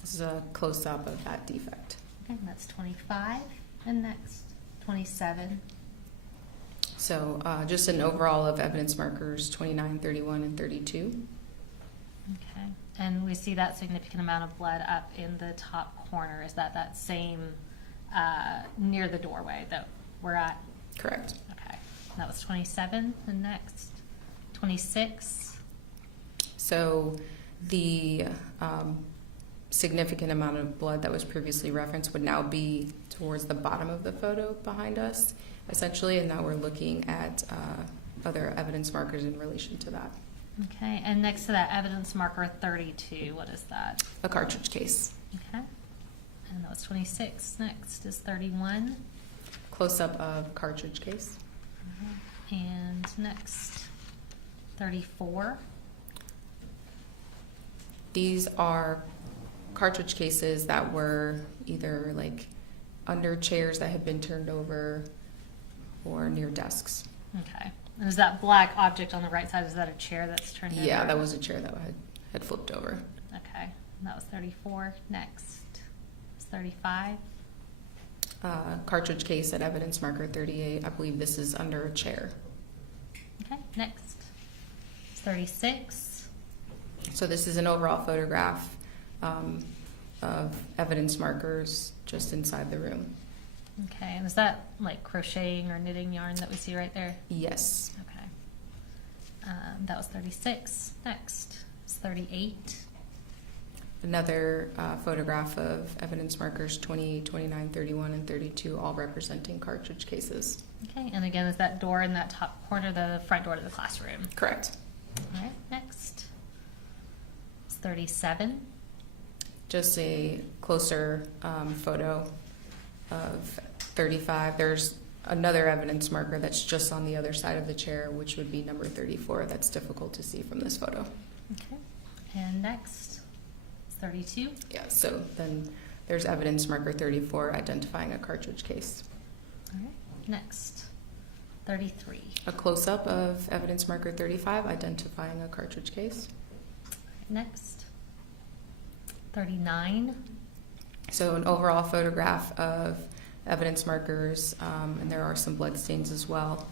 This is a close-up of that defect. Okay, and that's 25. And next, 27. So just an overall of evidence markers 29, 31, and 32. Okay. And we see that significant amount of blood up in the top corner. Is that same near the doorway that we're at? Correct. Okay. That was 27. And next, 26. So the significant amount of blood that was previously referenced would now be towards the bottom of the photo behind us, essentially, and now we're looking at other evidence markers in relation to that. Okay. And next to that evidence marker 32, what is that? A cartridge case. Okay. And that was 26. Next is 31. Close-up of cartridge case. And next, 34. These are cartridge cases that were either like under chairs that had been turned over or near desks. Okay. And is that black object on the right side, is that a chair that's turned over? Yeah, that was a chair that had flipped over. Okay. And that was 34. Next is 35. Cartridge case at evidence marker 38. I believe this is under a chair. Okay. Next is 36. So this is an overall photograph of evidence markers just inside the room. Okay. And is that like crocheting or knitting yarn that we see right there? Yes. Okay. That was 36. Next is 38. Another photograph of evidence markers 28, 29, 31, and 32, all representing cartridge cases. Okay. And again, is that door in that top corner the front door to the classroom? Correct. All right. Next is 37. Just a closer photo of 35. There's another evidence marker that's just on the other side of the chair, which would be number 34. That's difficult to see from this photo. Okay. And next is 32. Yeah, so then there's evidence marker 34 identifying a cartridge case. All right. Next, 33. A close-up of evidence marker 35 identifying a cartridge case. Next, 39. So an overall photograph of evidence markers, and there are some blood stains as well.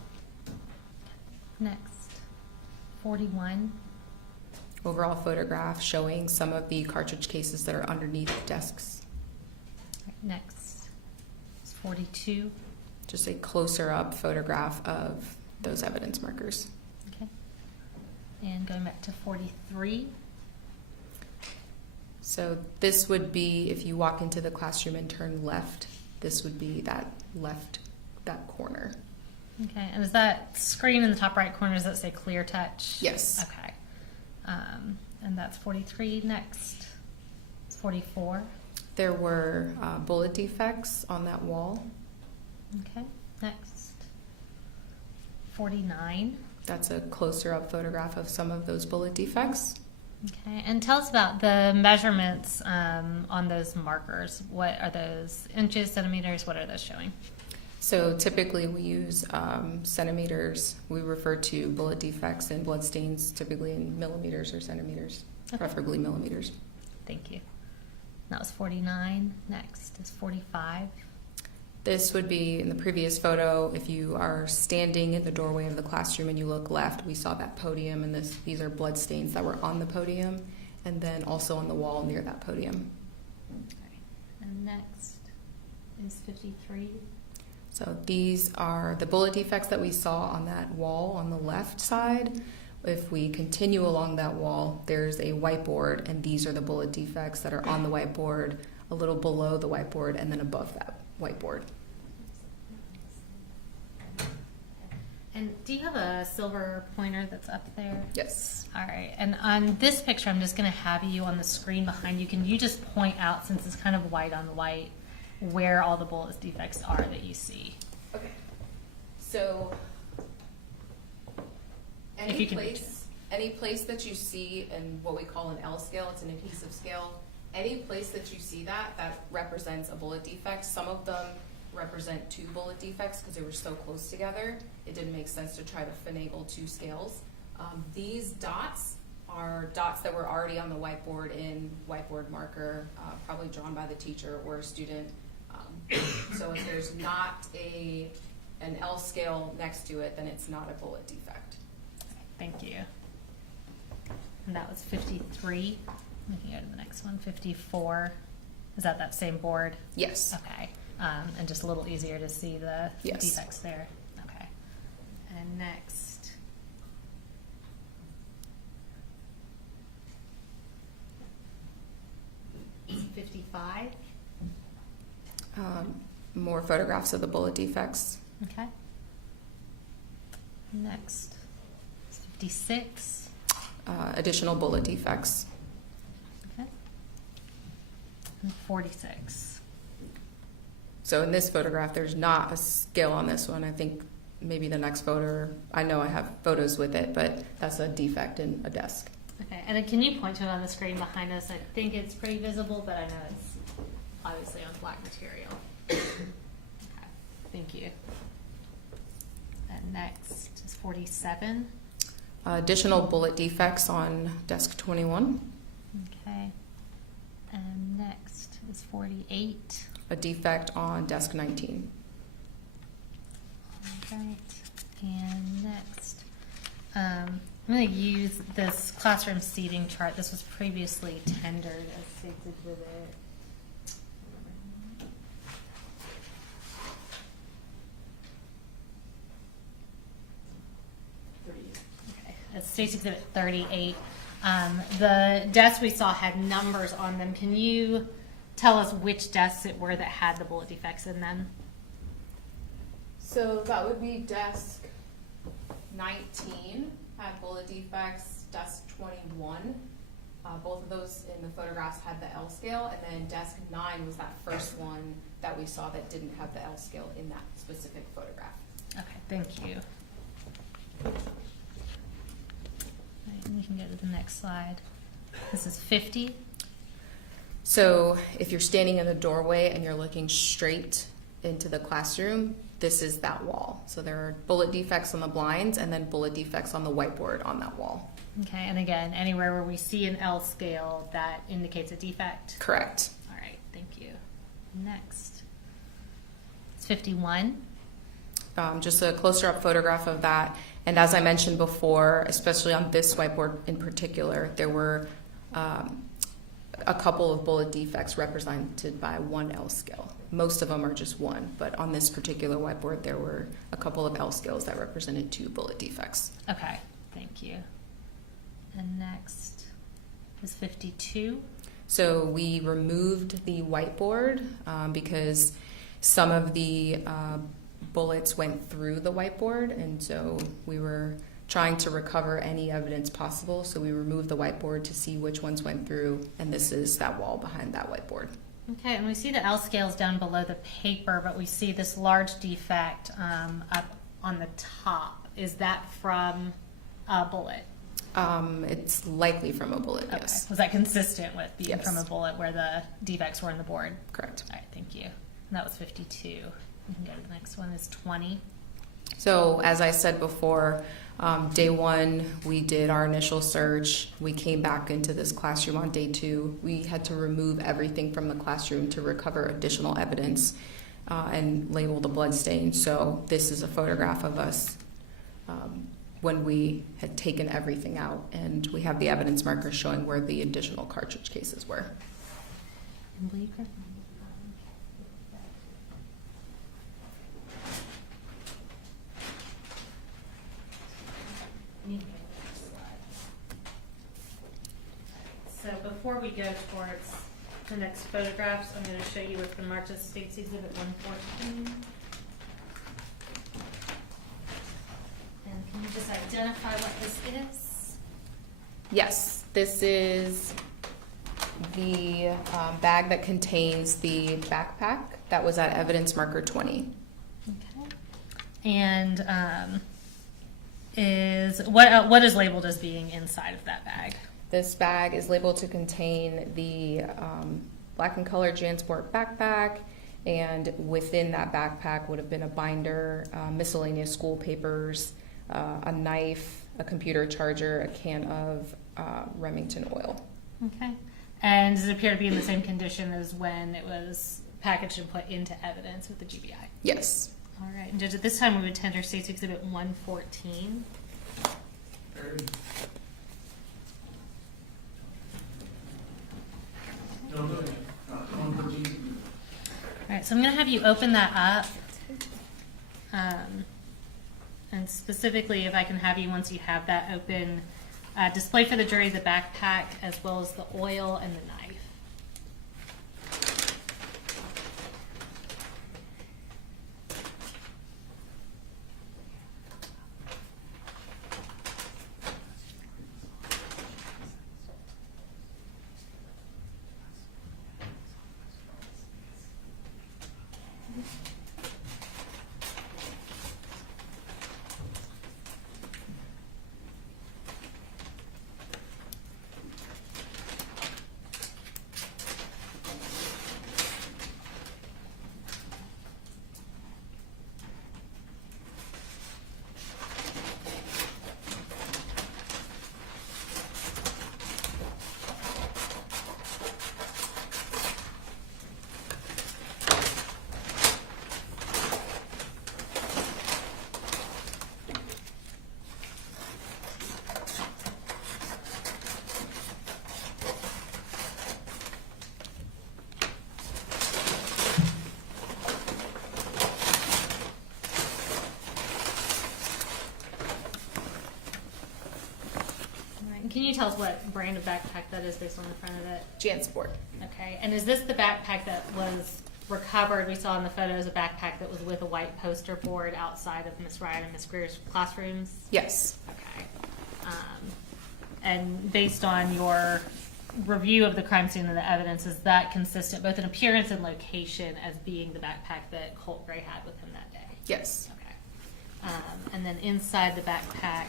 Next, 41. Overall photograph showing some of the cartridge cases that are underneath desks. Next is 42. Just a closer up photograph of those evidence markers. Okay. And going back to 43. So this would be, if you walk into the classroom and turn left, this would be that corner. Okay. And is that screen in the top right corner, does that say clear touch? Yes. Okay. And that's 43. Next is 44. There were bullet defects on that wall. Okay. Next, 49. That's a closer up photograph of some of those bullet defects. Okay. And tell us about the measurements on those markers. What are those, inches, centimeters? What are those showing? So typically we use centimeters. We refer to bullet defects and blood stains typically in millimeters or centimeters, preferably millimeters. Thank you. That was 49. Next is 45. This would be in the previous photo. If you are standing in the doorway of the classroom and you look left, we saw that podium, and these are blood stains that were on the podium and then also on the wall near that podium. Okay. And next is 53. So these are the bullet defects that we saw on that wall on the left side. If we continue along that wall, there's a whiteboard, and these are the bullet defects that are on the whiteboard, a little below the whiteboard, and then above that whiteboard. And do you have a silver pointer that's up there? Yes. All right. And on this picture, I'm just going to have you on the screen behind you. Can you just point out, since it's kind of white on white, where all the bullet defects are that you see? Okay. So If you can reach any place that you see in what we call an L scale, it's an adhesive scale. Any place that you see that represents a bullet defect. Some of them represent 2 bullet defects because they were so close together. It didn't make sense to try to finagle 2 scales. These dots are dots that were already on the whiteboard in whiteboard marker, probably drawn by the teacher or a student. So if there's not an L scale next to it, then it's not a bullet defect. Thank you. And that was 53. We can go to the next one. 54. Is that same board? Yes. Okay. And just a little easier to see the Yes. defects there. Okay. And next. Is 55. More photographs of the bullet defects. Okay. Next. 56. Additional bullet defects. Okay. And 46. So in this photograph, there's not a scale on this one. I think maybe the next photo, I know I have photos with it, but that's a defect in a desk. Okay, and then can you point to it on the screen behind us? I think it's pretty visible, but I know it's obviously on black material. Okay, thank you. And next is 47. Additional bullet defects on desk 21. Okay. And next is 48. A defect on desk 19. All right. And next, I'm going to use this classroom seating chart. This was previously tendered as stated with it. Okay, it's State's Exhibit 38. The desks we saw had numbers on them. Can you tell us which desks it were that had the bullet defects in them? So that would be desk 19 had bullet defects, desk 21. Both of those in the photographs had the L scale, and then desk 9 was that first one that we saw that didn't have the L scale in that specific photograph. Okay, thank you. Right, and we can go to the next slide. This is 50. So if you're standing in the doorway and you're looking straight into the classroom, this is that wall. So there are bullet defects on the blinds and then bullet defects on the whiteboard on that wall. Okay, and again, anywhere where we see an L scale, that indicates a defect? Correct. All right, thank you. Next. It's 51. Just a closer up photograph of that. And as I mentioned before, especially on this whiteboard in particular, there were a couple of bullet defects represented by one L scale. Most of them are just one, but on this particular whiteboard, there were a couple of L scales that represented 2 bullet defects. Okay, thank you. And next is 52. So we removed the whiteboard because some of the bullets went through the whiteboard, and so we were trying to recover any evidence possible. So we removed the whiteboard to see which ones went through, and this is that wall behind that whiteboard. Okay, and we see the L scales down below the paper, but we see this large defect up on the top. Is that from a bullet? It's likely from a bullet, Okay. yes. Was that consistent with being Yes. from a bullet where the defects were in the board? Correct. All right, thank you. And that was 52. We can go to the next one, is 20. So as I said before, day 1, we did our initial search. We came back into this classroom on day 2. We had to remove everything from the classroom to recover additional evidence. and labeled a blood stain. So this is a photograph of us when we had taken everything out, and we have the evidence markers showing where the additional cartridge cases were. So before we go towards the next photographs, I'm going to show you what's been marked as State's Exhibit 114. And can you just identify what this is? Yes, this is the bag that contains the backpack that was at evidence marker 20. Okay. And what is labeled as being inside of that bag? This bag is labeled to contain the black and colored JanSport backpack, and within that backpack would have been a binder, miscellaneous school papers, a knife, a computer charger, a can of Remington oil. Okay. And does it appear to be in the same condition as when it was packaged and put into evidence with the GBI? Yes. All right. And Judge, at this time we would tender State's Exhibit 114. All right, so I'm going to have you open that up. And specifically, if I can have you, once you have that open, display for the jury the backpack as well as the oil and the knife. Can you tell us what brand of backpack that is based on the front of it? JanSport. Okay. And is this the backpack that was recovered? We saw in the photos a backpack that was with a white poster board outside of Miss Ryan and Miss Greer's classrooms? Yes. Okay. And based on your review of the crime scene and the evidence, is that consistent both in appearance and location as being the backpack that Colt Gray had with him that day? Yes. Okay. And then inside the backpack,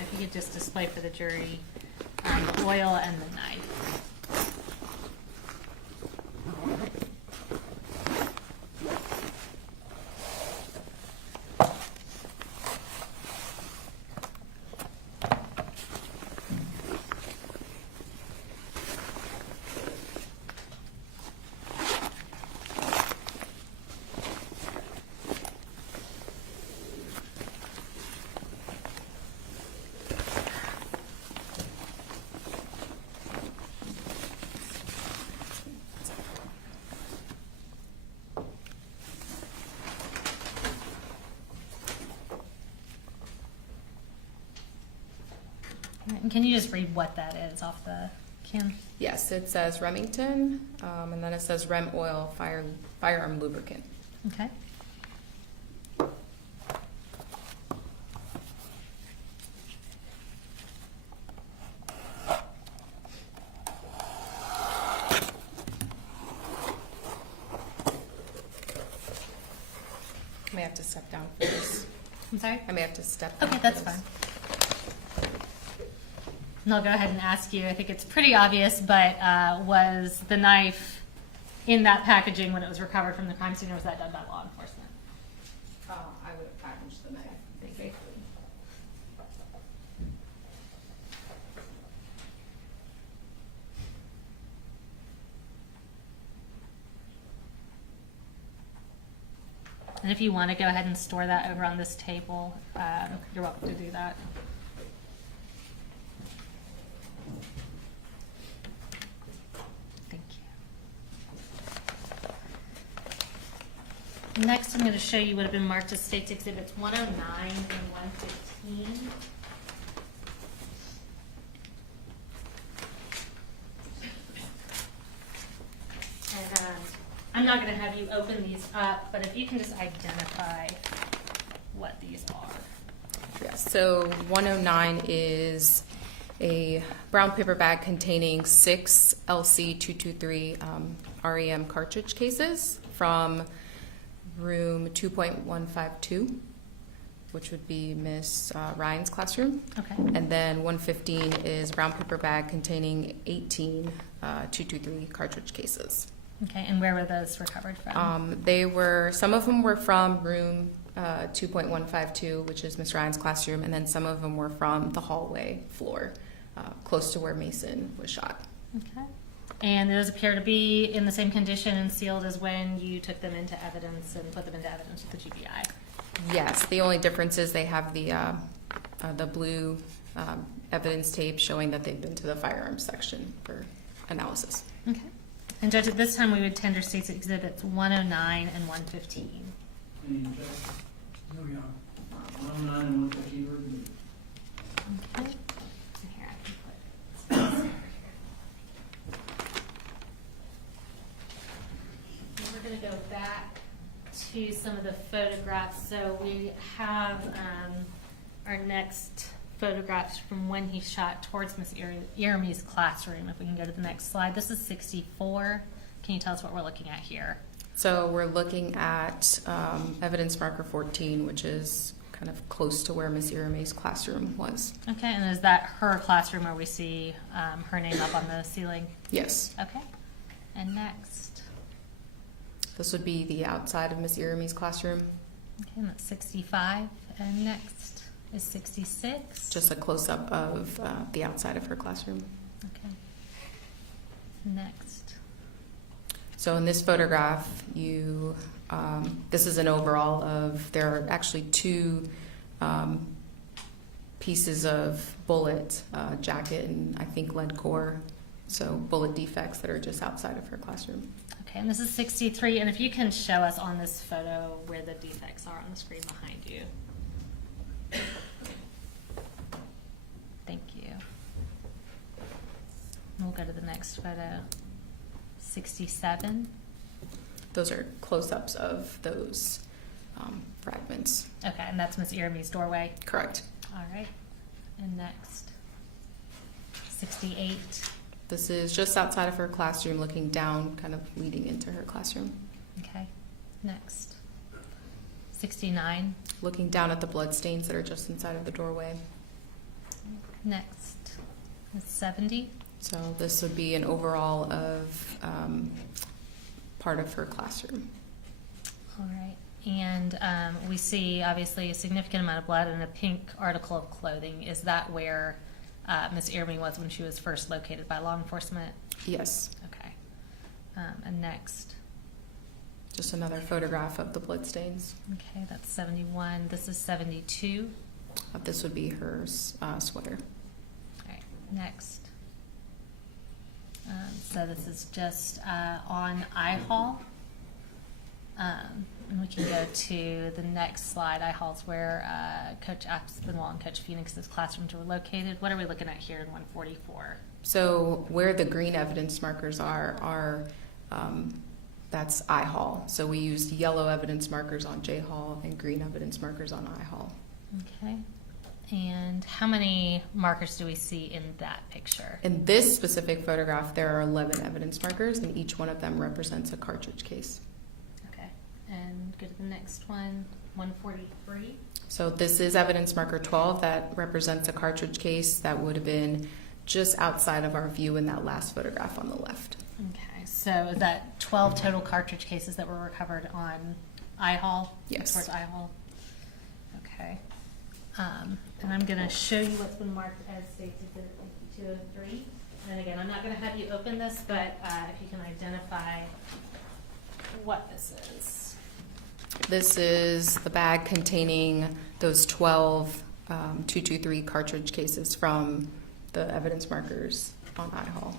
if you could just display for the jury the oil and the knife. And can you just read what that is off the can? Yes, it says Remington, and then it says Rem Oil Firearm Lubricant. Okay. I may have to step down for this. I'm sorry? I may have to step down. Okay, for that's this. fine. And I'll go ahead and ask you, I think it's pretty obvious, but was the knife in that packaging when it was recovered from the crime scene, or was that done by law enforcement? I would have packaged the knife safely. And if you want to go ahead and store that over on this table, you're welcome to do that. Thank you. Next, I'm going to show you what have been marked as State's Exhibits 109 and 115. And I'm not going to have you open these up, but if you can just identify what these are. Yes, so 109 is a brown paper bag containing 6 LC223 REM cartridge cases from room 2.152, which would be Miss Ryan's classroom. Okay. And then 115 is a brown paper bag containing 18 223 cartridge cases. Okay, and where were those recovered from? Some of them were from room 2.152, which is Miss Ryan's classroom, and then some of them were from the hallway floor, close to where Mason was shot. Okay. And those appear to be in the same condition and sealed as when you took them into evidence and put them into evidence with the GBI? Yes, the only difference is they have the blue evidence tape showing that they've been to the firearms section for analysis. Okay. And Judge, at this time we would tender State's Exhibits 109 and 115. Any objection? No, Your Honor. 109 and 115 were removed. Okay. And here I can put. And we're going to go back to some of the photographs. So we have our next photographs from when he shot towards Miss Iramy's classroom. If we can go to the next slide. This is 64. Can you tell us what we're looking at here? So we're looking at evidence marker 14, which is kind of close to where Miss Iramy's classroom was. Okay, and is that her classroom where we see her name up on the ceiling? Yes. Okay. And next? This would be the outside of Miss Iramy's classroom. Okay, and that's 65. And next is 66. Just a close-up of the outside of her classroom. Okay. Next. So in this photograph, this is an overall of, there are actually 2 pieces of bullet jacket and I think lead core, so bullet defects that are just outside of her classroom. Okay, and this is 63. And if you can show us on this photo where the defects are on the screen behind you. Thank you. We'll go to the next photo. 67. Those are close-ups of those fragments. Okay, and that's Miss Iramy's doorway? Correct. All right. And next, 68. This is just outside of her classroom, looking down, kind of leading into her classroom. Okay. Next, 69. Looking down at the blood stains that are just inside of the doorway. Next is 70. So this would be an overall of part of her classroom. All right. And we see, obviously, a significant amount of blood and a pink article of clothing. Is that where Miss Iramy was when she was first located by law enforcement? Yes. Okay. And next? Just another photograph of the blood stains. Okay, that's 71. This is 72. This would be her sweater. All right. Next. So this is just on I-Hall. And we can go to the next slide. I-Hall's where Coach Aspinwall and Coach Phoenix's classrooms were located. What are we looking at here in 144? So where the green evidence markers are that's I-Hall. So we used yellow evidence markers on J-Hall and green evidence markers on I-Hall. Okay. And how many markers do we see in that picture? In this specific photograph, there are 11 evidence markers, and each one of them represents a cartridge case. Okay. And go to the next one, 143. So this is evidence marker 12 that represents a cartridge case that would have been just outside of our view in that last photograph on the left. Okay. So is that 12 total cartridge cases that were recovered on I-Hall? Yes. Towards I-Hall. Okay. And I'm going to show you what's been marked as State's Exhibit 2 and 3. And again, I'm not going to have you open this, but if you can identify what this is. This is the bag containing those 12 223 cartridge cases from the evidence markers on IHAL.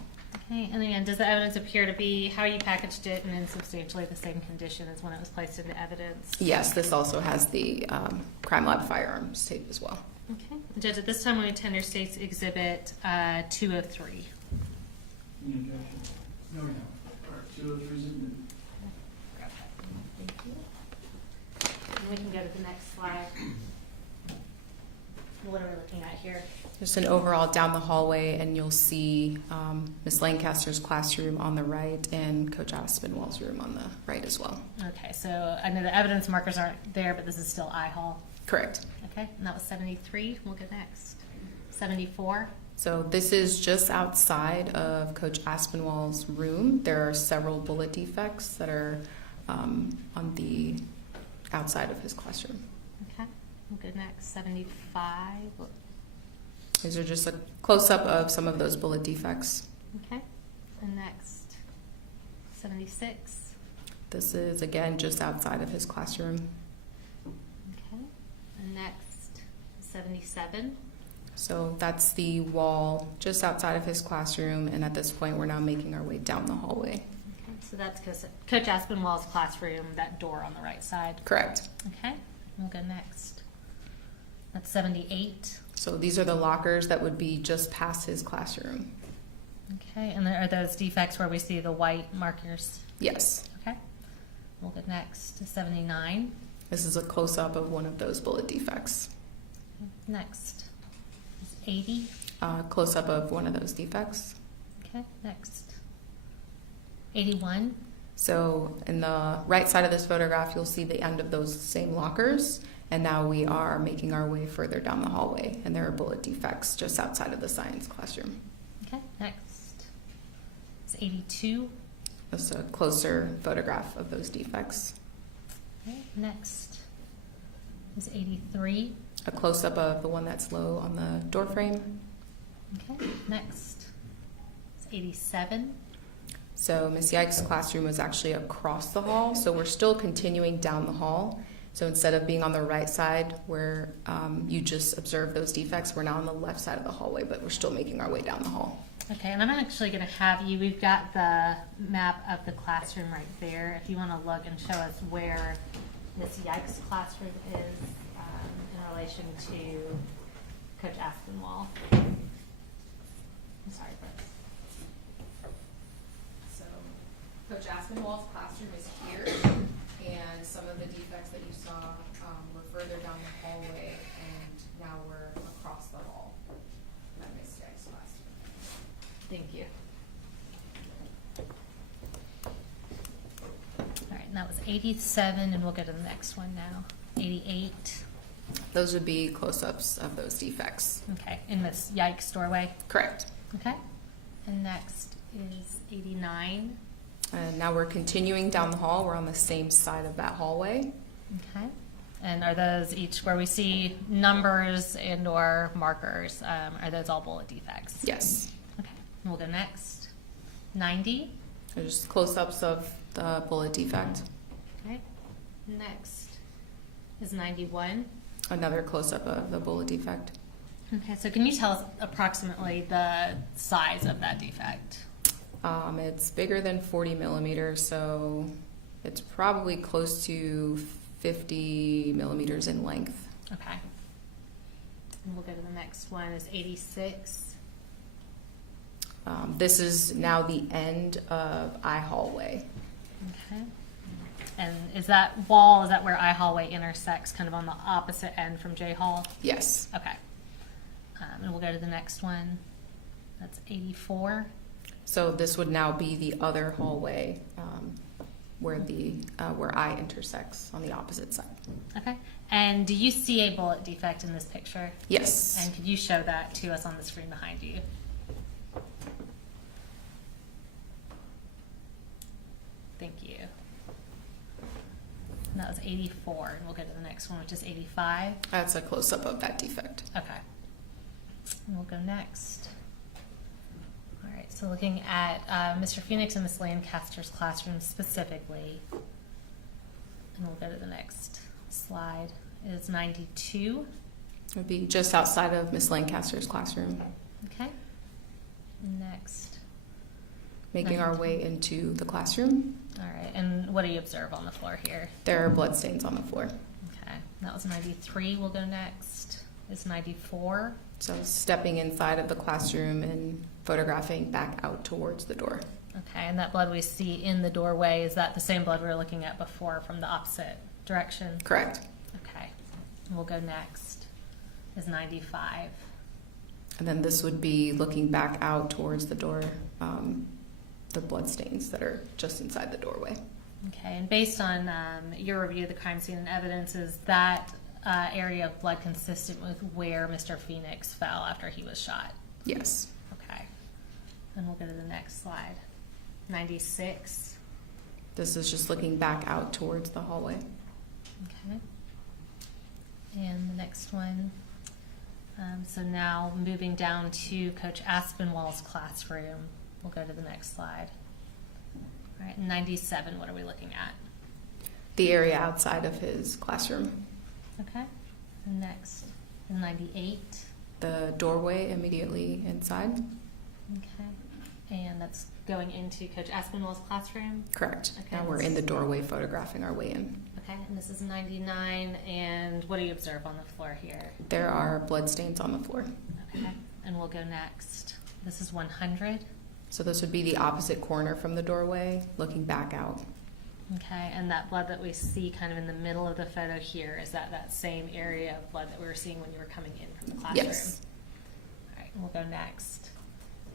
Okay, and again, does the evidence appear to be how you packaged it and in substantially the same condition as when it was placed into evidence? Yes, this also has the crime lab firearms tape as well. Okay. Judge, at this time, we tender states exhibit 203. Any objection? No. All right, 203 is admitted. Thank you. And we can go to the next slide. What are we looking at here? Just an overall down the hallway, and you'll see Miss Lancaster's classroom on the right and Coach Aspinwall's room on the right as well. Okay, so I know the evidence markers aren't there, but this is still IHAL. Correct. Okay, and that was 73. We'll go next. 74. So this is just outside of Coach Aspinwall's room. There are several bullet defects that are on the outside of his classroom. Okay, we'll go next. 75. These are just a close-up of some of those bullet defects. Okay, and next. 76. This is, again, just outside of his classroom. Okay, and next. 77. So that's the wall just outside of his classroom, and at this point, we're now making our way down the hallway. Okay, so that's Coach Aspinwall's classroom, that door on the right side. Correct. Okay, we'll go next. That's 78. So these are the lockers that would be just past his classroom. Okay, and are those defects where we see the white markers? Yes. Okay, we'll go next to 79. This is a close-up of one of those bullet defects. Next is 80. Close-up of one of those defects. Okay, next. 81. So in the right side of this photograph, you'll see the end of those same lockers. And now we are making our way further down the hallway, and there are bullet defects just outside of the science classroom. Okay, next. It's 82. That's a closer photograph of those defects. Okay, next is 83. A close-up of the one that's low on the door frame. Okay, next is 87. So Miss Yike's classroom was actually across the hall, so we're still continuing down the hall. So instead of being on the right side where you just observe those defects, we're now on the left side of the hallway, but we're still making our way down the hall. Okay, and I'm actually going to have you, we've got the map of the classroom right there. If you want to look and show us where Miss Yike's classroom is in relation to Coach Aspinwall. I'm sorry, Brooks. So Coach Aspinwall's classroom is here, and some of the defects that you saw were further down the hallway, and now we're across the hall at Miss Yike's classroom. Thank you. All right, and that was 87, and we'll go to the next one now. 88. Those would be close-ups of those defects. Okay, in Miss Yike's doorway. Correct. Okay, and next is 89. And now we're continuing down the hall. We're on the same side of that hallway. Okay, and are those each where we see numbers and or markers? Are those all bullet defects? Yes. Okay, we'll go next. 90. There's close-ups of the bullet defect. Okay, next is 91. Another close-up of the bullet defect. Okay, so can you tell us approximately the size of that defect? It's bigger than 40 millimeters, so it's probably close to 50 millimeters in length. Okay. And we'll go to the next one is 86. This is now the end of I hallway. Okay. And is that wall, is that where I hallway intersects, kind of on the opposite end from J Hall? Yes. Okay. And we'll go to the next one. That's 84. So this would now be the other hallway where I intersects on the opposite side. Okay. And do you see a bullet defect in this picture? Yes. And could you show that to us on the screen behind you? Thank you. And that was 84, and we'll go to the next one, which is 85. That's a close-up of that defect. Okay. And we'll go next. All right, so looking at Mr. Phoenix and Miss Lancaster's classroom specifically, And we'll go to the next slide. Is 92. It would be just outside of Miss Lancaster's classroom. Okay. Next. Making our way into the classroom. All right. And what do you observe on the floor here? There are bloodstains on the floor. Okay. That was 93. We'll go next. Is 94. So stepping inside of the classroom and photographing back out towards the door. Okay. And that blood we see in the doorway, is that the same blood we were looking at before from the opposite direction? Correct. Okay. And we'll go next. Is 95. And then this would be looking back out towards the door, the blood stains that are just inside the doorway. Okay, and based on your review of the crime scene and evidence, is that area of blood consistent with where Mr. Phoenix fell after he was shot? Yes. Okay, and we'll go to the next slide. 96. This is just looking back out towards the hallway. Okay, and the next one. So now moving down to Coach Aspinwall's classroom. We'll go to the next slide. All right, 97, what are we looking at? The area outside of his classroom. Okay, and next, 98. The doorway immediately inside. Okay, and that's going into Coach Aspinwall's classroom? Correct. Okay, Now we're in the doorway photographing our way in. Okay, and this is 99, and what do you observe on the floor here? There are blood stains on the floor. Okay, and we'll go next. This is 100. So this would be the opposite corner from the doorway, looking back out. Okay, and that blood that we see kind of in the middle of the photo here, is that same area of blood that we were seeing when you were coming in from the classroom? Yes. All right, and we'll go next.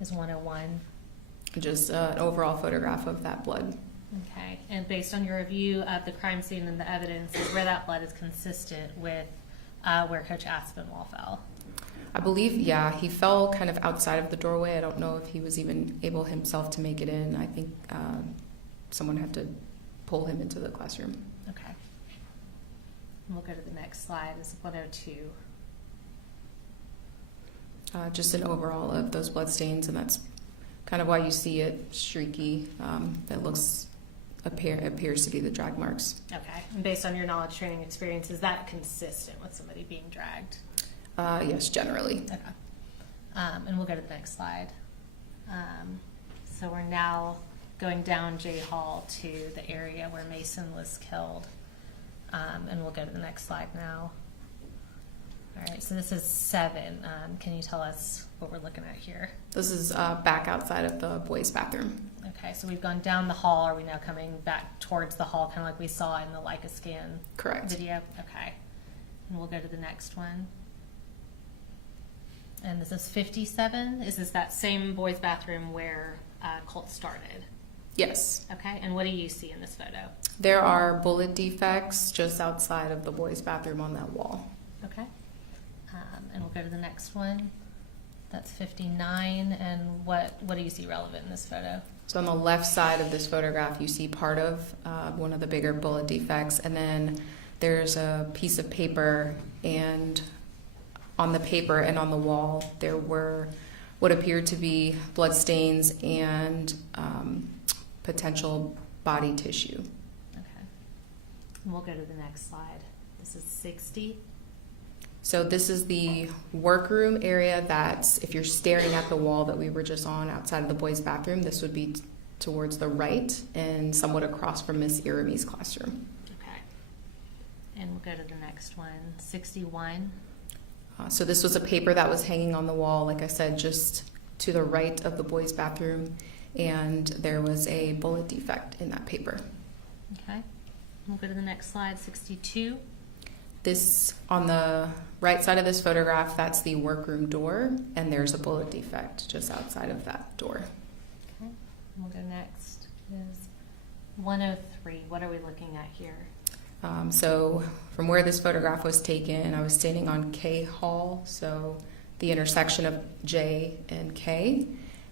Is 101. Just an overall photograph of that blood. Okay, and based on your review of the crime scene and the evidence, is where that blood is consistent with where Coach Aspinwall fell? I believe, yeah, he fell kind of outside of the doorway. I don't know if he was even able himself to make it in. I think someone had to pull him into the classroom. Okay. And we'll go to the next slide. This is 102. Just an overall of those blood stains, and that's kind of why you see it streaky. That appears to be the drag marks. Okay, and based on your knowledge, training, experience, is that consistent with somebody being dragged? Yes, generally. Okay. And we'll go to the next slide. So we're now going down J Hall to the area where Mason was killed. And we'll go to the next slide now. All right, so this is 7. Can you tell us what we're looking at here? This is back outside of the boys' bathroom. Okay, so we've gone down the hall. Are we now coming back towards the hall, kind of like we saw in the Leica scan Correct. video? Okay. And we'll go to the next one. And this is 57. Is this that same boys' bathroom where Colt started? Yes. Okay, and what do you see in this photo? There are bullet defects just outside of the boys' bathroom on that wall. Okay. And we'll go to the next one. That's 59. And what do you see relevant in this photo? So on the left side of this photograph, you see part of one of the bigger bullet defects, and then there's a piece of paper, and on the paper and on the wall, there were what appeared to be blood stains and potential body tissue. Okay. And we'll go to the next slide. This is 60. So this is the workroom area that's, if you're staring at the wall that we were just on outside of the boys' bathroom, this would be towards the right and somewhat across from Miss Irami's classroom. Okay. And we'll go to the next one, 61. So this was a paper that was hanging on the wall, like I said, just to the right of the boys' bathroom, and there was a bullet defect in that paper. Okay. We'll go to the next slide, 62. This, on the right side of this photograph, that's the workroom door, and there's a bullet defect just outside of that door. Okay. We'll go next is 103. What are we looking at here? So from where this photograph was taken, I was standing on K Hall, so the intersection of J and K,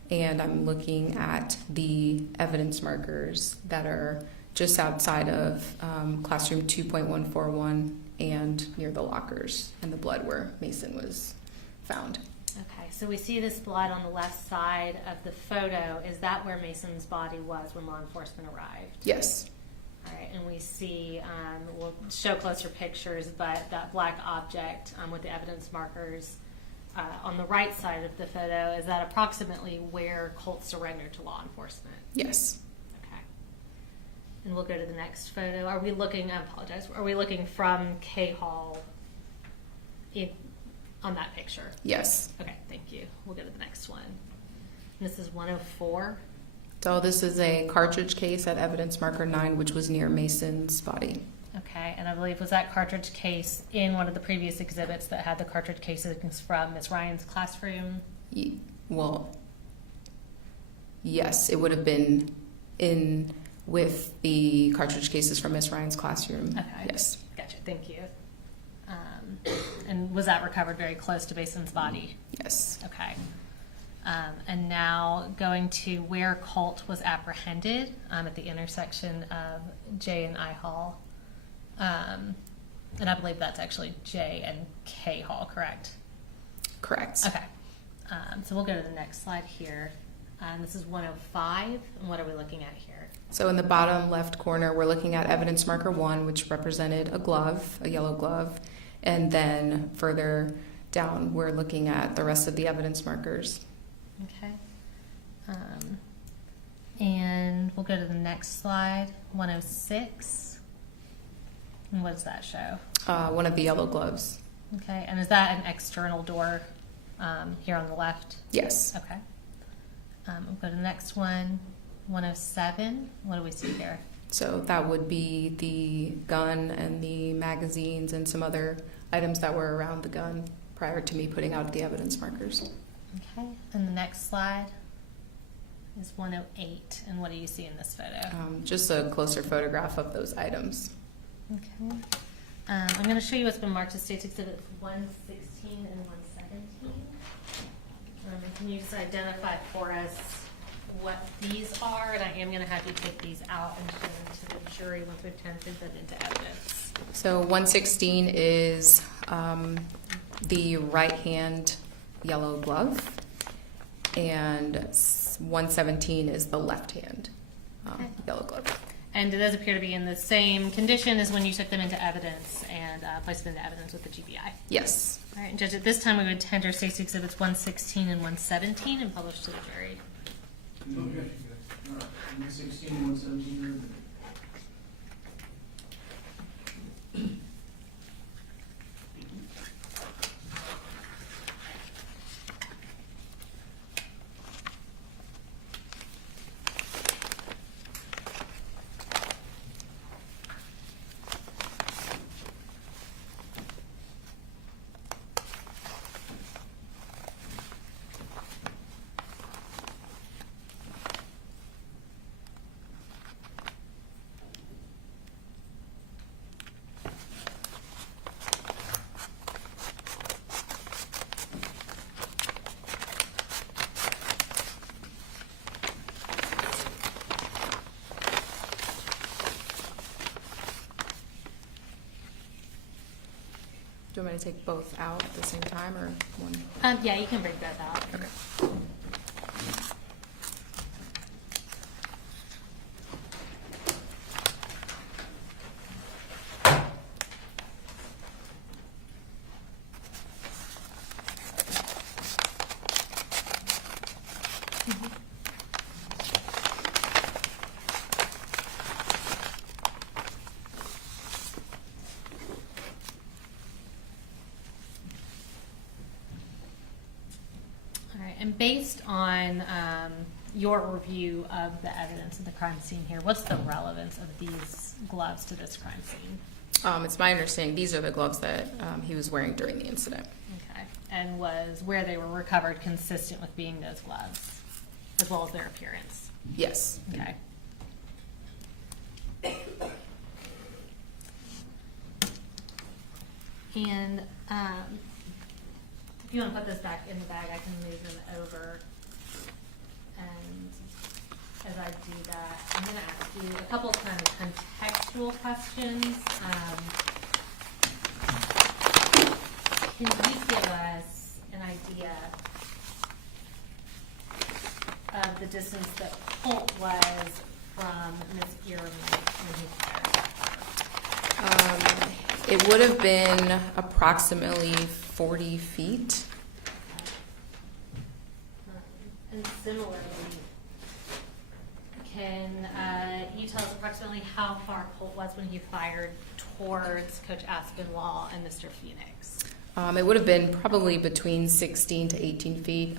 and I'm looking at the evidence markers that are just outside of classroom 2.141 and near the lockers and the blood where Mason was found. Okay, so we see this blood on the left side of the photo. Is that where Mason's body was when law enforcement arrived? Yes. All right, and we see, we'll show closer pictures, but that black object with the evidence markers on the right side of the photo, is that approximately where Colt surrendered to law enforcement? Yes. Okay. And we'll go to the next photo. Are we looking, I apologize, are we looking from K Hall on that picture? Yes. Okay, thank you. We'll go to the next one. And this is 104. So this is a cartridge case at evidence marker 9, which was near Mason's body. Okay, and I believe was that cartridge case in one of the previous exhibits that had the cartridge cases from Miss Ryan's classroom? Well, yes, it would have been in with the cartridge cases from Miss Ryan's classroom. Okay. Yes. Gotcha, thank you. And was that recovered very close to Mason's body? Yes. Okay. And now going to where Colt was apprehended at the intersection of J and I Hall. And I believe that's actually J and K Hall, correct? Correct. Okay. So we'll go to the next slide here. This is 105. And what are we looking at here? So in the bottom left corner, we're looking at evidence marker 1, which represented a glove, a yellow glove. And then further down, we're looking at the rest of the evidence markers. Okay. And we'll go to the next slide, 106. And what does that show? One of the yellow gloves. Okay. And is that an external door here on the left? Yes. Okay. We'll go to the next one, 107. What do we see here? So that would be the gun and the magazines and some other items that were around the gun prior to me putting out the evidence markers. Okay. And the next slide is 108. And what do you see in this photo? Just a closer photograph of those items. Okay. I'm going to show you what's been marked as State's Exhibits 116 and 117. Can you just identify for us what these are? And I am going to have you take these out and show them to the jury once we've entered them into evidence. So 116 is the right hand yellow glove, and 117 is the left hand yellow glove. And do those appear to be in the same condition as when you took them into evidence and placed them into evidence with the GBI? Yes. All right, and Judge, at this time we would tender State's Exhibits 116 and 117 and publish to the jury. Okay. All right. 116, 117. Do you want me to take both out at the same time or one? Yeah, you can bring both out. Okay. And based on your review of the evidence of the crime scene here, what's the relevance of these gloves to this crime scene? It's my understanding these are the gloves that he was wearing during the incident. Okay. And was where they were recovered consistent with being those gloves, as well as their appearance? Yes. Okay. And if you want to put this back in the bag, I can move them over. And as I do that, I'm going to ask you a couple kind of contextual questions. Can you give us an idea of the distance that Colt was from Ms. Ehrman when he fired? It would have been approximately 40 feet. And similarly, can you tell us approximately how far Colt was when he fired towards Coach Aspinwall and Mr. Phoenix? It would have been probably between 16 to 18 feet.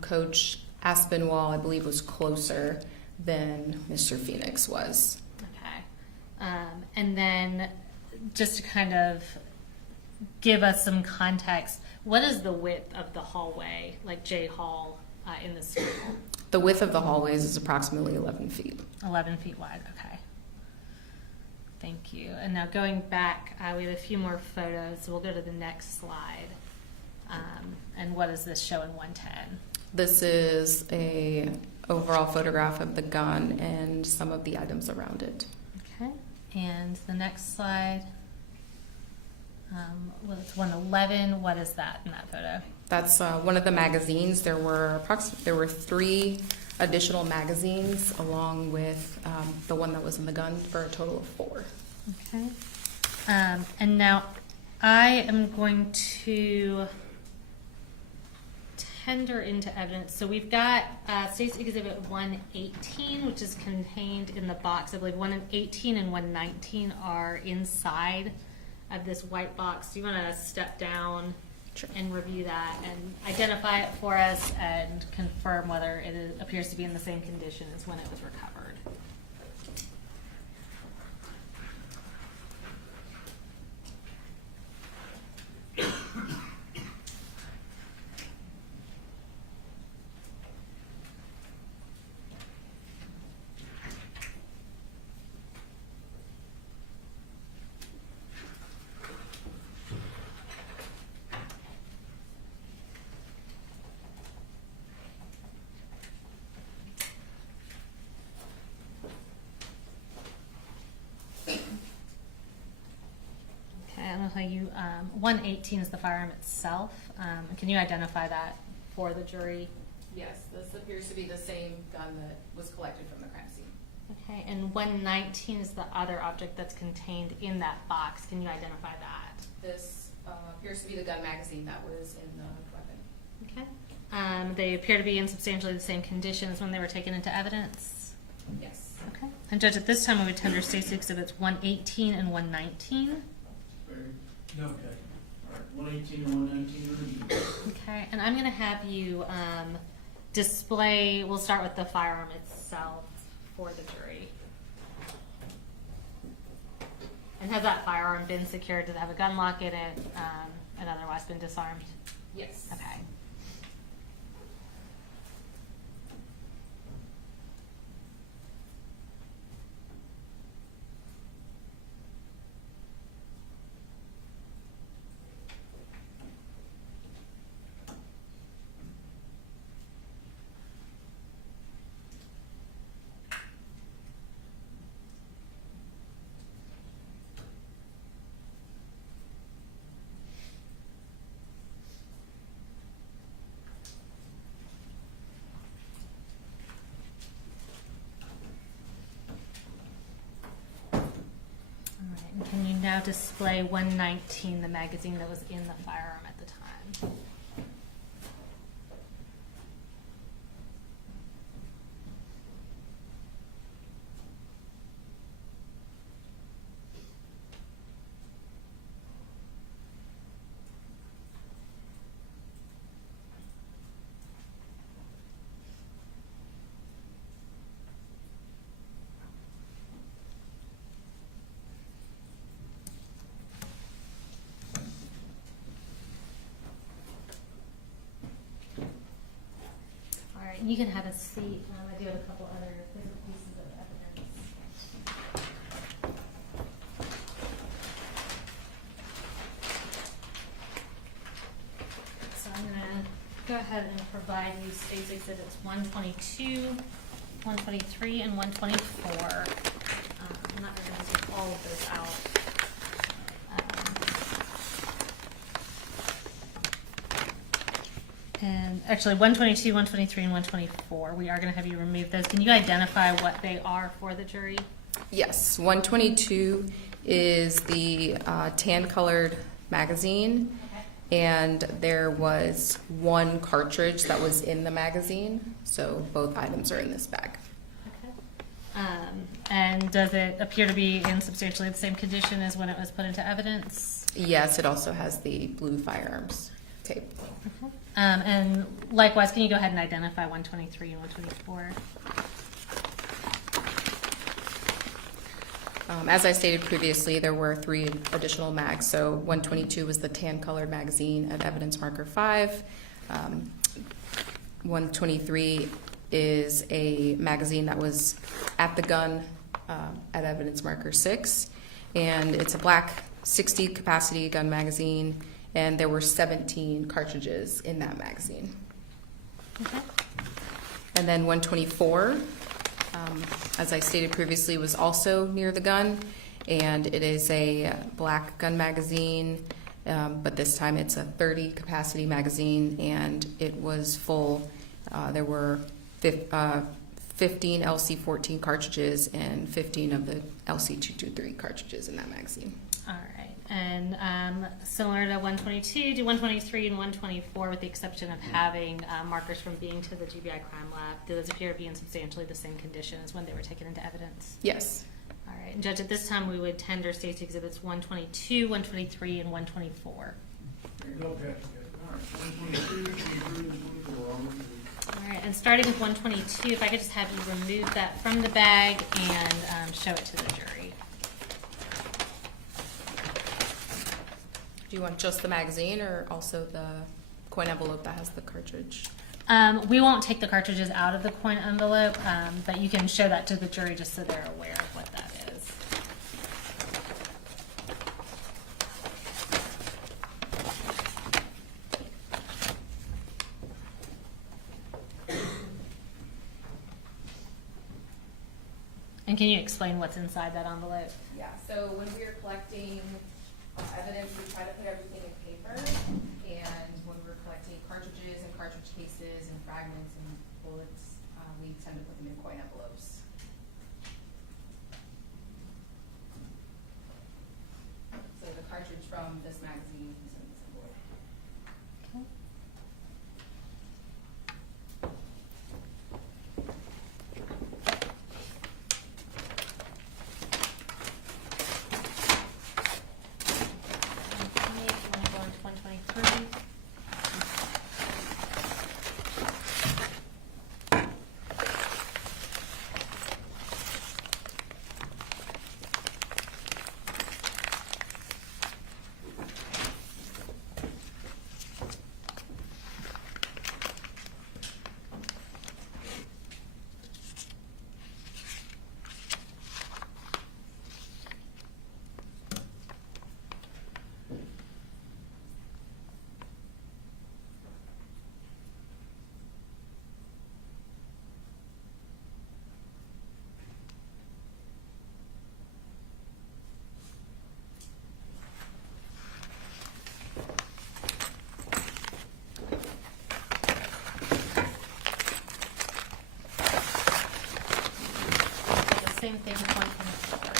Coach Aspinwall, I believe, was closer than Mr. Phoenix was. Okay. And then just to kind of give us some context, what is the width of the hallway, like J Hall, in the school? The width of the hallways is approximately 11 feet. 11 feet wide, okay. Thank you. And now going back, we have a few more photos, so we'll go to the next slide. And what does this show in 110? This is a overall photograph of the gun and some of the items around it. Okay. And the next slide, well, it's 111. What is that in that photo? That's one of the magazines. There were 3 additional magazines along with the one that was in the gun for a total of 4. Okay. And now I am going to tender into evidence. So we've got State's Exhibit 118, which is contained in the box. I believe 118 and 119 are inside of this white box. Do you want to step down and review that and identify it for us and confirm whether it appears to be in the same condition as when it was recovered? You 118 is the firearm itself. Can you identify that for the jury? Yes, this appears to be the same gun that was collected from the crime scene. Okay, and 119 is the other object that's contained in that box. Can you identify that? This appears to be the gun magazine that was in the weapon. Okay. They appear to be in substantially the same conditions when they were taken into evidence? Yes. Okay. And Judge, at this time we would tender State's Exhibits 118 and 119. Okay. All right, 118 and 119 are Okay, and I'm going to have you display, we'll start with the firearm itself for the jury. And has that firearm been secured? Does it have a gun lock in it and otherwise been disarmed? Yes. Okay. And can you now display 119, the magazine that was in the firearm at the time? You can have a seat. I do have a couple other physical pieces of evidence. So I'm going to go ahead and provide you State's Exhibits 122, 123, and 124. I'm not going to take all of those out. And actually, 122, 123, and 124, we are going to have you remove those. Can you identify what they are for the jury? Yes, 122 is the tan-colored magazine, and there was one cartridge that was in the magazine, so both items are in this bag. And does it appear to be in substantially the same condition as when it was put into evidence? Yes, it also has the blue firearms tape. And likewise, can you go ahead and identify 123 and 124? As I stated previously, there were 3 additional mags. So 122 was the tan-colored magazine at evidence marker 5. 123 is a magazine that was at the gun at evidence marker 6. And it's a black 60 capacity gun magazine, and there were 17 cartridges in that magazine. Okay. And then 124, as I stated previously, was also near the gun, and it is a black gun magazine, but this time it's a 30 capacity magazine, and it was full. There were 15 LC-14 cartridges and 15 of the LC-223 cartridges in that magazine. All right. And similar to 122, do 123 and 124, with the exception of having markers from being to the GBI crime lab, do those appear to be in substantially the same condition as when they were taken into evidence? Yes. All right. And Judge, at this time, we would tender State's Exhibits 122, 123, and 124. There you go, Patrick. All right, 122, 123, and 124. All right. And starting with 122, if I could just have you remove that from the bag and show it to the jury. Do you want just the magazine or also the coin envelope that has the cartridge? We won't take the cartridges out of the coin envelope, but you can show that to the jury just so they're aware of what that is. And can you explain what's inside that envelope? Yeah, so when we are collecting evidence, we try to put everything in paper, and when we're collecting cartridges and cartridge cases and fragments and bullets, we tend to put them in coin envelopes. So the cartridge from this magazine is in this envelope. Okay. Same thing with 124.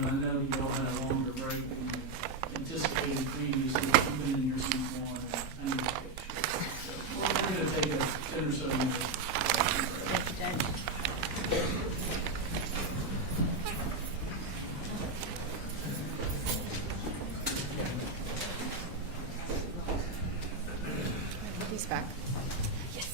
I know you all had a longer break than anticipated previously, but you've been in your seat more than I anticipated. So we're going to take a 10 or so minutes. Thank you, Judge. Put these back. Yes.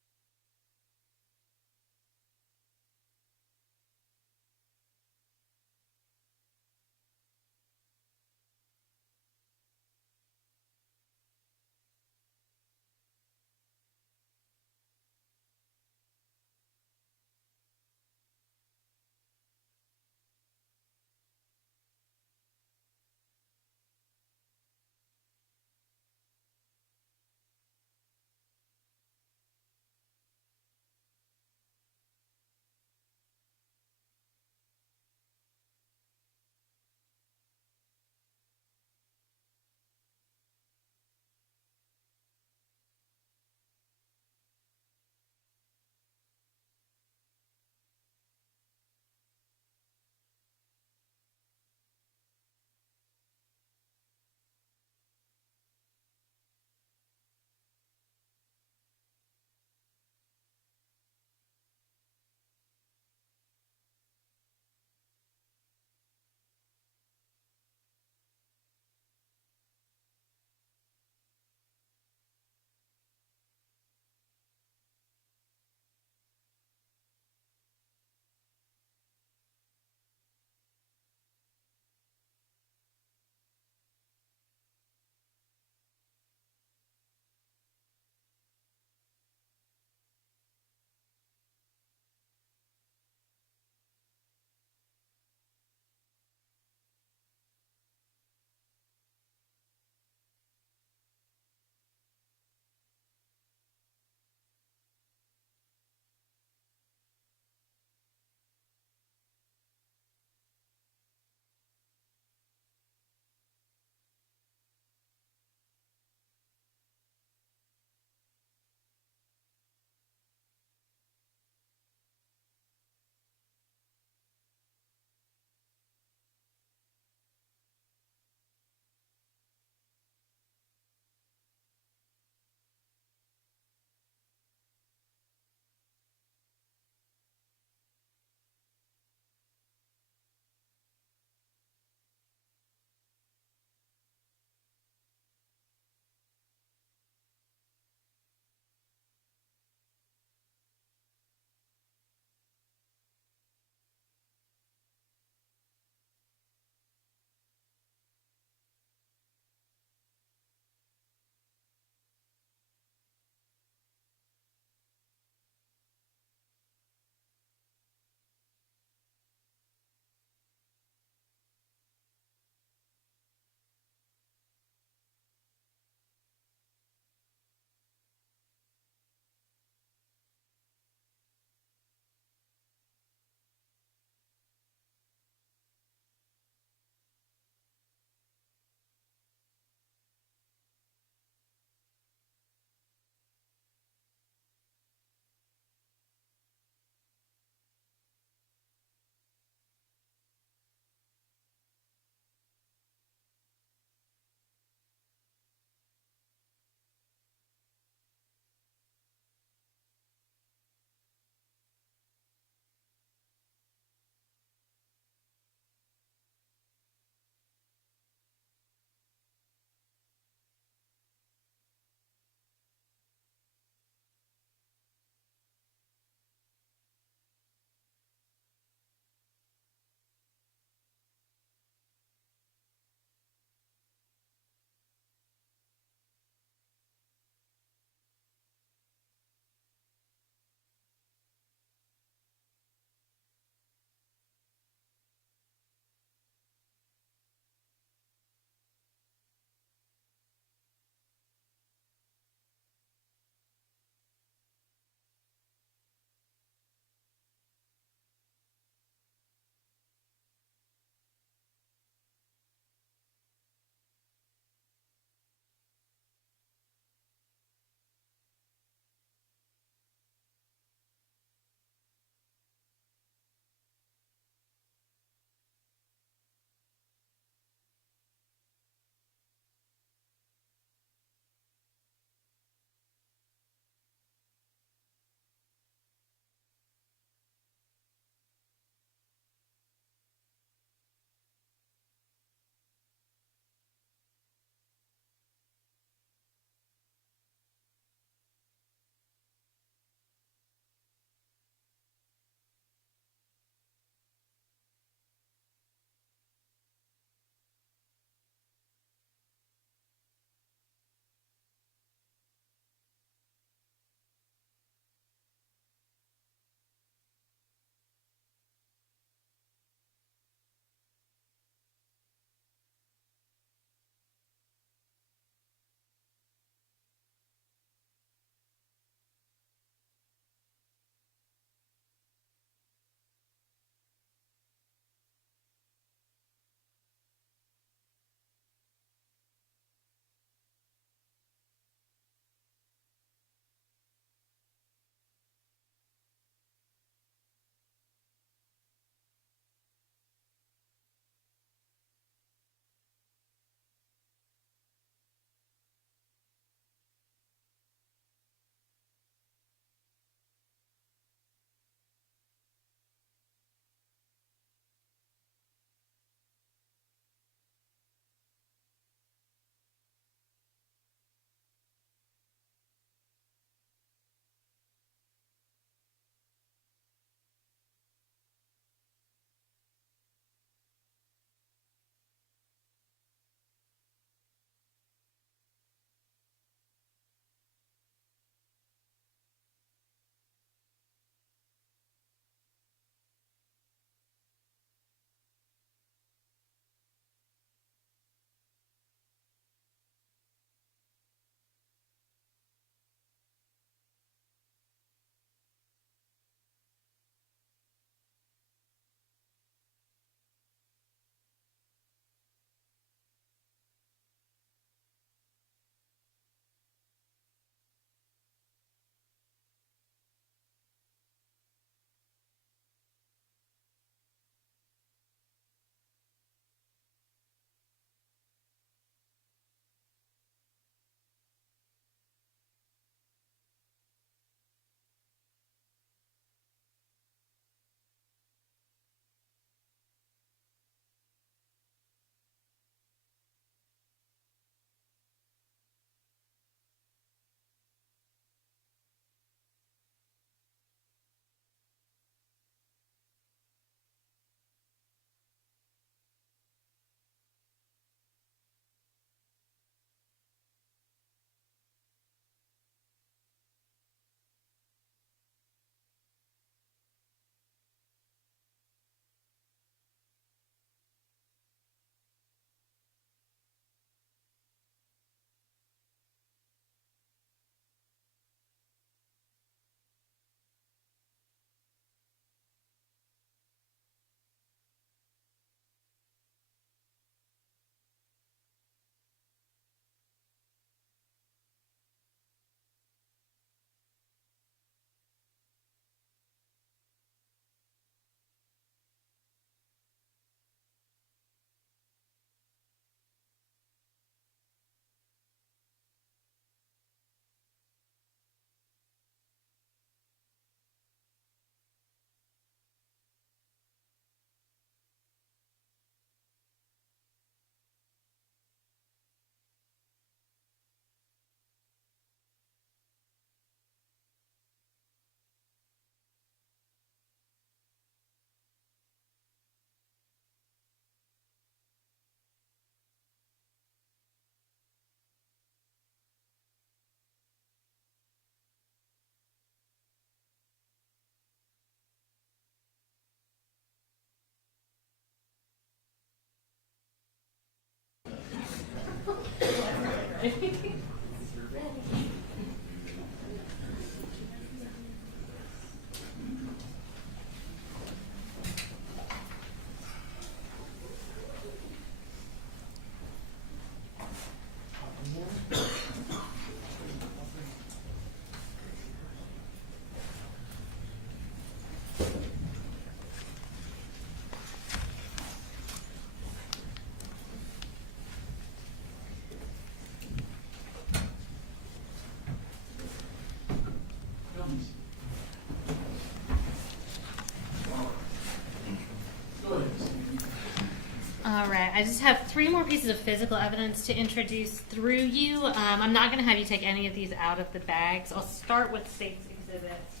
All right, I just have 3 more pieces of physical evidence to introduce through you. I'm not going to have you take any of these out of the bags. I'll start with State's Exhibits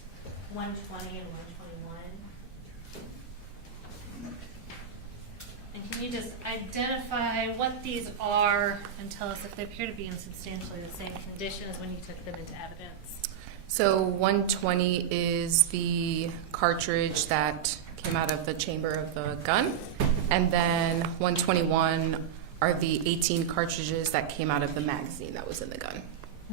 120 and 121. And can you just identify what these are and tell us if they appear to be in substantially the same condition as when you took them into evidence? So 120 is the cartridge that came out of the chamber of the gun. And then 121 are the 18 cartridges that came out of the magazine that was in the gun.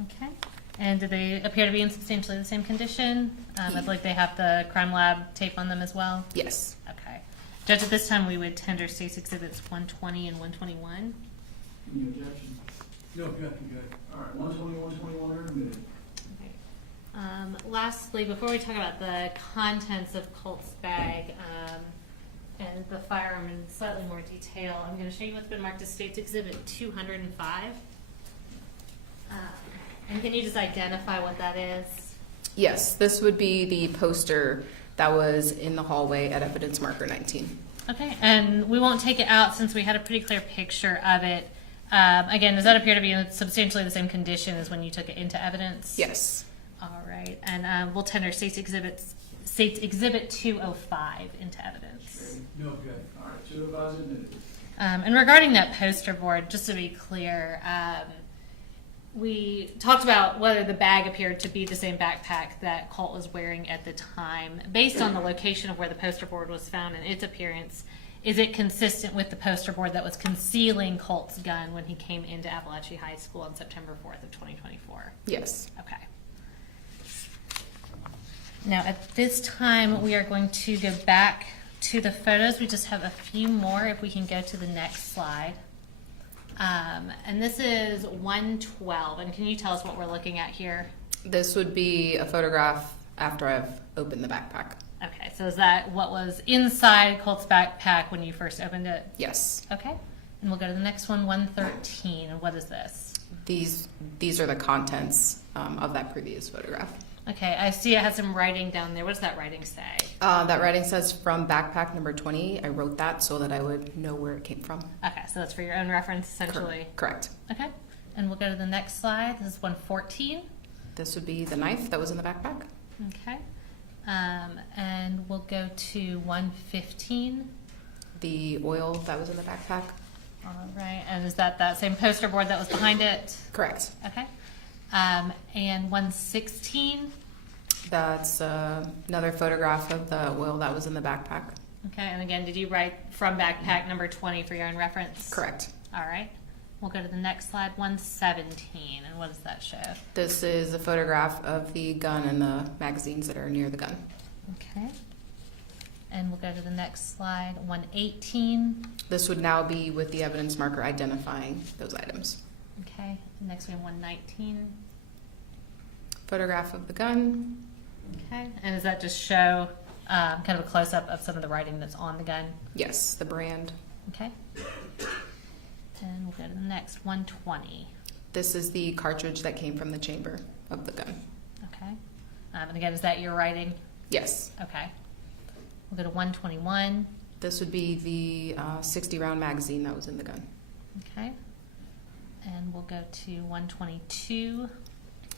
Okay. And do they appear to be in substantially the same condition? I believe they have the crime lab tape on them as well? Yes. Okay. Judge, at this time we would tender State's Exhibits 120 and 121. Any objection? No, good. All right, 120, 121 are admitted. Lastly, before we talk about the contents of Colt's bag and the firearm in slightly more detail, I'm going to show you what's been marked as State's Exhibit 205. And can you just identify what that is? Yes, this would be the poster that was in the hallway at evidence marker 19. Okay, and we won't take it out since we had a pretty clear picture of it. Again, does that appear to be in substantially the same condition as when you took it into evidence? Yes. All right, and we'll tender State's Exhibit 205 into evidence. No, good. All right, 205 is admitted. And regarding that poster board, just to be clear, we talked about whether the bag appeared to be the same backpack that Colt was wearing at the time. Based on the location of where the poster board was found and its appearance, is it consistent with the poster board that was concealing Colt's gun when he came into Appalachia High School on September 4th of 2024? Yes. Okay. Now at this time, we are going to go back to the photos. We just have a few more if we can go to the next slide. And this is 112. And can you tell us what we're looking at here? This would be a photograph after I've opened the backpack. Okay, so is that what was inside Colt's backpack when you first opened it? Yes. Okay, and we'll go to the next one, 113. And what is this? These are the contents of that previous photograph. Okay, I see it has some writing down there. What does that writing say? That writing says from backpack number 20. I wrote that so that I would know where it came from. Okay, so that's for your own reference, essentially? Correct. Okay, and we'll go to the next slide. This is 114. This would be the knife that was in the backpack. Okay, and we'll go to 115. The oil that was in the backpack. All right, and is that same poster board that was behind it? Correct. Okay. And 116. That's another photograph of the oil that was in the backpack. Okay, and again, did you write from backpack number 20 for your own reference? Correct. All right. We'll go to the next slide, 117. And what does that show? This is a photograph of the gun and the magazines that are near the gun. Okay. And we'll go to the next slide, 118. This would now be with the evidence marker identifying those items. Okay. Next we have 119. Photograph of the gun. Okay. And does that just show kind of a close-up of some of the writing that's on the gun? Yes, the brand. Okay. And we'll go to the next, 120. This is the cartridge that came from the chamber of the gun. Okay. And again, is that your writing? Yes. Okay. We'll go to 121. This would be the 60-round magazine that was in the gun. Okay. And we'll go to 122.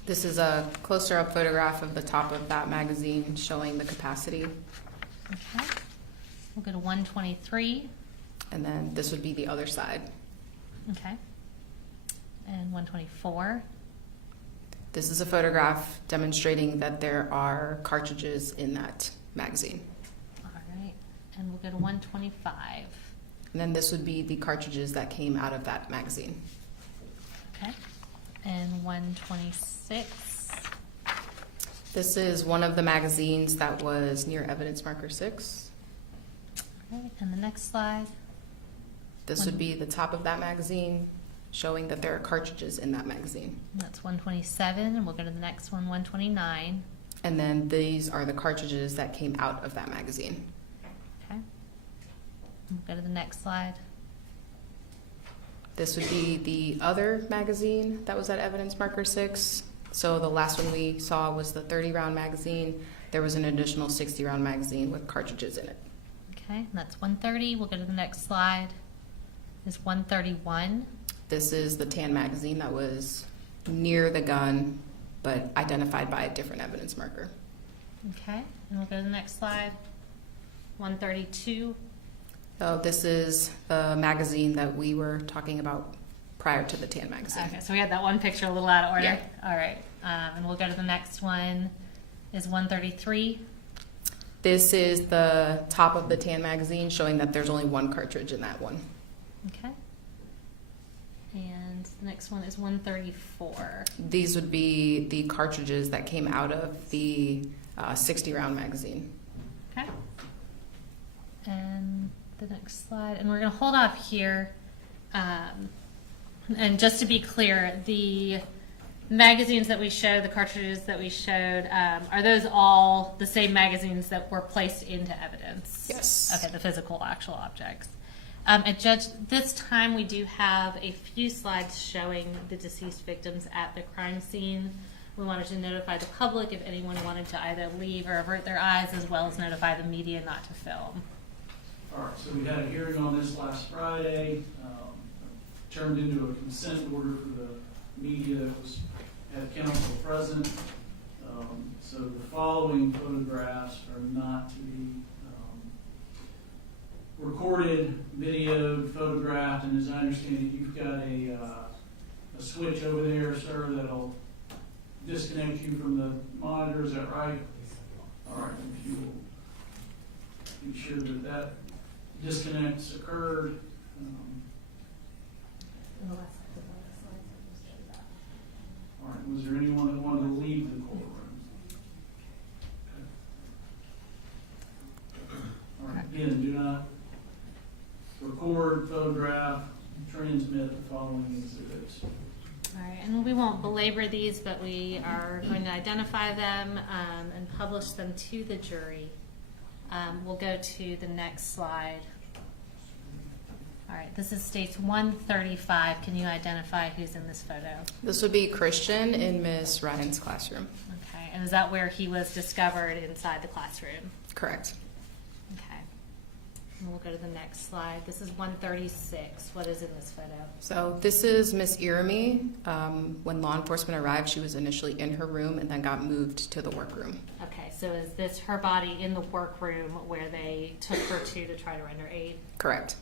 This is a closer-up photograph of the top of that magazine showing the capacity. Okay. We'll go to 123. And then this would be the other side. Okay. And 124. This is a photograph demonstrating that there are cartridges in that magazine. All right. And we'll go to 125. And then this would be the cartridges that came out of that magazine. Okay. And 126. This is one of the magazines that was near evidence marker 6. Okay, and the next slide. This would be the top of that magazine, showing that there are cartridges in that magazine. That's 127, and we'll go to the next one, 129. And then these are the cartridges that came out of that magazine. Okay. We'll go to the next slide. This would be the other magazine that was at evidence marker 6. So the last one we saw was the 30-round magazine. There was an additional 60-round magazine with cartridges in it. Okay, and that's 130. We'll go to the next slide. Is 131. This is the tan magazine that was near the gun, but identified by a different evidence marker. Okay, and we'll go to the next slide. 132. So this is the magazine that we were talking about prior to the tan magazine. Okay, so we had that one picture a little out of order. Yeah. All right, and we'll go to the next one. Is 133. This is the top of the tan magazine, showing that there's only one cartridge in that one. Okay. And the next one is 134. These would be the cartridges that came out of the 60-round magazine. Okay. And the next slide. And we're going to hold off here. And just to be clear, the magazines that we showed, the cartridges that we showed, are those all the same magazines that were placed into evidence? Yes. Okay, the physical, actual objects. And Judge, this time we do have a few slides showing the deceased victims at the crime scene. We wanted to notify the public if anyone wanted to either leave or avert their eyes, as well as notify the media not to film. All right, so we had a hearing on this last Friday, turned into a consent order for the media that was at council present. So the following photographs are not to be recorded, videoed, photographed, and as I understand it, you've got a switch over there, sir, that'll disconnect you from the monitor, is that right? All right, if you will be sure that that disconnect's occurred. All right, was there anyone that wanted to leave the courtroom? Okay. All right, again, do not record, photograph, transmit the following exhibits. All right, and we won't belabor these, but we are going to identify them and publish them to the jury. We'll go to the next slide. All right, this is states 135. Can you identify who's in this photo? This would be Christian in Miss Ryan's classroom. Okay, and is that where he was discovered inside the classroom? Correct. Okay, and we'll go to the next slide. This is 136. What is in this photo? So this is Miss Irami. When law enforcement arrived, she was initially in her room and then got moved to the workroom. Okay, so is this her body in the workroom where they took her to try to render aid? Correct.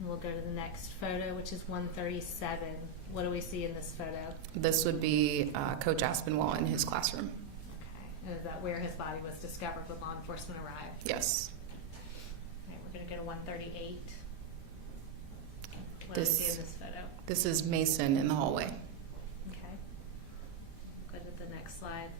And we'll go to the next photo, which is 137. What do we see in this photo? This would be Coach Aspinwall in his classroom. Okay. And is that where his body was discovered when law enforcement arrived? Yes. Okay, we're going to go to 138. What do we see in this photo? This is Mason in the hallway. Okay. Go to the next slide.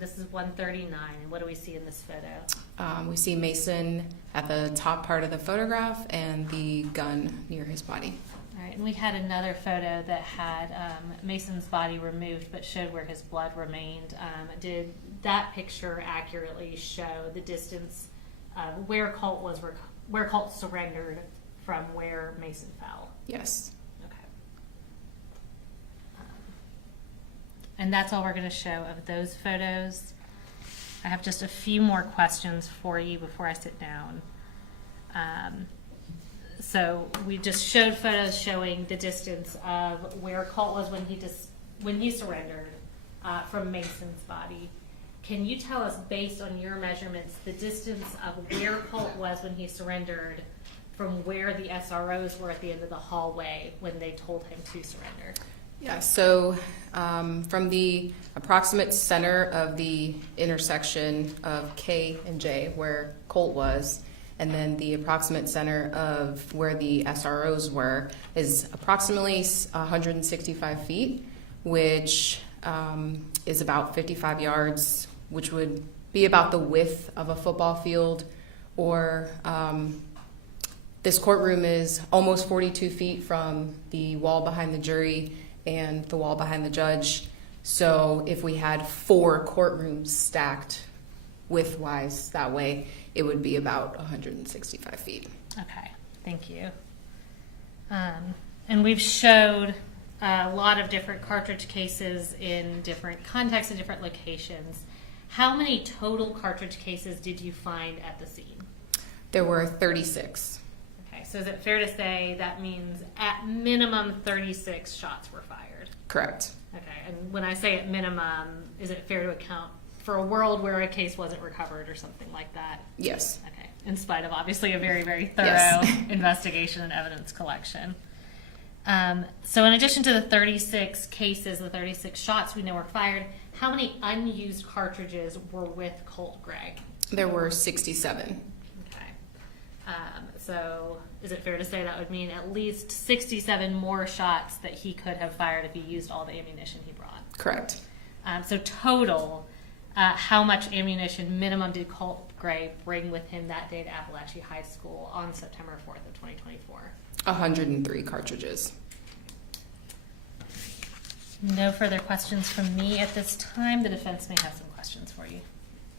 This is 139. And what do we see in this photo? We see Mason at the top part of the photograph and the gun near his body. All right, and we had another photo that had Mason's body removed but showed where his blood remained. Did that picture accurately show the distance of where Colt surrendered from where Mason fell? Yes. Okay. And that's all we're going to show of those photos. I have just a few more questions for you before I sit down. So we just showed photos showing the distance of where Colt was when he surrendered from Mason's body. Can you tell us, based on your measurements, the distance of where Colt was when he surrendered from where the SROs were at the end of the hallway when they told him to surrender? Yeah, so from the approximate center of the intersection of K and J, where Colt was, and then the approximate center of where the SROs were is approximately 165 feet, which is about 55 yards, which would be about the width of a football field, or this courtroom is almost 42 feet from the wall behind the jury and the wall behind the judge. So if we had 4 courtrooms stacked width-wise that way, it would be about 165 feet. Okay, thank you. And we've showed a lot of different cartridge cases in different contexts and different locations. How many total cartridge cases did you find at the scene? There were 36. Okay, so is it fair to say that means at minimum 36 shots were fired? Correct. Okay, and when I say at minimum, is it fair to account for a world where a case wasn't recovered or something like that? Yes. Okay, in spite of obviously a very, very thorough Yes. investigation and evidence collection. So in addition to the 36 cases, the 36 shots we know were fired, how many unused cartridges were with Colt Gray? There were 67. Okay. So is it fair to say that would mean at least 67 more shots that he could have fired if he used all the ammunition he brought? Correct. So total, how much ammunition minimum did Colt Gray bring with him that day to Appalachia High School on September 4th of 2024? 103 cartridges. No further questions from me at this time. The defense may have some questions for you.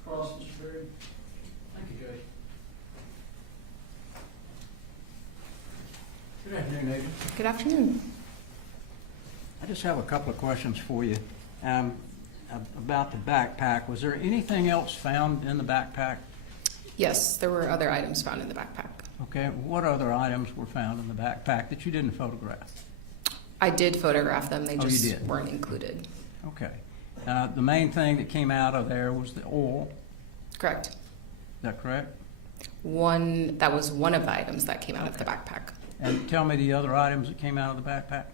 Cross, Mr. Berry. Thank you, Judge. Good afternoon, Adrian. Good afternoon. I just have a couple of questions for you. About the backpack, was there anything else found in the backpack? Yes, there were other items found in the backpack. Okay, what other items were found in the backpack that you didn't photograph? I did photograph them, they Oh, you just did? weren't included. Okay. The main thing that came out of there was the oil. Correct. Is that correct? That was one of the items that came out of the backpack. And tell me the other items that came out of the backpack.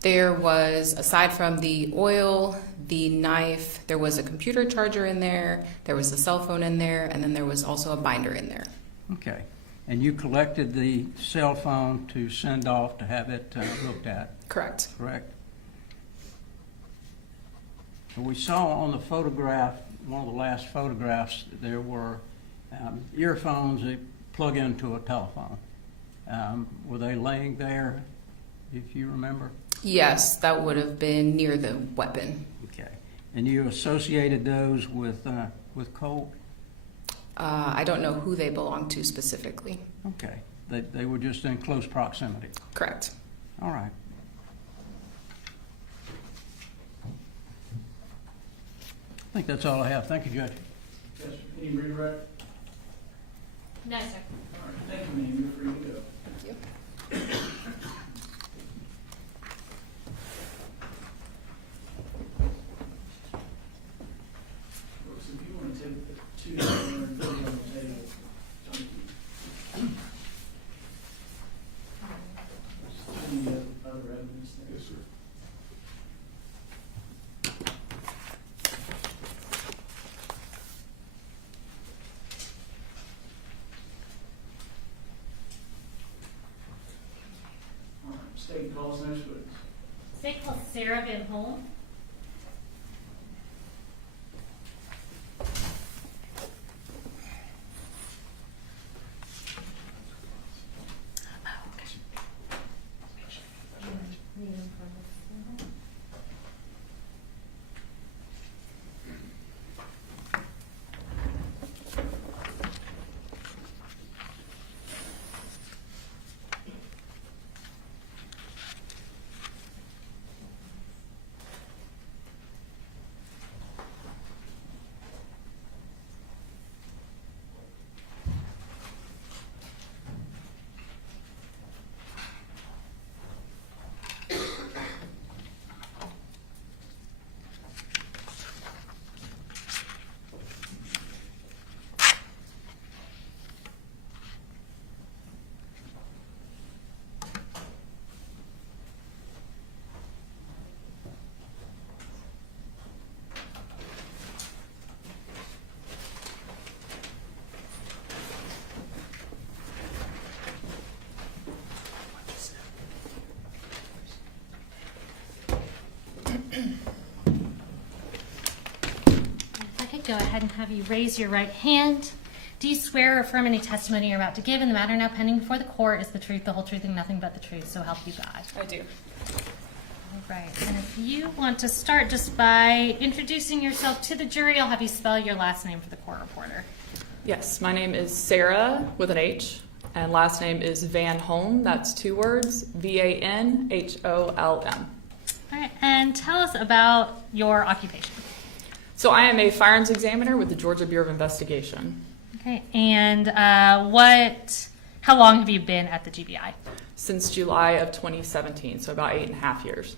There was, aside from the oil, the knife, there was a computer charger in there was a cell phone in there, and then there was also a binder in there. Okay. And you collected the cell phone to send off to have it looked at? Correct. Correct. We saw on the photograph, one of the last photographs, there were earphones that plug into a telephone. Were they laying there, if you remember? Yes, that would have been near the weapon. Okay. And you associated those with Colt? I don't know who they belong to specifically. Okay. They were just in close proximity? Correct. All right. I think that's all I have. Thank you, Judge. Yes, sir. Any redirect? No, sir. All right, thank you, ma'am. You're free to go. Thank you. Brooks, if you want to take the 2 that are on the table, thank you. Any other evidence there? Yes, sir. All right, state calls next witness. State called Sarah Van Holm. go ahead and have you raise your right hand. Do you swear or affirm any testimony you're about to give in the matter now pending before the court is the truth, the whole truth, and nothing but the truth, so help you God? I do. All right, and if you want to start just by introducing yourself to the jury, I'll have you spell your last name for the court reporter. Yes, my name is Sarah with an H, and last name is Van Holm. That's 2 words, Vanholm. All right, and tell us about your occupation. So I am a firearms examiner with the Georgia Bureau of Investigation. Okay, and how long have you been at the GBI? Since July of 2017, so about 8.5 years.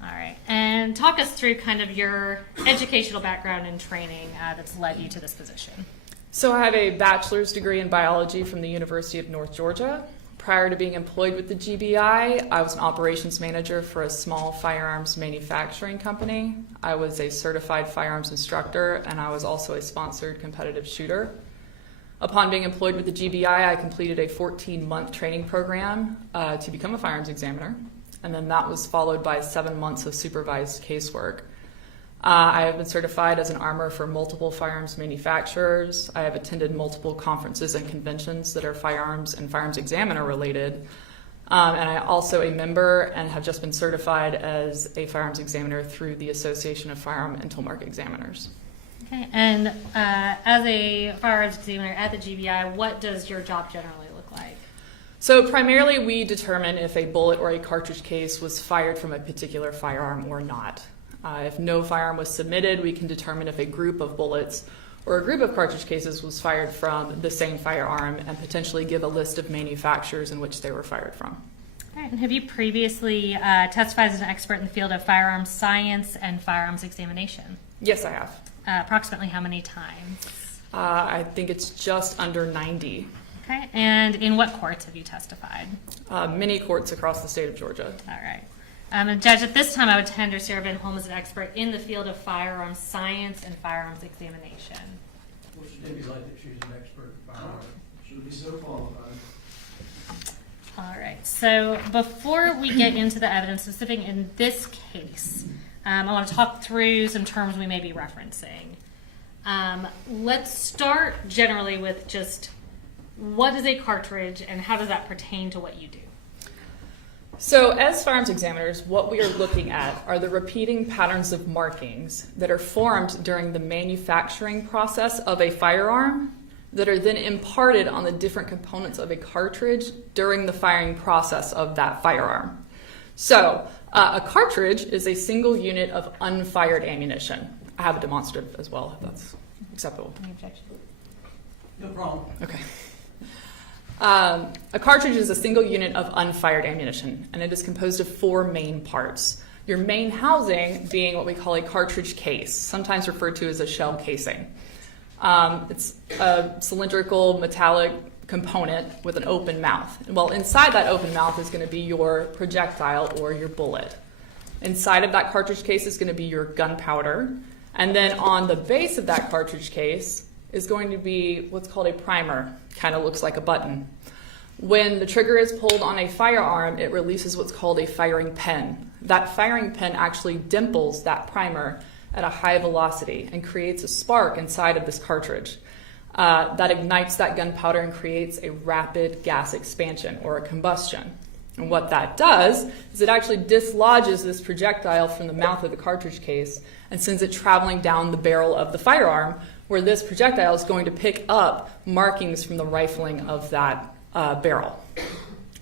All right, and talk us through kind of your educational background and training that's led you to this position. So I have a bachelor's degree in biology from the University of North Georgia. Prior to being employed with the GBI, I was an operations manager for a small firearms manufacturing company. I was a certified firearms instructor, and I was also a sponsored competitive shooter. Upon being employed with the GBI, I completed a 14-month training program to become a firearms examiner, and then that was followed by 7 months of supervised casework. I have been certified as an armor for multiple firearms manufacturers. I have attended multiple conferences and conventions that are firearms and firearms examiner related. And I also a member and have just been certified as a firearms examiner through the Association of Firearm and Tool Mark Examiners. Okay, and as a firearms examiner at the GBI, what does your job generally look like? So primarily we determine if a bullet or a cartridge case was fired from a particular firearm or not. If no firearm was submitted, we can determine if a group of bullets or a group of cartridge cases was fired from the same firearm and potentially give a list of manufacturers in which they were fired from. All right, and have you previously testified as an expert in the field of firearms science and firearms examination? Yes, I have. Approximately how many times? I think it's just under 90. Okay, and in what courts have you testified? Many courts across the state of Georgia. All right. And Judge, at this time I would tender Sarah Van Holm as an expert in the field of firearms science and firearms examination. We'll stipulate that she's an expert in firearms. Should be so qualified. All right, so before we get into the evidence specific in this case, I want to talk through some terms we may be referencing. Let's start generally with just what is a cartridge and how does that pertain to what you do? So as firearms examiners, what we are looking at are the repeating patterns of markings that are formed during the manufacturing process of a firearm that are then imparted on the different components of a cartridge during the firing process of that firearm. So a cartridge is a single unit of unfired ammunition. I have a demonstrative as well, if that's acceptable. Any objection? No problem. Okay. A cartridge is a single unit of unfired ammunition, and it is composed of 4 main parts. Your main housing being what we call a cartridge case, sometimes referred to as a shell casing. It's a cylindrical metallic component with an open mouth. And well, inside that open mouth is going to be your projectile or your bullet. Inside of that cartridge case is going to be your gunpowder. And then on the base of that cartridge case is going to be what's called a primer. Kind of looks like a button. When the trigger is pulled on a firearm, it releases what's called a firing pin. That firing pin actually dimples that primer at a high velocity and creates a spark inside of this cartridge. That ignites that gunpowder and creates a rapid gas expansion or a combustion. And what that does is it actually dislodges this projectile from the mouth of the cartridge case and sends it traveling down the barrel of the firearm, where this projectile is going to pick up markings from the rifling of that barrel.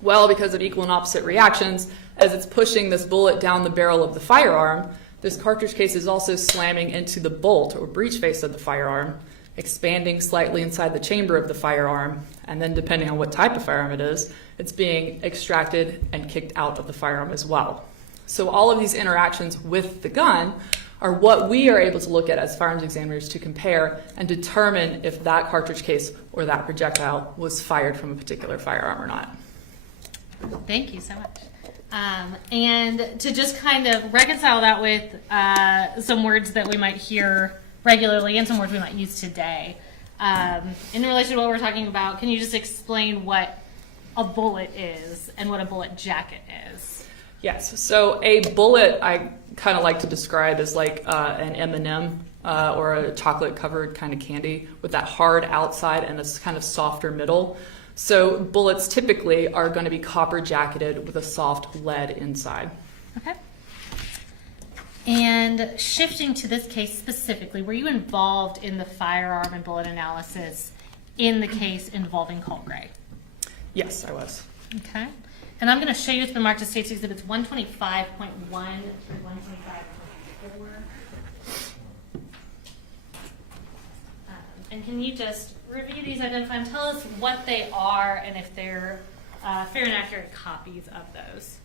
Well, because of equal and opposite reactions, as it's pushing this bullet down the barrel of the firearm, this cartridge case is also slamming into the bolt or breech face of the firearm, expanding slightly inside the chamber of the firearm, and then depending on what type of firearm it is, it's being extracted and kicked out of the firearm as well. So all of these interactions with the gun are what we are able to look at as firearms examiners to compare and determine if that cartridge case or that projectile was fired from a particular firearm or not. Thank you so much. And to just kind of reconcile that with some words that we might hear regularly and some words we might use today, in relation to what we're talking about, can you just explain what a bullet is and what a bullet jacket is? Yes. So a bullet, I kind of like to describe as like an M&M or a chocolate-covered kind of candy with that hard outside and a kind of softer middle. So bullets typically are going to be copper jacketed with a soft lead inside. Okay. And shifting to this case specifically, were you involved in the firearm and bullet analysis in the case involving Colt Gray? Yes, I was. Okay. And I'm going to show you it's been marked as State's Exhibits 125.1 through 125.4. And can you just review these, identify them, tell us what they are and if they're fair and accurate copies of those?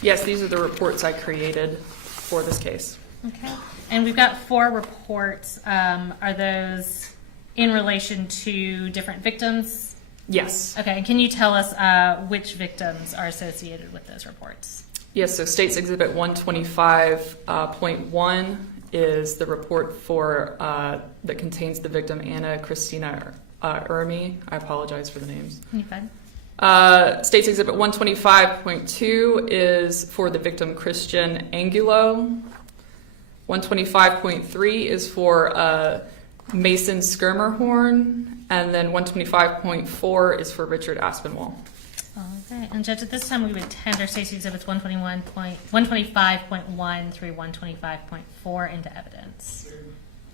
Yes, these are the reports I created for this case. Okay. And we've got 4 reports. Are those in relation to different victims? Yes. Okay. And can you tell us which victims are associated with those reports? Yes, so State's Exhibit 125.1 is the report for that contains the victim Anna Christina Ermi. I apologize for the names. You're fine. State's Exhibit 125.2 is for the victim Christian Angulo. 125.3 is for Mason Skirmerhorn, and then 125.4 is for Richard Aspinwall. Okay, and Judge, at this time we would tender State's Exhibits 125.1 through 125.4 into evidence.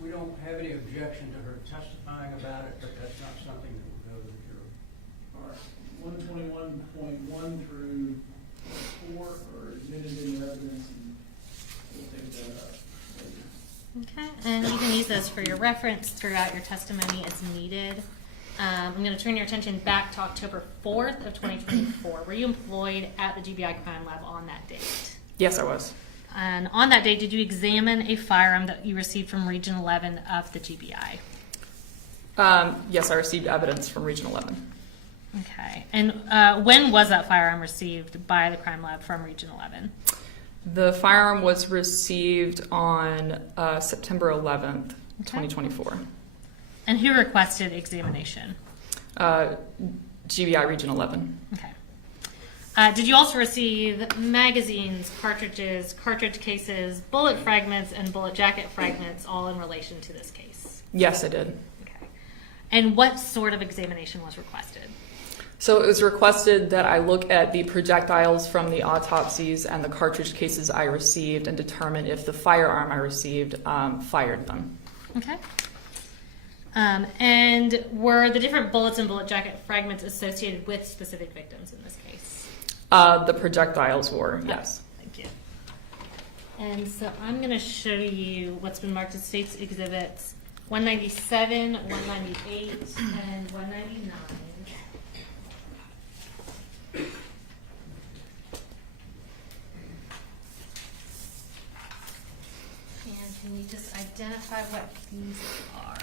We don't have any objection to her testifying about it, but that's not something that will go to the jury. All right, 121.1 through 4 are admitted into evidence, and we'll take that up later. Okay, and you can use those for your reference throughout your testimony as needed. I'm going to turn your attention back to October 4th of 2024. Were you employed at the GBI Crime Lab on that date? Yes, I was. And on that date, did you examine a firearm that you received from Region 11 of the GBI? Yes, I received evidence from Region 11. Okay, and when was that firearm received by the Crime Lab from Region 11? The firearm was received on September 11th, 2024. And who requested examination? GBI Region 11. Okay. Did you also receive magazines, cartridges, cartridge cases, bullet fragments, and bullet jacket fragments, all in relation to this case? Yes, I did. Okay. And what sort of examination was requested? So it was requested that I look at the projectiles from the autopsies and the cartridge cases I received and determine if the firearm I received fired them. Okay. And were the different bullets and bullet jacket fragments associated with specific victims in this case? The projectiles were, yes. Thank you. And so I'm going to show you what's been marked as State's Exhibits 197, 198, and 199. And can you just identify what these are?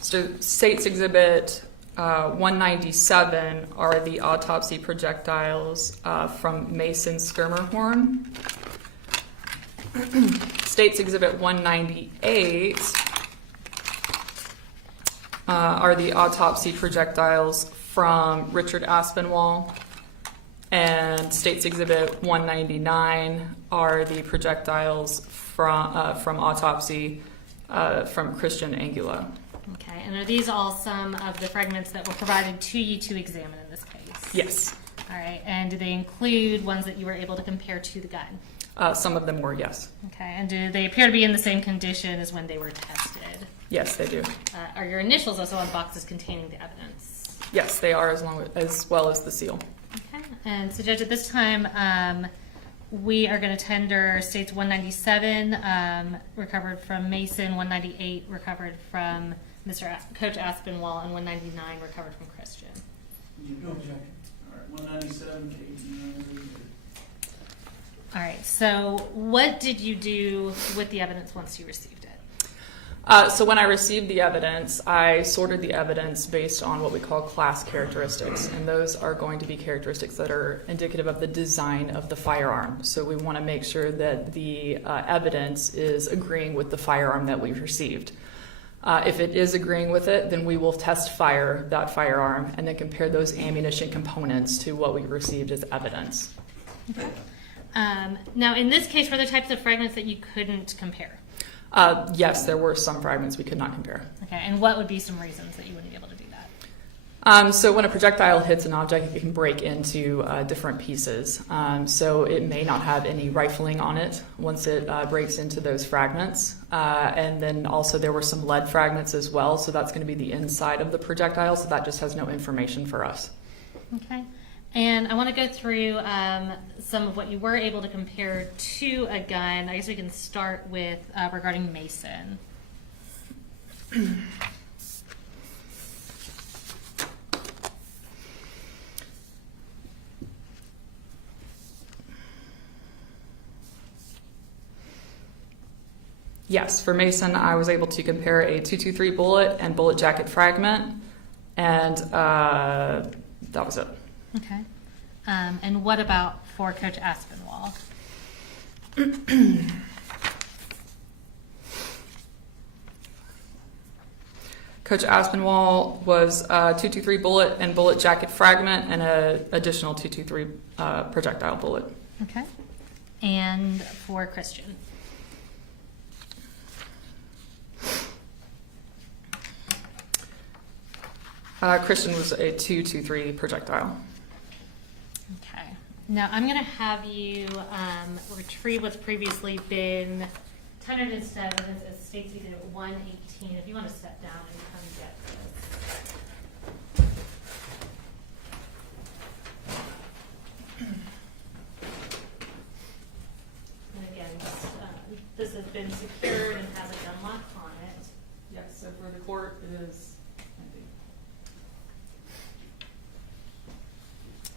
So State's Exhibit 197 are the autopsy projectiles from Mason Skirmerhorn. State's Exhibit 198 are the autopsy projectiles from Richard Aspinwall. And State's Exhibit 199 are the projectiles from autopsy from Christian Angulo. Okay, and are these all some of the fragments that were provided to you to examine in this case? Yes. All right, and do they include ones that you were able to compare to the gun? Some of them were, yes. Okay, and do they appear to be in the same condition as when they were tested? Yes, they do. Are your initials also on boxes containing the evidence? Yes, they are, as well as the seal. Okay, and so Judge, at this time, we are going to tender States 197, recovered from Mason, 198, recovered from Coach Aspinwall, and 199, recovered from Christian. No objection. All right, 197, 89. All right, so what did you do with the evidence once you received it? So when I received the evidence, I sorted the evidence based on what we call class characteristics, and those are going to be characteristics that are indicative of the design of the firearm. So we want to make sure that the evidence is agreeing with the firearm that we've received. If it is agreeing with it, then we will test fire that firearm and then compare those ammunition components to what we received as evidence. Okay. Now, in this case, were there types of fragments that you couldn't compare? Yes, there were some fragments we could not compare. Okay, and what would be some reasons that you wouldn't be able to do that? So when a projectile hits an object, it can break into different pieces. So it may not have any rifling on it once it breaks into those fragments. And then also there were some lead fragments as well, so that's going to be the inside of the projectile, so that just has no information for us. Okay. And I want to go through some of what you were able to compare to a gun. I guess we can start with regarding Mason. Yes, for Mason, I was able to compare a .223 bullet and bullet jacket fragment, and that was it. Okay. And what about for Coach Aspinwall? Coach Aspinwall was a .223 bullet and bullet jacket fragment and an additional .223 projectile bullet. Okay. And for Christian? Christian was a .223 projectile. Okay. Now I'm going to have you retrieve what's previously been tendered into evidence as States Exhibit 118. If you want to step down and come get this. And again, this has been secured and has a gun lock on it. Yes, so for the court, it is empty.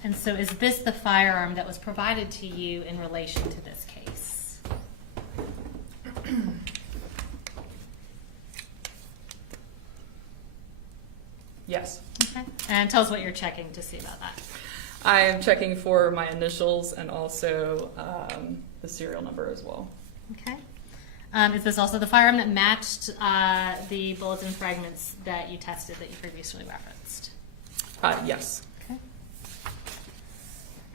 And so is this the firearm that was provided to you in relation to this case? Yes. Okay. And tell us what you're checking to see about that. I am checking for my initials and also the serial number as well. Okay. Is this also the firearm that matched the bullets and fragments that you tested that you previously referenced? Yes. Okay.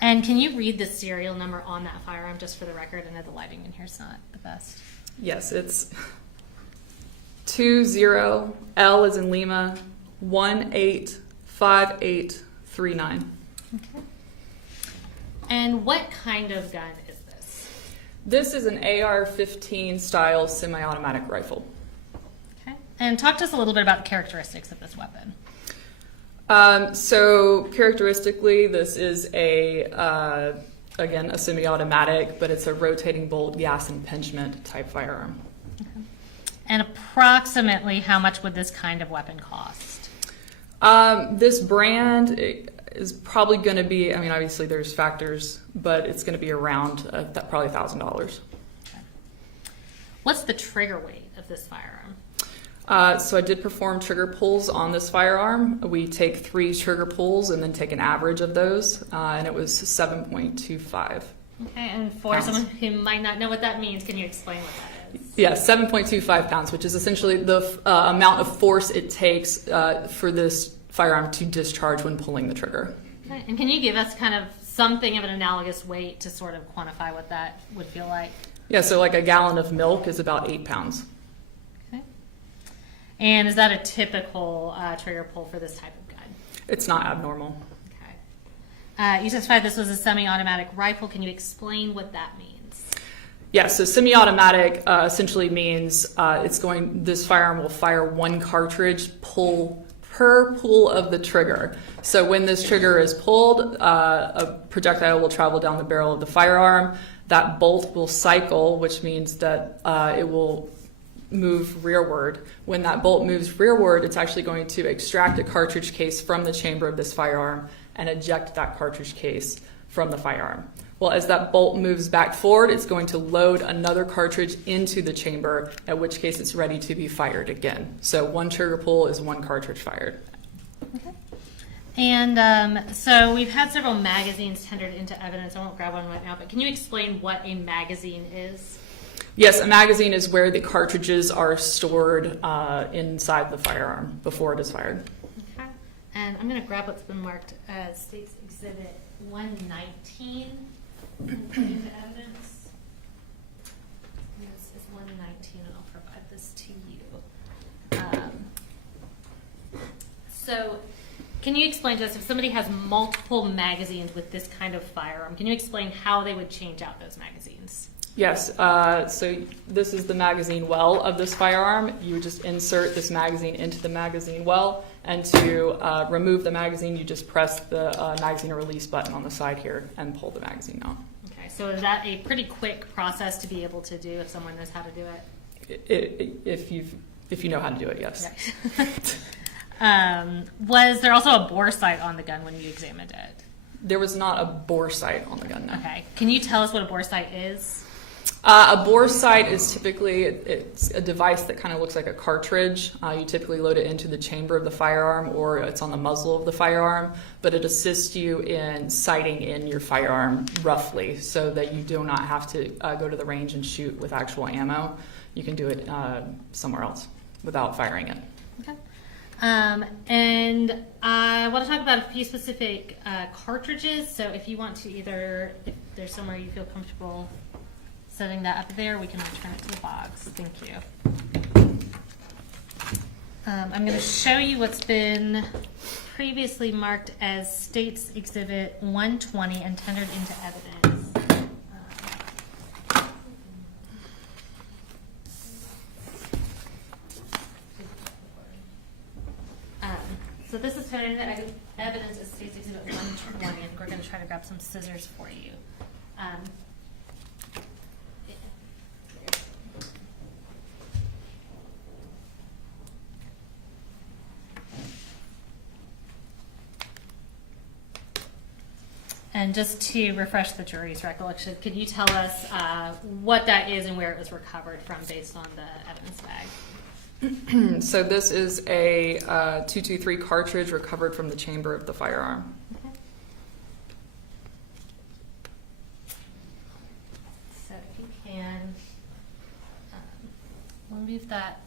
And can you read the serial number on that firearm just for the record? I know the lighting in here is not the best. Yes, it's 20 L as in Lima 185839. Okay. And what kind of gun is this? This is an AR-15 style semi-automatic rifle. Okay. And talk to us a little bit about the characteristics of this weapon. So characteristically, this is again, a semi-automatic, but it's a rotating bolt gas impingement type firearm. Okay. And approximately how much would this kind of weapon cost? This brand is probably going to be, I mean, obviously there's factors, but it's going to be around probably $1,000. Okay. What's the trigger weight of this firearm? So I did perform trigger pulls on this firearm. We take 3 trigger pulls and then take an average of those, and it was 7.25. Okay, and for pounds. someone who might not know what that means, can you explain what that is? Yeah, 7.25 pounds, which is essentially the amount of force it takes for this firearm to discharge when pulling the trigger. Okay. And can you give us kind of something of an analogous weight to sort of quantify what that would feel like? Yeah, so like a gallon of milk is about 8 pounds. Okay. And is that a typical trigger pull for this type of gun? It's not abnormal. Okay. You testified this was a semi-automatic rifle. Can you explain what that means? Yeah, so semi-automatic essentially means this firearm will fire 1 cartridge per pull of the trigger. So when this trigger is pulled, a projectile will travel down the barrel of the firearm. That bolt will cycle, which means that it will move rearward. When that bolt moves rearward, it's actually going to extract a cartridge case from the chamber of this firearm and eject that cartridge case from the firearm. Well, as that bolt moves back forward, it's going to load another cartridge into the chamber, at which case it's ready to be fired again. So one trigger pull is one cartridge fired. And so we've had several magazines tendered into evidence. I won't grab one right now, but can you explain what a magazine is? Yes, a magazine is where the cartridges are stored inside the firearm before it is fired. Okay. And I'm going to grab what's been marked as State's Exhibit 119 and put into evidence. This is 119, and I'll provide this to you. So can you explain to us, if somebody has multiple magazines with this kind of firearm, can you explain how they would change out those magazines? Yes, so this is the magazine well of this firearm. You would just insert this magazine into the magazine well, and to remove the magazine, you just press the magazine release button on the side here and pull the magazine out. Okay, so is that a pretty quick process to be able to do if someone knows how to do it? If you know how to do it, yes. Right. Was there also a bore sight on the gun when you examined it? There was not a bore sight on the gun, no. Okay. Can you tell us what a bore sight is? A bore sight is typically, it's a device that kind of looks like a cartridge. You typically load it into the chamber of the firearm, or it's on the muzzle of the firearm, but it assists you in sighting in your firearm roughly, so that you do not have to go to the range and shoot with actual ammo. You can do it somewhere else without firing it. Okay. And I want to talk about a few specific cartridges. So if you want to if there's somewhere you feel comfortable setting that up there, we can return it to the box. Thank you. I'm going to show you what's been previously marked as State's Exhibit 120 and tendered into evidence. So this is tendered into evidence as State's Exhibit 120, and we're going to try to grab some scissors for you. And just to refresh the jury's recollection, could you tell us what that is and where it was recovered from based on the evidence bag? So this is a 223 cartridge recovered from the chamber of the firearm. Okay. So if you can, we'll move that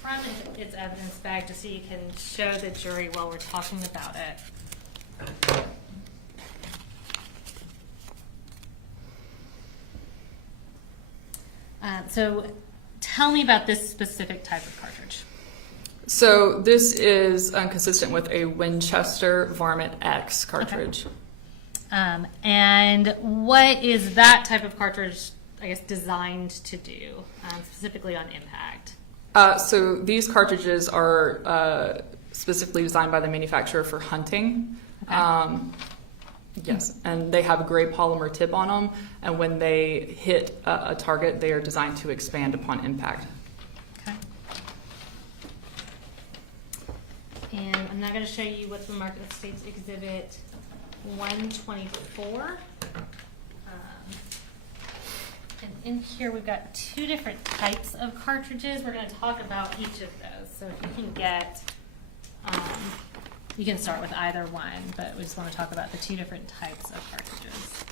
from its evidence bag just so you can show the jury while we're talking about it. So tell me about this specific type of cartridge. So this is consistent with a Winchester Varmint X cartridge. Okay. And what is that type of cartridge, I guess, designed to do, specifically on impact? So these cartridges are specifically designed by the manufacturer for hunting. Okay. Yes, and they have a gray polymer tip on them, and when they hit a target, they are designed to expand upon impact. Okay. And I'm now going to show you what's been marked as State's Exhibit 124. And in here we've got two different types of cartridges. We're going to talk about each of those. So if you can get... you can start with either one, but we just want to talk about the two different types of cartridges.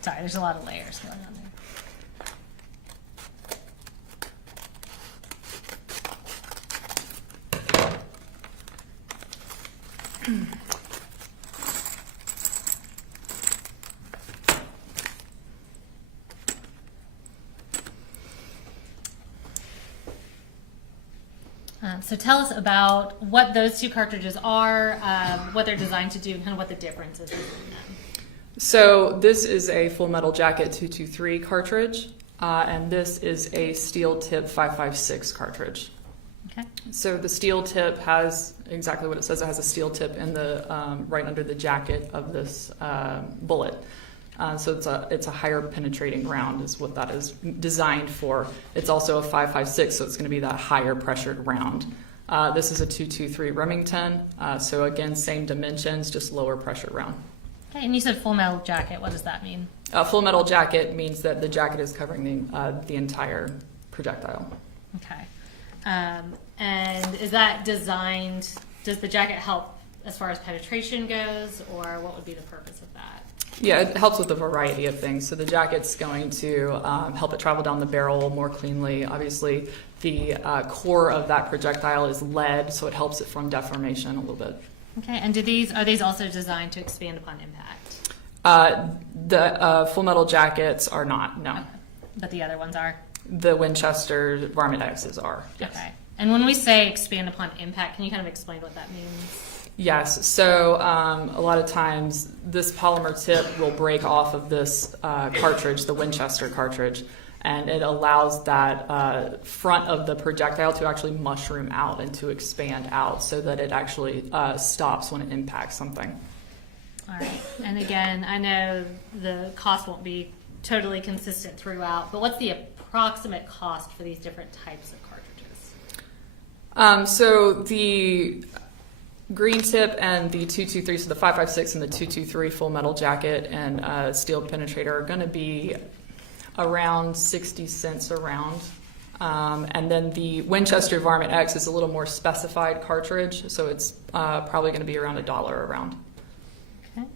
Sorry, there's a lot of layers going on there. So tell us about what those two cartridges are, what they're designed to do, and kind of what the difference is between them. So this is a Full Metal Jacket 223 cartridge, and this is a Steel Tip 556 cartridge. Okay. So the steel tip has exactly what it says. It has a steel tip in the right under the jacket of this bullet. So it's a higher penetrating round is what that is designed for. It's also a 5.56, so it's going to be that higher pressured round. This is a 223 Remington. So again, same dimensions, just lower pressure round. Okay, and you said full metal jacket. What does that mean? Full metal jacket means that the jacket is covering the entire projectile. Okay. And is that designed, does the jacket help as far as penetration goes, or what would be the purpose of that? Yeah, it helps with a variety of things. So the jacket's going to help it travel down the barrel more cleanly. Obviously, the core of that projectile is lead, so it helps it from deformation a little bit. Okay, and are these also designed to expand upon impact? The full metal jackets are not, no. Okay. But the other ones are? The Winchester Varmint X's are, yes. Okay. And when we say expand upon impact, can you kind of explain what that means? Yes. So a lot of times this polymer tip will break off of this cartridge, the Winchester cartridge, and it allows that front of the projectile to actually mushroom out and to expand out so that it actually stops when it impacts something. All right. And again, I know the cost won't be totally consistent throughout, but what's the approximate cost for these different types of cartridges? So the green tip and the 223, so the 5.56 and the 223 full metal jacket and steel penetrator are going to be around 60 cents a round. And then the Winchester Varmint X is a little more specified cartridge, so it's probably going to be around $1 a round. Okay.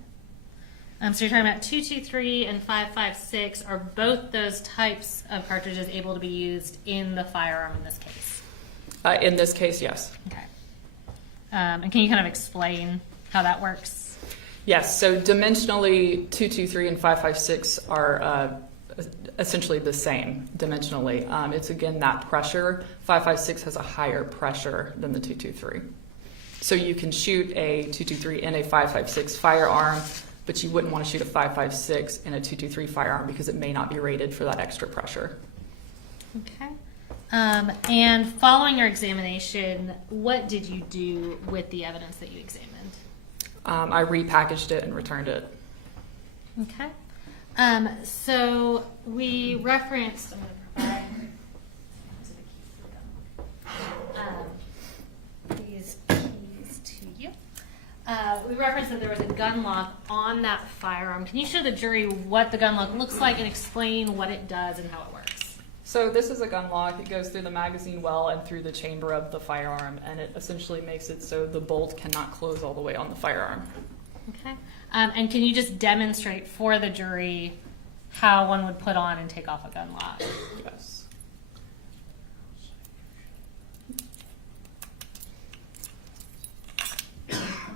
So you're talking about 223 and 5.56. Are both those types of cartridges able to be used in the firearm in this case? In this case, yes. Okay. And can you kind of explain how that works? Yes. So dimensionally, 223 and 5.56 are essentially the same dimensionally. It's again that pressure. 5.56 has a higher pressure than the 223. So you can shoot a 223 in a 5.56 firearm, but you wouldn't want to shoot a 5.56 in a 223 firearm because it may not be rated for that extra pressure. Okay. And following your examination, what did you do with the evidence that you examined? I repackaged it and returned it. Okay. So we referenced, I'm going to provide these keys to you. We referenced that there was a gun lock on that firearm. Can you show the jury what the gun lock looks like and explain what it does and how it works? So this is a gun lock. It goes through the magazine well and through the chamber of the firearm, and it essentially makes it so the bolt cannot close all the way on the firearm. Okay. And can you just demonstrate for the jury how one would put on and take off a gun lock? Yes.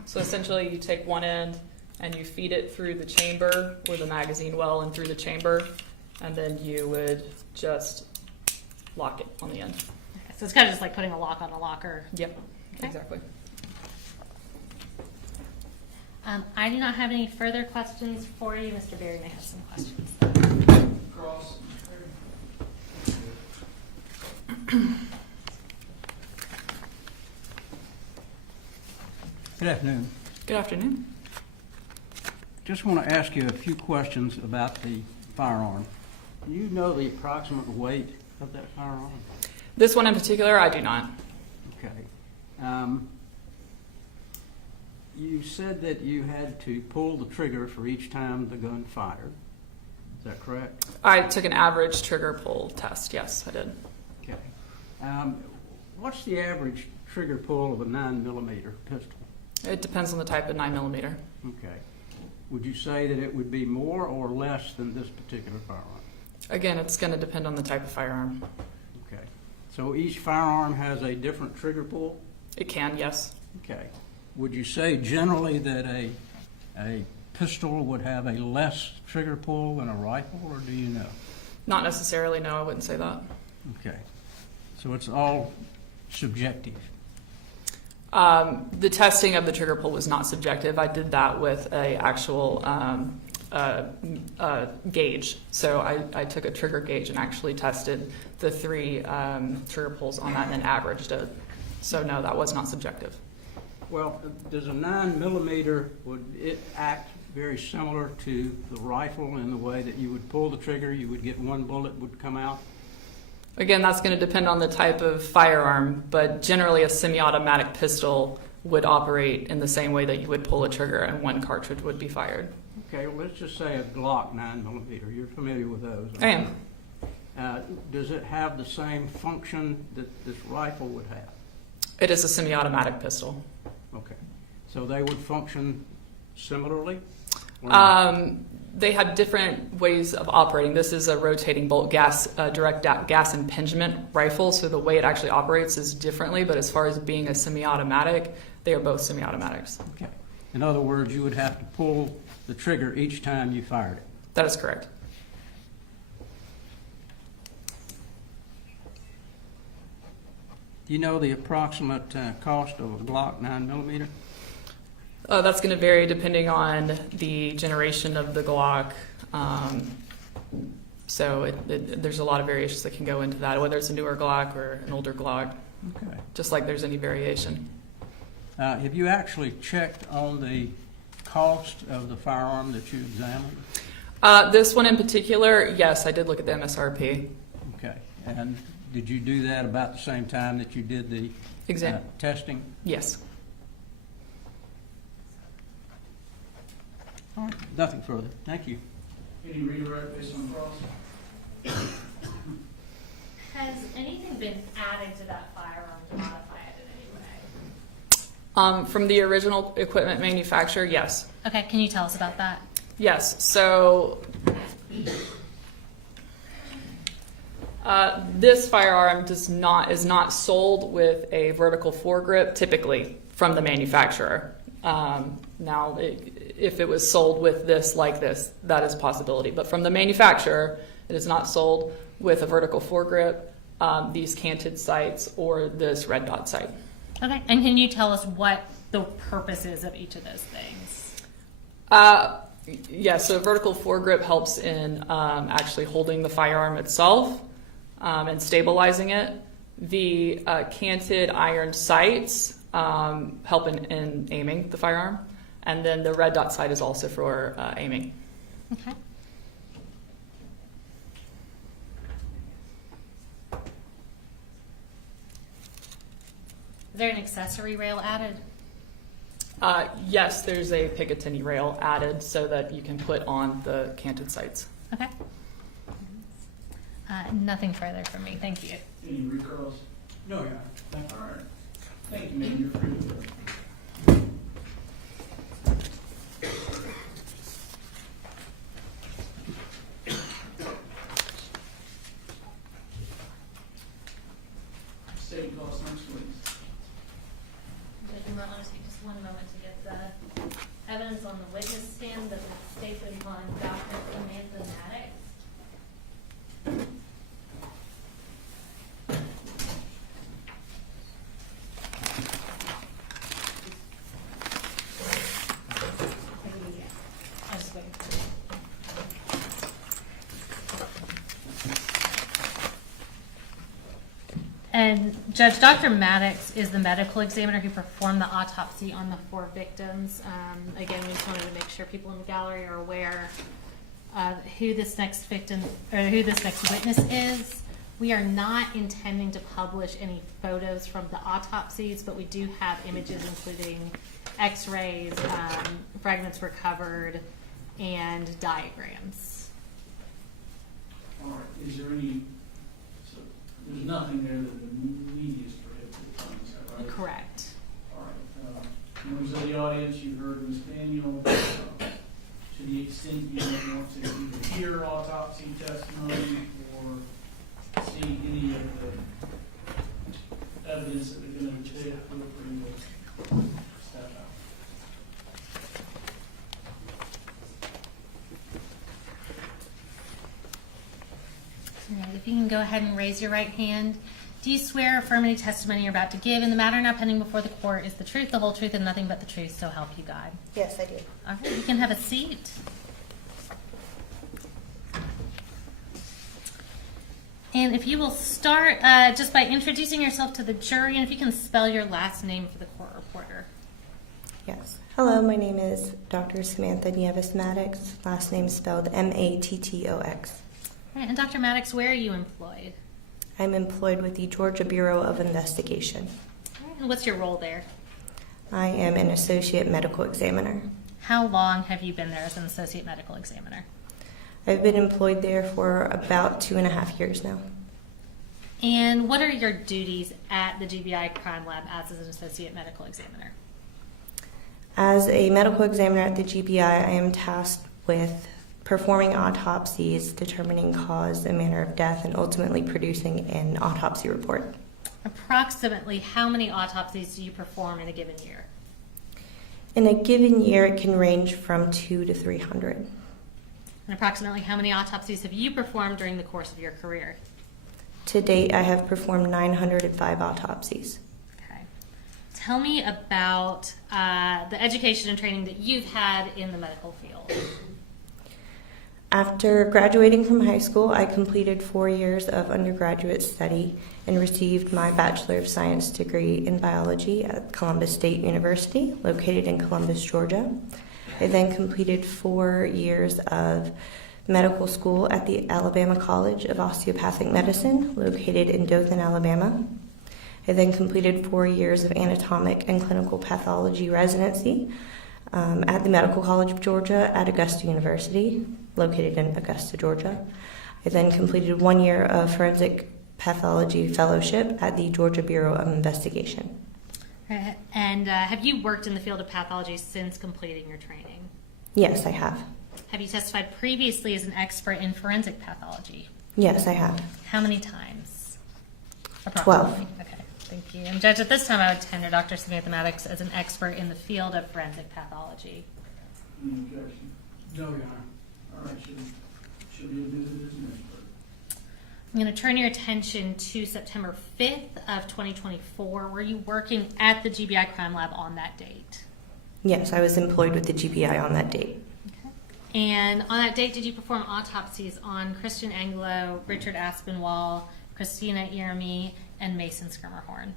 So essentially you take one end and you feed it through the chamber or the magazine well and through the chamber, and then you would just lock it on the end. Okay, so it's kind of just like putting a lock on a locker. Yep, okay. Exactly. I do not have any further questions for you. Mr. Berry may have some questions. Cross. Good afternoon. Good afternoon. Just want to ask you a few questions about the firearm. Do you know the approximate weight of that firearm? This one in particular, I do not. Okay. You said that you had to pull the trigger for each time the gun fired. Is that correct? I took an average trigger pull test. Yes, I did. Okay. What's the average trigger pull of a 9mm pistol? It depends on the type of 9mm. Okay. Would you say that it would be more or less than this particular firearm? Again, it's going to depend on the type of firearm. Okay. So each firearm has a different trigger pull? It can, yes. Okay. Would you say generally that a pistol would have a less trigger pull than a rifle, or do you know? Not necessarily, no, I wouldn't say that. Okay. So it's all subjective. The testing of the trigger pull was not subjective. I did that with a actual gauge. So I took a trigger gauge and actually tested the three trigger pulls on that and then averaged it. So no, that was not subjective. Well, does a 9mm, would it act very similar to the rifle in the way that you would pull the trigger, you would get one bullet would come out? Again, that's going to depend on the type of firearm, but generally a semi-automatic pistol would operate in the same way that you would pull a trigger and one cartridge would be fired. Okay, well, let's just say a Glock 9mm. You're familiar with those? I am. Does it have the same function that this rifle would have? It is a semi-automatic pistol. Okay. So they would function similarly? They have different ways of operating. This is a rotating bolt gas, direct gas impingement rifle, so the way it actually operates is differently, but as far as being a semi-automatic, they are both semi-automatics. Okay. In other words, you would have to pull the trigger each time you fired it? That is correct. Do you know the approximate cost of a Glock 9mm? That's going to vary depending on the generation of the Glock. So there's a lot of variations that can go into that, whether it's a newer Glock or an older Glock, Okay. just like there's any variation. Have you actually checked on the cost of the firearm that you examined? This one in particular, yes, I did look at the MSRP. Okay. And did you do that about the same time that you did the testing? Yes. All right. Nothing further. Thank you. Any redirect based on cross? Has anything been added to that firearm to modify it in any way? From the original equipment manufacturer, yes. Okay, can you tell us about that? Yes. So this firearm is not sold with a vertical foregrip typically from the manufacturer. Now, if it was sold with this like this, that is a possibility. But from the manufacturer, it is not sold with a vertical foregrip, these canted sights, or this red dot sight. Okay, and can you tell us what the purpose is of each of those things? Yeah, so vertical foregrip helps in actually holding the firearm itself and stabilizing it. The canted iron sights help in aiming the firearm. And then the red dot sight is also for aiming. Okay. Is there an accessory rail added? Yes, there's a Picatinny rail added so that you can put on the canted sights. Okay. Nothing further from me. Thank you. Any recalls? No, yeah. All right. Thank you, ma'am. You're free to go. State cost next week. You might want to take just one moment to get the evidence on the witness stand that the state put upon Dr. Samantha Maddox. I was waiting for you. And Judge, Dr. Maddox is the medical examiner who performed the autopsy on the 4 victims. Again, we just wanted to make sure people in the gallery are aware of who this next victim or who this next witness is. We are not intending to publish any photos from the autopsies, but we do have images including x-rays, fragments recovered, and diagrams. All right. Is there any, so there's nothing there that the media is prohibited from, is that right? Correct. All right. Members of the audience, you heard Ms. Daniel. To the extent you don't want to either hear autopsy testimony or see any of the evidence that they're going to take, feel free to step out. All right, if you can go ahead and raise your right hand. Do you swear or affirm any testimony you're about to give in the matter now pending before the court is the truth, the whole truth, and nothing but the truth, so help you God? Yes, I do. All right, you can have a seat. And if you will start just by introducing yourself to the jury, and if you can spell your last name for the court reporter. Yes. Hello, my name is Dr. Samantha Nieves Maddox. Last name spelled Mattox. All right, and Dr. Maddox, where are you employed? I'm employed with the Georgia Bureau of Investigation. All right, and what's your role there? I am an associate medical examiner. How long have you been there as an associate medical examiner? I've been employed there for about 2.5 years now. And what are your duties at the GBI Crime Lab as an associate medical examiner? As a medical examiner at the GBI, I am tasked with performing autopsies, determining cause and manner of death, and ultimately producing an autopsy report. Approximately how many autopsies do you perform in a given year? In a given year, it can range from 200 to 300. And approximately how many autopsies have you performed during the course of your career? To date, I have performed 905 autopsies. Okay. Tell me about the education and training that you've had in the medical field. After graduating from high school, I completed 4 years of undergraduate study and received my Bachelor of Science degree in biology at Columbus State University, located in Columbus, Georgia. I then completed 4 years of medical school at the Alabama College of Osteopathic Medicine, located in Dothan, Alabama. I then completed 4 years of anatomic and clinical pathology residency at the Medical College of Georgia at Augusta University, located in Augusta, Georgia. I then completed 1 year of forensic pathology fellowship at the Georgia Bureau of Investigation. And have you worked in the field of pathology since completing your training? Yes, I have. Have you testified previously as an expert in forensic pathology? Yes, I have. How many times? 12. Okay, thank you. And Judge, at this time I would tender Dr. Samantha Maddox as an expert in the field of forensic pathology. Any objection? No, Your Honor. All right, should be admitted as an expert. I'm going to turn your attention to September 5th of 2024. Were you working at the GBI Crime Lab on that date? Yes, I was employed with the GBI on that date. And on that date, did you perform autopsies on Christian Anglo, Richard Aspinwall, Christina Ieremy, and Mason Skirmerhorn?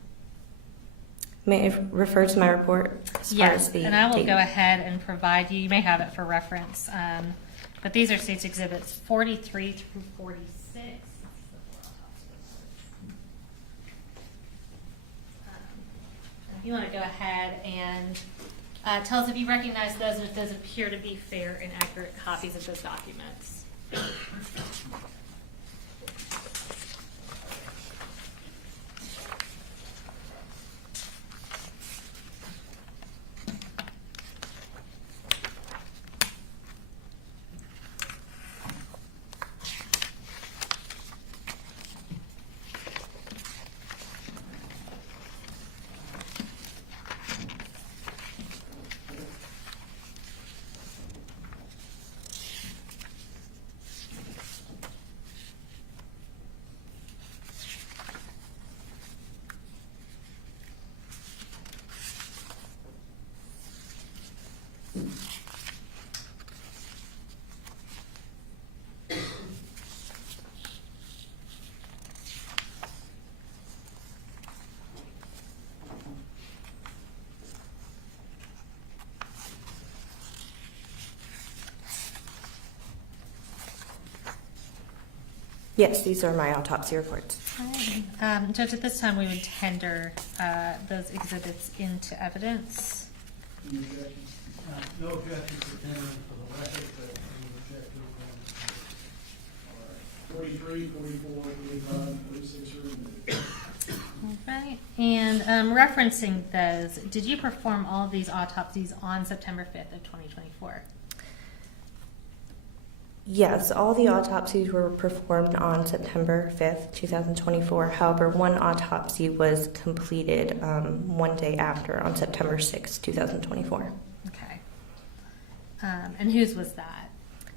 May I refer to my report as far as the and I will date? go ahead and provide you may have it for reference, but these are State's Exhibits 43 through 46. If you want to go ahead and tell us if you recognize those and if those appear to be fair and accurate copies of those documents. Yes, these are my autopsy reports. Judge, at this time we would tender those exhibits into evidence. Any objection? No objection for tendering for the record, but we object to the all right. 43, 44, 45, 46 are admitted. All right. And referencing those, did you perform all of these autopsies on September 5th of 2024? Yes, all the autopsies were performed on September 5th, 2024. However, one autopsy was completed 1 day after, on September 6th, 2024. Okay. And whose was that?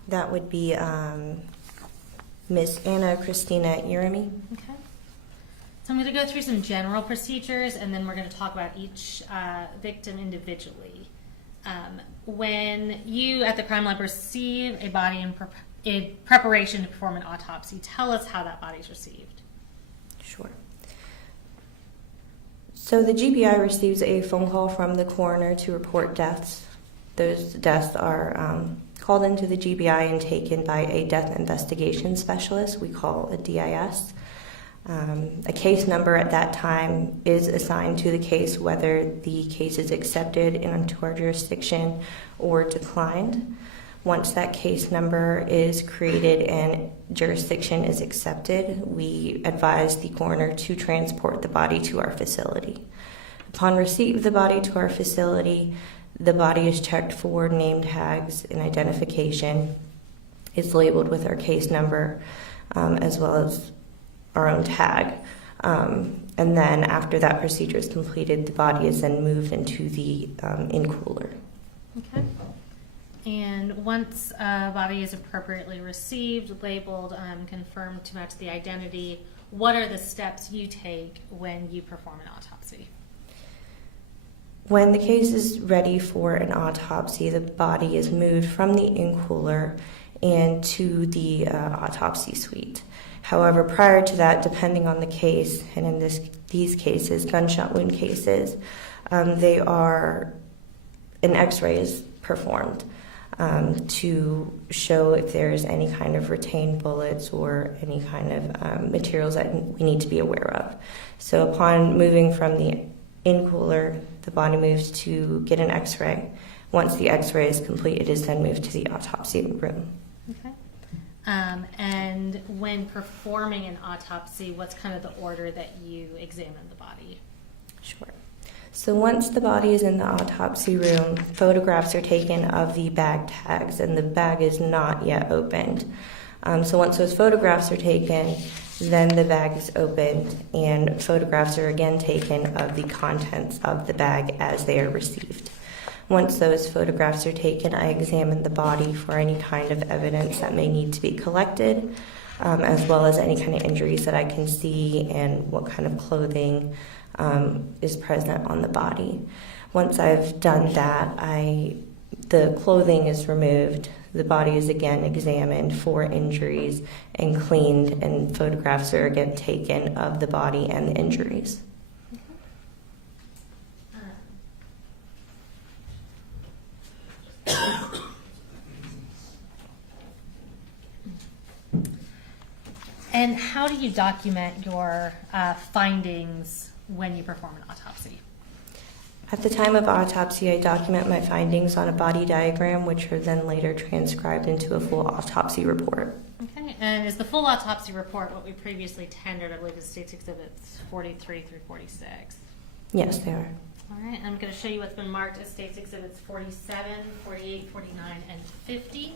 That would be Miss Anna Christina Ieremy. Okay. So I'm going to go through some general procedures, and then we're going to talk about each victim individually. When you at the crime lab receive a body in in preparation to perform an autopsy. Tell us how that body's received. Sure. So the GBI receives a phone call from the coroner to report deaths. Those deaths are called into the GBI and taken by a death investigation specialist we call a DIS. A case number at that time is assigned to the case, whether the case is accepted into our jurisdiction or declined. Once that case number is created and jurisdiction is accepted, we advise the coroner to transport the body to our facility. Upon receipt of the body to our facility, the body is checked for name tags and identification. It's labeled with our case number as well as our own tag. And then after that procedure is completed, the body is then moved into the in-cooler. Okay. And once a body is appropriately received, labeled, confirmed to match the identity, what are the steps you take when you perform an autopsy? When the case is ready for an autopsy, the body is moved from the in-cooler and to the autopsy suite. However, prior to that, depending on the case, and in these cases, gunshot wound cases, an X-ray is performed to show if there's any kind of retained bullets or any kind of materials that we need to be aware of. So upon moving from the in-cooler, the body moves to get an X-ray. Once the X-ray is complete, it is then moved to the autopsy room. Okay. And when performing an autopsy, what's kind of the order that you examine the body? Sure. So once the body is in the autopsy room, photographs are taken of the bag tags, and the bag is not yet opened. So once those photographs are taken, then the bag is opened, and photographs are again taken of the contents of the bag as they are received. Once those photographs are taken, I examine the body for any kind of evidence that may need to be collected, as well as any kind of injuries that I can see and what kind of clothing is present on the body. Once I've done that, the clothing is removed, the body is again examined for injuries and cleaned, and photographs are again taken of the body and the injuries. And how do you document your findings when you perform an autopsy? At the time of autopsy, I document my findings on a body diagram, which are then later transcribed into a full autopsy report. Okay, and is the full autopsy report what we previously tendered? I believe is State's Exhibits 43 through 46. Yes, they are. All right, I'm going to show you what's been marked as State's Exhibits 47, 48, 49, and 50.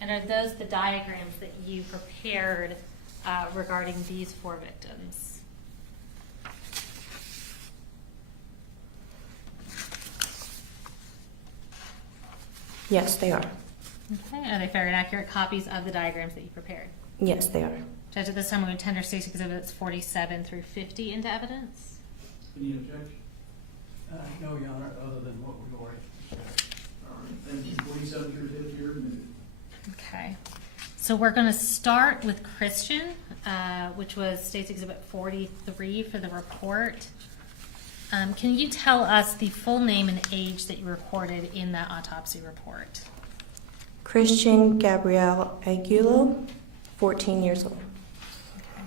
And are those the diagrams that you prepared regarding these 4 victims? Yes, they are. Okay, are they fair and accurate copies of the diagrams that you prepared? Yes, they are. Judge, at this time, we would tender State's Exhibits 47 through 50 into evidence. Any objection? No, Your Honor, other than what we've already said. All right, thank you. 47 through 50 are admitted. Okay, so we're going to start with Christian, which was State's Exhibit 43 for the report. Can you tell us the full name and age that you recorded in that autopsy report? Christian Gabrielle Aguilo, 14 years old. Okay.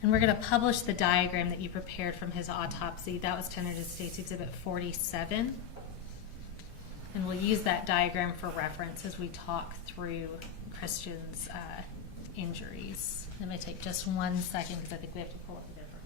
And we're going to publish the diagram that you prepared from his autopsy. That was tendered as State's Exhibit 47. And we'll use that diagram for reference as we talk through Christian's injuries. It may take just 1 second because I think we have to pull up a different program.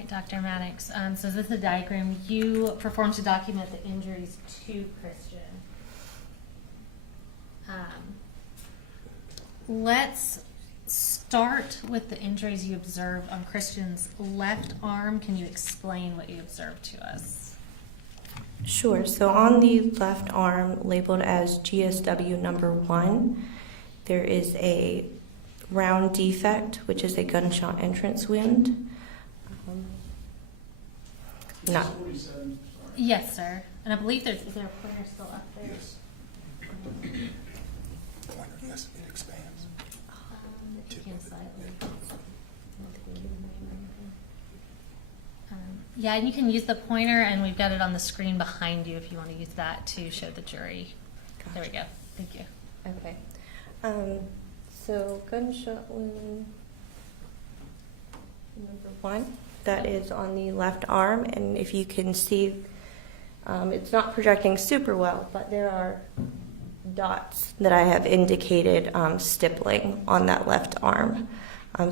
right, Dr. Maddox. So this is a diagram you performed to document the injuries to Christian. Let's start with the injuries you observed on Christian's left arm. Can you explain what you observed to us? Sure. So on the left arm, labeled as GSW number 1, there is a round defect, which is a gunshot entrance wound. Not. Yes, sir. And I believe is there a pointer still up there? Yes. Pointer, yes, it expands. If you can slightly. Yeah, and you can use the pointer, and we've got it on the screen behind you if you want to use that to show the jury. Gotcha. There we go. Thank you. Okay. So gunshot wound number 1, that is on the left arm, and if you can see, it's not projecting super well, but there are dots that I have indicated stippling on that left arm.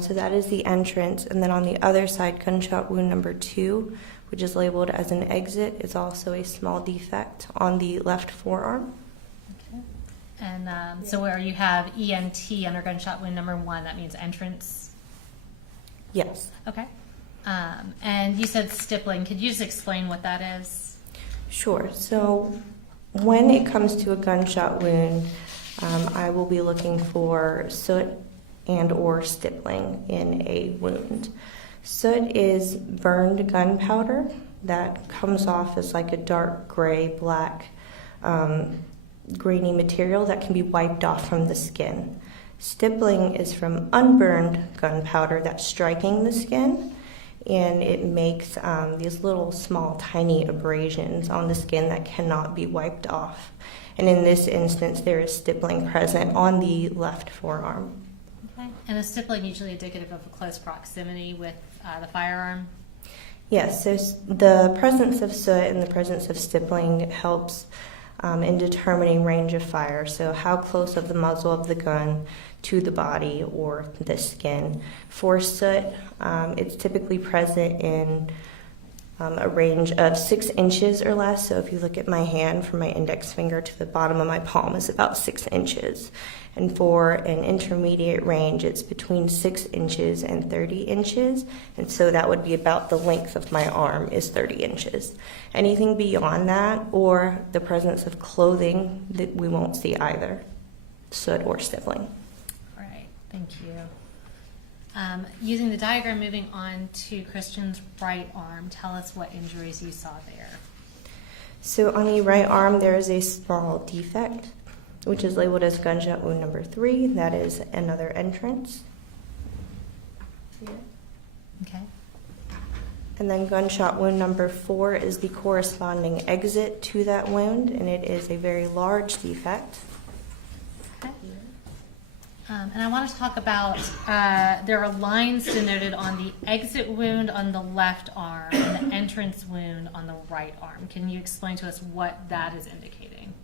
So that is the entrance, and then on the other side, gunshot wound number 2, which is labeled as an exit, is also a small defect on the left forearm. Okay. And so where you have ENT under gunshot wound number 1, that means entrance? Yes. Okay. And you said stippling. Could you just explain what that is? Sure. So when it comes to a gunshot wound, I will be looking for soot and or stippling in a wound. Soot is burned gunpowder that comes off as like a dark gray, black, grainy material that can be wiped off from the skin. Stippling is from unburned gunpowder that's striking the skin, and it makes these little small tiny abrasions on the skin that cannot be wiped off. And in this instance, there is stippling present on the left forearm. Okay. And is stippling usually indicative of a close proximity with the firearm? Yes, so the presence of soot and the presence of stippling helps in determining range of fire. So how close of the muzzle of the gun to the body or the skin. For soot, it's typically present in a range of 6 inches or less. So if you look at my hand, from my index finger to the bottom of my palm is about 6 inches. And for an intermediate range, it's between 6 inches and 30 inches. And so that would be about the length of my arm is 30 inches. Anything beyond that, or the presence of clothing, that we won't see either, soot or stippling. All right, thank you. Using the diagram, moving on to Christian's right arm, tell us what injuries you saw there. So on the right arm, there is a small defect, which is labeled as gunshot wound number 3. That is another entrance. Okay. And then gunshot wound number 4 is the corresponding exit to that wound, and it is a very large defect. Okay. And I want to talk about, there are lines denoted on the exit wound on the left arm and the entrance wound on the right arm. Can you explain to us what that is indicating?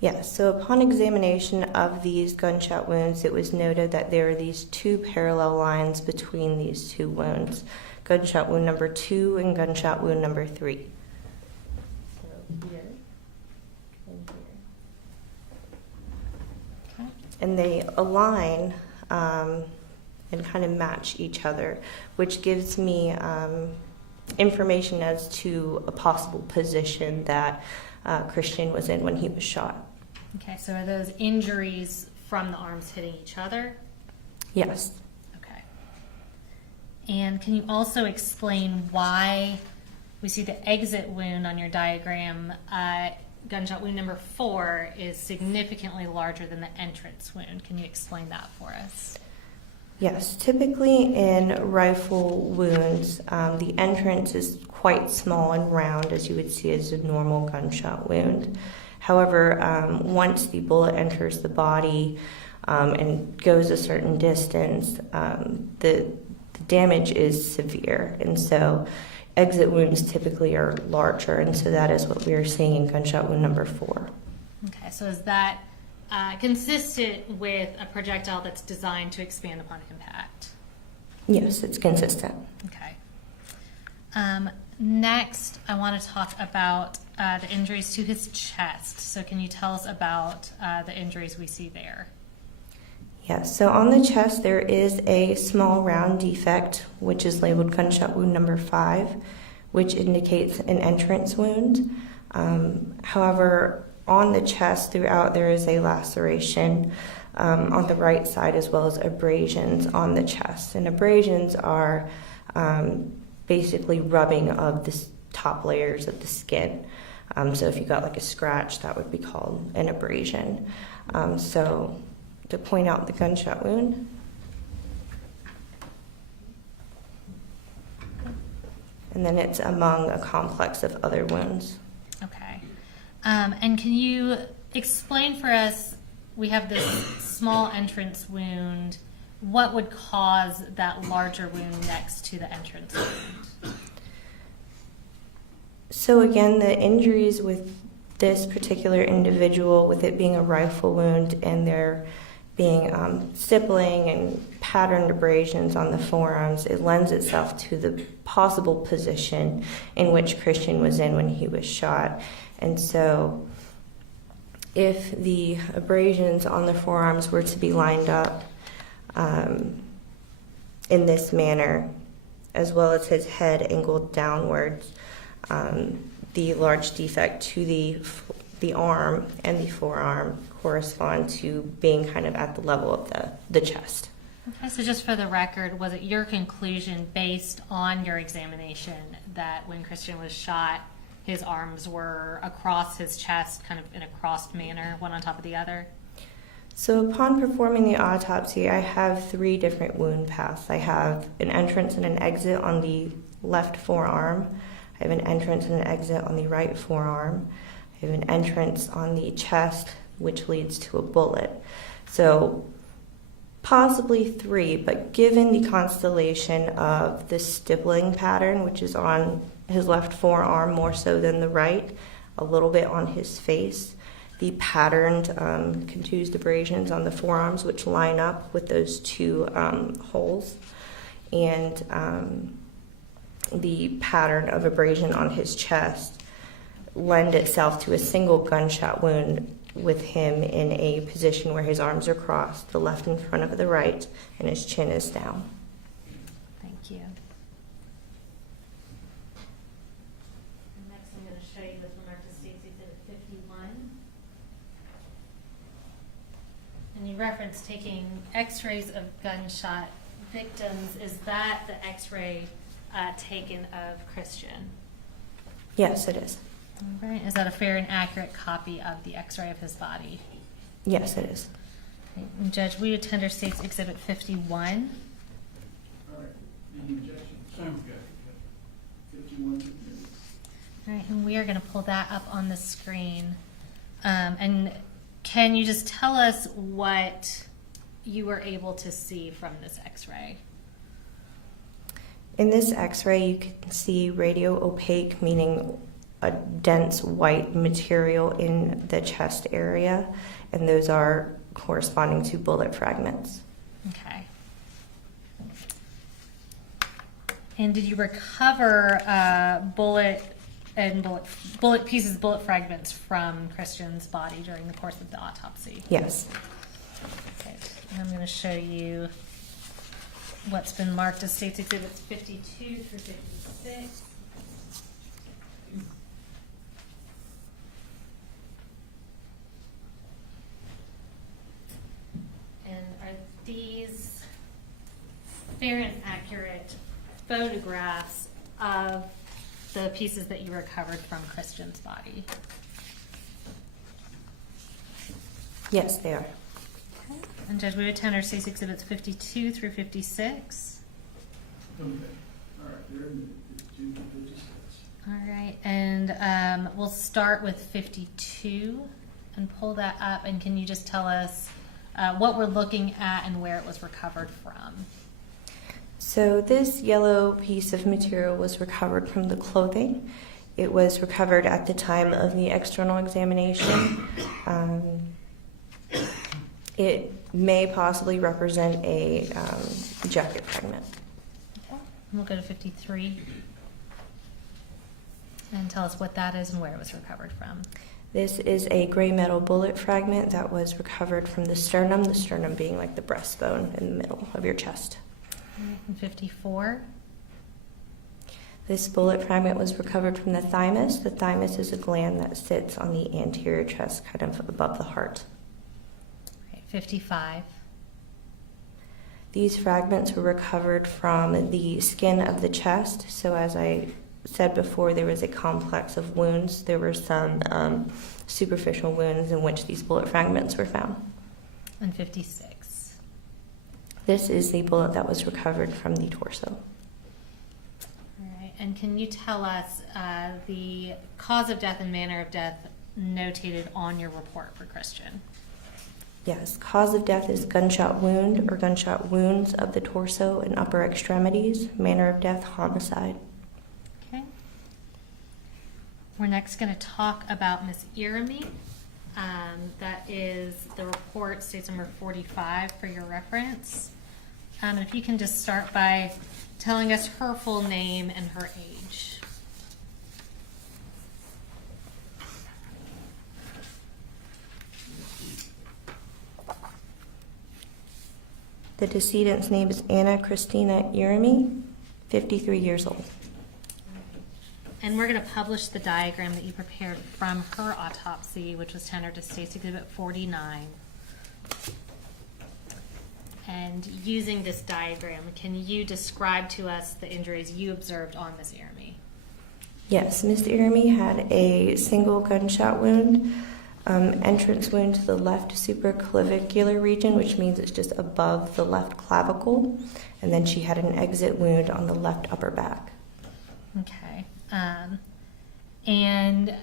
Yes, so upon examination of these gunshot wounds, it was noted that there are these 2 parallel lines between these 2 wounds, gunshot wound number 2 and gunshot wound number 3. So here and here. Okay. And they align and kind of match each other, which gives me information as to a possible position that Christian was in when he was shot. Okay, so are those injuries from the arms hitting each other? Yes. Okay. And can you also explain why we see the exit wound on your diagram, gunshot wound number 4, is significantly larger than the entrance wound? Can you explain that for us? Yes, typically in rifle wounds, the entrance is quite small and round, as you would see as a normal gunshot wound. However, once the bullet enters the body and goes a certain distance, the damage is severe, and so exit wounds typically are larger, and so that is what we are seeing in gunshot wound number 4. Okay, so is that consistent with a projectile that's designed to expand upon impact? Yes, it's consistent. Okay. Next, I want to talk about the injuries to his chest. So can you tell us about the injuries we see there? Yes, so on the chest there is a small round defect, which is labeled gunshot wound number 5, which indicates an entrance wound. However, on the chest throughout there is a laceration on the right side, as well as abrasions on the chest. And abrasions are basically rubbing of the top layers of the skin. So if you got like a scratch, that would be called an abrasion. So to point out the gunshot wound. And then it's among a complex of other wounds. Okay. And can you explain for us, we have this small entrance wound. What would cause that larger wound next to the entrance wound? So again, the injuries with this particular individual, with it being a rifle wound and there being stippling and patterned abrasions on the forearms, it lends itself to the possible position in which Christian was in when he was shot. And so if the abrasions on the forearms were to be lined up in this manner, as well as his head angled downwards, the large defect to the arm and the forearm correspond to being kind of at the level of the chest. Okay, so just for the record, was it your conclusion based on your examination that when Christian was shot, his arms were across his chest, kind of in a crossed manner, one on top of the other? So upon performing the autopsy, I have 3 different wound paths. I have an entrance and an exit on the left forearm. I have an entrance and an exit on the right forearm. I have an entrance on the chest, which leads to a bullet. So possibly 3, but given the constellation of the stippling pattern, which is on his left forearm more so than the right, a little bit on his face, the patterned contused abrasions on the forearms, which line up with those 2 holes, and the pattern of abrasion on his chest lend itself to a single gunshot wound with him in a position where his arms are crossed, the left in front of the right, and his chin is down. Thank you. And next I'm going to show you what's marked as State's Exhibit 51. And you referenced taking x-rays of gunshot victims. Is that the x-ray taken of Christian? Yes, it is. All right. Is that a fair and accurate copy of the x-ray of his body? Yes, it is. Okay. And Judge, we would tender State's Exhibit 51. All right, any objection? Sounds good. 51. All right, and we are going to pull that up on the screen. And can you just tell us what you were able to see from this x-ray? In this x-ray, you can see radio opaque, meaning a dense white material in the chest area, and those are corresponding to bullet fragments. Okay. And did you recover bullet fragments from Christian's body during the course of the autopsy? Yes. Okay. And I'm going to show you what's been marked as State's Exhibits 52 through 56. And are these fair and accurate photographs of the pieces that you recovered from Christian's body? Yes, they are. Okay. And Judge, we would tender State's Exhibits 52 through 56. Okay, all right, they're in the 52 to 56. All right, and we'll start with 52 and pull that up. And can you just tell us what we're looking at and where it was recovered from? So this yellow piece of material was recovered from the clothing. It was recovered at the time of the external examination. It may possibly represent a jacket fragment. Okay. We'll go to 53. And tell us what that is and where it was recovered from. This is a gray metal bullet fragment that was recovered from the sternum being like the breastbone in the middle of your chest. And 54. This bullet fragment was recovered from the thymus. The thymus is a gland that sits on the anterior chest, kind of above the heart. 55. These fragments were recovered from the skin of the chest. So as I said before, there was a complex of wounds. There were some superficial wounds in which these bullet fragments were found. And 56. This is the bullet that was recovered from the torso. All right. And can you tell us the cause of death and manner of death notated on your report for Christian? Yes, cause of death is gunshot wound or gunshot wounds of the torso and upper extremities. Manner of death, homicide. Okay. We're next going to talk about Miss Irami. That is the report, states number 45 for your reference. If you can just start by telling us her full name and her age. The decedent's name is Anna Christina Irami, 53 years old. And we're going to publish the diagram that you prepared from her autopsy, which was tendered to State's Exhibit 49. And using this diagram, can you describe to us the injuries you observed on Miss Irami? Yes, Miss Irami had a single gunshot wound, entrance wound to the left supraclavicular region, which means it's just above the left clavicle, and then she had an exit wound on the left upper back. Okay. And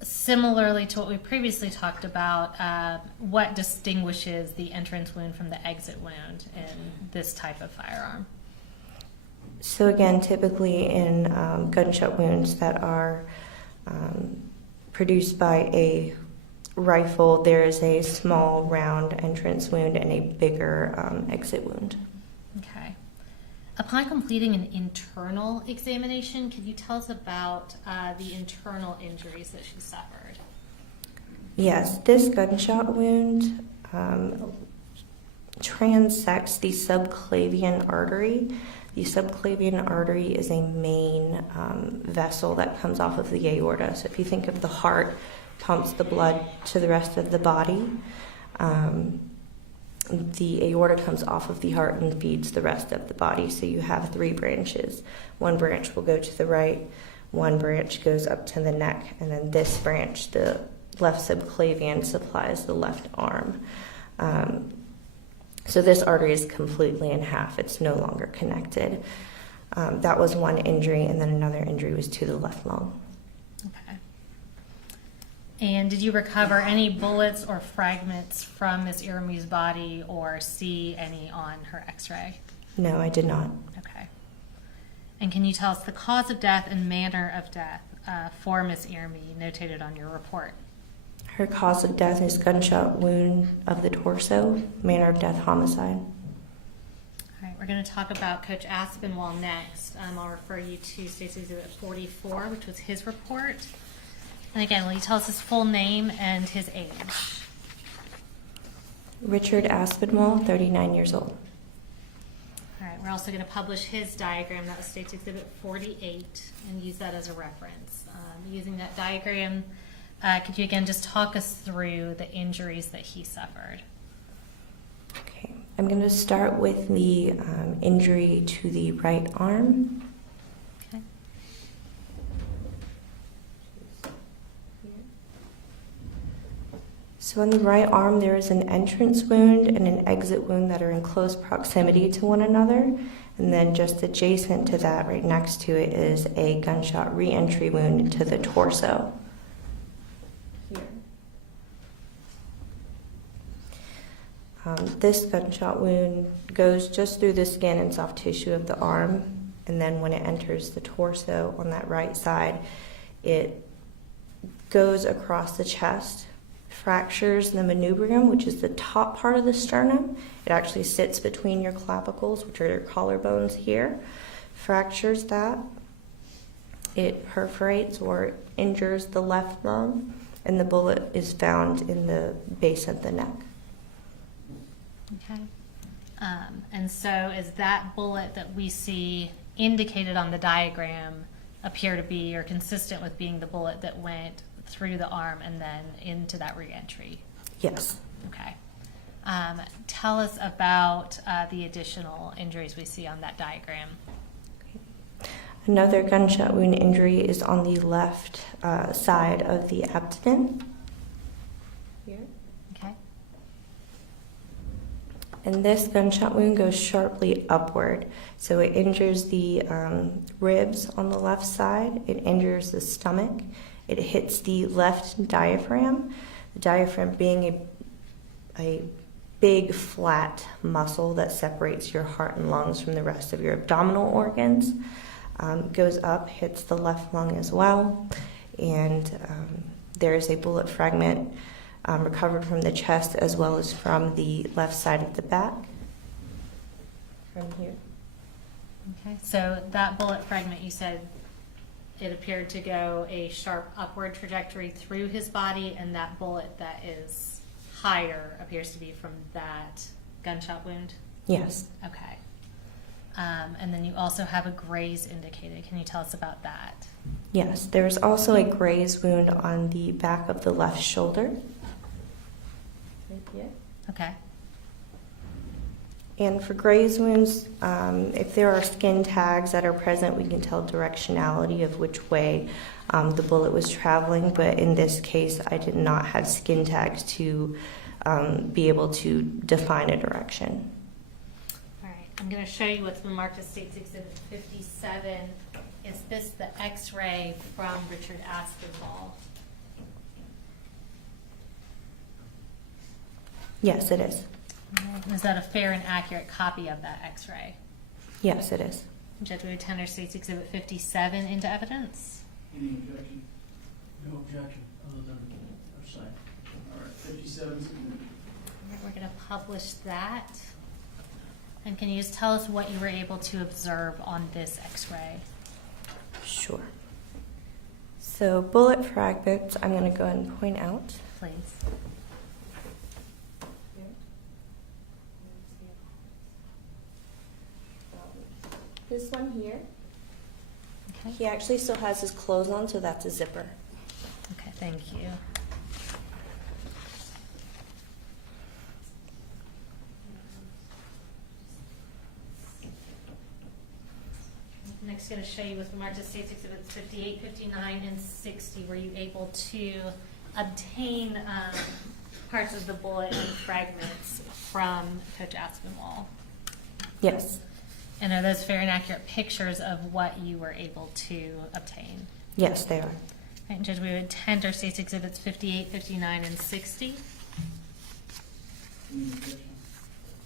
similarly to what we previously talked about, what distinguishes the entrance wound from the exit wound in this type of firearm? So again, typically in gunshot wounds that are produced by a rifle, there is a small round entrance wound and a bigger exit wound. Okay. Upon completing an internal examination, could you tell us about the internal injuries that she suffered? Yes, this gunshot wound transects the subclavian artery. The subclavian artery is a main vessel that comes off of the aorta. So if you think of the heart pumps the blood to the rest of the body, the aorta comes off of the heart and feeds the rest of the body. So you have three branches. One branch will go to the right, one branch goes up to the neck, and then this branch, the left subclavian, supplies the left arm. So this artery is completely in half. It's no longer connected. That was one injury, and then another injury was to the left lung. Okay. And did you recover any bullets or fragments from Miss Irami's body or see any on her x-ray? No, I did not. Okay. And can you tell us the cause of death and manner of death for Miss Irami notated on your report? Her cause of death is gunshot wound of the torso. Manner of death, homicide. All right, we're going to talk about Coach Aspinwall next. I'll refer you to State's Exhibit 44, which was his report. And again, will you tell us his full name and his age? Richard Aspinwall, 39 years old. All right, we're also going to publish his diagram. That was State's Exhibit 48, and use that as a reference. Using that diagram, could you again just talk us through the injuries that he suffered? Okay, I'm going to start with the injury to the right arm. Okay. So on the right arm, there is an entrance wound and an exit wound that are in close proximity to one another. And then just adjacent to that, right next to it, is a gunshot re-entry wound into the torso. Here. This gunshot wound goes just through the skin and soft tissue of the arm, and then when it enters the torso on that right side, it goes across the chest, fractures the manubrium, which is the top part of the sternum. It actually sits between your clavicles, which are your collarbones here. Fractures that. It perforates or injures the left lung, and the bullet is found in the base of the neck. Okay. And so is that bullet that we see indicated on the diagram appear to be or consistent with being the bullet that went through the arm and then into that reentry? Yes. Okay. Tell us about the additional injuries we see on that diagram. Another gunshot wound injury is on the left side of the abdomen. Here. Okay. And this gunshot wound goes sharply upward. So it injures the ribs on the left side, it injures the stomach, it hits the left diaphragm, the diaphragm being a big flat muscle that separates your heart and lungs from the rest of your abdominal organs. Goes up, hits the left lung as well, and there is a bullet fragment recovered from the chest as well as from the left side of the back. From here. Okay. So that bullet fragment, you said it appeared to go a sharp upward trajectory through his body, and that bullet that is higher appears to be from that gunshot wound? Yes. Okay. And then you also have a graze indicated. Can you tell us about that? Yes, there's also a graze wound on the back of the left shoulder. Right here. Okay. And for graze wounds, if there are skin tags that are present, we can tell directionality of which way the bullet was traveling. But in this case, I did not have skin tags to be able to define a direction. I'm going to show you what's been marked as State's Exhibit 57. Is this the X-ray from Richard Aspinwall? Yes, it is. Is that a fair and accurate copy of that X-ray? Yes, it is. Judge, we would tender State's Exhibit 57 into evidence. Any objection? No objection, other than our side. All right, 57. We're going to publish that. And can you just tell us what you were able to observe on this X-ray? Sure. So bullet fragments, I'm going to go ahead and point out. Please. This one here. Okay. He actually still has his clothes on, so that's a zipper. Okay, thank you. Next, going to show you what's been marked as State's Exhibits 58, 59, and 60. Were you able to obtain parts of the bullet and fragments from Coach Aspinwall? Yes. And are those fair and accurate pictures of what you were able to obtain? Yes, they are. Right, Judge, we would tender State's Exhibits 58, 59, and 60. Any objection?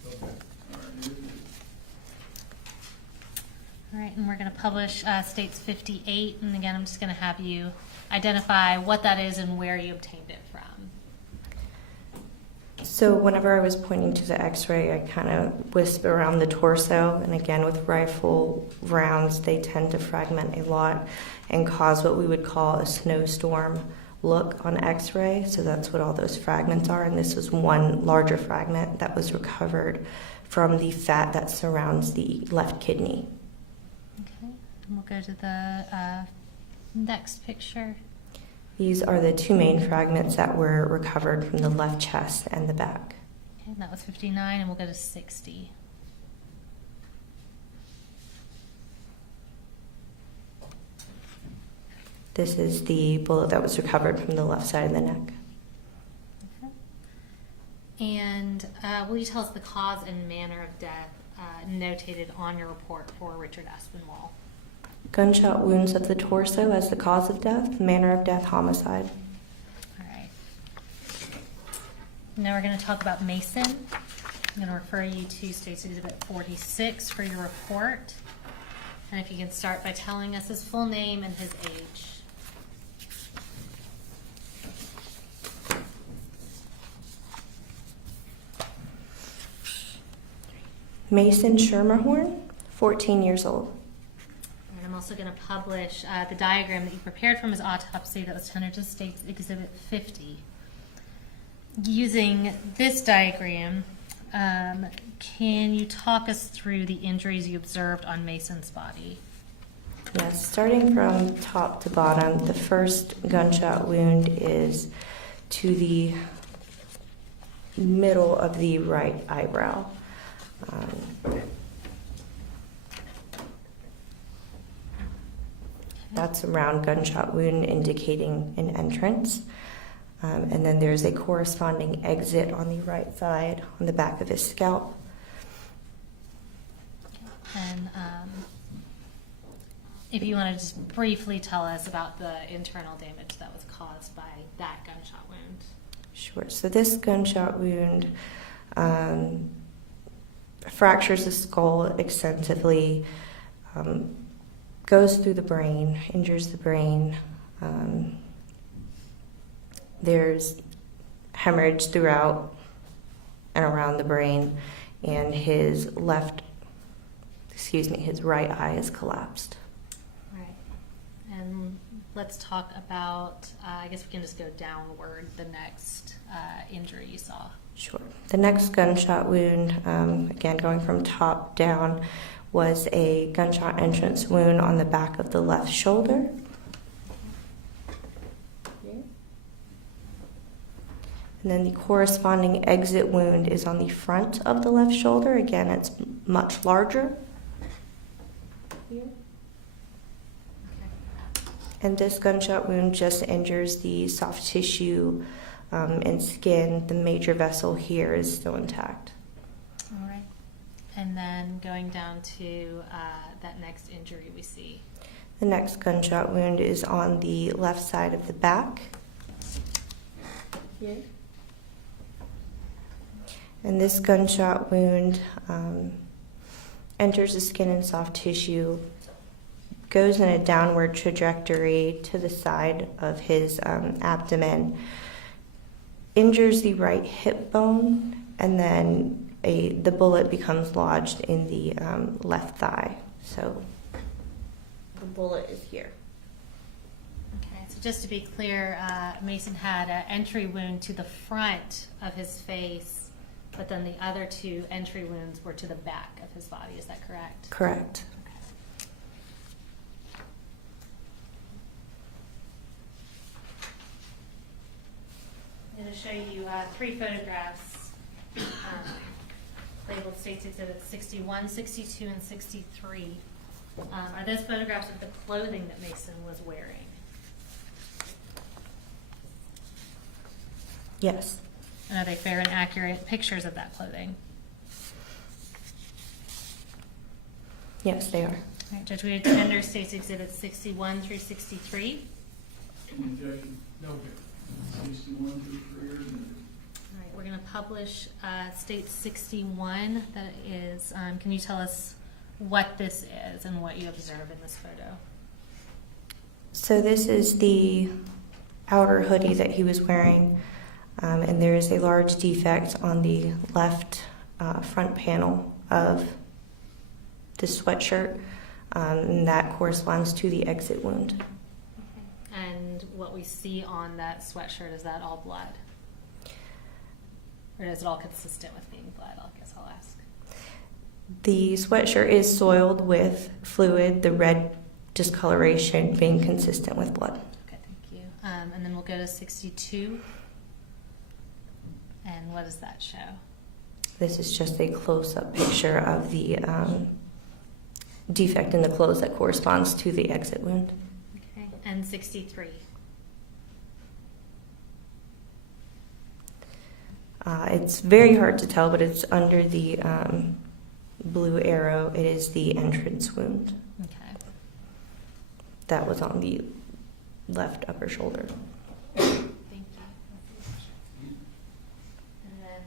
Okay. All right, All right, and we're going to publish States 58, and again, I'm just going to have you identify what that is and where you obtained it from. So whenever I was pointing to the X-ray, I kind of wisp around the torso, and again, with rifle rounds, they tend to fragment a lot and cause what we would call a snowstorm look on X-ray. So that's what all those fragments are, and this was one larger fragment that was recovered from the fat that surrounds the left kidney. Okay, and we'll go to the next picture. These are the two main fragments that were recovered from the left chest and the back. Okay, and that was 59, and we'll go to 60. This is the bullet that was recovered from the left side of the neck. Okay. And will you tell us the cause and manner of death notated on your report for Richard Aspinwall? Gunshot wounds of the torso as the cause of death, manner of death, homicide. All right. Now we're going to talk about Mason. I'm going to refer you to State's Exhibit 46 for your report. And if you can start by telling us his full name and his age. Mason Schermerhorn, 14 years old. All right, I'm also going to publish the diagram that you prepared from his autopsy that was tendered to State's Exhibit 50. Using this diagram, can you talk us through the injuries you observed on Mason's body? Yes, starting from top to bottom, the first gunshot wound is to the middle of the right eyebrow. That's a round gunshot wound indicating an entrance. And then there's a corresponding exit on the right side on the back of his scalp. And if you want to just briefly tell us about the internal damage that was caused by that gunshot wound. Sure. So this gunshot wound fractures the skull extensively, goes through the brain, injures the brain. There's hemorrhage throughout and around the brain, and his right eye is collapsed. Right. And let's talk about, I guess we can just go downward, the next injury you saw. Sure. The next gunshot wound, again going from top down, was a gunshot entrance wound on the back of the left shoulder. And then the corresponding exit wound is on the front of the left shoulder. Again, it's much larger. And this gunshot wound just injures the soft tissue and skin. The major vessel here is still intact. All right. And then going down to that next injury we see. The next gunshot wound is on the left side of the back. Here. And this gunshot wound enters the skin and soft tissue, goes in a downward trajectory to the side of his abdomen, injures the right hip bone, and then the bullet becomes lodged in the left thigh. So the bullet is here. Okay, so just to be clear, Mason had an entry wound to the front of his face, but then the other two entry wounds were to the back of his body. Is that correct? Correct. I'm going to show you 3 photographs labeled States Exhibits 61, 62, and 63. Are those photographs of the clothing that Mason was wearing? Yes. And are they fair and accurate pictures of that clothing? Yes, they are. All right, Judge, we would tender States Exhibits 61 through 63. Objection. No objection. 61 through 3 are admitted. All right, we're going to publish State 61. That is, can you tell us what this is and what you observe in this photo? So this is the outer hoodie that he was wearing, and there is a large defect on the left front panel of the sweatshirt, and that corresponds to the exit wound. Okay. And what we see on that sweatshirt, is that all blood? Or is it all consistent with being blood? I guess I'll ask. The sweatshirt is soiled with fluid, the red discoloration being consistent with blood. Okay, thank you. And then we'll go to 62. And what does that show? This is just a close-up picture of the defect in the clothes that corresponds to the exit wound. Okay, and 63. It's very hard to tell, but it's under the blue arrow. It is the entrance wound. Okay. That was on the left upper shoulder. Thank you. And then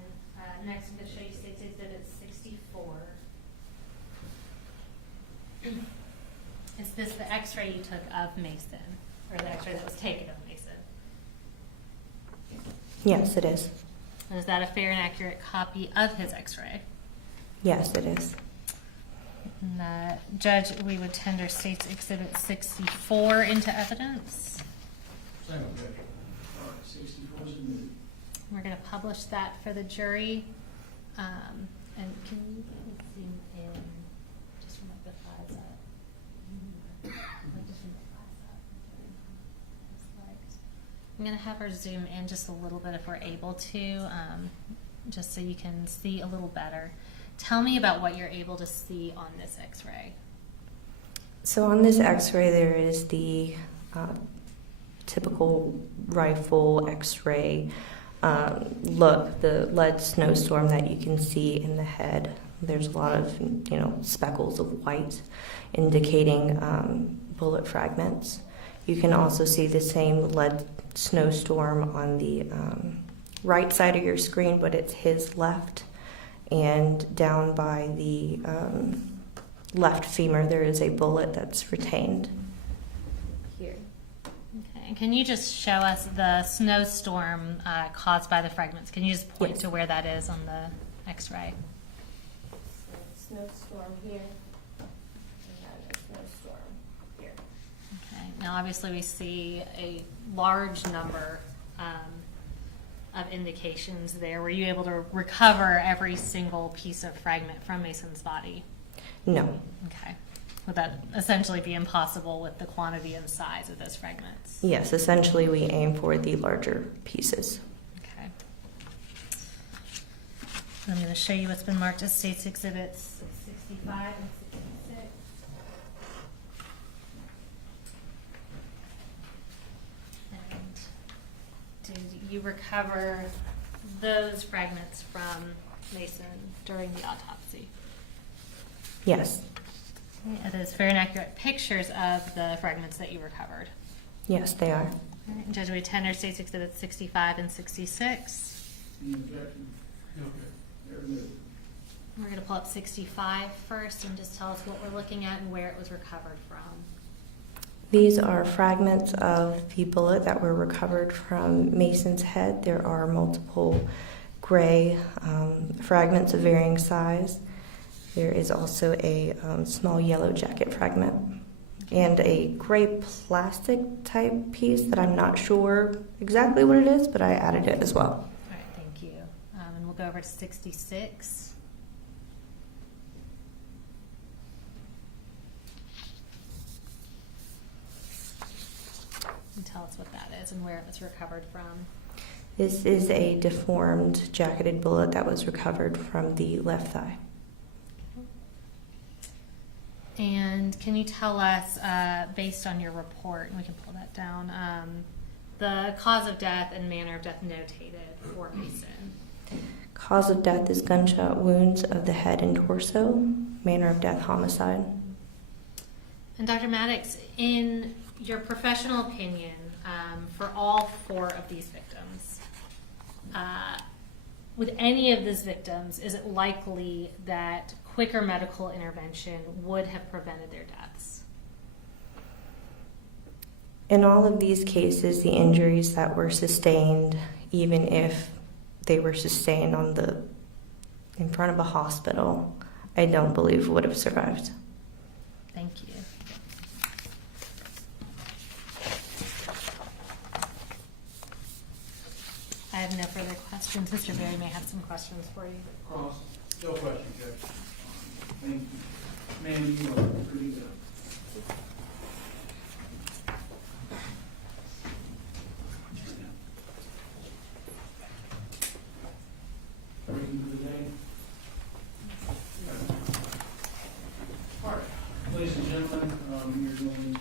next I'm going to show you States Exhibit 64. Is this the x-ray you took of Mason? Or the x-ray that was taken of Mason? Yes, it is. And is that a fair and accurate copy of his x-ray? Yes, it is. And, Judge, we would tender State's Exhibit 64 into evidence. Same objection. All right, 64 submitted. We're going to publish that for the jury. And can you zoom in just from like the thighs up? Like just from the thighs up. His legs. I'm going to have her zoom in just a little bit if we're able to, just so you can see a little better. Tell me about what you're able to see on this x-ray. So on this x-ray, there is the typical rifle x-ray look, the lead snowstorm that you can see in the head. There's a lot of, speckles of white indicating bullet fragments. You can also see the same lead snowstorm on the right side of your screen, but it's his left. And down by the left femur, there is a bullet that's retained. Here. Okay. And can you just show us the snowstorm caused by the fragments? Can you just point to where that is on the x-ray? Snowstorm here, and a snowstorm here. Okay. Now, obviously, we see a large number of indications there. Were you able to recover every single piece of fragment from Mason's body? No. Okay. Would that essentially be impossible with the quantity and size of those fragments? Yes, essentially we aim for the larger pieces. Okay. I'm going to show you what's been marked as State's Exhibits 65 and 66. And did you recover those fragments from Mason during the autopsy? Yes. Are those fair and accurate pictures of the fragments that you recovered? Yes, they are. All right. Judge, we tender State's Exhibits 65 and 66. Any objection? Okay. They're removed. We're going to pull up 65 first and just tell us what we're looking at and where it was recovered from. These are fragments of the bullet that were recovered from Mason's head. There are multiple gray fragments of varying size. There is also a small yellow jacket fragment and a gray plastic type piece that I'm not sure exactly what it is, but I added it as well. All right, thank you. And we'll go over to 66. And tell us what that is and where it was recovered from. This is a deformed jacketed bullet that was recovered from the left thigh. And can you tell us, based on your report, and we can pull that down, the cause of death and manner of death notated for Mason? Cause of death is gunshot wounds of the head and torso. Manner of death, homicide. And Dr. Maddox, in your professional opinion, for all 4 of these victims, with any of these victims, is it likely that quicker medical intervention would have prevented their deaths? In all of these cases, the injuries that were sustained, even if they were sustained in front of a hospital, I don't believe would have survived. Thank you. I have no further questions. Mr. Berry may have some questions for you. Cross. No question, Judge. Thank you. Ma'am, you are free to go. Reading for the day. All right. Ladies and gentlemen, you're going to